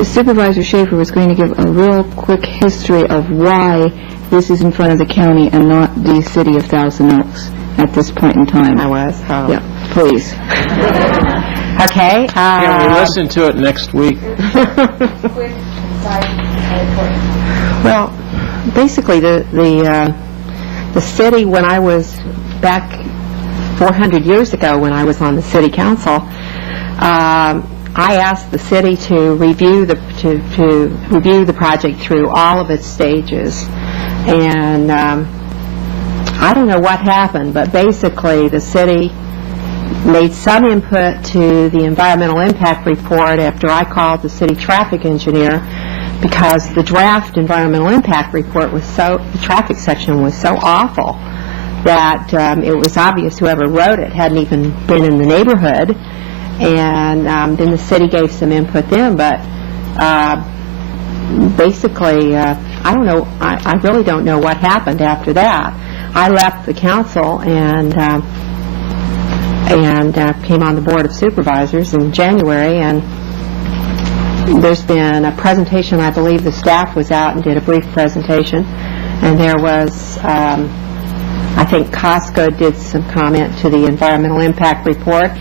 Supervisor Schaefer was going to give a real quick history of why this is in front of the county and not the city of Thousand Oaks at this point in time. I was? Oh. Yeah, please. Okay. Can we listen to it next week? Well, basically, the city, when I was back 400 years ago when I was on the city council, I asked the city to review the project through all of its stages, and I don't know what happened, but basically the city made some input to the environmental impact report after I called the city traffic engineer, because the draft environmental impact report was the traffic section was so awful that it was obvious whoever wrote it hadn't even been in the neighborhood. And then the city gave some input then, but basically, I don't know, I really don't know what happened after that. I left the council and came on the Board of Supervisors in January, and there's been a presentation. I believe the staff was out and did a brief presentation, and there was, I think Costco did some comment to the environmental impact report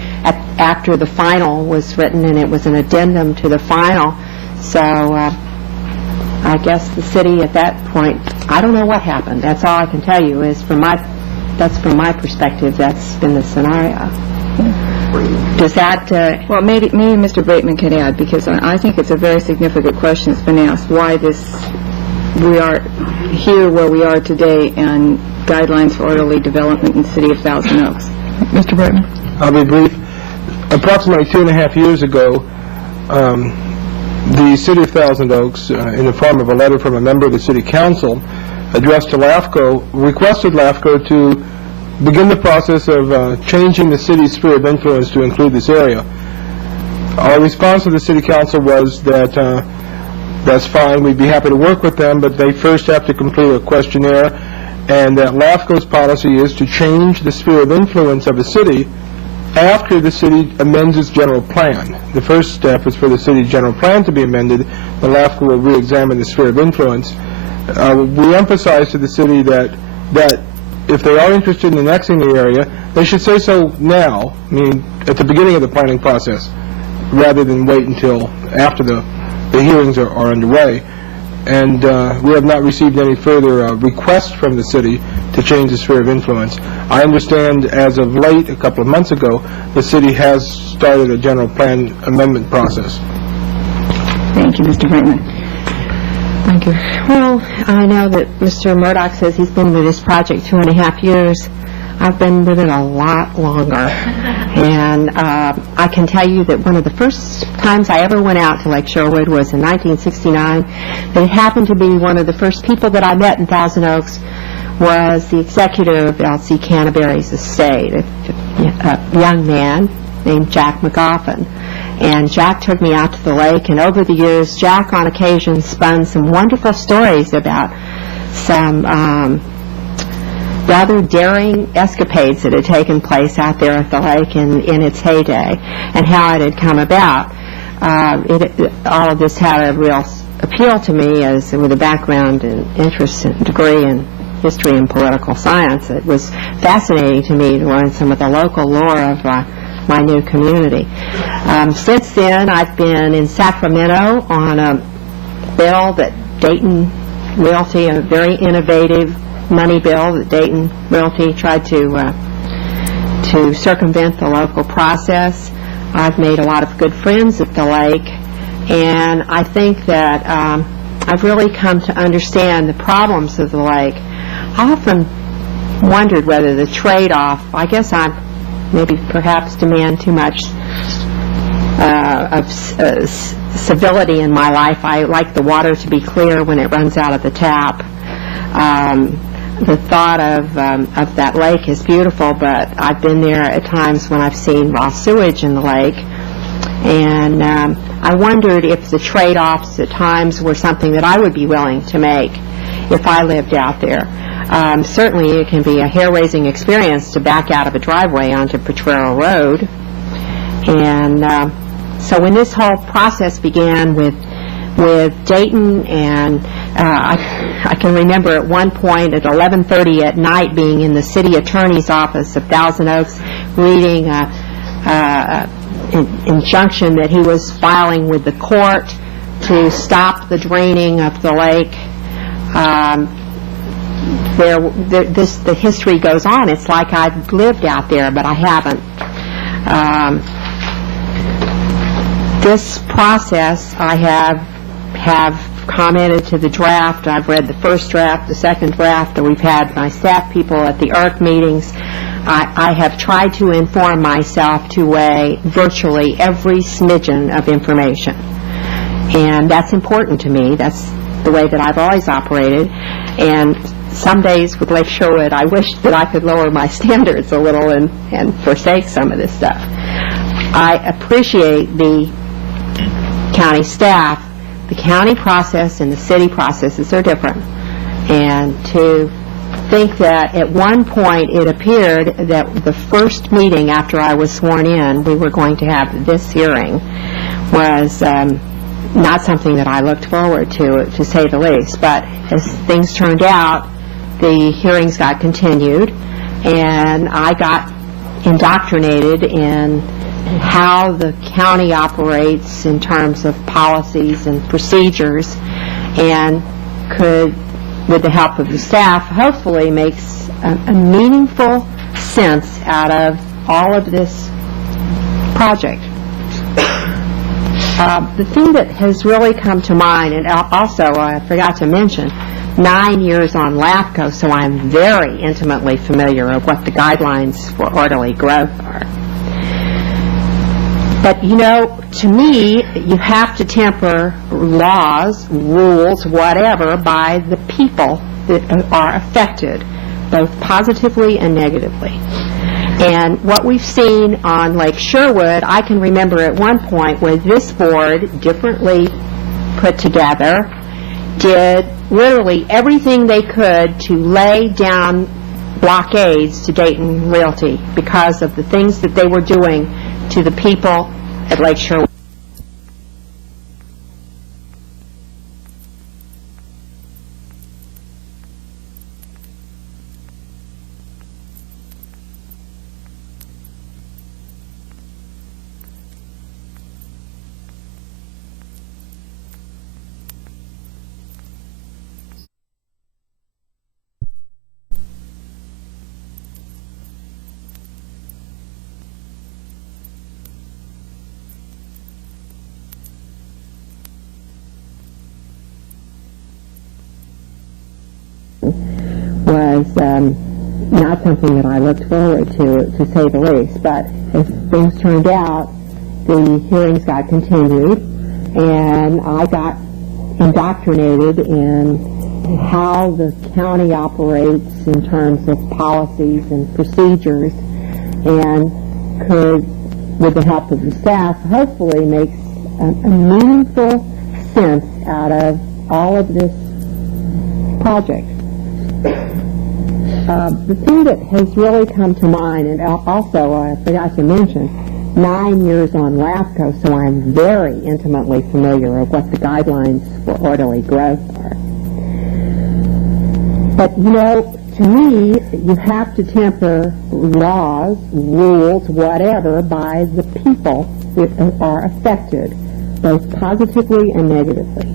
after the final was written, and it was an addendum to the final. So I guess the city at that point, I don't know what happened. That's all I can tell you is from my perspective, that's been the scenario. Does that... Well, maybe Mr. Bateman can add, because I think it's a very significant question that's been asked, why we are here where we are today and guidelines for orderly development in the city of Thousand Oaks. Mr. Bateman? I'll be brief. approximately 2.5 years ago, the City of Thousand Oaks, in the form of a letter from a member of the City Council, addressed to LAFCO, requested LAFCO to begin the process of changing the city's sphere of influence to include this area. Our response to the City Council was that that's fine, we'd be happy to work with them, but they first have to complete a questionnaire, and that LAFCO's policy is to change the sphere of influence of the city after the city amends its general plan. The first step is for the city general plan to be amended. The LAFCO will re-examine the sphere of influence. We emphasize to the city that if they are interested in annexing the area, they should say so now, I mean, at the beginning of the planning process, rather than wait until after the hearings are underway. And we have not received any further requests from the city to change the sphere of influence. I understand as of late, a couple of months ago, the city has started a general plan amendment process. Thank you, Mr. Brightman. Thank you. Well, I know that Mr. Murdoch says he's been with this project 2.5 years. I've been with it a lot longer. And I can tell you that one of the first times I ever went out to Lake Sherwood was in 1969. It happened to be one of the first people that I met in Thousand Oaks was the executive of L.C. Canterbury's estate, a young man named Jack McGoffin. And Jack took me out to the lake, and over the years, Jack on occasion spun some wonderful stories about some rather daring escapades that had taken place out there at the lake in its heyday, and how it had come about. All of this had a real appeal to me as with a background and interest and degree in history and political science. It was fascinating to me to learn some of the local lore of my new community. Since then, I've been in Sacramento on a bill that Dayton Realty, a very innovative money bill that Dayton Realty tried to circumvent the local process. I've made a lot of good friends at the lake, and I think that I've really come to understand the problems of the lake. I often wondered whether the trade-off, I guess I maybe perhaps demand too much of civility in my life. I like the water to be clear when it runs out of the tap. The thought of that lake is beautiful, but I've been there at times when I've seen raw sewage in the lake, and I wondered if the trade-offs at times were something that I would be willing to make if I lived out there. Certainly it can be a hair-raising experience to back out of a driveway onto Potrero Road, and so when this whole process began with Dayton, and I can remember at one point at 11:30 at night being in the city attorney's office of Thousand Oaks reading an injunction that he was filing with the court to stop the draining of the lake. The history goes on. It's like I've lived out there, but I haven't. This process, I have commented to the draft. I've read the first draft, the second draft, and we've had my staff people at the IRC meetings. I have tried to inform myself to weigh virtually every smidgen of information, and that's important to me. That's the way that I've always operated, and some days with Lake Sherwood, I wish that I could lower my standards a little and forsake some of this stuff. I appreciate the county staff. The county process and the city processes are different. And to think that at one point it appeared that the first meeting after I was sworn in, we were going to have this hearing, was not something that I looked forward to say the least. But as things turned out, the hearings got continued, and I got indoctrinated in how the county operates in terms of policies and procedures, and could, with the help of the staff, hopefully make a meaningful sense out of all of this project. The thing that has really come to mind, and also I forgot to mention, 9 years on LAFCO, so I'm very intimately familiar with what the guidelines for orderly growth are. But, you know, to me, you have to temper laws, rules, whatever, by the people that are affected, both positively and negatively. And what we've seen on Lake Sherwood, I can remember at one point where this board, differently put together, did literally everything they could to lay down blockades to Dayton Realty because of the things that they were doing to the people at Lake Sherwood. Was not something that I looked forward to say the least. But as things turned out, the hearings got continued, and I got indoctrinated in how the county operates in terms of policies and procedures, and could, with the help of the staff, hopefully make a meaningful sense out of all of this project. The thing that has really come to mind, and also I forgot to mention, 9 years on LAFCO, so I'm very intimately familiar with what the guidelines for orderly growth are. But, you know, to me, you have to temper laws, rules, whatever, by the people that are affected, both positively and negatively.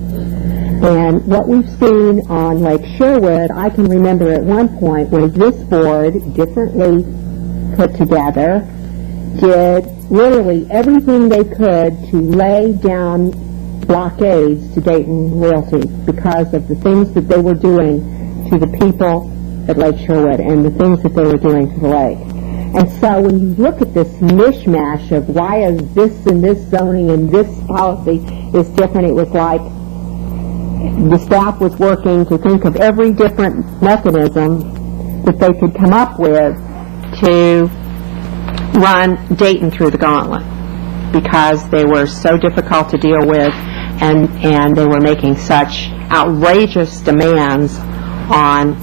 And what we've seen on Lake Sherwood, I can remember at one point when this board, differently put together, did literally everything they could to lay down blockades to Dayton Realty because of the things that they were doing to the people at Lake Sherwood and the things that they were doing to the lake. And so when you look at this mishmash of why is this and this zoning and this policy is different, it was like the staff was working to think of every different mechanism that they could come up with to run Dayton through the gauntlet because they were so difficult to deal with and they were making such outrageous demands on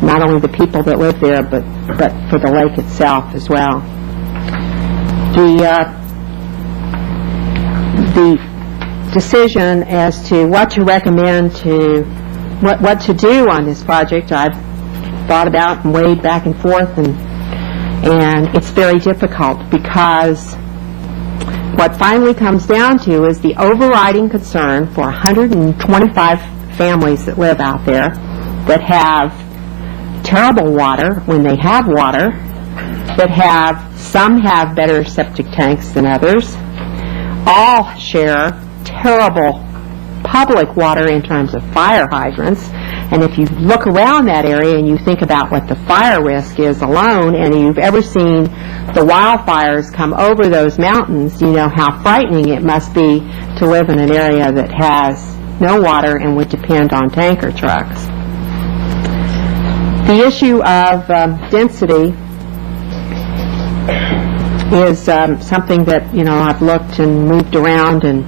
not only the people that live there but for the lake itself as well. The decision as to what to recommend to what to do on this project, I've thought about and weighed back and forth, and it's very difficult because what finally comes down to is the overriding concern for 125 families that live out there that have terrible water when they have water, some have better septic tanks than others, all share terrible public water in terms of fire hydrants. And if you look around that area and you think about what the fire risk is alone, and you've ever seen the wildfires come over those mountains, you know how frightening it must be to live in an area that has no water and would depend on tanker trucks. The issue of density is something that, you know, I've looked and moved around, and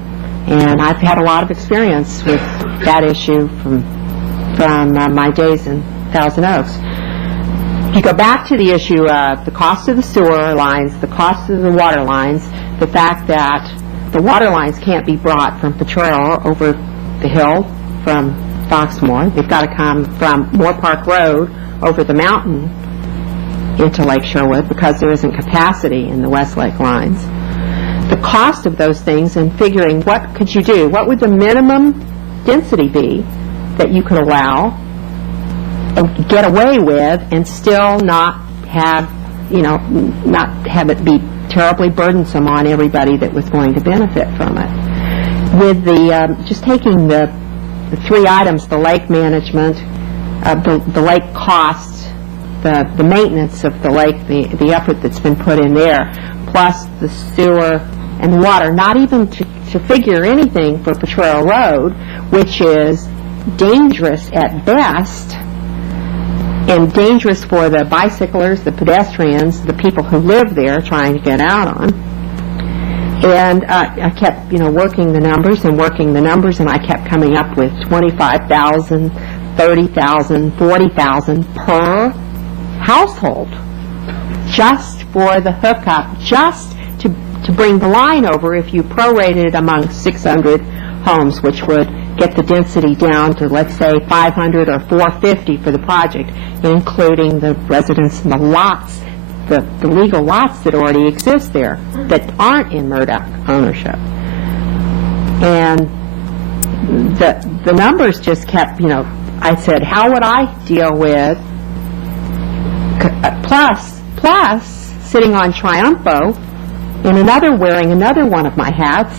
I've had a lot of experience with that issue from my days in Thousand Oaks. If you go back to the issue of the cost of the sewer lines, the cost of the water lines, the fact that the water lines can't be brought from Potrero over the hill from Foxmore. They've got to come from Moore Park Road over the mountain into Lake Sherwood because there isn't capacity in the Westlake lines. The cost of those things and figuring what could you do, what would the minimum density be that you could allow, get away with, and still not have, you know, not have it be terribly burdensome on everybody that was going to benefit from it. With the just taking the three items, the lake management, the lake costs, the maintenance of the lake, the effort that's been put in there, plus the sewer and water, not even to figure anything for Potrero Road, which is dangerous at best, and dangerous for the bicyclers, the pedestrians, the people who live there trying to get out on. And I kept, working the numbers, and I kept coming up with $25,000, $30,000, $40,000 per household, just for the hookup, just to bring the line over if you prorated it among 600 homes, which would get the density down to, let's say, 500 or 450 for the project, including the residents and the lots, the legal lots that already exist there that aren't in Murdoch ownership. And the numbers just kept, I said, how would I deal with, plus sitting on Triumpho and wearing another one of my hats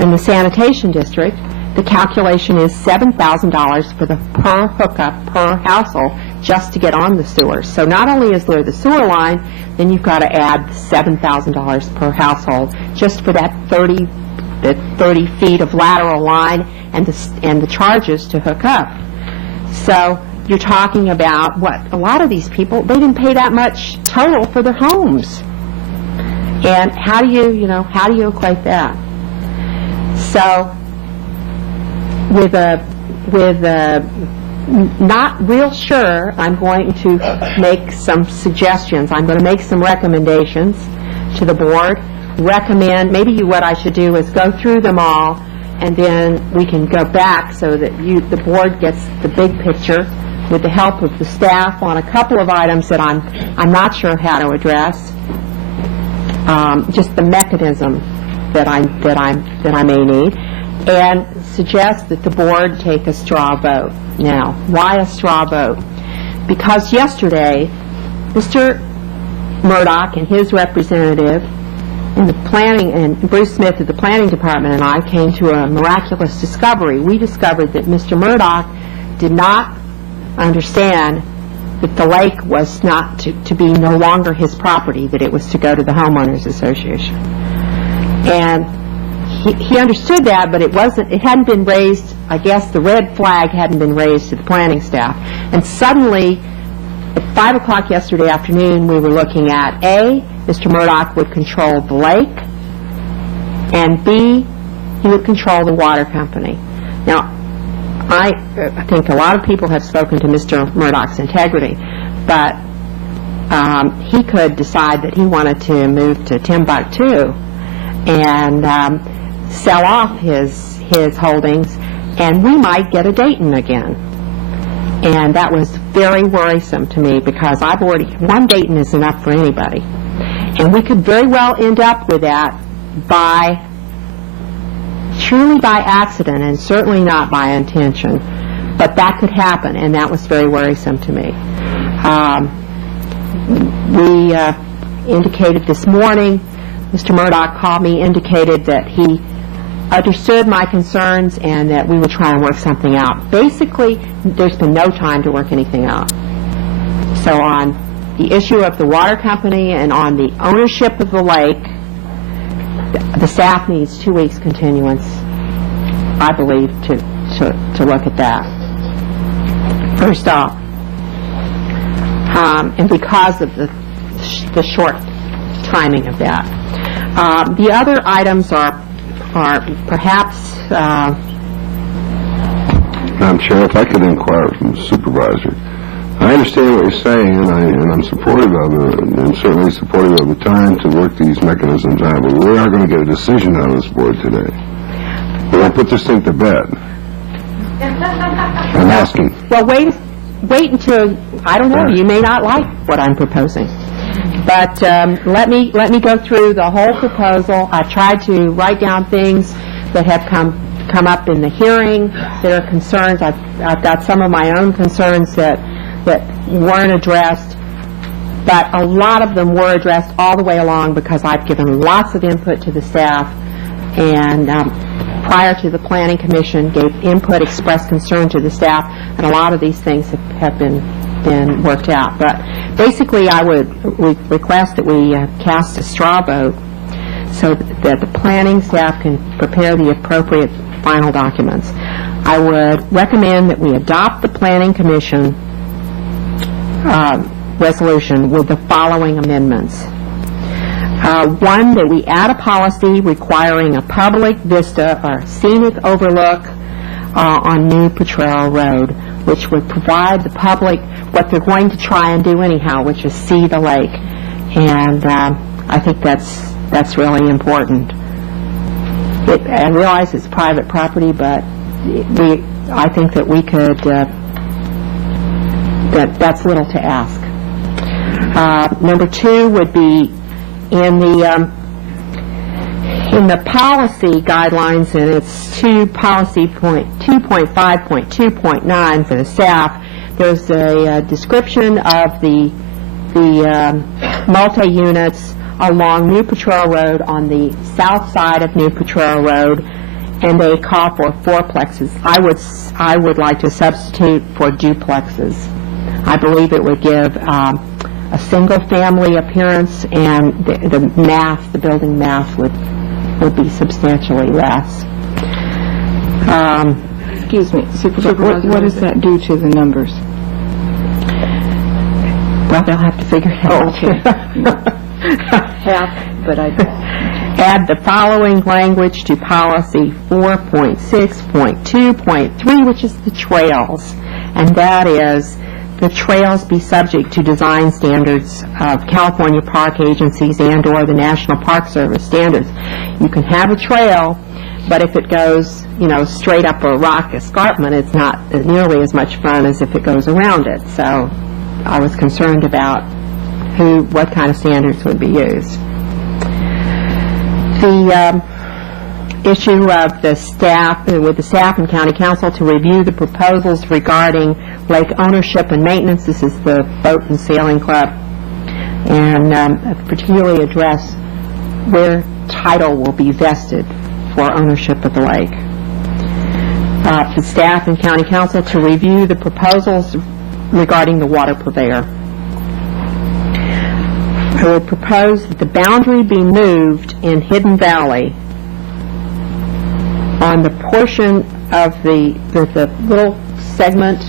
in the sanitation district, the calculation is $7,000 for the per hookup, per household, just to get on the sewers. So not only is there the sewer line, then you've got to add $7,000 per household just for that 30 feet of lateral line and the charges to hook up. So you're talking about what a lot of these people, they didn't pay that much total for their homes. And how do you equate that? So with not real sure, I'm going to make some suggestions. I'm going to make some recommendations to the board. Recommend, maybe what I should do is go through them all, and then we can go back so that the board gets the big picture with the help of the staff on a couple of items that I'm not sure how to address. Just the mechanism that I may need, and suggest that the board take a straw vote. Now, why a straw vote? Because yesterday, Mr. Murdoch and his representative and Bruce Smith of the planning department and I came to a miraculous discovery. We discovered that Mr. Murdoch did not understand that the lake was not to be no longer his property, that it was to go to the homeowners association. And he understood that, but it hadn't been raised. I guess the red flag hadn't been raised to the planning staff. And suddenly, at 5 o'clock yesterday afternoon, we were looking at A, Mr. Murdoch would control the lake, and B, he would control the water company. Now, I think a lot of people have spoken to Mr. Murdoch's integrity, but he could decide that he wanted to move to Timbuktu and sell off his holdings, and we might get a Dayton again. And that was very worrisome to me, because one Dayton is enough for anybody. And we could very well end up with that truly by accident, and certainly not by intention. But that could happen, and that was very worrisome to me. We indicated this morning, Mr. Murdoch called me, indicated that he understood my concerns and that we would try and work something out. Basically, there's been no time to work anything out. So on the issue of the water company and on the ownership of the lake, the staff needs 2 weeks continuance, I believe, to look at that. First off, and because of the short timing of that. The other items are perhaps... Madam Chair, if I could inquire from the supervisor. I understand what you're saying, and I'm supportive of it, and certainly supportive of the time to work these mechanisms out, but we are going to get a decision out of this board today. We're going to put this thing to bed. I'm asking. Well, wait until, I don't know, you may not like what I'm proposing. But let me go through the whole proposal. I've tried to write down things that have come up in the hearing. There are concerns. I've got some of my own concerns that weren't addressed, but a lot of them were addressed all the way along, because I've given lots of input to the staff, and prior to the Planning Commission gave input, expressed concern to the staff, and a lot of these things have been worked out. But basically, I would request that we cast a straw vote so that the planning staff can prepare the appropriate final documents. I would recommend that we adopt the Planning Commission resolution with the following amendments. One, that we add a policy requiring a public vista or scenic overlook on New Potrero Road, which would provide the public what they're going to try and do anyhow, which is see the lake. And I think that's really important. I realize it's private property, but I think that we could, that's little to ask. Number two would be in the policy guidelines, and it's policy point 2.5.2.9 for the staff. There's a description of the multi-units along New Potrero Road on the south side of New Potrero Road, and they call for fourplexes. I would like to substitute for duplexes. I believe it would give a single-family appearance, and the building mass would be substantially less. Excuse me, Supervisor, what does that do to the numbers? Well, they'll have to figure it out. Half, but I... Add the following language to policy 4.6.2.3, which is the trails, and that is the trails be subject to design standards of California park agencies and/or the National Park Service standards. You can have a trail, but if it goes, straight up a rock escarpment, it's not nearly as much fun as if it goes around it. So I was concerned about what kind of standards would be used. The issue of the staff, with the staff and county council to review the proposals regarding lake ownership and maintenance. This is the Boat and Sailing Club, and particularly address where title will be vested for ownership of the lake. The staff and county council to review the proposals regarding the water purveyor. I would propose that the boundary be moved in Hidden Valley on the portion of the little segment,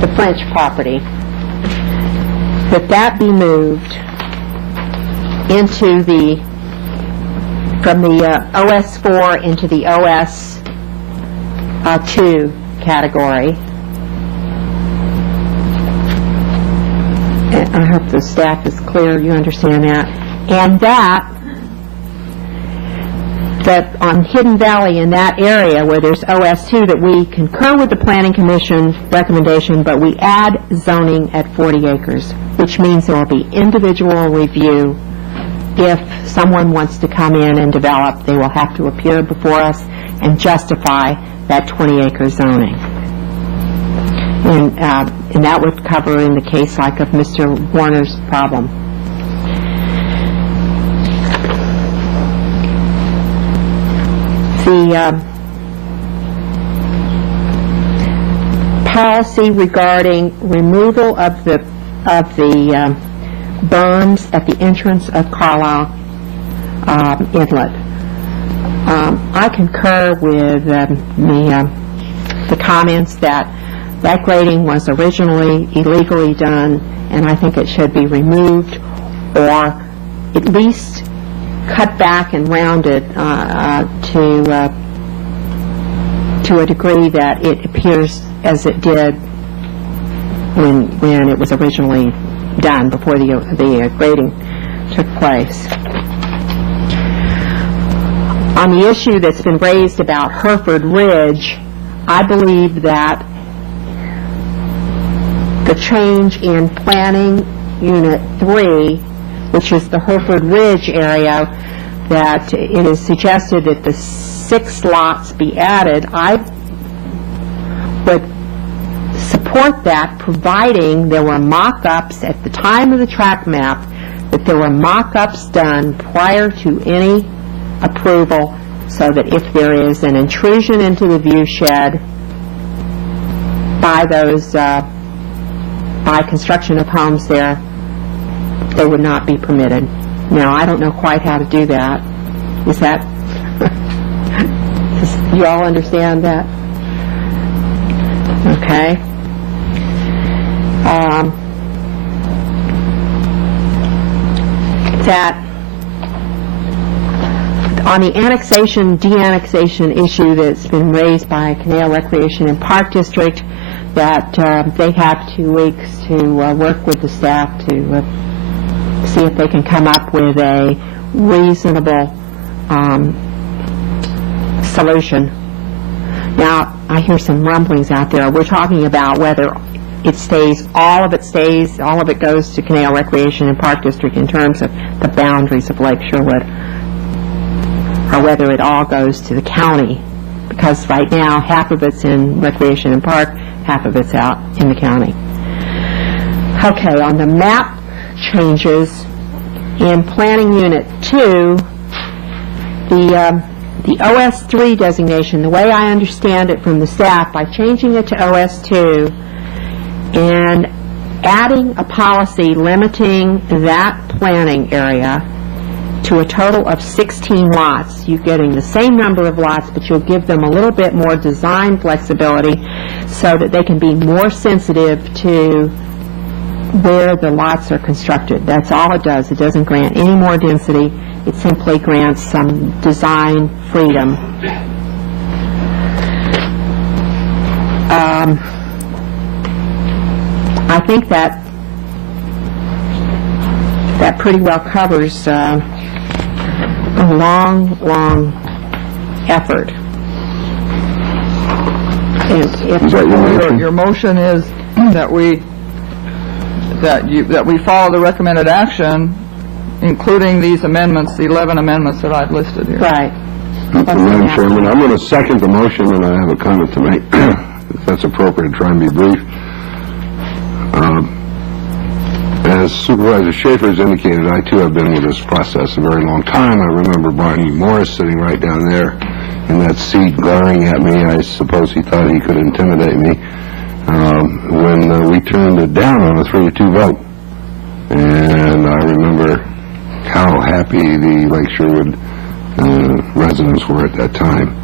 the French property, that be moved into from the OS4 into the OS2 category. And I hope the staff is clear, you understand that. And that on Hidden Valley, in that area where there's OS2, that we concur with the Planning Commission recommendation, but we add zoning at 40 acres, which means there will be individual review. If someone wants to come in and develop, they will have to appear before us and justify that 20-acre zoning. And that would cover in the case like of Mr. Warner's problem. The policy regarding removal of the berms at the entrance of Carlisle Inlet. I concur with the comments that grading was originally illegally done, and I think it should be removed or at least cut back and rounded to a degree that it appears as it did when it was originally done, before the grading took place. On the issue that's been raised about Hereford Ridge, I believe that the change in Planning Unit 3, which is the Hereford Ridge area, that it is suggested that the 6 lots be added. I would support that, providing there were mock-ups at the time of the track map, that there were mock-ups done prior to any approval, so that if there is an intrusion into the view shed by those by construction of homes there, they would not be permitted. Now, I don't know quite how to do that. Is that, you all understand that? Okay. That on the annexation, de-annexation issue that's been raised by Canal Recreation and Park District, that they have 2 weeks to work with the staff to see if they can come up with a reasonable solution. Now, I hear some rumblings out there. We're talking about whether it stays, all of it goes to Canal Recreation and Park District in terms of the boundaries of Lake Sherwood, or whether it all goes to the county, because right now half of it's in Recreation and Park, half of it's out in the county. Okay, on the map changes in Planning Unit 2, the OS3 designation, the way I understand it from the staff, by changing it to OS2 and adding a policy limiting that planning area to a total of 16 lots. You're getting the same number of lots, but you'll give them a little bit more design flexibility so that they can be more sensitive to where the lots are constructed. That's all it does. It doesn't grant any more density. It simply grants some design freedom. I think that pretty well covers a long effort. Your motion is that we follow the recommended action, including these amendments, the 11 amendments that I've listed here. Right. Madam Chairman, I'm going to second the motion, and I have a comment to make, if that's appropriate, try and be brief. As Supervisor Schaefer has indicated, I too have been with this process a very long time. I remember Barney Morris sitting right down there in that seat glaring at me. I suppose he thought he could intimidate me when we turned it down on a 3-2 vote. And I remember how happy the Lake Sherwood residents were at that time.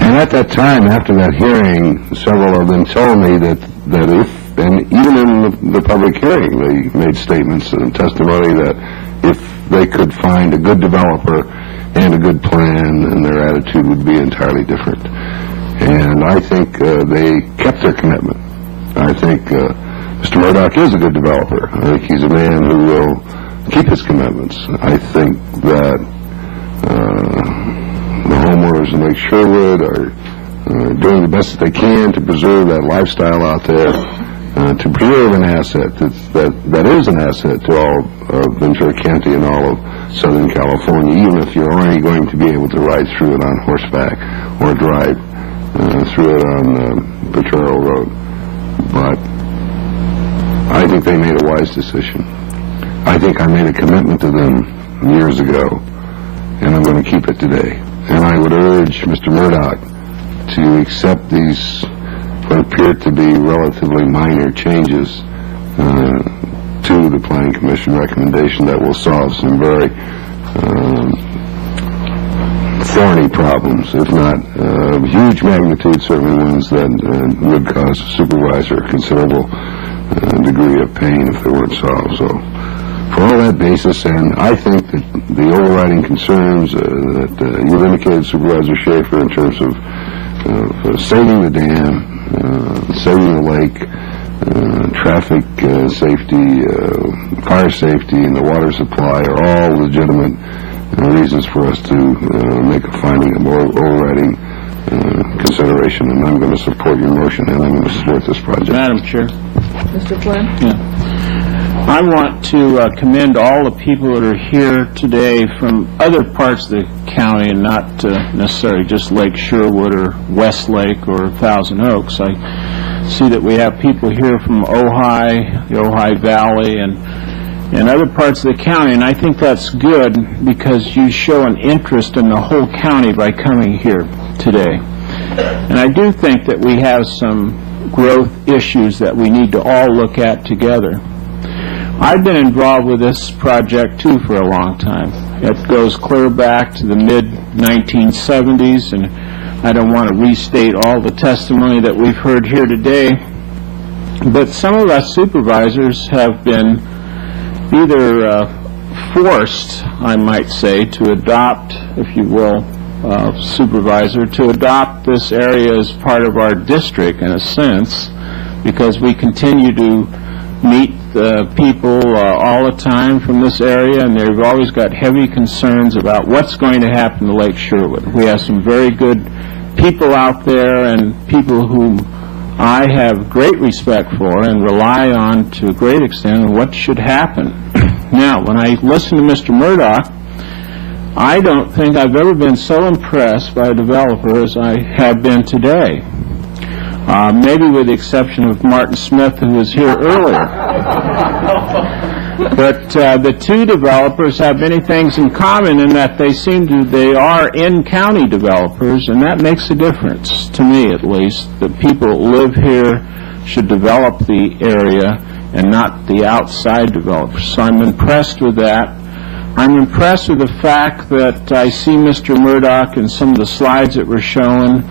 And at that time, after that hearing, several of them told me that if, and even in the public hearing, they made statements and testimony that if they could find a good developer and a good plan, then their attitude would be entirely different. And I think they kept their commitment. I think Mr. Murdoch is a good developer. I think he's a man who will keep his commitments. I think that the homeowners in Lake Sherwood are doing the best that they can to preserve that lifestyle out there, to preserve an asset that is an asset to all of Ventura County and all of Southern California, even if you're only going to be able to ride through it on horseback or drive through it on Potrero Road. But I think they made a wise decision. I think I made a commitment to them years ago, and I'm going to keep it today. And I would urge Mr. Murdoch to accept these what appear to be relatively minor changes to the Planning Commission recommendation that will solve some very thorny problems, if not huge magnitude, certainly ones that would cause a supervisor a considerable degree of pain if they weren't solved. So for all that basis, and I think that the overriding concerns that you've indicated, Supervisor Schaefer, in terms of saving the dam, saving the lake, traffic safety, fire safety, and the water supply are all legitimate reasons for us to make a finding of more overriding consideration, and I'm going to support your motion, and I'm going to support this project. Madam Chair. Mr. Flynn? Yeah. I want to commend all the people that are here today from other parts of the county, and not necessarily just Lake Sherwood or Westlake or Thousand Oaks. I see that we have people here from Ojai, the Ojai Valley, and other parts of the county, and I think that's good because you show an interest in the whole county by coming here today. And I do think that we have some growth issues that we need to all look at together. I've been involved with this project, too, for a long time. It goes clear back to the mid-1970s, and I don't want to restate all the testimony that we've heard here today, but some of us supervisors have been either forced, I might say, to adopt, if you will, supervisor, to adopt this area as part of our district, in a sense, because we continue to meet people all the time from this area, and they've always got heavy concerns about what's going to happen to Lake Sherwood. We have some very good people out there, and people whom I have great respect for and rely on to a great extent on what should happen. Now, when I listen to Mr. Murdoch, I don't think I've ever been so impressed by a developer as I have been today. Maybe with the exception of Martin Smith, who was here earlier. But the two developers have many things in common in that they are in-county developers, and that makes a difference, to me at least. The people that live here should develop the area and not the outside developers. So I'm impressed with that. I'm impressed with the fact that I see Mr. Murdoch in some of the slides that were shown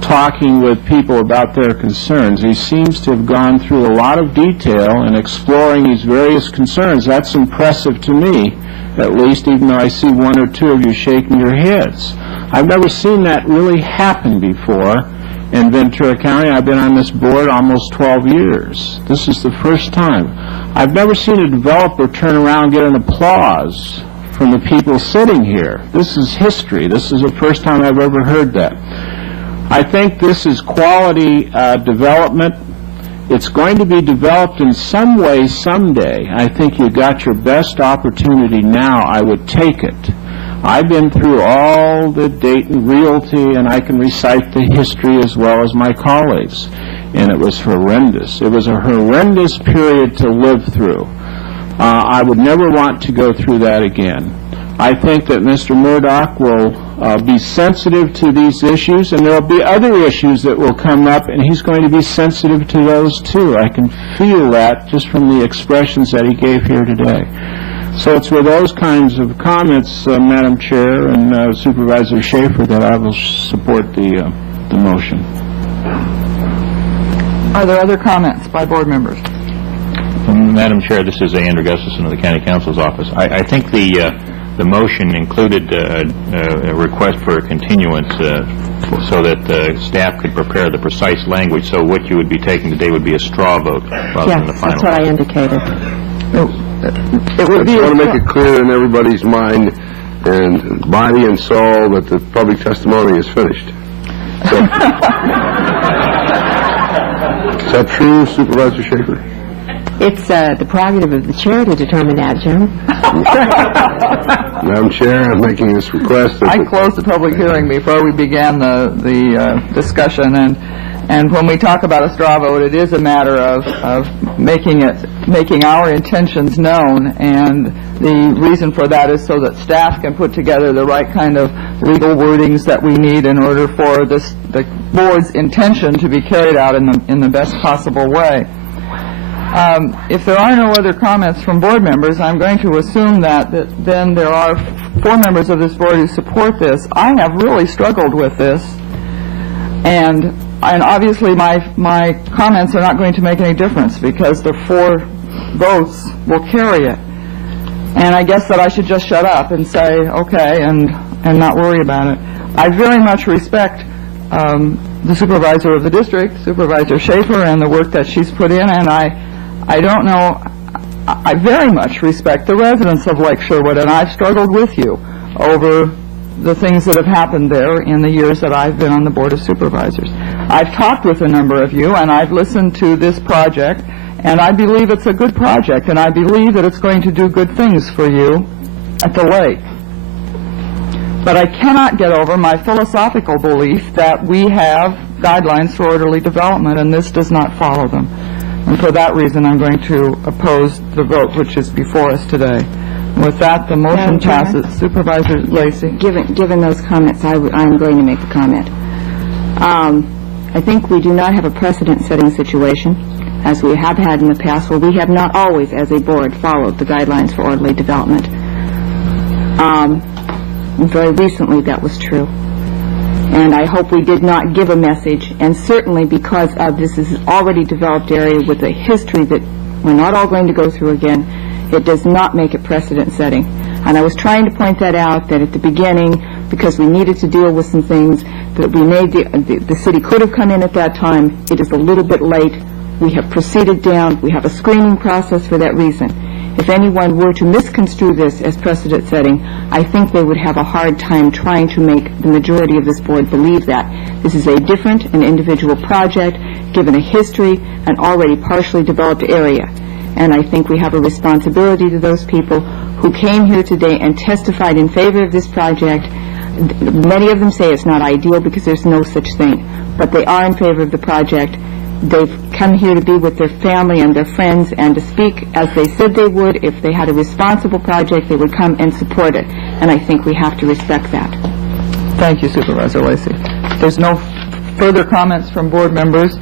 talking with people about their concerns. He seems to have gone through a lot of detail in exploring these various concerns. That's impressive to me, at least, even though I see one or two of you shaking your heads. I've never seen that really happen before in Ventura County. I've been on this board almost 12 years. This is the first time. I've never seen a developer turn around and get an applause from the people sitting here. This is history. This is the first time I've ever heard that. I think this is quality development. It's going to be developed in some way someday. I think you got your best opportunity now. I would take it. I've been through all the Dayton realty, and I can recite the history as well as my colleagues. And it was horrendous. It was a horrendous period to live through. I would never want to go through that again. I think that Mr. Murdoch will be sensitive to these issues, and there will be other issues that will come up, and he's going to be sensitive to those too. I can feel that just from the expressions that he gave here today. So it's with those kinds of comments, Madam Chair and Supervisor Schaefer, that I will support the motion. Are there other comments by board members? Madam Chair, this is Andrew Gustafson of the County Counsel's Office. I think the motion included a request for a continuance so that staff could prepare the precise language. So what you would be taking today would be a straw vote rather than the final. That's what I indicated. I want to make it clear in everybody's mind and body and soul that the public testimony is finished. So, is that true, Supervisor Schaefer? It's the prerogative of the chair to determine that, Jim. Madam Chair, I'm making this request. I closed the public hearing before we began the discussion, and when we talk about a straw vote, it is a matter of making our intentions known, and the reason for that is so that staff can put together the right kind of legal wordings that we need in order for the board's intention to be carried out in the best possible way. If there are no other comments from board members, I'm going to assume that then there are 4 members of this board who support this. I have really struggled with this, and obviously my comments are not going to make any difference because the 4 votes will carry it. And I guess that I should just shut up and say, okay, and not worry about it. I very much respect the supervisor of the district, Supervisor Schaefer, and the work that she's put in, and I don't know, I very much respect the residents of Lake Sherwood, and I've struggled with you over the things that have happened there in the years that I've been on the Board of Supervisors. I've talked with a number of you, and I've listened to this project, and I believe it's a good project, and I believe that it's going to do good things for you at the lake. But I cannot get over my philosophical belief that we have guidelines for orderly development, and this does not follow them. And for that reason, I'm going to oppose the vote which is before us today. With that, the motion passes. Supervisor Lacey. Given those comments, I'm going to make a comment. I think we do not have a precedent-setting situation. as we have had in the past, where we have not always, as a board, followed the guidelines for orderly development. Very recently, that was true. And I hope we did not give a message, and certainly because of this is an already developed area with a history that we're not all going to go through again, it does not make it precedent-setting. And I was trying to point that out, that at the beginning, because we needed to deal with some things, that we made the city could have come in at that time. It is a little bit late. We have proceeded down. We have a screening process for that reason. If anyone were to misconstrue this as precedent-setting, I think they would have a hard time trying to make the majority of this board believe that. This is a different and individual project, given a history, an already partially developed area. And I think we have a responsibility to those people who came here today and testified in favor of this project. Many of them say it's not ideal because there's no such thing, but they are in favor of the project. They've come here to be with their family and their friends and to speak as they said they would. If they had a responsible project, they would come and support it, and I think we have to respect that. Thank you, Supervisor Lacy. There's no further comments from board members.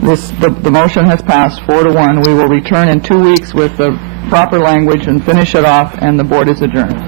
The motion has passed 4-1. We will return in 2 weeks with the proper language and finish it off, and the board is adjourned.